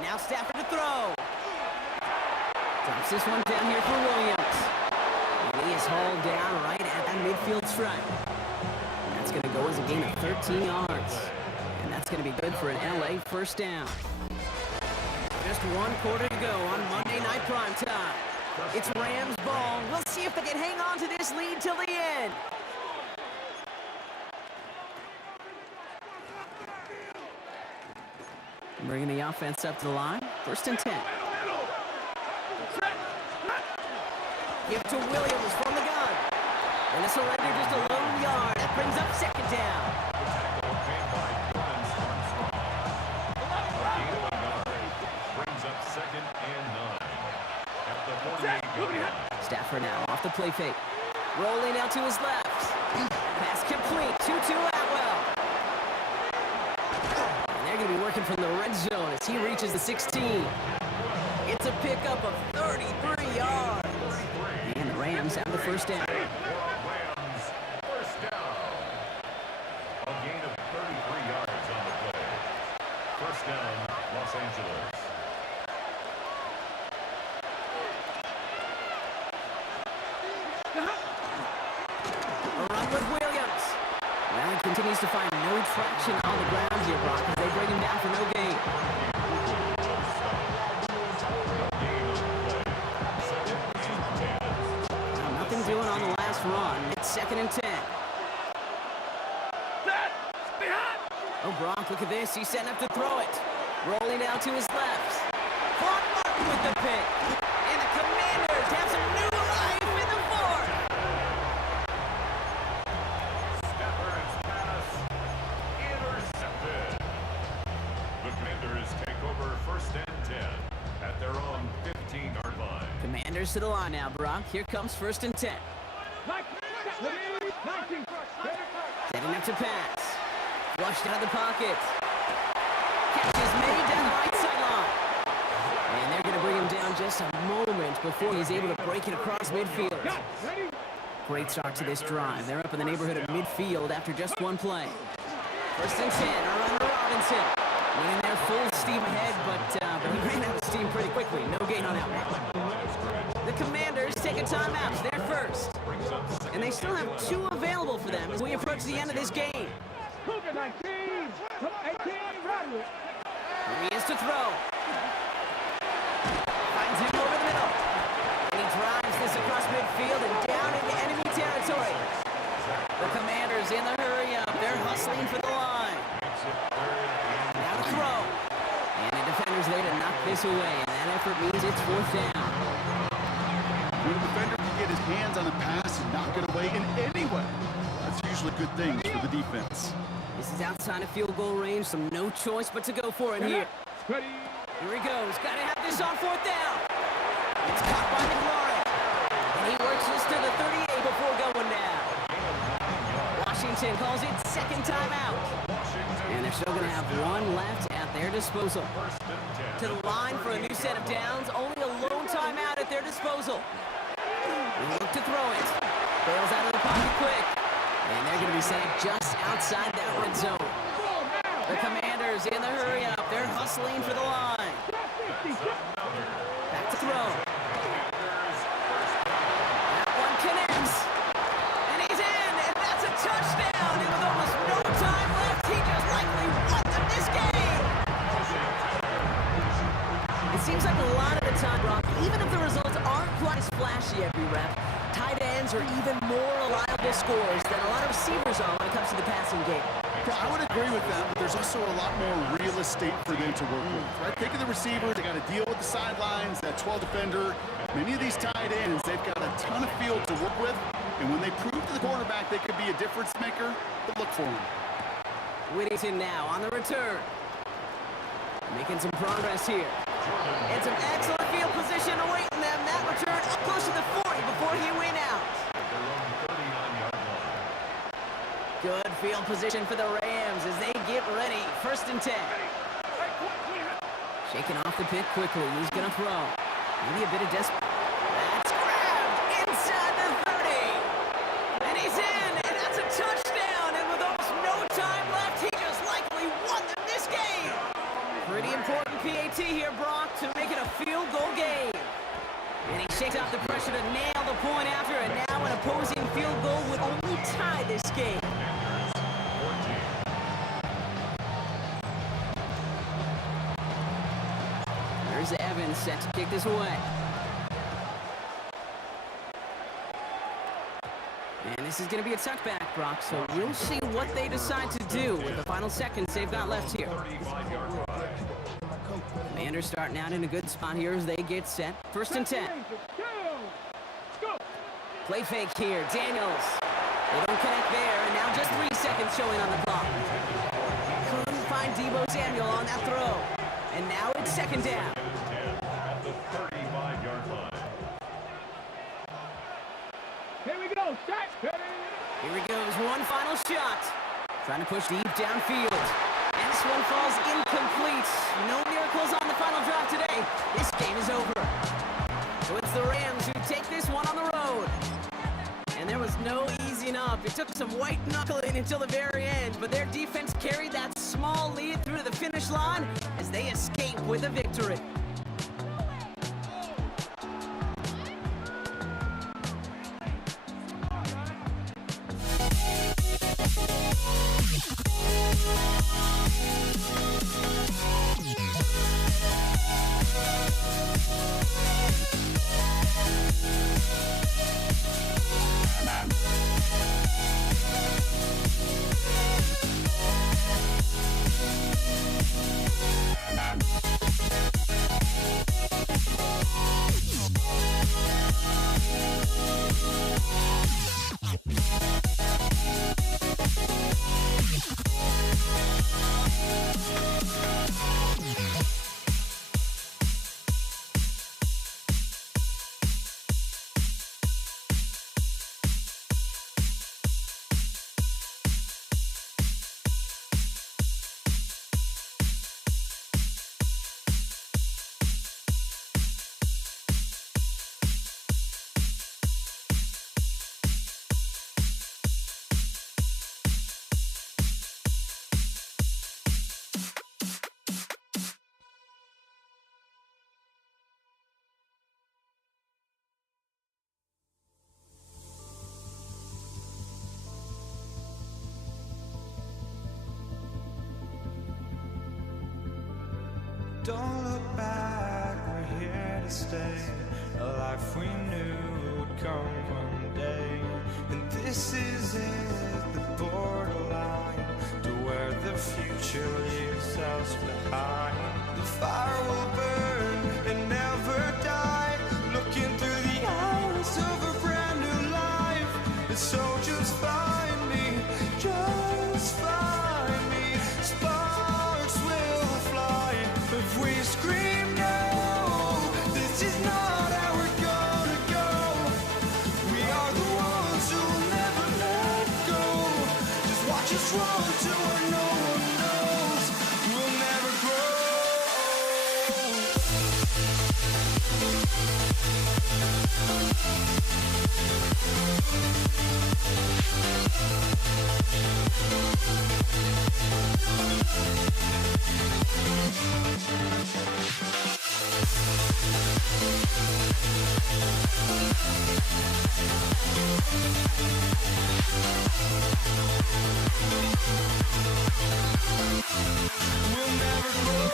Now Stafford to throw. Drops this one down here for Williams. And he is hauled down right at that midfield stripe. And that's going to go as a gain of 13 yards. And that's going to be good for an LA first down. Just 1 quarter to go on Monday Night Primetime. It's Rams ball. We'll see if they can hang on to this lead till the end. Bringing the offense up to the line. 1st and 10. Give to Williams from the gun. And a surrender just a lone yard. That brings up 2nd down. Brings up 2nd and 9. At the 48-yard line. Stafford now off the play fake. Rolling out to his left. Pass complete. 2-2 Atwell. And they're going to be working from the red zone as he reaches the 16. It's a pickup of 33 yards. And the Rams have the first down. Rams first down. A gain of 33 yards on the play. First down, Los Angeles. A run with Williams. Well, he continues to find no traction on the ground here, Brock, as they bring him down for no gain. Now, nothing doing on the last run. It's 2nd and 10. Oh, Brock, look at this. He's setting up to throw it. Rolling out to his left. Clark Martin with the pick. And the Commanders have some new life in the 4th. Stafford's pass intercepted. The Commanders take over 1st and 10 at their own 15-yard line. Commanders to the line now, Brock. Here comes 1st and 10. 19, Setting up to pass. Flushed out of the pocket. Catch is made down the right sideline. And they're going to bring him down just a moment before he's able to break it across midfield. Great start to this drive. They're up in the neighborhood of midfield after just 1 play. 1st and 10, around Robinson. Went in there full steam ahead, but he ran out of steam pretty quickly. No gain on that one. The Commanders take a timeout. They're first. And they still have 2 available for them as we approach the end of this game. Cougar 19, 18, right with it. throw. Finds him over the middle. And he drives this across midfield and down into enemy territory. The Commanders in the hurry-up. They're hustling for the line. Now the throw. And the defender's there to knock this away. And that effort means it's fourth down. When a defender can get his hands on the pass and knock it away in any way, that's usually good things for the defense. This is outside of field goal range, so no choice but to go for it here. Here he goes. Got to have this on fourth down. It's caught by McLaurin. And he works this to the 38 before going down. Washington calls it second timeout. And they're still going to have one left at their disposal. To the line for a new set of downs. Only a lone timeout at their disposal. They look to throw it. Bails out of the pocket quick. And they're going to be sacked just outside that red zone. The Commanders in the hurry-up. They're hustling for the line. Back to throw. That one connects. And he's in. And that's a touchdown. And with almost no time left, he just likely won them this game. It seems like a lot of the time, Brock, even if the results aren't quite as flashy every rep, tight ends are even more reliable scorers than a lot of receivers are when it comes to the passing game. Yeah, I would agree with them, but there's also a lot more real estate for them to work with, right? Think of the receivers. They got to deal with the sidelines, that 12 defender. Many of these tight ends, they've got a ton of field to work with, and when they prove to the quarterback they could be a difference maker, they'll look for them. Whittington now on the return. Making some progress here. And some excellent field position awaiting them. That return up close to the 40 before he went out. Good field position for the Rams as they get ready. First and 10. Shaking off the pick quickly. He's going to throw. Maybe a bit of desperate. That's grabbed inside the 30. And he's in. And that's a touchdown. And with almost no time left, he just likely won them this game. Pretty important PAT here, Brock, to make it a field goal game. And he shakes off the pressure to nail the point after, and now an opposing field goal would only tie this game. There's Evans set to kick this away. And this is going to be a touchback, Brock, so we'll see what they decide to do with the final seconds they've got left here. Commanders starting out in a good spot here as they get set. First and 10. Play fake here. Daniels. They don't connect there, and now just 3 seconds showing on the clock. Couldn't find Deebo Samuel on that throw. And now it's second down. At the 35-yard line. Here we go. Start. Here he goes. One final shot. Trying to push deep downfield. And this one falls incomplete. No miracles on the final drive today. This game is over. So it's the Rams who take this one on the road. And there was no easing up. It took some white knuckling until the very end, but their defense carried that small lead through to the finish line as they escape with a victory. Don't look back, we're here to stay. A life we knew would come one day. And this is it, the borderline to where the future leaves us behind. The fire will burn and never die, looking through the eyes of a brand new life. And so just find me, just find me. Sparks will fly if we scream no. This is not how we're gonna go. We are the ones who will never let go. Just watch us run to where no one knows. We'll never grow. We'll never grow.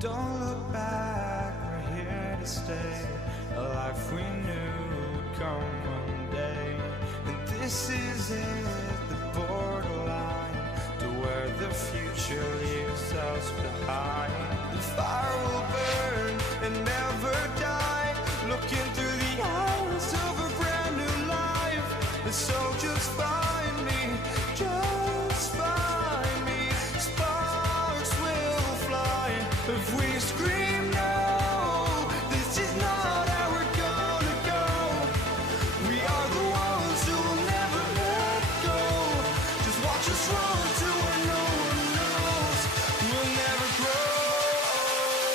Don't look back, we're here to stay. A life we knew would come one day. And this is it, the borderline to where the future leaves us behind. The fire will burn and never die, looking through the eyes of a brand new life. And so just find me, just find me. Sparks will fly if we scream no. This is not how we're gonna go. We are the ones who will never let go. Just watch us run to where no one knows. We'll never grow.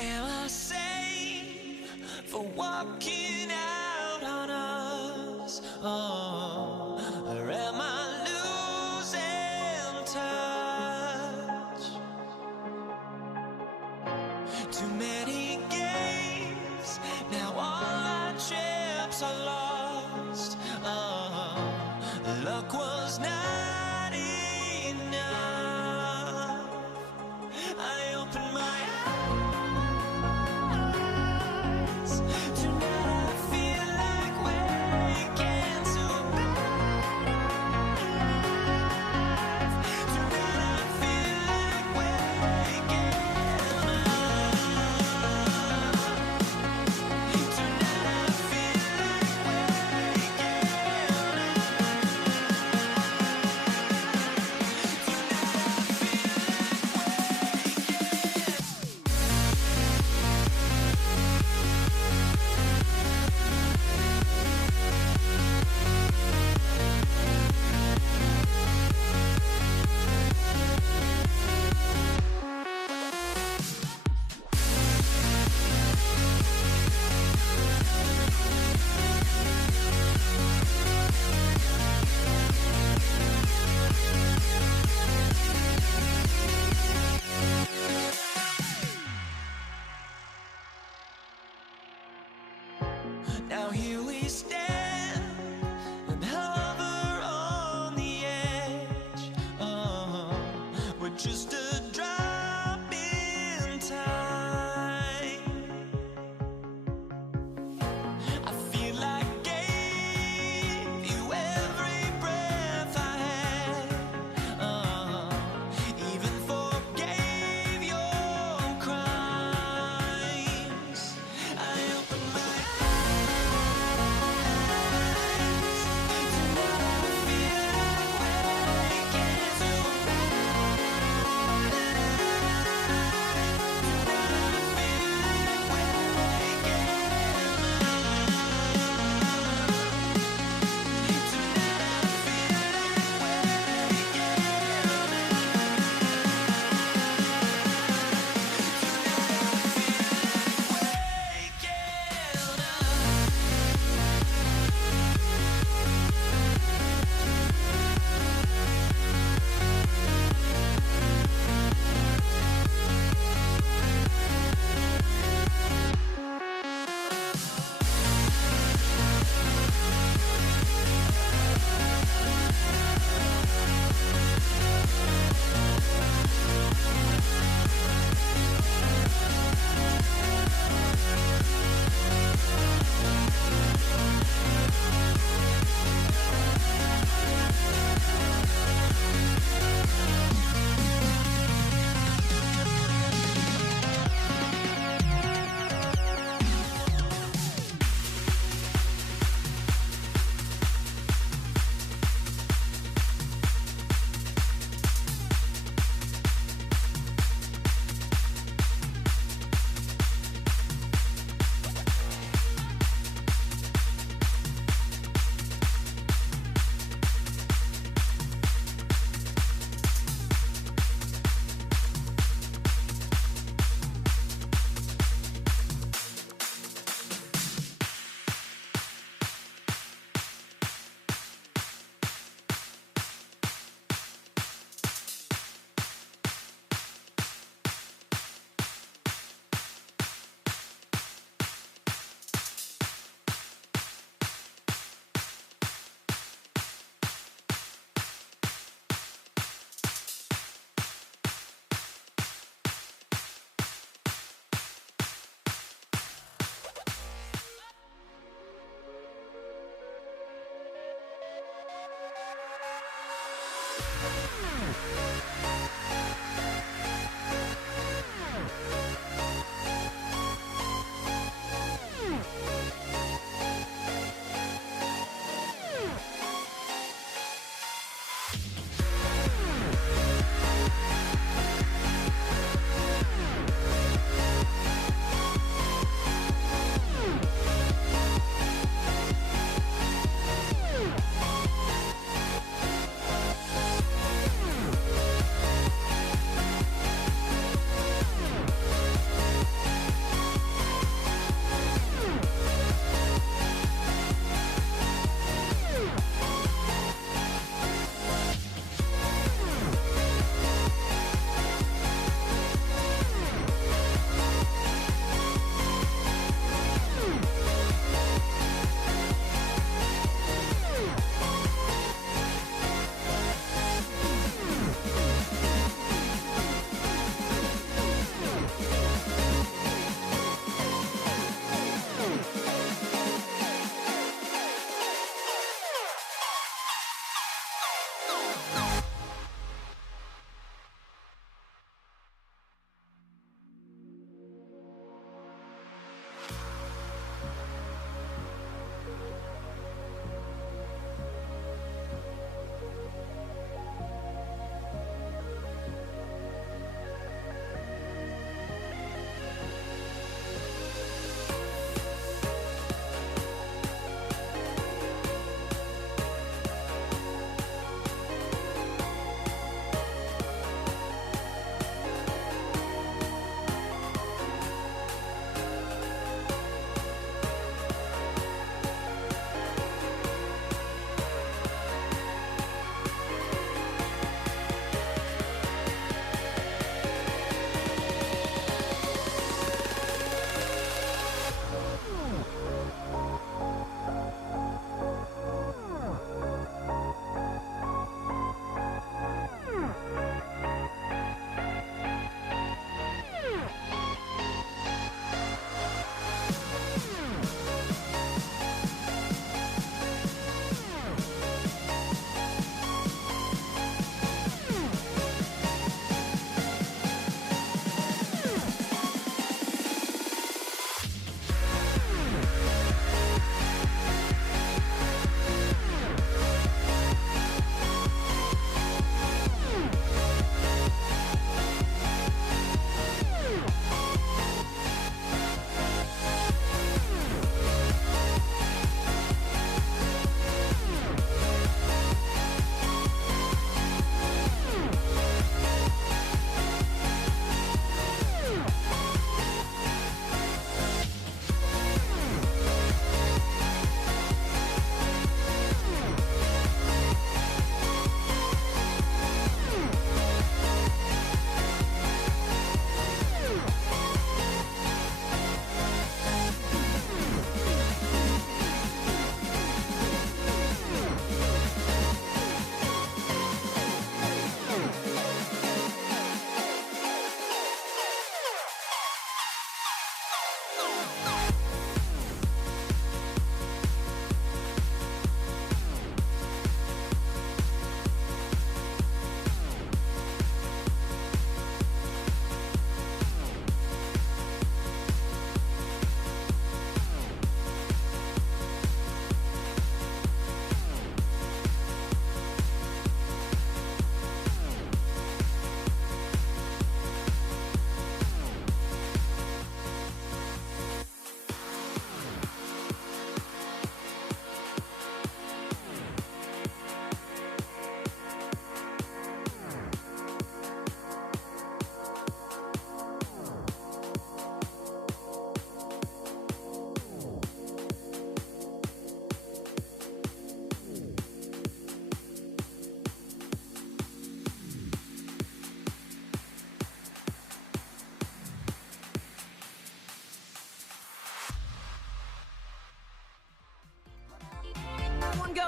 Am I sane for walking out on us? Oh, or am I losing touch? Too many games, now all our chips are lost. Oh, luck was not enough. I opened my eyes tonight.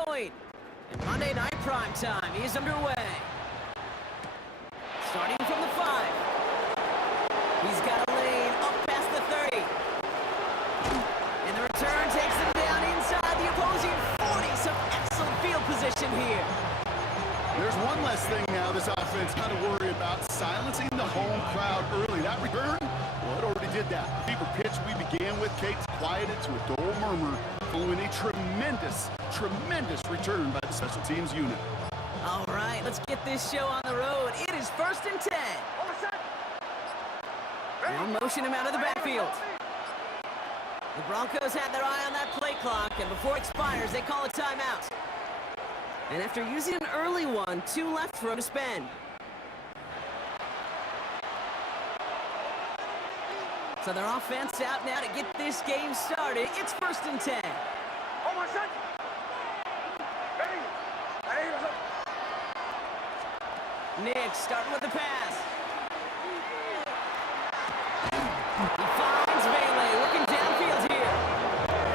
going. And Monday Night Prime Time is underway. Starting from the 5. He's got a lane up past the 30. And the return takes him down inside the opposing 40. Some excellent field position here. There's one less thing now this offense got to worry about, silencing the home crowd early. That return, well, it already did that. The fever pitch we began with, Kate's quieted to a dull murmur following a tremendous return by the special teams unit. All right, let's get this show on the road. It is 1st and 10. They'll motion him out of the backfield. The Broncos had their eye on that play clock, and before it expires, they call a timeout. And after using an early one, 2 left for him to spend. So their offense out now to get this game started. It's 1st and 10. Nick starting with the pass. He finds Bailey looking downfield here.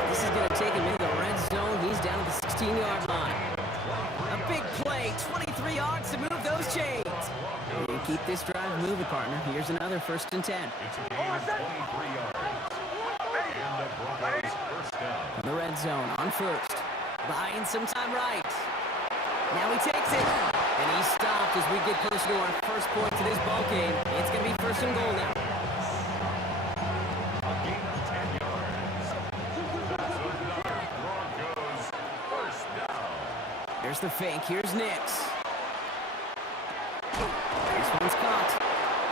This is going to take him into the red zone. He's down at the 16-yard line. A big play, 23 yards to move those chains. And keep this drive moving, partner. Here's another 1st and 10. It's a gain of 23 yards. And the Broncos first down. From the red zone on 1st. Buying some time right. Now he takes it. And he stopped as we get closer to our first point to this ball game. It's going to be 1st and goal now. A gain of 10 yards. That's another Broncos first down. There's the fake. Here's Nix. This one's caught.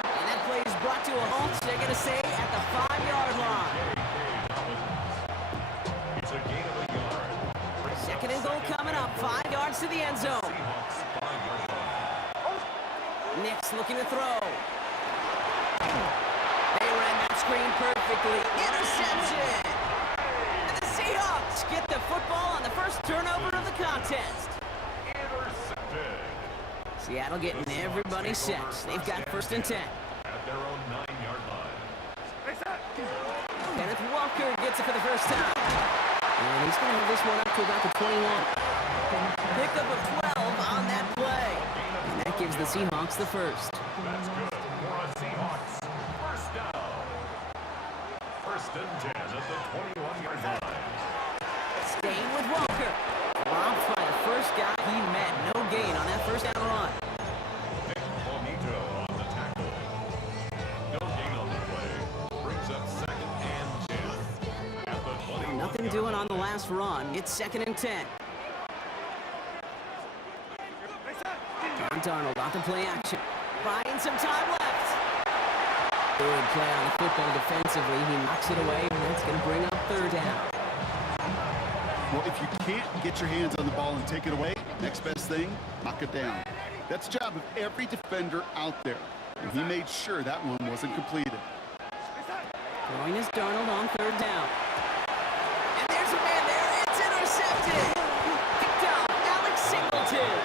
And that play is brought to a halt. They're going to say at the 5-yard line. It's a gain of a yard. 2nd and goal coming up. 5 yards to the end zone. Seahawks 5-yard line. Nix looking to throw. They ran that screen perfectly. Interception! And the Seahawks get the football on the first turnover of the contest. Intercepted. Seattle getting everybody set. They've got 1st and 10. At their own 9-yard line. Kenneth Walker gets it for the first time. And he's going to have this one up to about the 21. Pickup of 12 on that play. And that gives the Seahawks the first. That's good for a Seahawks first down. 1st and 10 at the 21-yard line. Staying with Walker. Robbed by the first guy he met. No gain on that first down run. Nick Bonito on the tackle. No gain on the play. Brings up 2nd and 10 at the 21. Nothing doing on the last run. It's 2nd and 10. John Darnold on to play action. Buying some time left. Good play on the football defensively. He knocks it away, and that's going to bring up 3rd down. Well, if you can't get your hands on the ball and take it away, next best thing, knock it down. That's the job of every defender out there. And he made sure that one wasn't completed. Throwing is Darnold on 3rd down. And there's a man there. It's intercepted. Picked up Alex Singleton.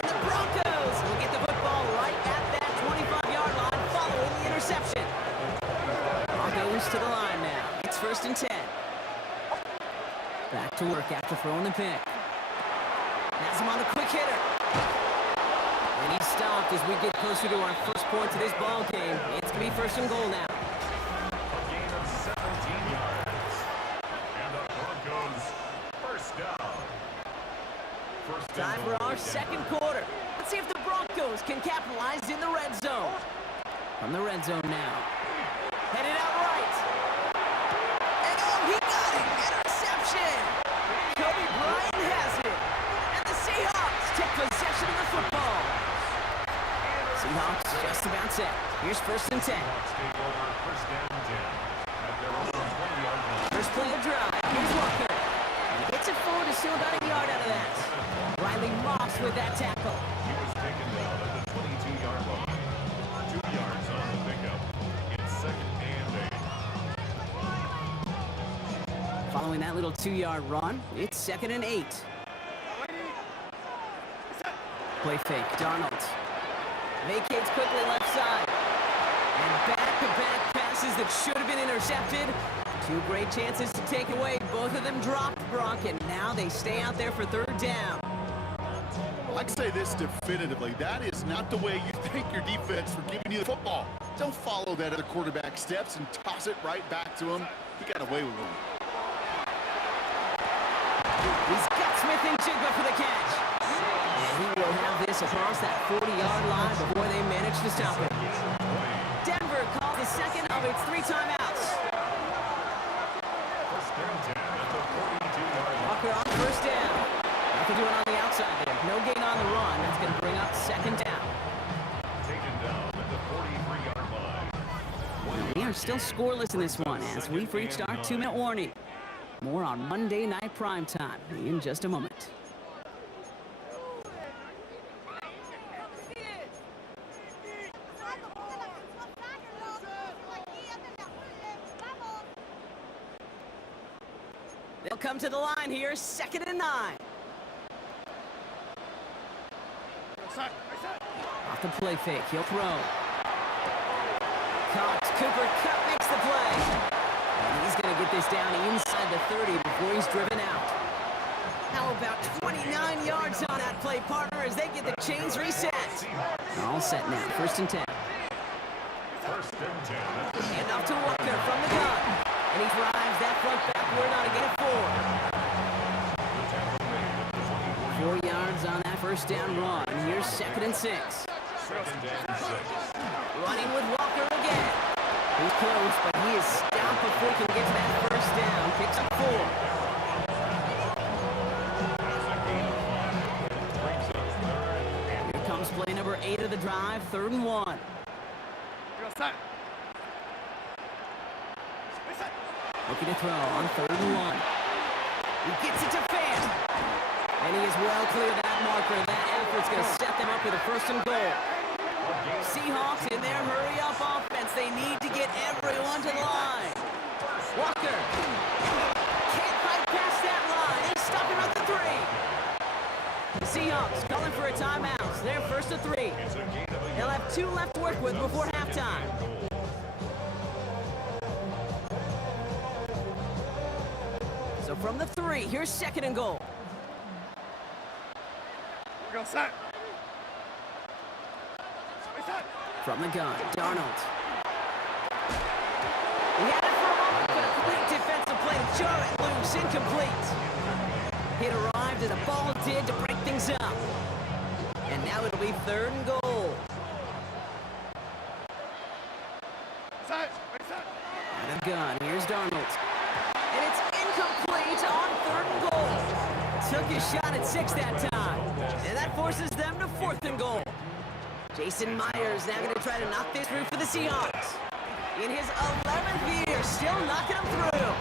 And the Broncos will get the football right at that 25-yard line following the interception. Broncos to the line now. It's 1st and 10. Back to work after throwing the pick. Has him on the quick hitter. And he stopped as we get closer to our first point to this ball game. It's going to be 1st and goal now. A gain of 17 yards. And the Broncos first down. First and Time for goal our again. 2nd quarter. Let's see if the Broncos can capitalize in the red zone. From the red zone now. Headed out right. And oh, he got it. Interception. Kobe Bryant has it. And the Seahawks take possession of the football. Seahawks just about set. Here's 1st and 10. Seahawks take over 1st and 10 at their own 20-yard line. First play of the drive. Here's Walker. And he gets it forward to still about a yard out of that. Riley Moss with that tackle. He was taken down at the 22-yard line. 2 yards on the pickup. It's 2nd and 8. Following that little 2-yard run, it's 2nd and 8. Play fake, Darnold. Vacates quickly left side. And back-to-back passes that should have been intercepted. 2 great chances to take away. Both of them dropped, Brock, and now they stay out there for 3rd down. I can say this definitively. That is not the way you thank your defense for giving you the football. Don't follow that other quarterback steps and toss it right back to him. He got away with it. He's got Smith and Jigba for the catch. He will have this across that 40-yard line before they manage to stop it. Denver calls the second of its 3 timeouts. First and 10 at the 42-yard line. Walker on first down. Nothing doing on the outside there. No gain on the run. That's going to bring up second down. Taken down at the 43-yard line. We are still scoreless in this one as we've reached our 2-minute warning. More on Monday Night Primetime in just a moment. They'll come to the line here, 2nd and 9. Off the play fake, he'll throw. Cox, Cooper Kupp makes the play. And he's going to get this down inside the 30 before he's driven out. How about 29 yards on that play, partner, as they get the chains reset. All set now, 1st and 10. First and 10. Hand off to Walker from the gun. And he drives that front backward on a gain of 4. 4 yards on that first down run. Here's 2nd and 6. Second and 6. Running with Walker again. He's close, but he is stopped before he can get to that first down. Picks up 4. Here comes play number 8 of the drive, 3rd and 1. Looking to throw on 3rd and 1. He gets it to Fant. And he is well clear of that marker. That effort's going to set them up with a 1st and goal. Seahawks in their hurry-up offense. They need to get everyone to the line. Walker can't fight past that line. They stop him at the 3. The Seahawks calling for a timeout. They're 1st and 3. They'll have 2 left to work with before halftime. So from the 3, here's 2nd and goal. From the gun, Darnold. He had it for a moment, but a quick defensive play to jar it loose, incomplete. It arrived and the ball did to break things up. And now it'll be 3rd and goal. And a gun, here's Darnold. And it's incomplete on 3rd and goal. Took his shot at 6 that time. And that forces them to 4th and goal. Jason Myers now going to try to knock this through for the Seahawks. In his 11th year, still knocking them through.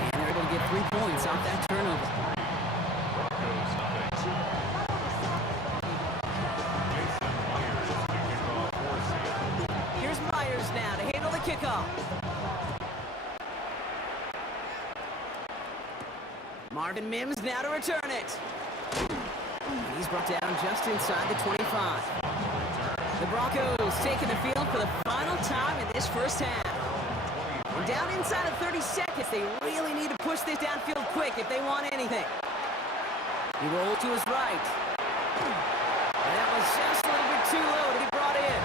And they're able to get 3 points off that turnover. Here's Myers now to handle the kickoff. Marvin Mims now to return it. He's brought down just inside the 25. The Broncos taking the field for the final time in this first half. And down inside of 30 seconds, they really need to push this downfield quick if they want anything. He rolled to his right. And that was just a little bit too low to be brought in.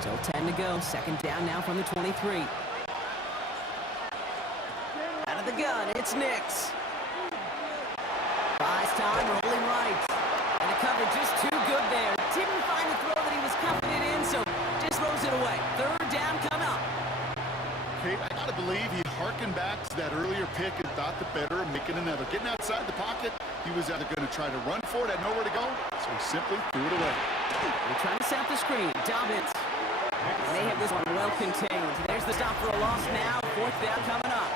Still 10 to go. 2nd down now from the 23. Out of the gun, it's Nix. Buys time, rolling right. And the cover just too good there. Didn't find the throw that he was confident in, so just throws it away. 3rd down coming up. Kate, I gotta believe he harkened back to that earlier pick and thought the better of making another. Getting outside the pocket, he was either going to try to run for it, had nowhere to go, so he simply threw it away. They're trying to set up the screen. Dobbins. And they have this one well contained. There's the stop for a loss now. 4th down coming up.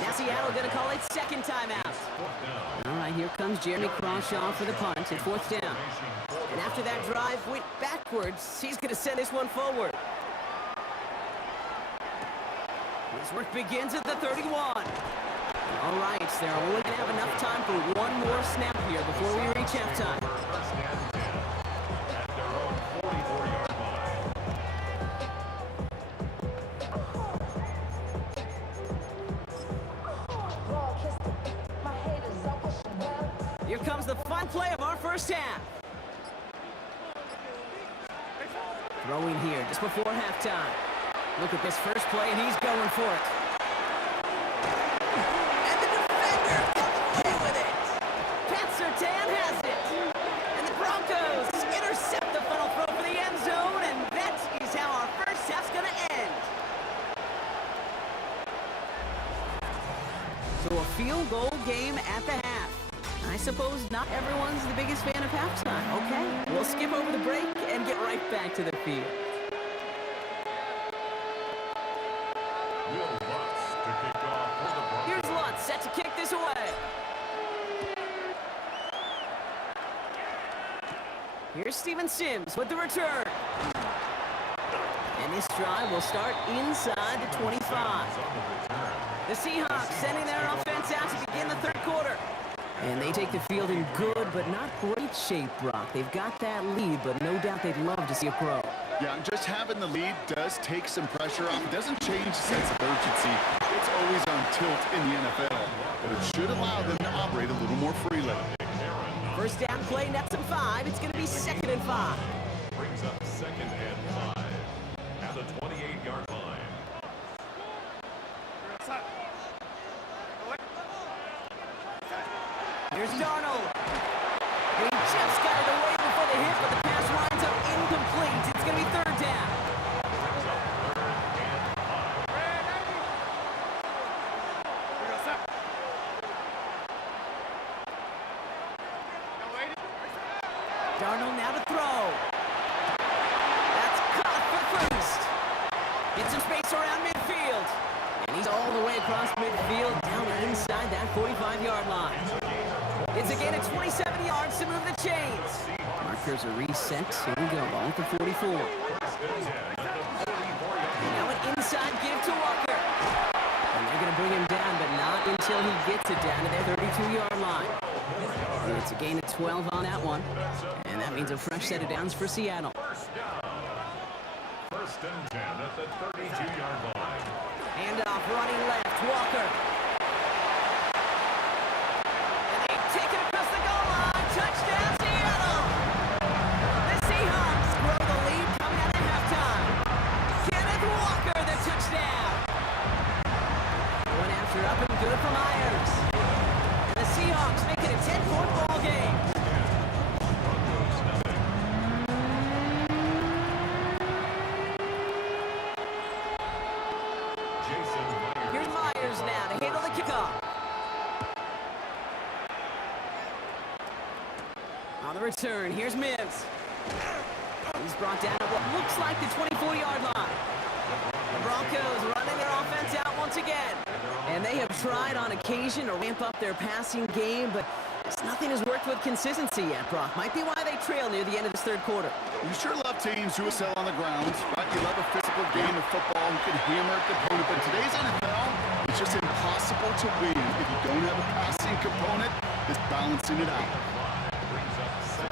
Now Seattle going to call it 2nd timeout. All right, here comes Jeremy Crawshaw for the punt at 4th down. And after that drive went backwards, he's going to send this one forward. His work begins at the 31. All right, they're only going to have enough time for one more snap here before we reach halftime. First and 10 at their own 44-yard line. Here comes the fun play of our first half. Throwing here just before halftime. Look at this first play, and he's going for it. And the defender comes away with it. Pat Surtain has it. And the Broncos intercept the funnel throw for the end zone, and that is how our first half's going to end. So a field goal game at the half. I suppose not everyone's the biggest fan of halftime. Okay, we'll skip over the break and get right back to the field. Will Lutz to kick off for the Broncos. Here's Lutz set to kick this away. Here's Steven Sims with the return. And this drive will start inside the 25. The Seahawks sending their offense out to begin the third quarter. And they take the field in good but not great shape, Brock. They've got that lead, but no doubt they'd love to see it grow. Yeah, and just having the lead does take some pressure off. It doesn't change the sense of urgency. It's always on tilt in the NFL, but it should allow them to operate a little more freely. First down play, nets and 5. It's going to be 2nd and 5. Brings up 2nd and 5 at the 28-yard line. Here's Darnold. And he just got it away before the hit, but the pass winds up incomplete. It's going to be 3rd down. Brings up 3rd and 5. Darnold now to throw. That's caught for first. Gets some space around midfield. And he's all the way across midfield, down inside that 45-yard line. It's a gain of 27 yards to move the chains. Markers are reset. Here we go, ball at the 44. Now an inside give to Walker. And they're going to bring him down, but not until he gets it down to their 32-yard line. And it's a gain of 12 on that one. And that means a fresh set of downs for Seattle. First down. 1st and 10 at the 32-yard line. Handoff running left, Walker. And they take it across the goal line. Touchdown, Seattle! The Seahawks grow the lead coming out of halftime. Kenneth Walker, the touchdown. Going after up and good for Myers. And the Seahawks make it a 10-point ball game. Here's Myers now to handle the kickoff. On the return, here's Mims. He's brought down at what looks like the 24-yard line. The Broncos running their offense out once again. And they have tried on occasion to ramp up their passing game, but nothing has worked with consistency yet, Brock. Might be why they trail near the end of this third quarter. You sure love teams who excel on the ground, right? You love a physical game of football who can hammer at the opponent, but today's NFL, it's just impossible to win if you don't have a passing component that's balancing it out.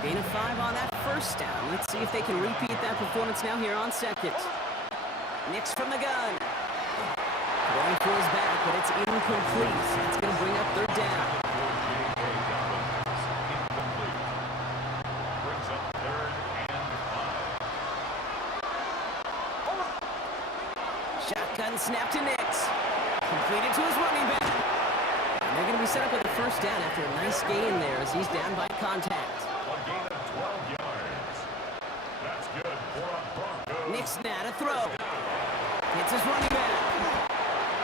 Gain of 5 on that first down. Let's see if they can repeat that performance now here on 2nd. Nix from the gun. Going for his back, but it's incomplete. That's going to bring up 3rd down. Brings up 3rd and 5. Shotgun snap to Nix. Completed to his running back. And they're going to be set up with a first down after a nice gain there as he's down by contact. A gain of 12 yards. That's good for a Broncos. Nix now to throw. Hits his running back.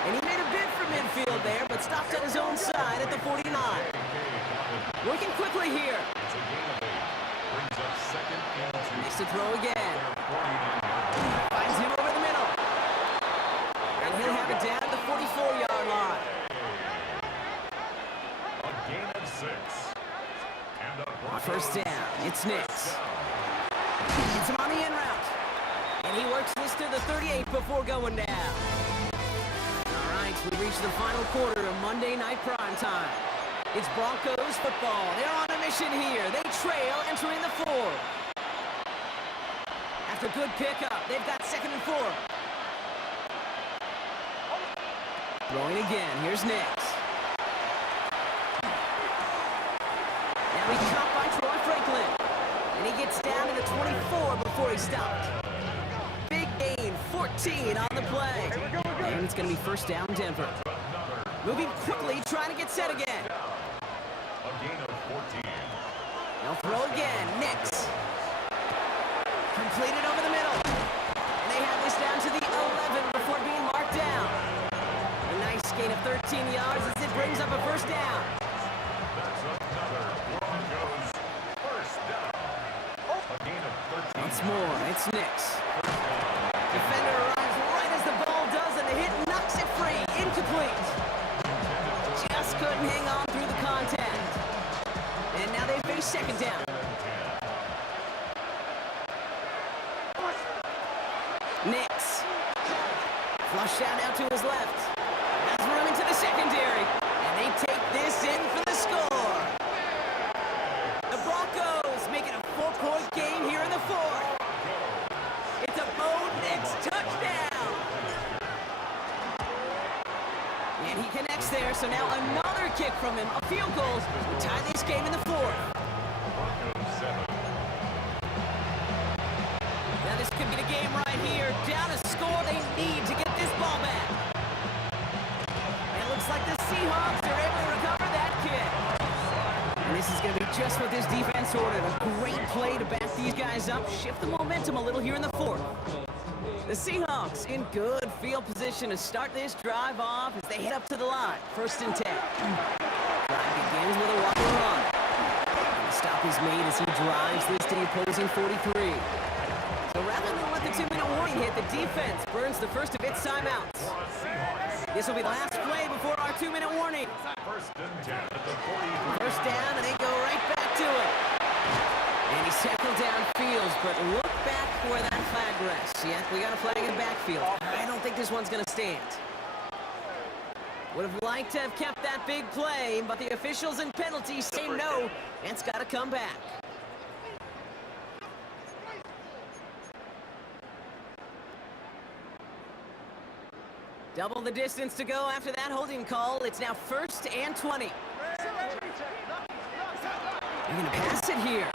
And he made a bid for midfield there, but stopped on his own side at the 49. Working quickly here. It's a gain of 8. Brings up 2nd and 2. Needs to throw again. 49-yard. Finds him over the middle. And he'll have it down at the 44-yard line. A gain of 6. And the Broncos. First down. It's Nix. Hits him on the in route. And he works this to the 38 before going down. All right, we reach the final quarter of Monday Night Primetime. It's Broncos football. They're on a mission here. They trail entering the 4th. After good pickup, they've got 2nd and 4. Throwing again. Here's Nix. Now he's caught by Troy Franklin. And he gets down to the 24 before he stopped. Big gain, 14 14 on the play. And it's going to be first down, Denver. Moving quickly, trying to get set again. A gain of 14. They'll throw again. Nix. Completed over the middle. And they have this down to the 11 before being marked down. A nice gain of 13 yards as it brings up a first down. That's another Broncos first down. A gain of 13. Once more, it's Nix. Defender arrives right as the ball does, and the hit knocks it free. Incomplete. Just couldn't hang on through the contact. And now they face second down. Nix. Flushed out now to his left. Has room into the secondary. And they take this in for the score. The Broncos make it a 4-point game here in the fourth. It's a Bo Nix touchdown. And he connects there, so now another kick from him. A field goal to tie this game in the fourth. Broncos 7. Now this could be the game right here. Down a score, they need to get this ball back. And it looks like the Seahawks are able to recover that kick. And this is going to be just what this defense ordered. A great play to back these guys up, shift the momentum a little here in the fourth. The Seahawks in good field position to start this drive off as they head up to the line. First and 10. Drive begins with a walk and run. The stop is made as he drives this to the opposing 43. So rather than let the 2-minute warning hit, the defense burns the first of its timeouts. This will be the last play before our 2-minute warning. First and 10 at the 43. First down, and they go right back to it. And he's tackled downfield, but look back where that flag rests. Yeah, we got a flag in the backfield. I don't think this one's going to stand. Would have liked to have kept that big play, but the officials and penalties say no, and it's got to come back. Double the distance to go after that holding call. It's now first and 20. They're going to pass it here.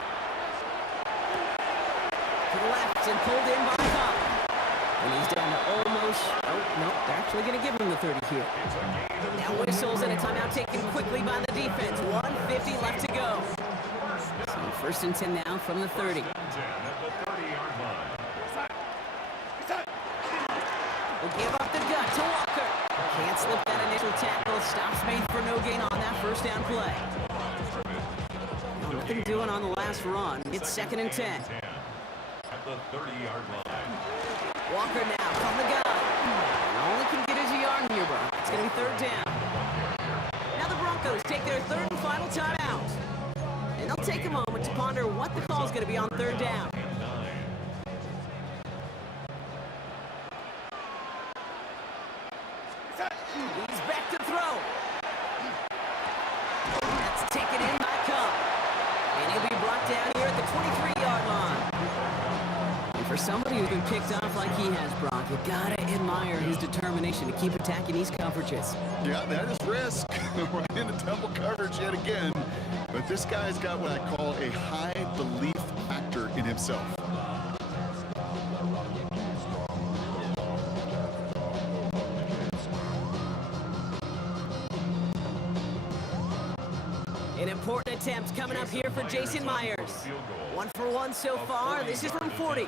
To the left and pulled in by Cobb. And he's down to almost... Oh, no, they're actually going to give him the 30 here. Now whistles and a timeout taken quickly by the defense. 1:50 left to go. So first and 10 now from the 30. 10 at the 30-yard line. Will give up the gut to Walker. Can't slip that initial tackle. Stops made for no gain on that first down play. Nothing doing on the last run. It's second and 10. At the 30-yard line. Walker now from the gun. Only can get his yard here, bro. It's going to be third down. Now the Broncos take their third and final timeout. And they'll take a moment to ponder what the call is going to be on third down. He's back to throw. That's taken in by Cup. And he'll be brought down here at the 23-yard line. And for somebody who's been picked off like he has, Brock, you gotta admire his determination to keep attacking these coverages. Yeah, that is risk. Right into double coverage yet again. But this guy's got what I call a high belief factor in himself. An important attempt coming up here for Jason Myers. 1 for 1 so far. This is from 40.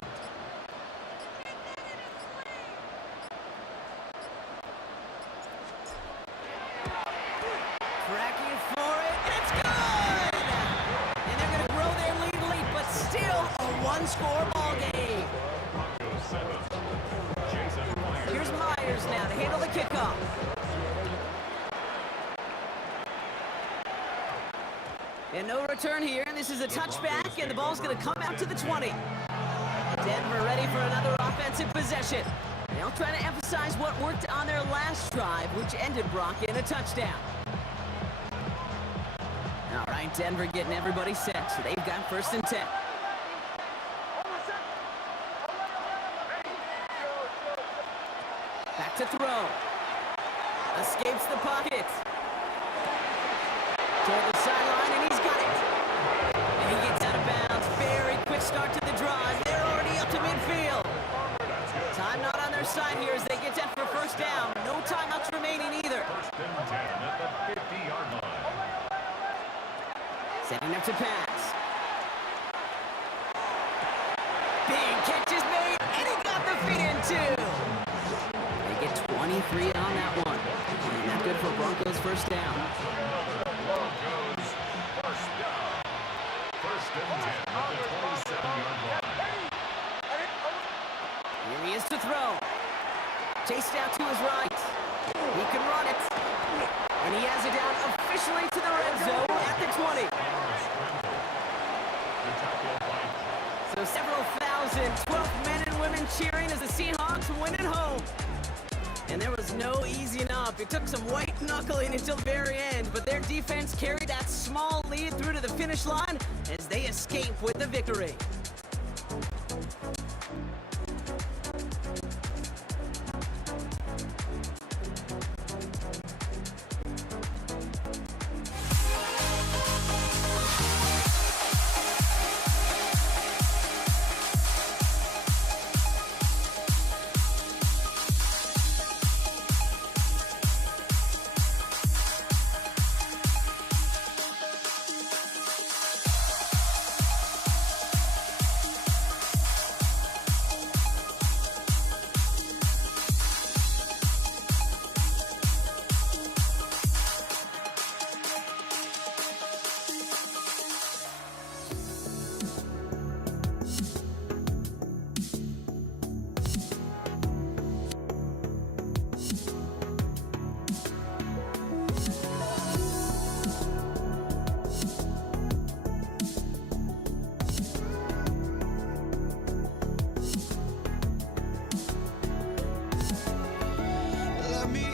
Cracking for it, and it's good! And they're going to grow their lead late, but still a one-score ball game. Here's Myers now to handle the kickoff. And no return here, and this is a touchback, and the ball's going to come out to the 20. Denver ready for another offensive possession. They'll try to emphasize what worked on their last drive, which ended Brock in a touchdown. All right, Denver getting everybody set, so they've got first and 10. Back to throw. Escapes the pocket. Toward the sideline, and he's got it. And he gets out of bounds. Very quick start to the drive. They're already up to midfield. Time not on their their side here as they get set for first down. No timeouts remaining either. First and 10 at the 50-yard line. Setting up to pass. Big catch is made, and he got the feet in too. They get 23 on that one. And not good for Broncos first down. Broncos first down. First and 10 at the 27-yard line. Here he is to throw. Chased out to his right. He can run it. And he has it down officially to the red zone at the 20. So several thousand 12 men and women cheering as the Seahawks win at home. And there was no easing up. It took some white knuckling until the very end, but their defense carried that small lead through to the finish line as they escape with the victory. Let me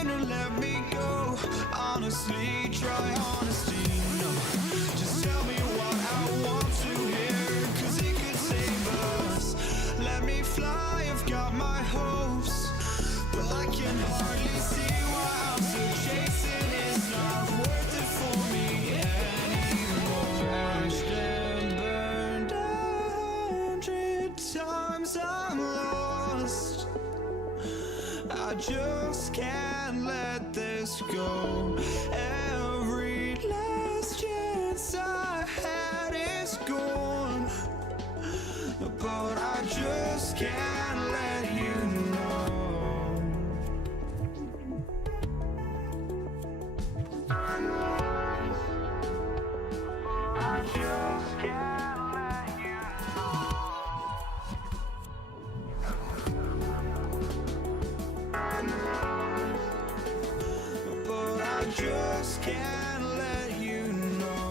in or let me go. Honestly, try honesty. No, just tell me what I want to hear, 'cause it could save us. Let me fly, I've got my hopes, but I can hardly see why I'm still chasing. It's not worth it for me anymore. Crashed and burned 100 times, I'm lost. I just can't let this go. Every last chance I had is gone, but I just can't let you know. I just can't let you know. But I just can't let you know.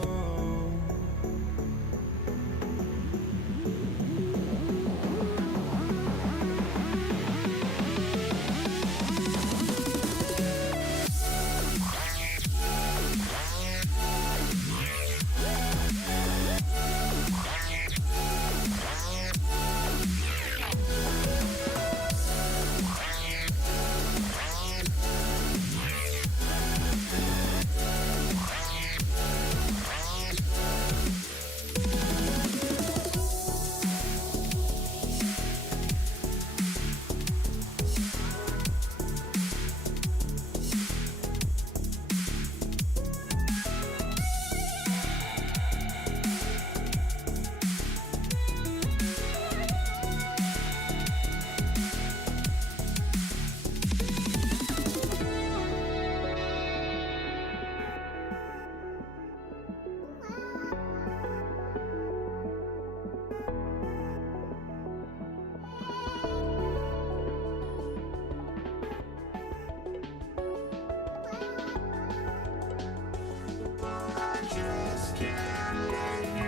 I just can't let you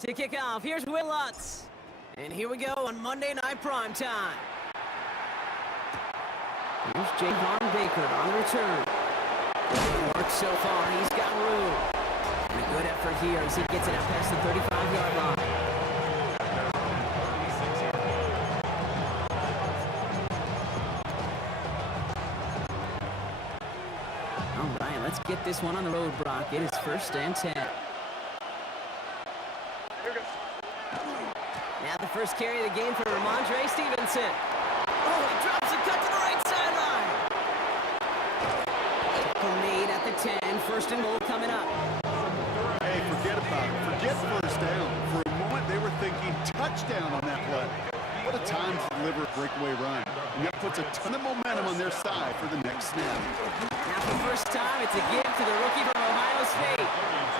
To kick off, here's Will Lutz. And here we go on Monday Night Primetime. Here's Javon Baker on the return. Good work so far, he's got room. And a good effort here as he gets it out past the 35-yard line. All right, let's Lions get this one on the road, Brock. It is 1st and 10. Now the first carry of the game for Ramondre Stevenson. Oh, he drops a cut to the right sideline. Tackle made at the 10. 1st and goal coming up. Hey, forget about it. Forget first down. For a moment, they were thinking touchdown on that play. What a time to deliver a breakaway run. And that puts a ton of momentum on their side for the next snap. Now for the first time, it's a give to the rookie from Ohio State.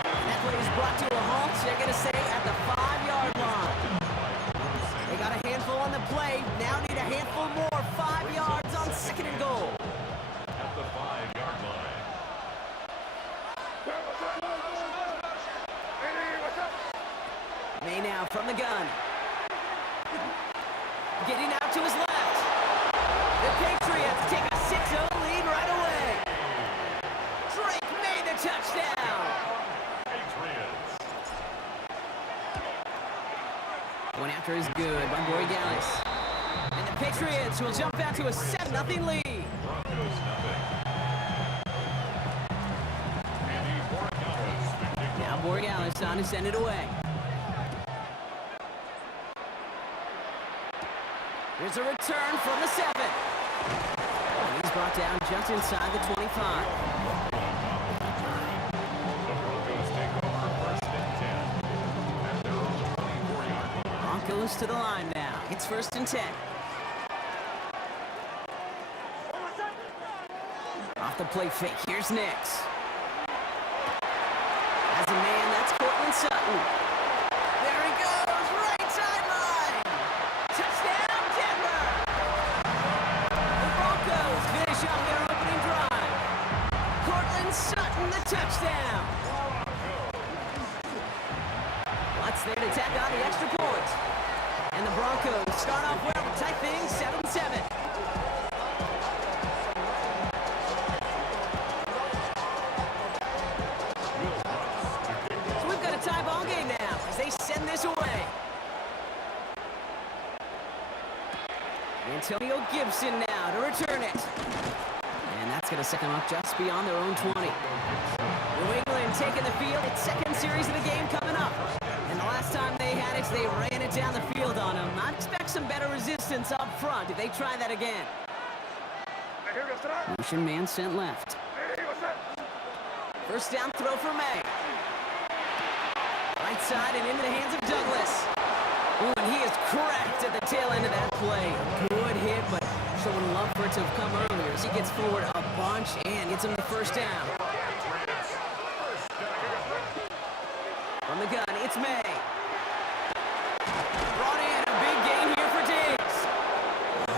And that play is brought to a halt, so you're going to say at the 5-yard line. They got a handful on the play. Now need a handful more. 5 yards on 2nd and goal. At the 5-yard line. May now from the gun. Getting out to his left. The Patriots take a 6-0 lead right away. Drake made the touchdown. Patriots. One after is good by Borregales. And the Patriots will jump out to a 7-0 lead. Broncos nothing. Andy Borregales, the kickoff. Now Borregales on to send it away. Here's a return from the 7. And he's brought down just inside the 25. The Broncos take over 1st and 10. At their own 24-yard line. Broncos to the line now. It's 1st and 10. Off the play fake. Here's Nix. As a man, that's Cortland Sutton. There he goes. Right sideline. Touchdown, Denver. The Broncos finish off their opening drive. Cortland Sutton, the touchdown. What's there to tack on the extra point? And the Broncos start off well with tight things, 7-7. So we've got a tie ball game now as they send this away. Antonio Gibson now to return it. And that's going to set them up just beyond their own 20. New England taking the field. Its 2nd series of the game coming up. And the last time they had it, they ran it down the field on them. I expect some better resistance up front if they try that again. Motion man sent left. 1st down throw for May. Right side and into the hands of Douglas. Ooh, and he is cracked at the tail end of that play. Good hit, but showing love for it to have come earlier as he gets forward a bunch and gets him the 1st down. From the gun, it's May. Brought in a big gain here for Diggs.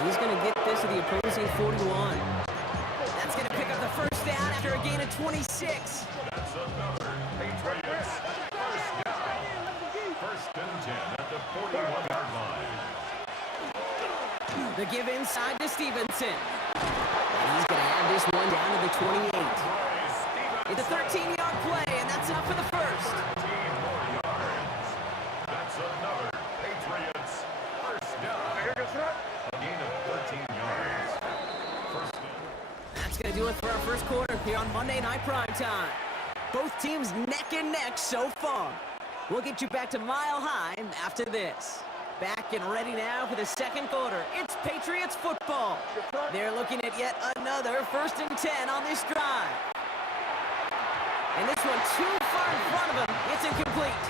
He's going to get this to the opposing 41. That's going to pick up the 1st down after a gain of 26. That's another Patriots 1st down. 1st and 10 at the 41-yard line. The give inside to Stevenson. And he's going to have this one down to the 28. It's a 13-yard play, and that's enough for the 1st. 13 more yards. That's another Patriots 1st down. A gain of 13 yards. 1st down. That's going to do it for our 1st quarter here on Monday Night Primetime. Both teams neck and neck so far. We'll get you back to Mile High after this. Back and ready now for the 2nd quarter. It's Patriots football. They're looking at yet another 1st and 10 on this drive. And this one too far in front of him. It's incomplete.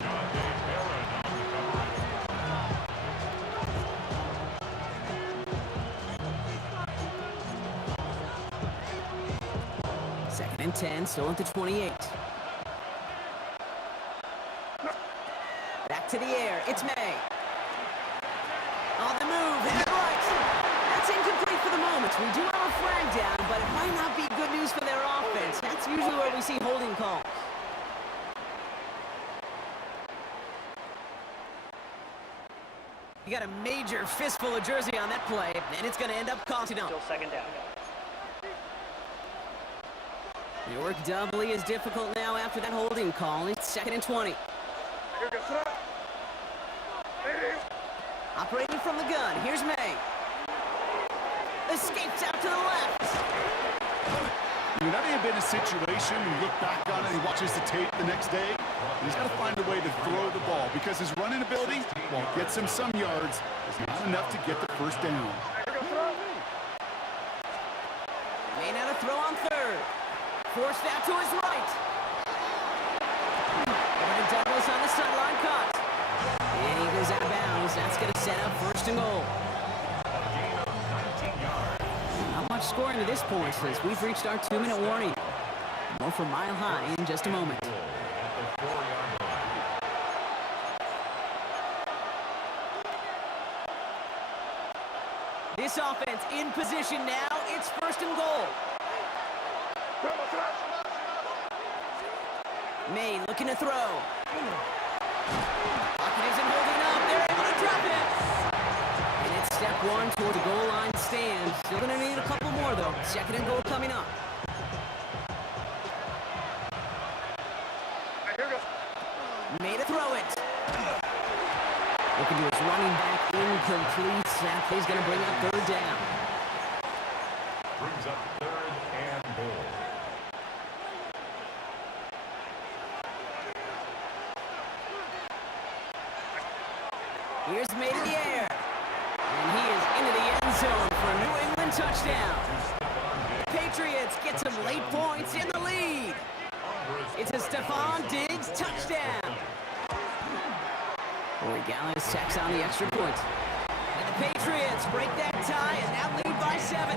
John Day Barron on the coverage. 2nd and 10, still at the 28. Back to the air, it's May. On the move, hit it right. That's incomplete for the moment. We do have a flag down, but it might not be good news for their offense. That's usually where we see holding calls. You got a major fistful of jersey on that play, and it's going to end up costing them. Still 2nd down. The work doubly as difficult now after that holding call. It's 2nd and 20. Operating from the gun, here's May. Escapes out to the left. I mean, that may have been a situation, you look back on it, he watches the tape the next day, and he's got to find a way to throw the ball because his running ability, while it gets him some yards, is not enough to get the first down. May not a throw on third. Forced out to his right. Over to Douglas on the sideline cut. And he goes out of bounds. That's going to set up first and goal. Not much scoring to this point as we've reached our 2-minute warning. More from Mile High in just a moment. This offense in position now. It's first and goal. May looking to throw. Pocket isn't holding up. They're able to drop it. And it's step one toward the goal line stand. Still going to need a couple more, though. Second and goal coming up. May to throw it. Looking to his running back, incomplete. That play's going to bring up third down. Brings up third and goal. Here's May in the air. And he is into the end zone for a New England touchdown. The Patriots get some late points in the lead. It's a Stephon Diggs touchdown. Corey Gallis tacks on the extra point. And the Patriots break that tie and now lead by 7.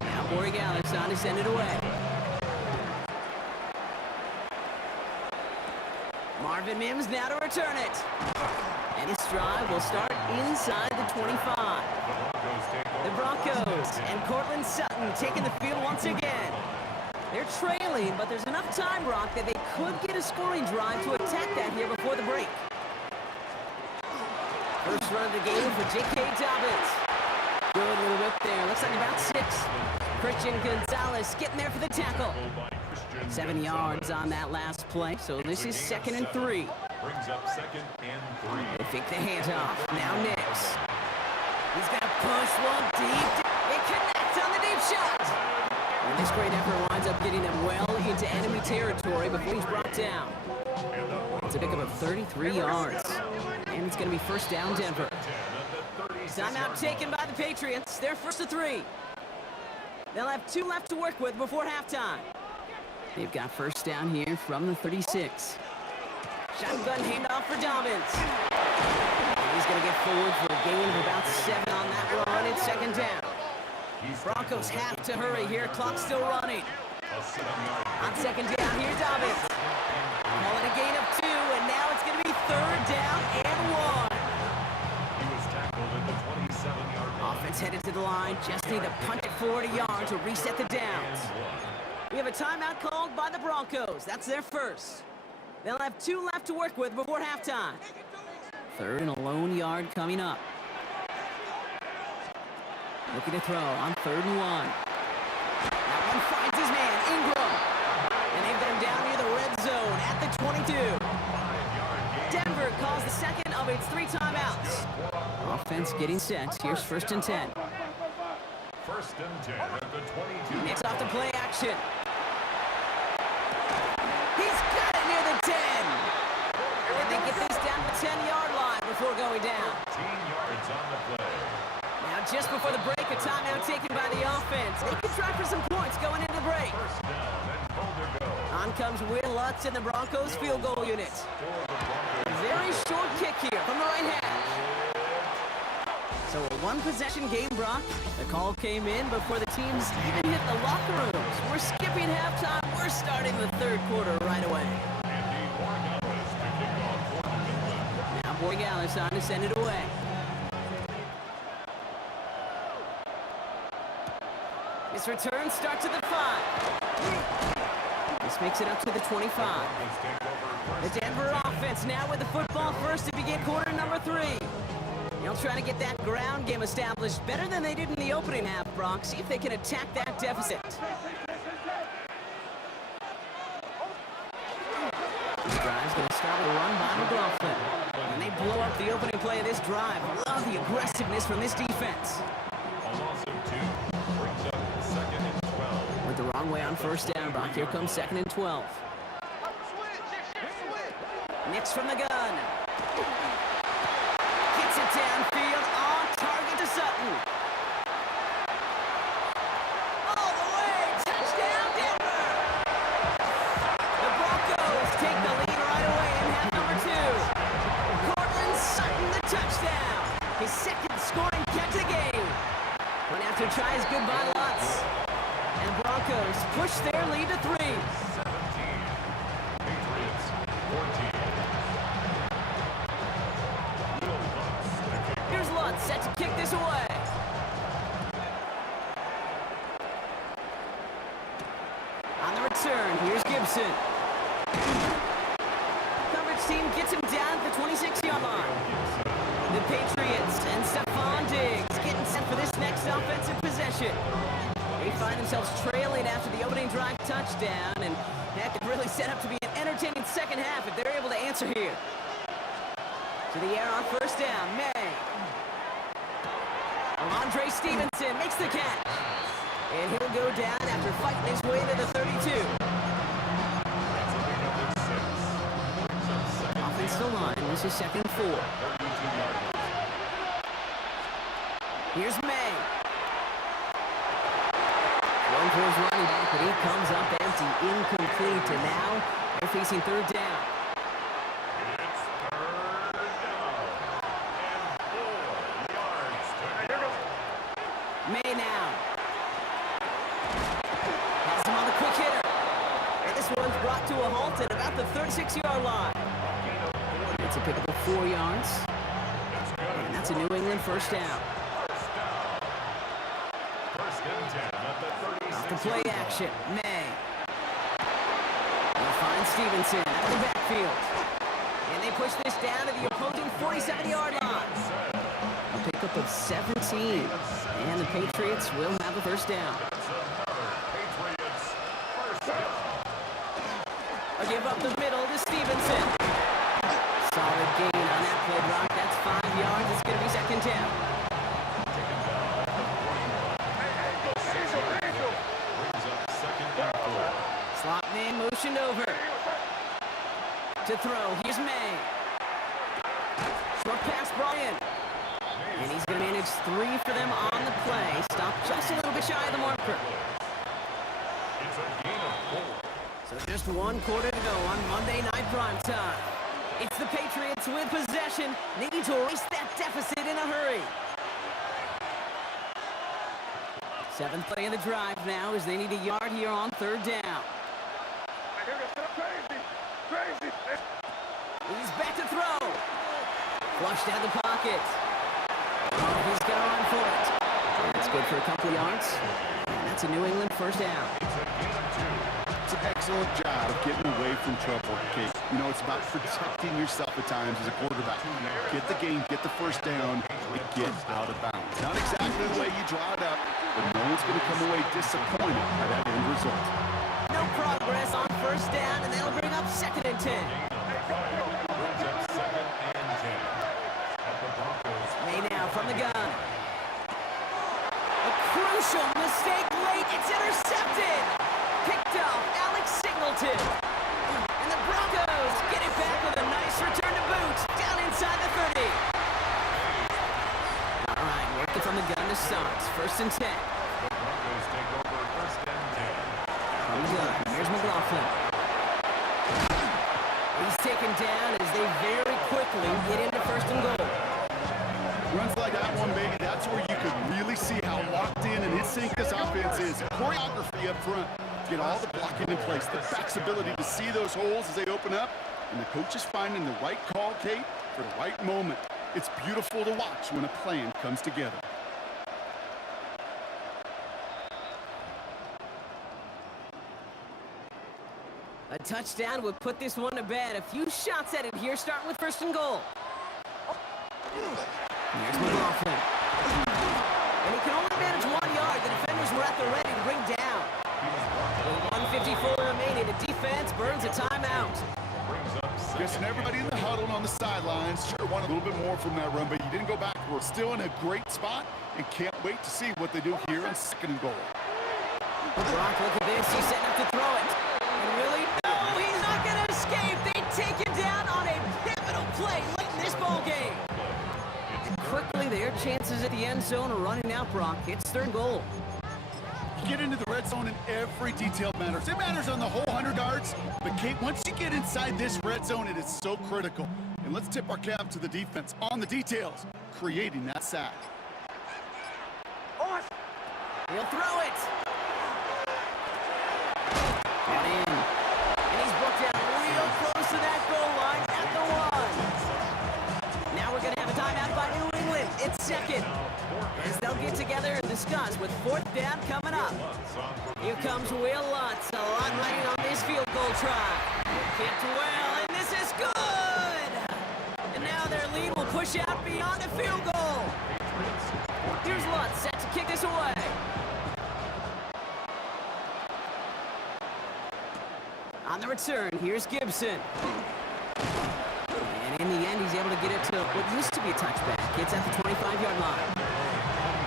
Now Corey Gallis on to send it away. Marvin Mims now to return it. And his drive will start inside the 25. The Broncos and Cortland Sutton taking the field once again. They're trailing, but there's enough time, Brock, that they could get a scoring drive to attack that here before the break. First run of the game for J.K. Dobbins. Good little whip there. Looks like about 6. Christian Gonzalez getting there for the tackle. 7 yards on that last play, so this is 2nd and 3. Brings up 2nd and 3. They fake the handoff. Now Nix. He's got to push one deep. It connects on the deep shot. And this great effort winds up getting them well into enemy territory before he's brought down. It's a pickup of 33 yards. And it's going to be first down Denver. Timeout taken by the Patriots. They're first to 3. They'll have 2 left to work with before halftime. They've got first down here from the 36. Shotgun handoff for Dobbins. He's going to get forward for a gain of about 7 on that run. It's 2nd down. Broncos have to hurry here. Clock still running. On 2nd down, here's Dobbins. Calling a gain of 2, and now it's going to be 3rd down and 1. He was tackled at the 27-yard line. Offense headed to the line. Just need to punt it 40 yards to reset the downs. We have a timeout called by the Broncos. That's their first. They'll have 2 left to work with before halftime. 3rd and a lone yard coming up. Looking to throw on 3rd and 1. That one finds his man, Ingram. And they've got him down near the red zone at the 22. Denver calls the second of its 3 timeouts. Offense getting set. Here's 1st and 10. 1st and 10 at the 22. Knicks off the play action. He's got it near the 10. And they get this down the 10-yard line before going down. 15 yards on the play. Now, just before the break, a timeout taken by the offense. They can try for some points going into the break. First down and goal to go. On comes Will Lutz in the Broncos field goal unit. Very short kick here from the right hash. So a 1-possession game, Brock. The call came in before the teams even hit the locker rooms. We're skipping halftime. We're starting the 3rd quarter right away. Now Borregales on to send it away. This return starts at the 5. This makes it up to the 25. The Denver offense now with the football first to begin quarter number 3. They'll try to get that ground game established better than they did in the opening half, Brock. See if they can attack that deficit. This drive's going to start a run by McLaughlin. blow up the opening play of this drive. Love the aggressiveness from this defense. A loss of 2 brings up 2nd and 12. Went the wrong way on first down, Brock. Here comes 2nd and 12. Nix from the gun. Gets it downfield, on target to Sutton. All the way, touchdown Denver! The Broncos take the lead right away in half number 2. Cortland Sutton, the touchdown. His 2nd scoring catch of the game. Went after tries goodbye lots. And Broncos push their lead to 3. 17. Patriots 14. Will Lutz, the kicker. Here's Lutz set to kick this away. On the return, here's Gibson. Coverage team gets him down at the 26-yard line. The Patriots and Stephon Diggs getting set for this next offensive possession. They find themselves trailing after the opening drive touchdown, and that could really set up to be an entertaining second half if they're able to answer here. To the air on first down, May. Andre Stevenson makes the catch. And he'll go down after fighting his way to the 32. That's a pickup of 6. Brings up 2nd Offensive line, this is 2nd and 4. 32-yard line. Here's May. One for his running back, but he comes up empty, incomplete, and now they're facing 3rd down. It's 3rd down. And 4 yards to go. May now. Has him on the quick hitter. And this one's brought to a halt at about the 36-yard line. It's a pickup of 4 yards. And that's a New England first down. First and 10 at the 36. Off the play action, May. They'll find Stevenson out of the backfield. And they push this down to the opposing 47-yard line. A pickup of 17. And the Patriots will have a first down. It's another Patriots first down. A give up the middle to Stevenson. Solid gain on that play, Brock. That's 5 yards. It's going to be 2nd down. Taken down at the 41. The 6-yard hit brings up 2nd and 4. Slot man motioned over. To throw, here's May. Short pass, Bryant. And he's going to manage 3 for them on the play. Stop just a little bit shy of the marker. It's a gain of 4. So just 1 quarter to go on Monday Night Primetime. It's the Patriots with possession. They need to erase that deficit in a hurry. 7th play of the drive now as they need a yard here on 3rd down. Crazy. He's back to throw. Flushed out the pocket. Oh, he's going to run for it. That's good for a couple of yards. And that's a New England first down. It's a gain of 2. It's an excellent job of getting away from trouble, Kate. You know, it's about protecting yourself at times as a quarterback. Get the game, get the first down, and get out of bounds. Not exactly the way you draw it up, but no one's going to come away disappointed by that end result. No progress on first down, and that'll bring up 2nd and 10. Brings up 2nd and 10. At the Broncos. May now from the gun. A crucial mistake late. It's intercepted. Picked off Alex Singleton. And the Broncos get it back with a nice return to boot. Down inside the 30. All right, working from the gun to start. 1st and 10. The Broncos take over 1st and 10. From the gun, here's McLaughlin. He's taken down as they very quickly get into 1st and goal. Runs like that one, baby, that's where you could really see how locked in and in sync this offense is. Choreography up front. Get all the blocking in place, the back's ability to see those holes as they open up, and the coach is finding the right call, Kate, for the right moment. It's beautiful to watch when a plan comes together. A touchdown would put this one to bed. A few shots at it here, starting with 1st and goal. Here's McLaughlin. And he can only manage 1 yard. The defenders were at the ready to bring down. With 1:54 remaining, the defense burns a timeout. Brings up 2nd Just everybody in the huddle and on the sidelines. Sure, wanted a little bit more from that run, but you didn't go backwards. Still in a great spot, and can't wait to see what they do here on 2nd and goal. Brock, look at this. He's setting up to throw it. And really? No, he's not going to escape. They take him down on a pivotal play late in this ball game. Quickly, their chances at the end zone are running out, Brock. It's 3rd goal. You get into the red zone and every detail matters. It matters on the whole 100 yards, but Kate, once you get inside this red zone, it is so critical. And let's tip our cap to the defense on the details, creating that sack. He'll throw it. Got in. And he's booked out real close to that goal line at the 1. Now we're going to have a timeout by New England. It's 2nd. As they'll get together and discuss with 4th down coming up. Here comes Will Lutz. A lot riding on this field goal try. Kicked well, and this is good. And now their lead will push out beyond the field goal. Here's Lutz set to kick this away. On the return, here's Gibson. And in the end, he's able to get it to what used to be a touchback. It's at the 25-yard line.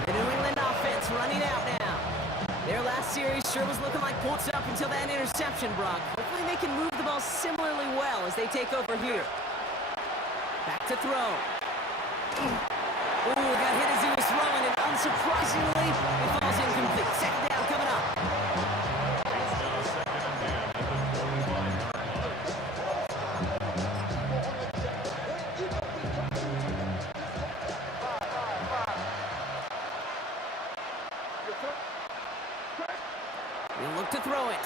The New England offense running out now. Their last series sure was looking like points up until that interception, Brock. Hopefully they can move the ball similarly well as they take over here. Back to throw. Ooh, got hit as he was throwing, and unsurprisingly, it falls incomplete. 2nd down coming up. He'll look to throw it.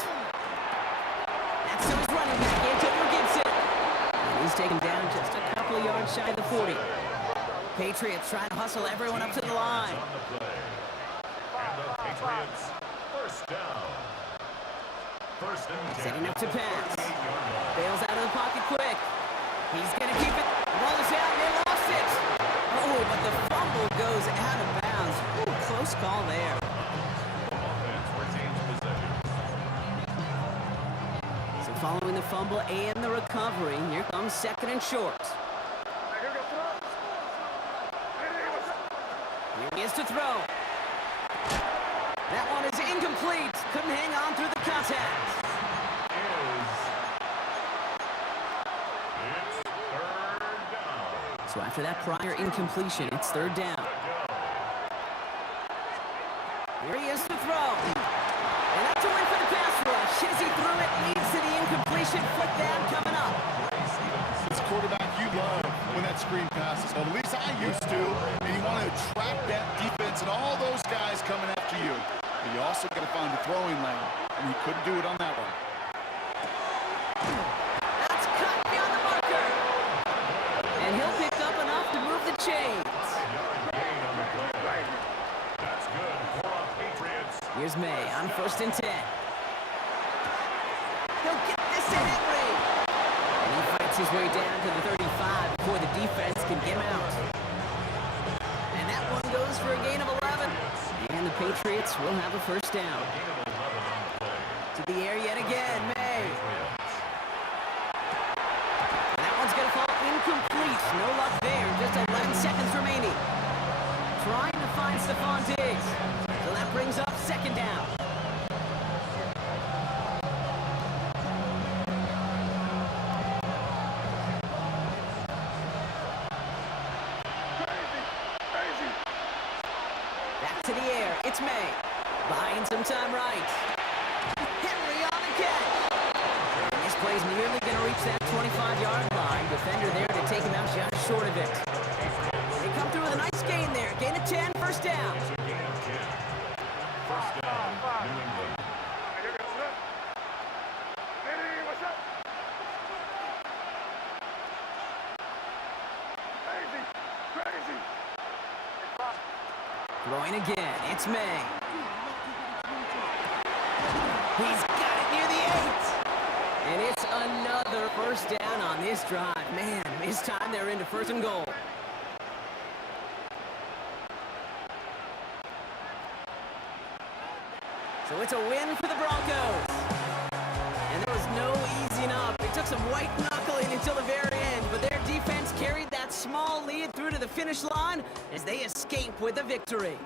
That's to his running back, Antonio Gibson. And he's taken down just a couple of yards shy of the 40. Patriots trying to hustle everyone up to the line. On the play. And the Patriots, 1st down. 1st and 10. Setting up to pass. Bails out of the pocket quick. He's going to keep it. Rolls out, and they lost it. Oh, but the fumble goes out of bounds. Ooh, close call there. Offense retains possession. So following the fumble and the recovery, here comes 2nd and short. Here he is to throw. That one is incomplete. Couldn't hang on through the contact. It's 3rd down. So after that prior incompletion, it's 3rd down. Here he is to throw. And up to win for the pass rush. As he threw it, leads to the incompletion. 4th down coming up. This quarterback you love when that screen passes. Well, at least I used to. And you want to attract that defense and all those guys coming after you. But you also got to find the throwing lane. And he couldn't do it on that one. That's cut beyond the marker. And he'll pick up enough to move the chains. Gain on the play. That's good for our Patriots. Here's May on 1st and 10. He'll get this to Henry. And he fights his way down to the 35 before the defense can get him out. And that one goes for a gain of 11. And the Patriots will have a 1st down. Gain of 11 on the play. To the air yet again, May. And that one's going to fall incomplete. No luck there. Just 11 seconds remaining. Trying to find Stephon Diggs. So that brings up 2nd down. Back to the air. It's May. Buying some time right. Henry on the catch. And this play's nearly going to reach that 25-yard line. Defender there to take him out just short of it. They come through with a nice gain there. Gain of 10, 1st down. It's a gain of 10. 1st down, New England. Throwing again. It's May. He's got it near the 8. And it's another 1st down on this drive. Man, this time they're into 1st and goal. So it's a win for the Broncos. And there was no easing up. It took some white knuckling until the very to the finish line as they escape with a victory.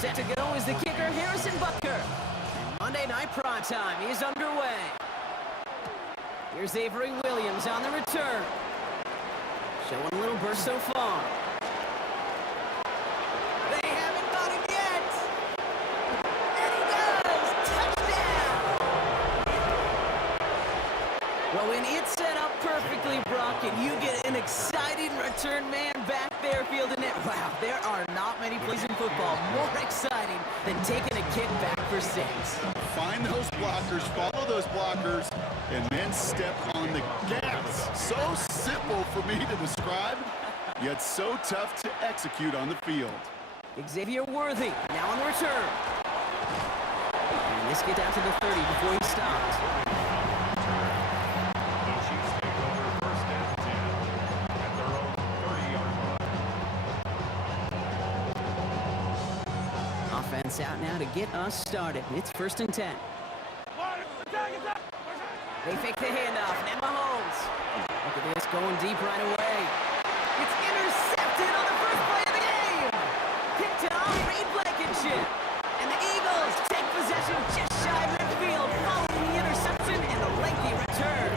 Set to go is the kicker, Harrison Butker. Monday Night Primetime is underway. Here's Avery Williams on the return. Showing a little burst so far. Well, when it's set up perfectly, Brock, and you get an exciting return man back there fielding it, wow, there are not many plays in football more exciting than taking a kick back for 6. Find those blockers, follow those blockers, and then step on the gas. So simple for me to describe, yet so tough to execute on the field. Xavier Worthy now on the return. And this get down to the 30 before he stops. The Chiefs take over first and 10 at their own 30-yard line. Offense out now to get us started. It's first and 10. They fake the handoff. And Mahomes. Look at this, going deep right away. It's intercepted on the first play of the game. Picked off Reed Blankenship. And the Eagles take possession just shy of midfield following the interception and the lengthy return.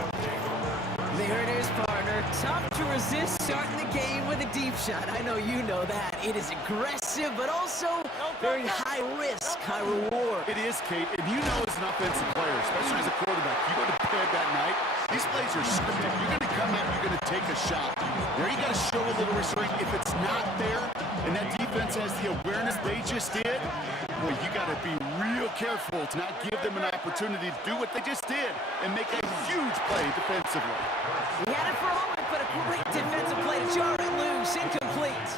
There it is, partner. Tough to resist starting the game with a deep shot. I know you know that. It is aggressive, but also very high risk, high reward. It is, Kate, and you know as an offensive player, especially as a quarterback, you go to bed that night, these plays are scripted. You're going to come out, you're going to take a shot. There you got to show a little restraint. If it's not there, and that defense has the awareness they just did, well, you got to be real careful to not give them an opportunity to do what they just did and make a huge play defensively. He had it for a moment, but a great defensive play to jar it loose, incomplete.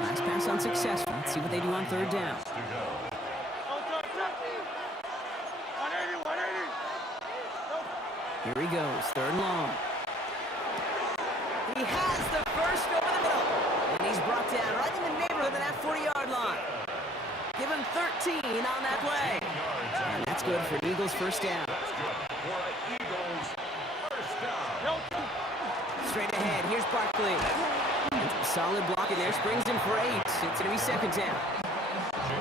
Last pass unsuccessful. Let's see what they do on third down. Here he goes, third and long. He has the first over the middle. And he's brought down right in the neighborhood of that 40-yard line. Give him 13 on that play. And that's good for Eagles first down. Straight ahead, here's Barkley. Solid block in there, springs him for 8. It's going to be second down. 8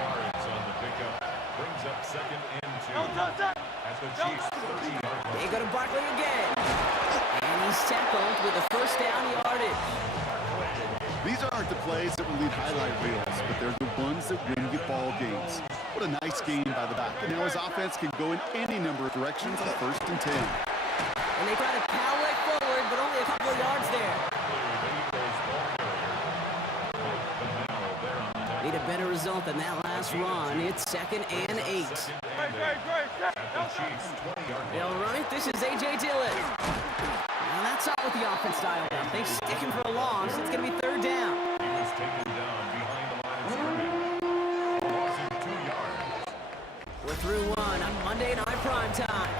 yards on the pickup. Brings up second and 2 at the Chiefs' 30-yard line. They go to Barkley again. And he's tackled with a first down yardage. These aren't the plays that will lead highlight reels, but they're the ones that win you ball games. What a nice game by the back. And now his offense can go in any number of directions on first and 10. And they try to power it forward, but only a couple of yards there. Need a better result than that last run. It's second and 8. They'll run it. This is A.J. Dillon. Now that's all with the offense dialed up. They stick him for a loss. It's going to be third down. He was taken down behind the line of scrimmage. A loss of 2 yards. We're through one on Monday Night Primetime.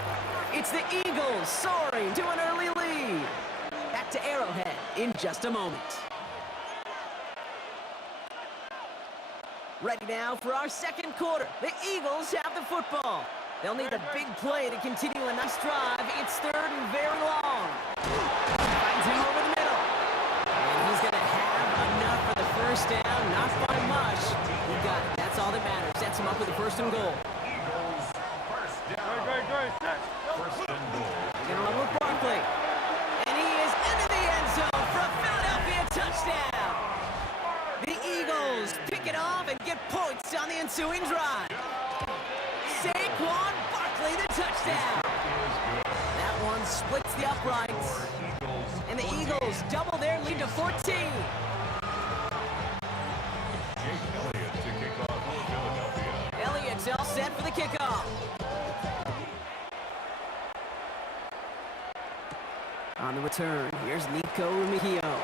It's the Eagles soaring to an early lead. Back to Arrowhead in just a moment. Ready now for our second quarter. The Eagles have the football. They'll need a big play to continue a nice drive. It's third and very long. Finds him over the middle. And he's going to have enough for the first down. Not by much. He got it. That's all that matters. Sets him up with a first and goal. Eagles first down. First and goal. Gonna run with Barkley. And he is into the end zone for a Philadelphia touchdown. The Eagles pick it off and get points on the ensuing drive. Saquon Barkley, the touchdown. That one splits the uprights. And the Eagles double their lead to 14. Jake Elliott to kick off for Philadelphia. Elliott's all set for the kickoff. On the return, here's Nico Rumihio.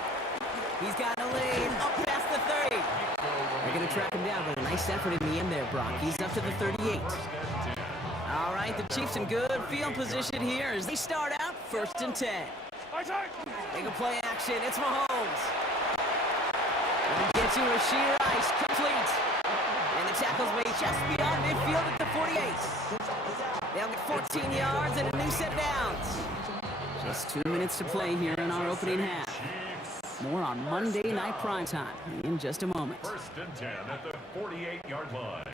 He's got a lane up past the 30. They're going to track him down, but a nice effort in the end there, Brock. He's up to the 38. All right, the Chiefs in good field position here as they start out first and 10. They can play action. It's Mahomes. And he gets you a sheer ice, complete. And the tackle's made just beyond midfield at the 48. They'll get 14 yards and a new set of downs. Just 2 minutes to play here in our opening half. More on Monday Night Primetime in just a moment. First and 10 at the 48-yard line.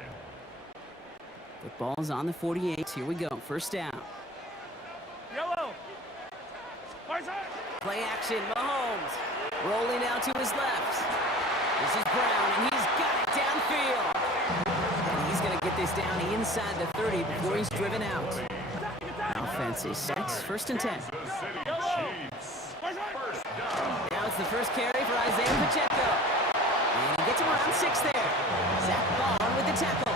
Football's on the 48. Here we go. First down. Yellow. Play action. Mahomes rolling out to his left. This is Brown, and he's got it downfield. And he's going to get this down inside the 30 before he's driven out. Offense is set. 1st and 10. Kansas City Chiefs. First down. Now it's the first carry for Isaiah Pacheco. And he gets him around 6 there. Zach Bond with the tackle.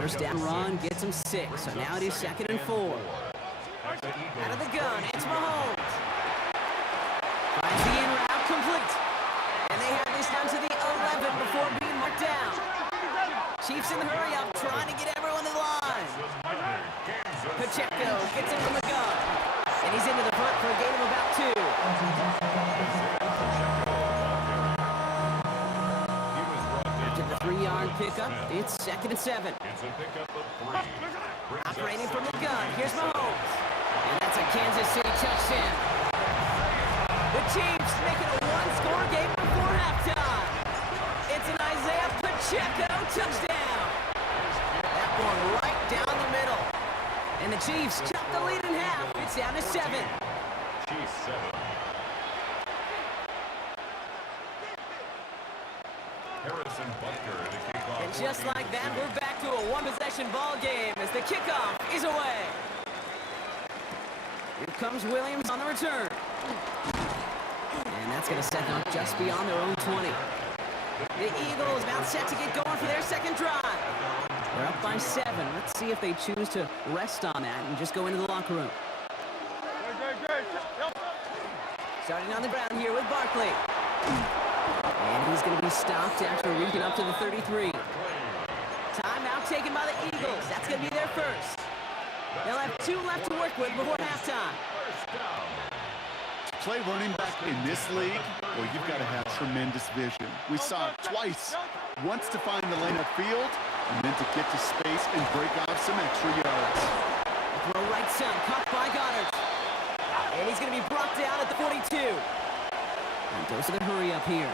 First down run gets him 6. So now it is 2nd and 4. Out of the gun, it's Mahomes. Finds the in route complete. And they have this down to the 11 before being marked down. Chiefs in the hurry up, trying to get everyone in line. Pacheco gets it from the gun. And he's into the front for a gain of about 2. After the 3-yard pickup, it's 2nd and 7. It's a pickup of 3. Operating from the gun, here's Mahomes. And that's a Kansas City touchdown. The Chiefs making a 1-score game before halftime. It's an Isaiah Pacheco touchdown. That one right down the middle. And the Chiefs cut the lead in half. It's down to 7. Chiefs 7. Harrison Butker to kick off. And just like that, we're back to a 1-possession ball game as the kickoff is away. Here comes Williams on the return. And that's going to set them up just beyond their own 20. The Eagles about set to get going for their second drive. They're up by 7. Let's see if they choose to rest on that and just go into the locker room. Starting on the ground here with Barkley. And he's going to be stopped after reaching up to the 33. Timeout taken by the Eagles. That's going to be their first. They'll have 2 left to work with before halftime. Play running back in this league, well, you've got to have tremendous vision. We saw it twice. Once to find the lane upfield, and then to get to space and break off some extra yards. Throw right side, caught by Goddard. And he's going to be brought down at the 42. And goes to the hurry up here.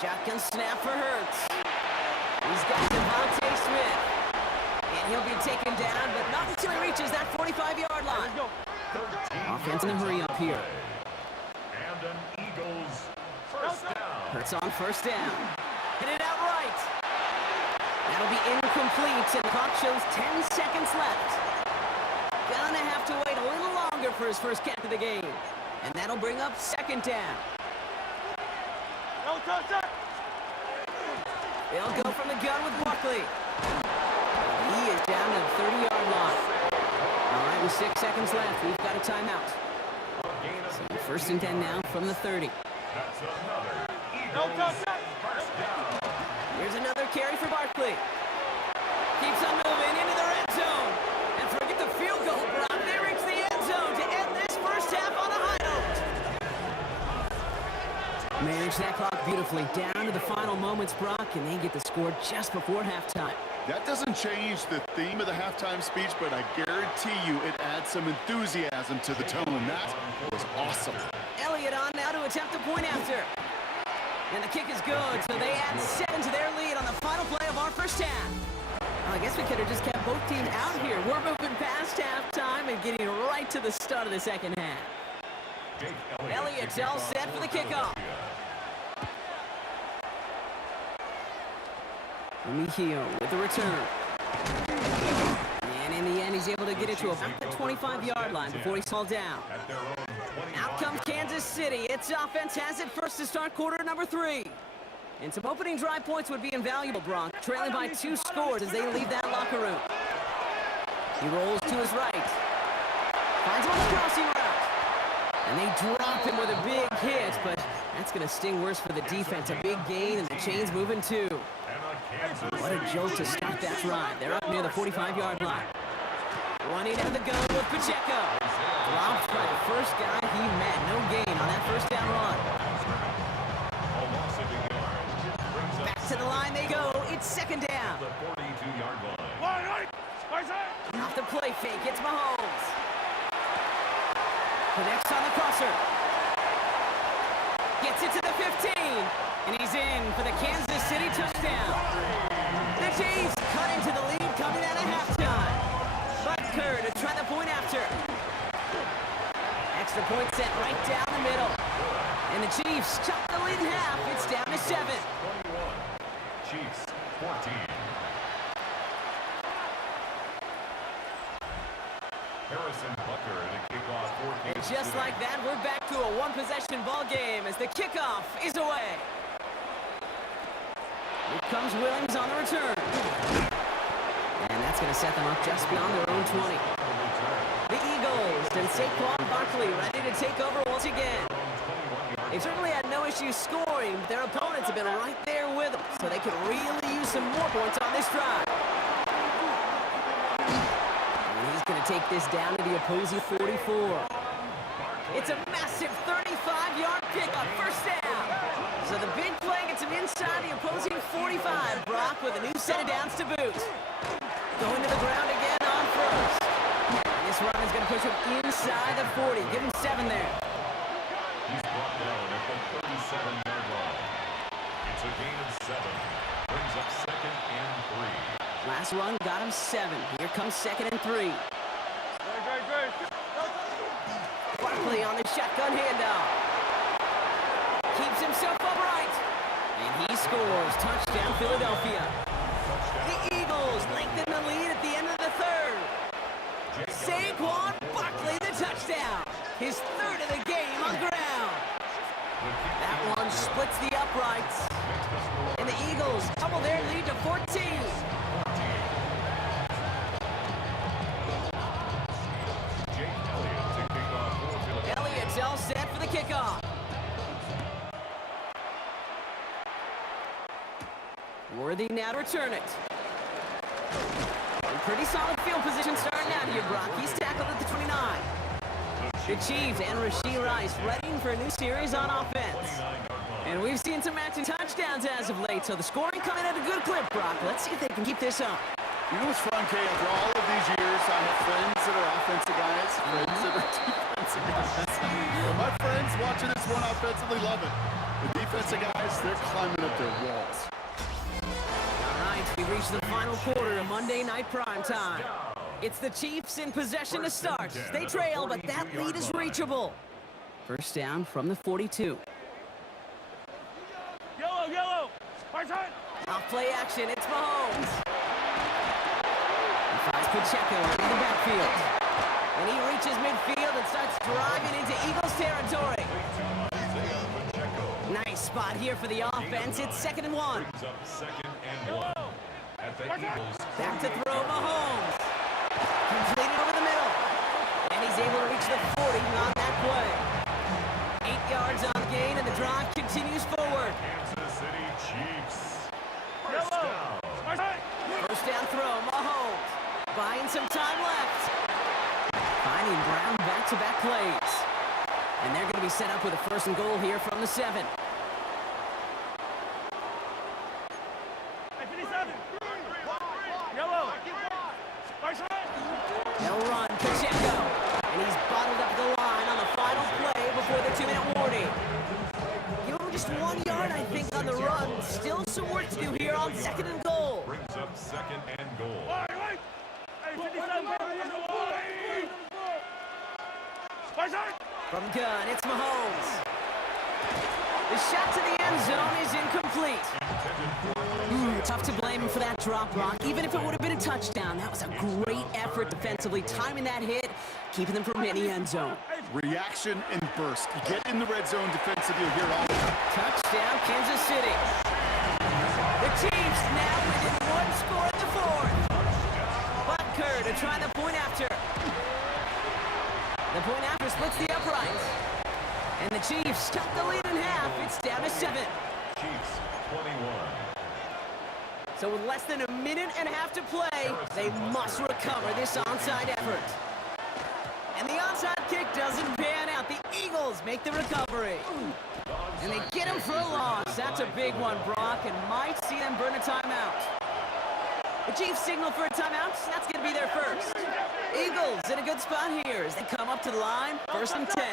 Shotgun snap for Hurts. He's got Devontae Smith. And he'll be taken down, but not until he reaches that 45-yard line. Offense in the hurry up here. And an Eagles first down. Hurts on first down. Hit it out right. That'll be incomplete, and the clock shows 10 seconds left. Gonna have to wait a little longer for his first catch of the game. And that'll bring up 2nd down. They'll go from the gun with Barkley. He is down to the 30-yard line. All right, with 6 seconds left, we've got a timeout. So 1st and 10 now from the 30. That's another Eagles first down. Here's another carry for Barkley. Keeps on moving into the red zone. And forget the field goal, Brock. They reach the end zone to end this first half on a high note. Manage that clock beautifully. Down to the final moments, Brock, and they get the score just before halftime. That doesn't change the theme of the halftime speech, but I guarantee you it adds some enthusiasm to the tone. That was awesome. Elliott on now to attempt the point after. And the kick is good, so they add 7 to their lead on the final play of our first half. Well, I guess we could have just kept both teams out here. We're moving past halftime and getting right to the start of the second half. Elliott's all set for the kickoff. Mejia with the return. And in the end, he's able to get it to about the 25-yard line before he's hauled down. Out comes Kansas City. Its offense has it first to start quarter number 3. And some opening drive points would be invaluable, Brock, trailing by 2 scores as they leave that locker room. He rolls to his right. Finds him on the crossing route. And they drop him with a big hit, but that's going to sting worse for the defense. A big gain, and the chain's moving too. What a jolt to start that drive. They're up near the 45-yard line. Running out of the gun with Pacheco. Dropped by the first guy he met. No gain on that first down run. Back to the line they go. It's 2nd down. The 42-yard line. Off the play fake, it's Mahomes. Connects on the crosser. Gets it to the 15. And he's in for the Kansas City touchdown. The Chiefs cut into the lead coming out of halftime. Butker to try the point after. Extra point set right down the middle. And And the Chiefs chop the lead in half. It's down to 7. 21. Chiefs 14. Harrison Butker in a kickoff for And Kansas just City. like that, we're back to a one-possession ball game as the kickoff is away. Here comes Williams on the return. And that's going to set them up just beyond their own 20. The Eagles and Saquon Barkley ready to take over once again. They've certainly had no issue scoring, but their opponents have been right there with them, so they could really use some more points on this drive. And he's going to take this down to the opposing 44. It's a massive 35-yard pickup, first down. So the big play gets him inside the opposing 45. Brock with a new set of downs to boot. Going to the ground again on first. And this run is going to push him inside the 40. Give him 7 there. He's brought down at the 37-yard line. It's a gain of 7. Brings up 2nd and 3. Last run got him 7. Here comes 2nd and 3. Barkley on the shotgun handoff. Keeps himself upright. And he scores. Touchdown, Philadelphia. The Eagles lengthen the lead at the end of the 3rd. Saquon Barkley, the touchdown. His 3rd of the game on ground. That one splits the uprights. And the Eagles double their lead to 14. Jake Elliott to kick off for Philadelphia. Elliott's all set for the kickoff. Worthy now to return it. In pretty solid field position starting out here, Brock. He's tackled at the 29. The Chiefs and Rashee Rice ready for a new series on offense. And we've seen some matching touchdowns as of late, so the scoring coming at a good clip, Brock. Let's see if they can keep this up. You know what's fun, Kay? After all of these years, I have friends that are offensive guys, friends that are defensive guys. And my friends watching this one offensively love it. The defensive guys, they're climbing up their walls. All right, we reached the final quarter of Monday Night Prime Time. It's the Chiefs in possession to start. They trail, but that lead is reachable. First down from the 42. Yellow. Right side. Off play action, it's Mahomes. He finds Pacheco out in the backfield. And he reaches midfield and starts driving into Eagles territory. Nice spot here for the offense. It's 2nd and 1. Brings up 2nd and 1. At the Eagles. Back to throw Mahomes. Completed over the middle. And he's able to reach the 40 on that play. 8 yards on gain, and the drive continues forward. Kansas City Chiefs. First down. First down throw, Mahomes. Buying some time left. Finding Brown back-to-back plays. And they're going to be set up with a 1st and goal here from the 7. Yellow. Right side. They'll run Pacheco. And he's bottled up the line on the final play before the 2-minute warning. Give him just 1 yard, I think, on the run. Still some work to do here on 2nd and goal. Brings up 2nd and goal. Hey, 57. Right side. From gun, it's Mahomes. The shot to the end zone is incomplete. Tough to blame him for that drop, Brock. Even if it would have been a touchdown, that was a great effort defensively, timing that hit, keeping them from hitting the end zone. Reaction and burst. You get in the red zone defensively, you'll hear it all the time. Touchdown, Kansas City. The Chiefs now within 1 score at the 4th. Butker to try the point after. The point after splits the uprights. And the Chiefs cut the lead in half. It's down to 7. Chiefs 21. So with less than a minute and a half to play, they must recover this onside effort. And the onside kick doesn't pan out. The Eagles make the recovery. And they get him for a loss. That's a big one, Brock, and might see them burn a timeout. The Chiefs signal for a timeout. That's going to be their first. Eagles in a good spot here as they come up to the line. 1st and 10.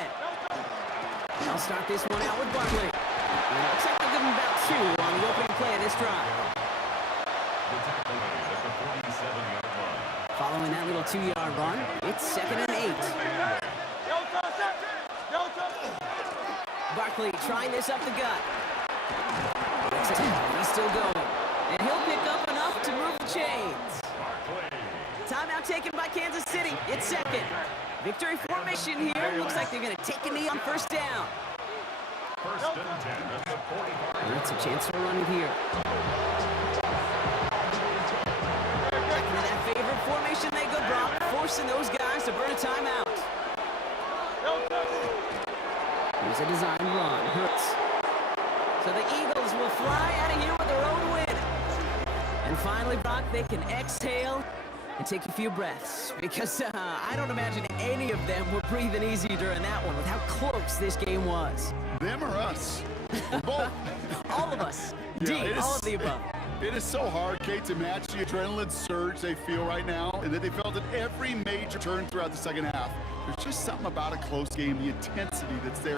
I'll start this one out with Barkley. And it looks like they'll give him about 2 on the opening play of this drive. The tackle made at the 47-yard line. Following that little 2-yard run, it's 2nd and 8. Barkley trying this up the gut. He's still going. And he'll pick up enough to move the chains. Timeout taken by Kansas City. It's second. Victory formation here. Looks like they're going to take a knee on first down. First and 10 at the 45. It's a chance for a run here. Back into that favorite formation they go, Brock, forcing those guys to burn a timeout. Here's a design run. Hurts. So the Eagles will fly out of here with their own win. And finally, Brock, they can exhale and take a few breaths, because I don't imagine any of them were breathing easy during that one with how close this game was. Them or us? Or both. All of us. Yeah, Indeed, it is- all of the above. It is so hard, Kate, to match the adrenaline surge they feel right now, and that they felt at every major turn throughout the second half. There's just something about a close game, the intensity that's there.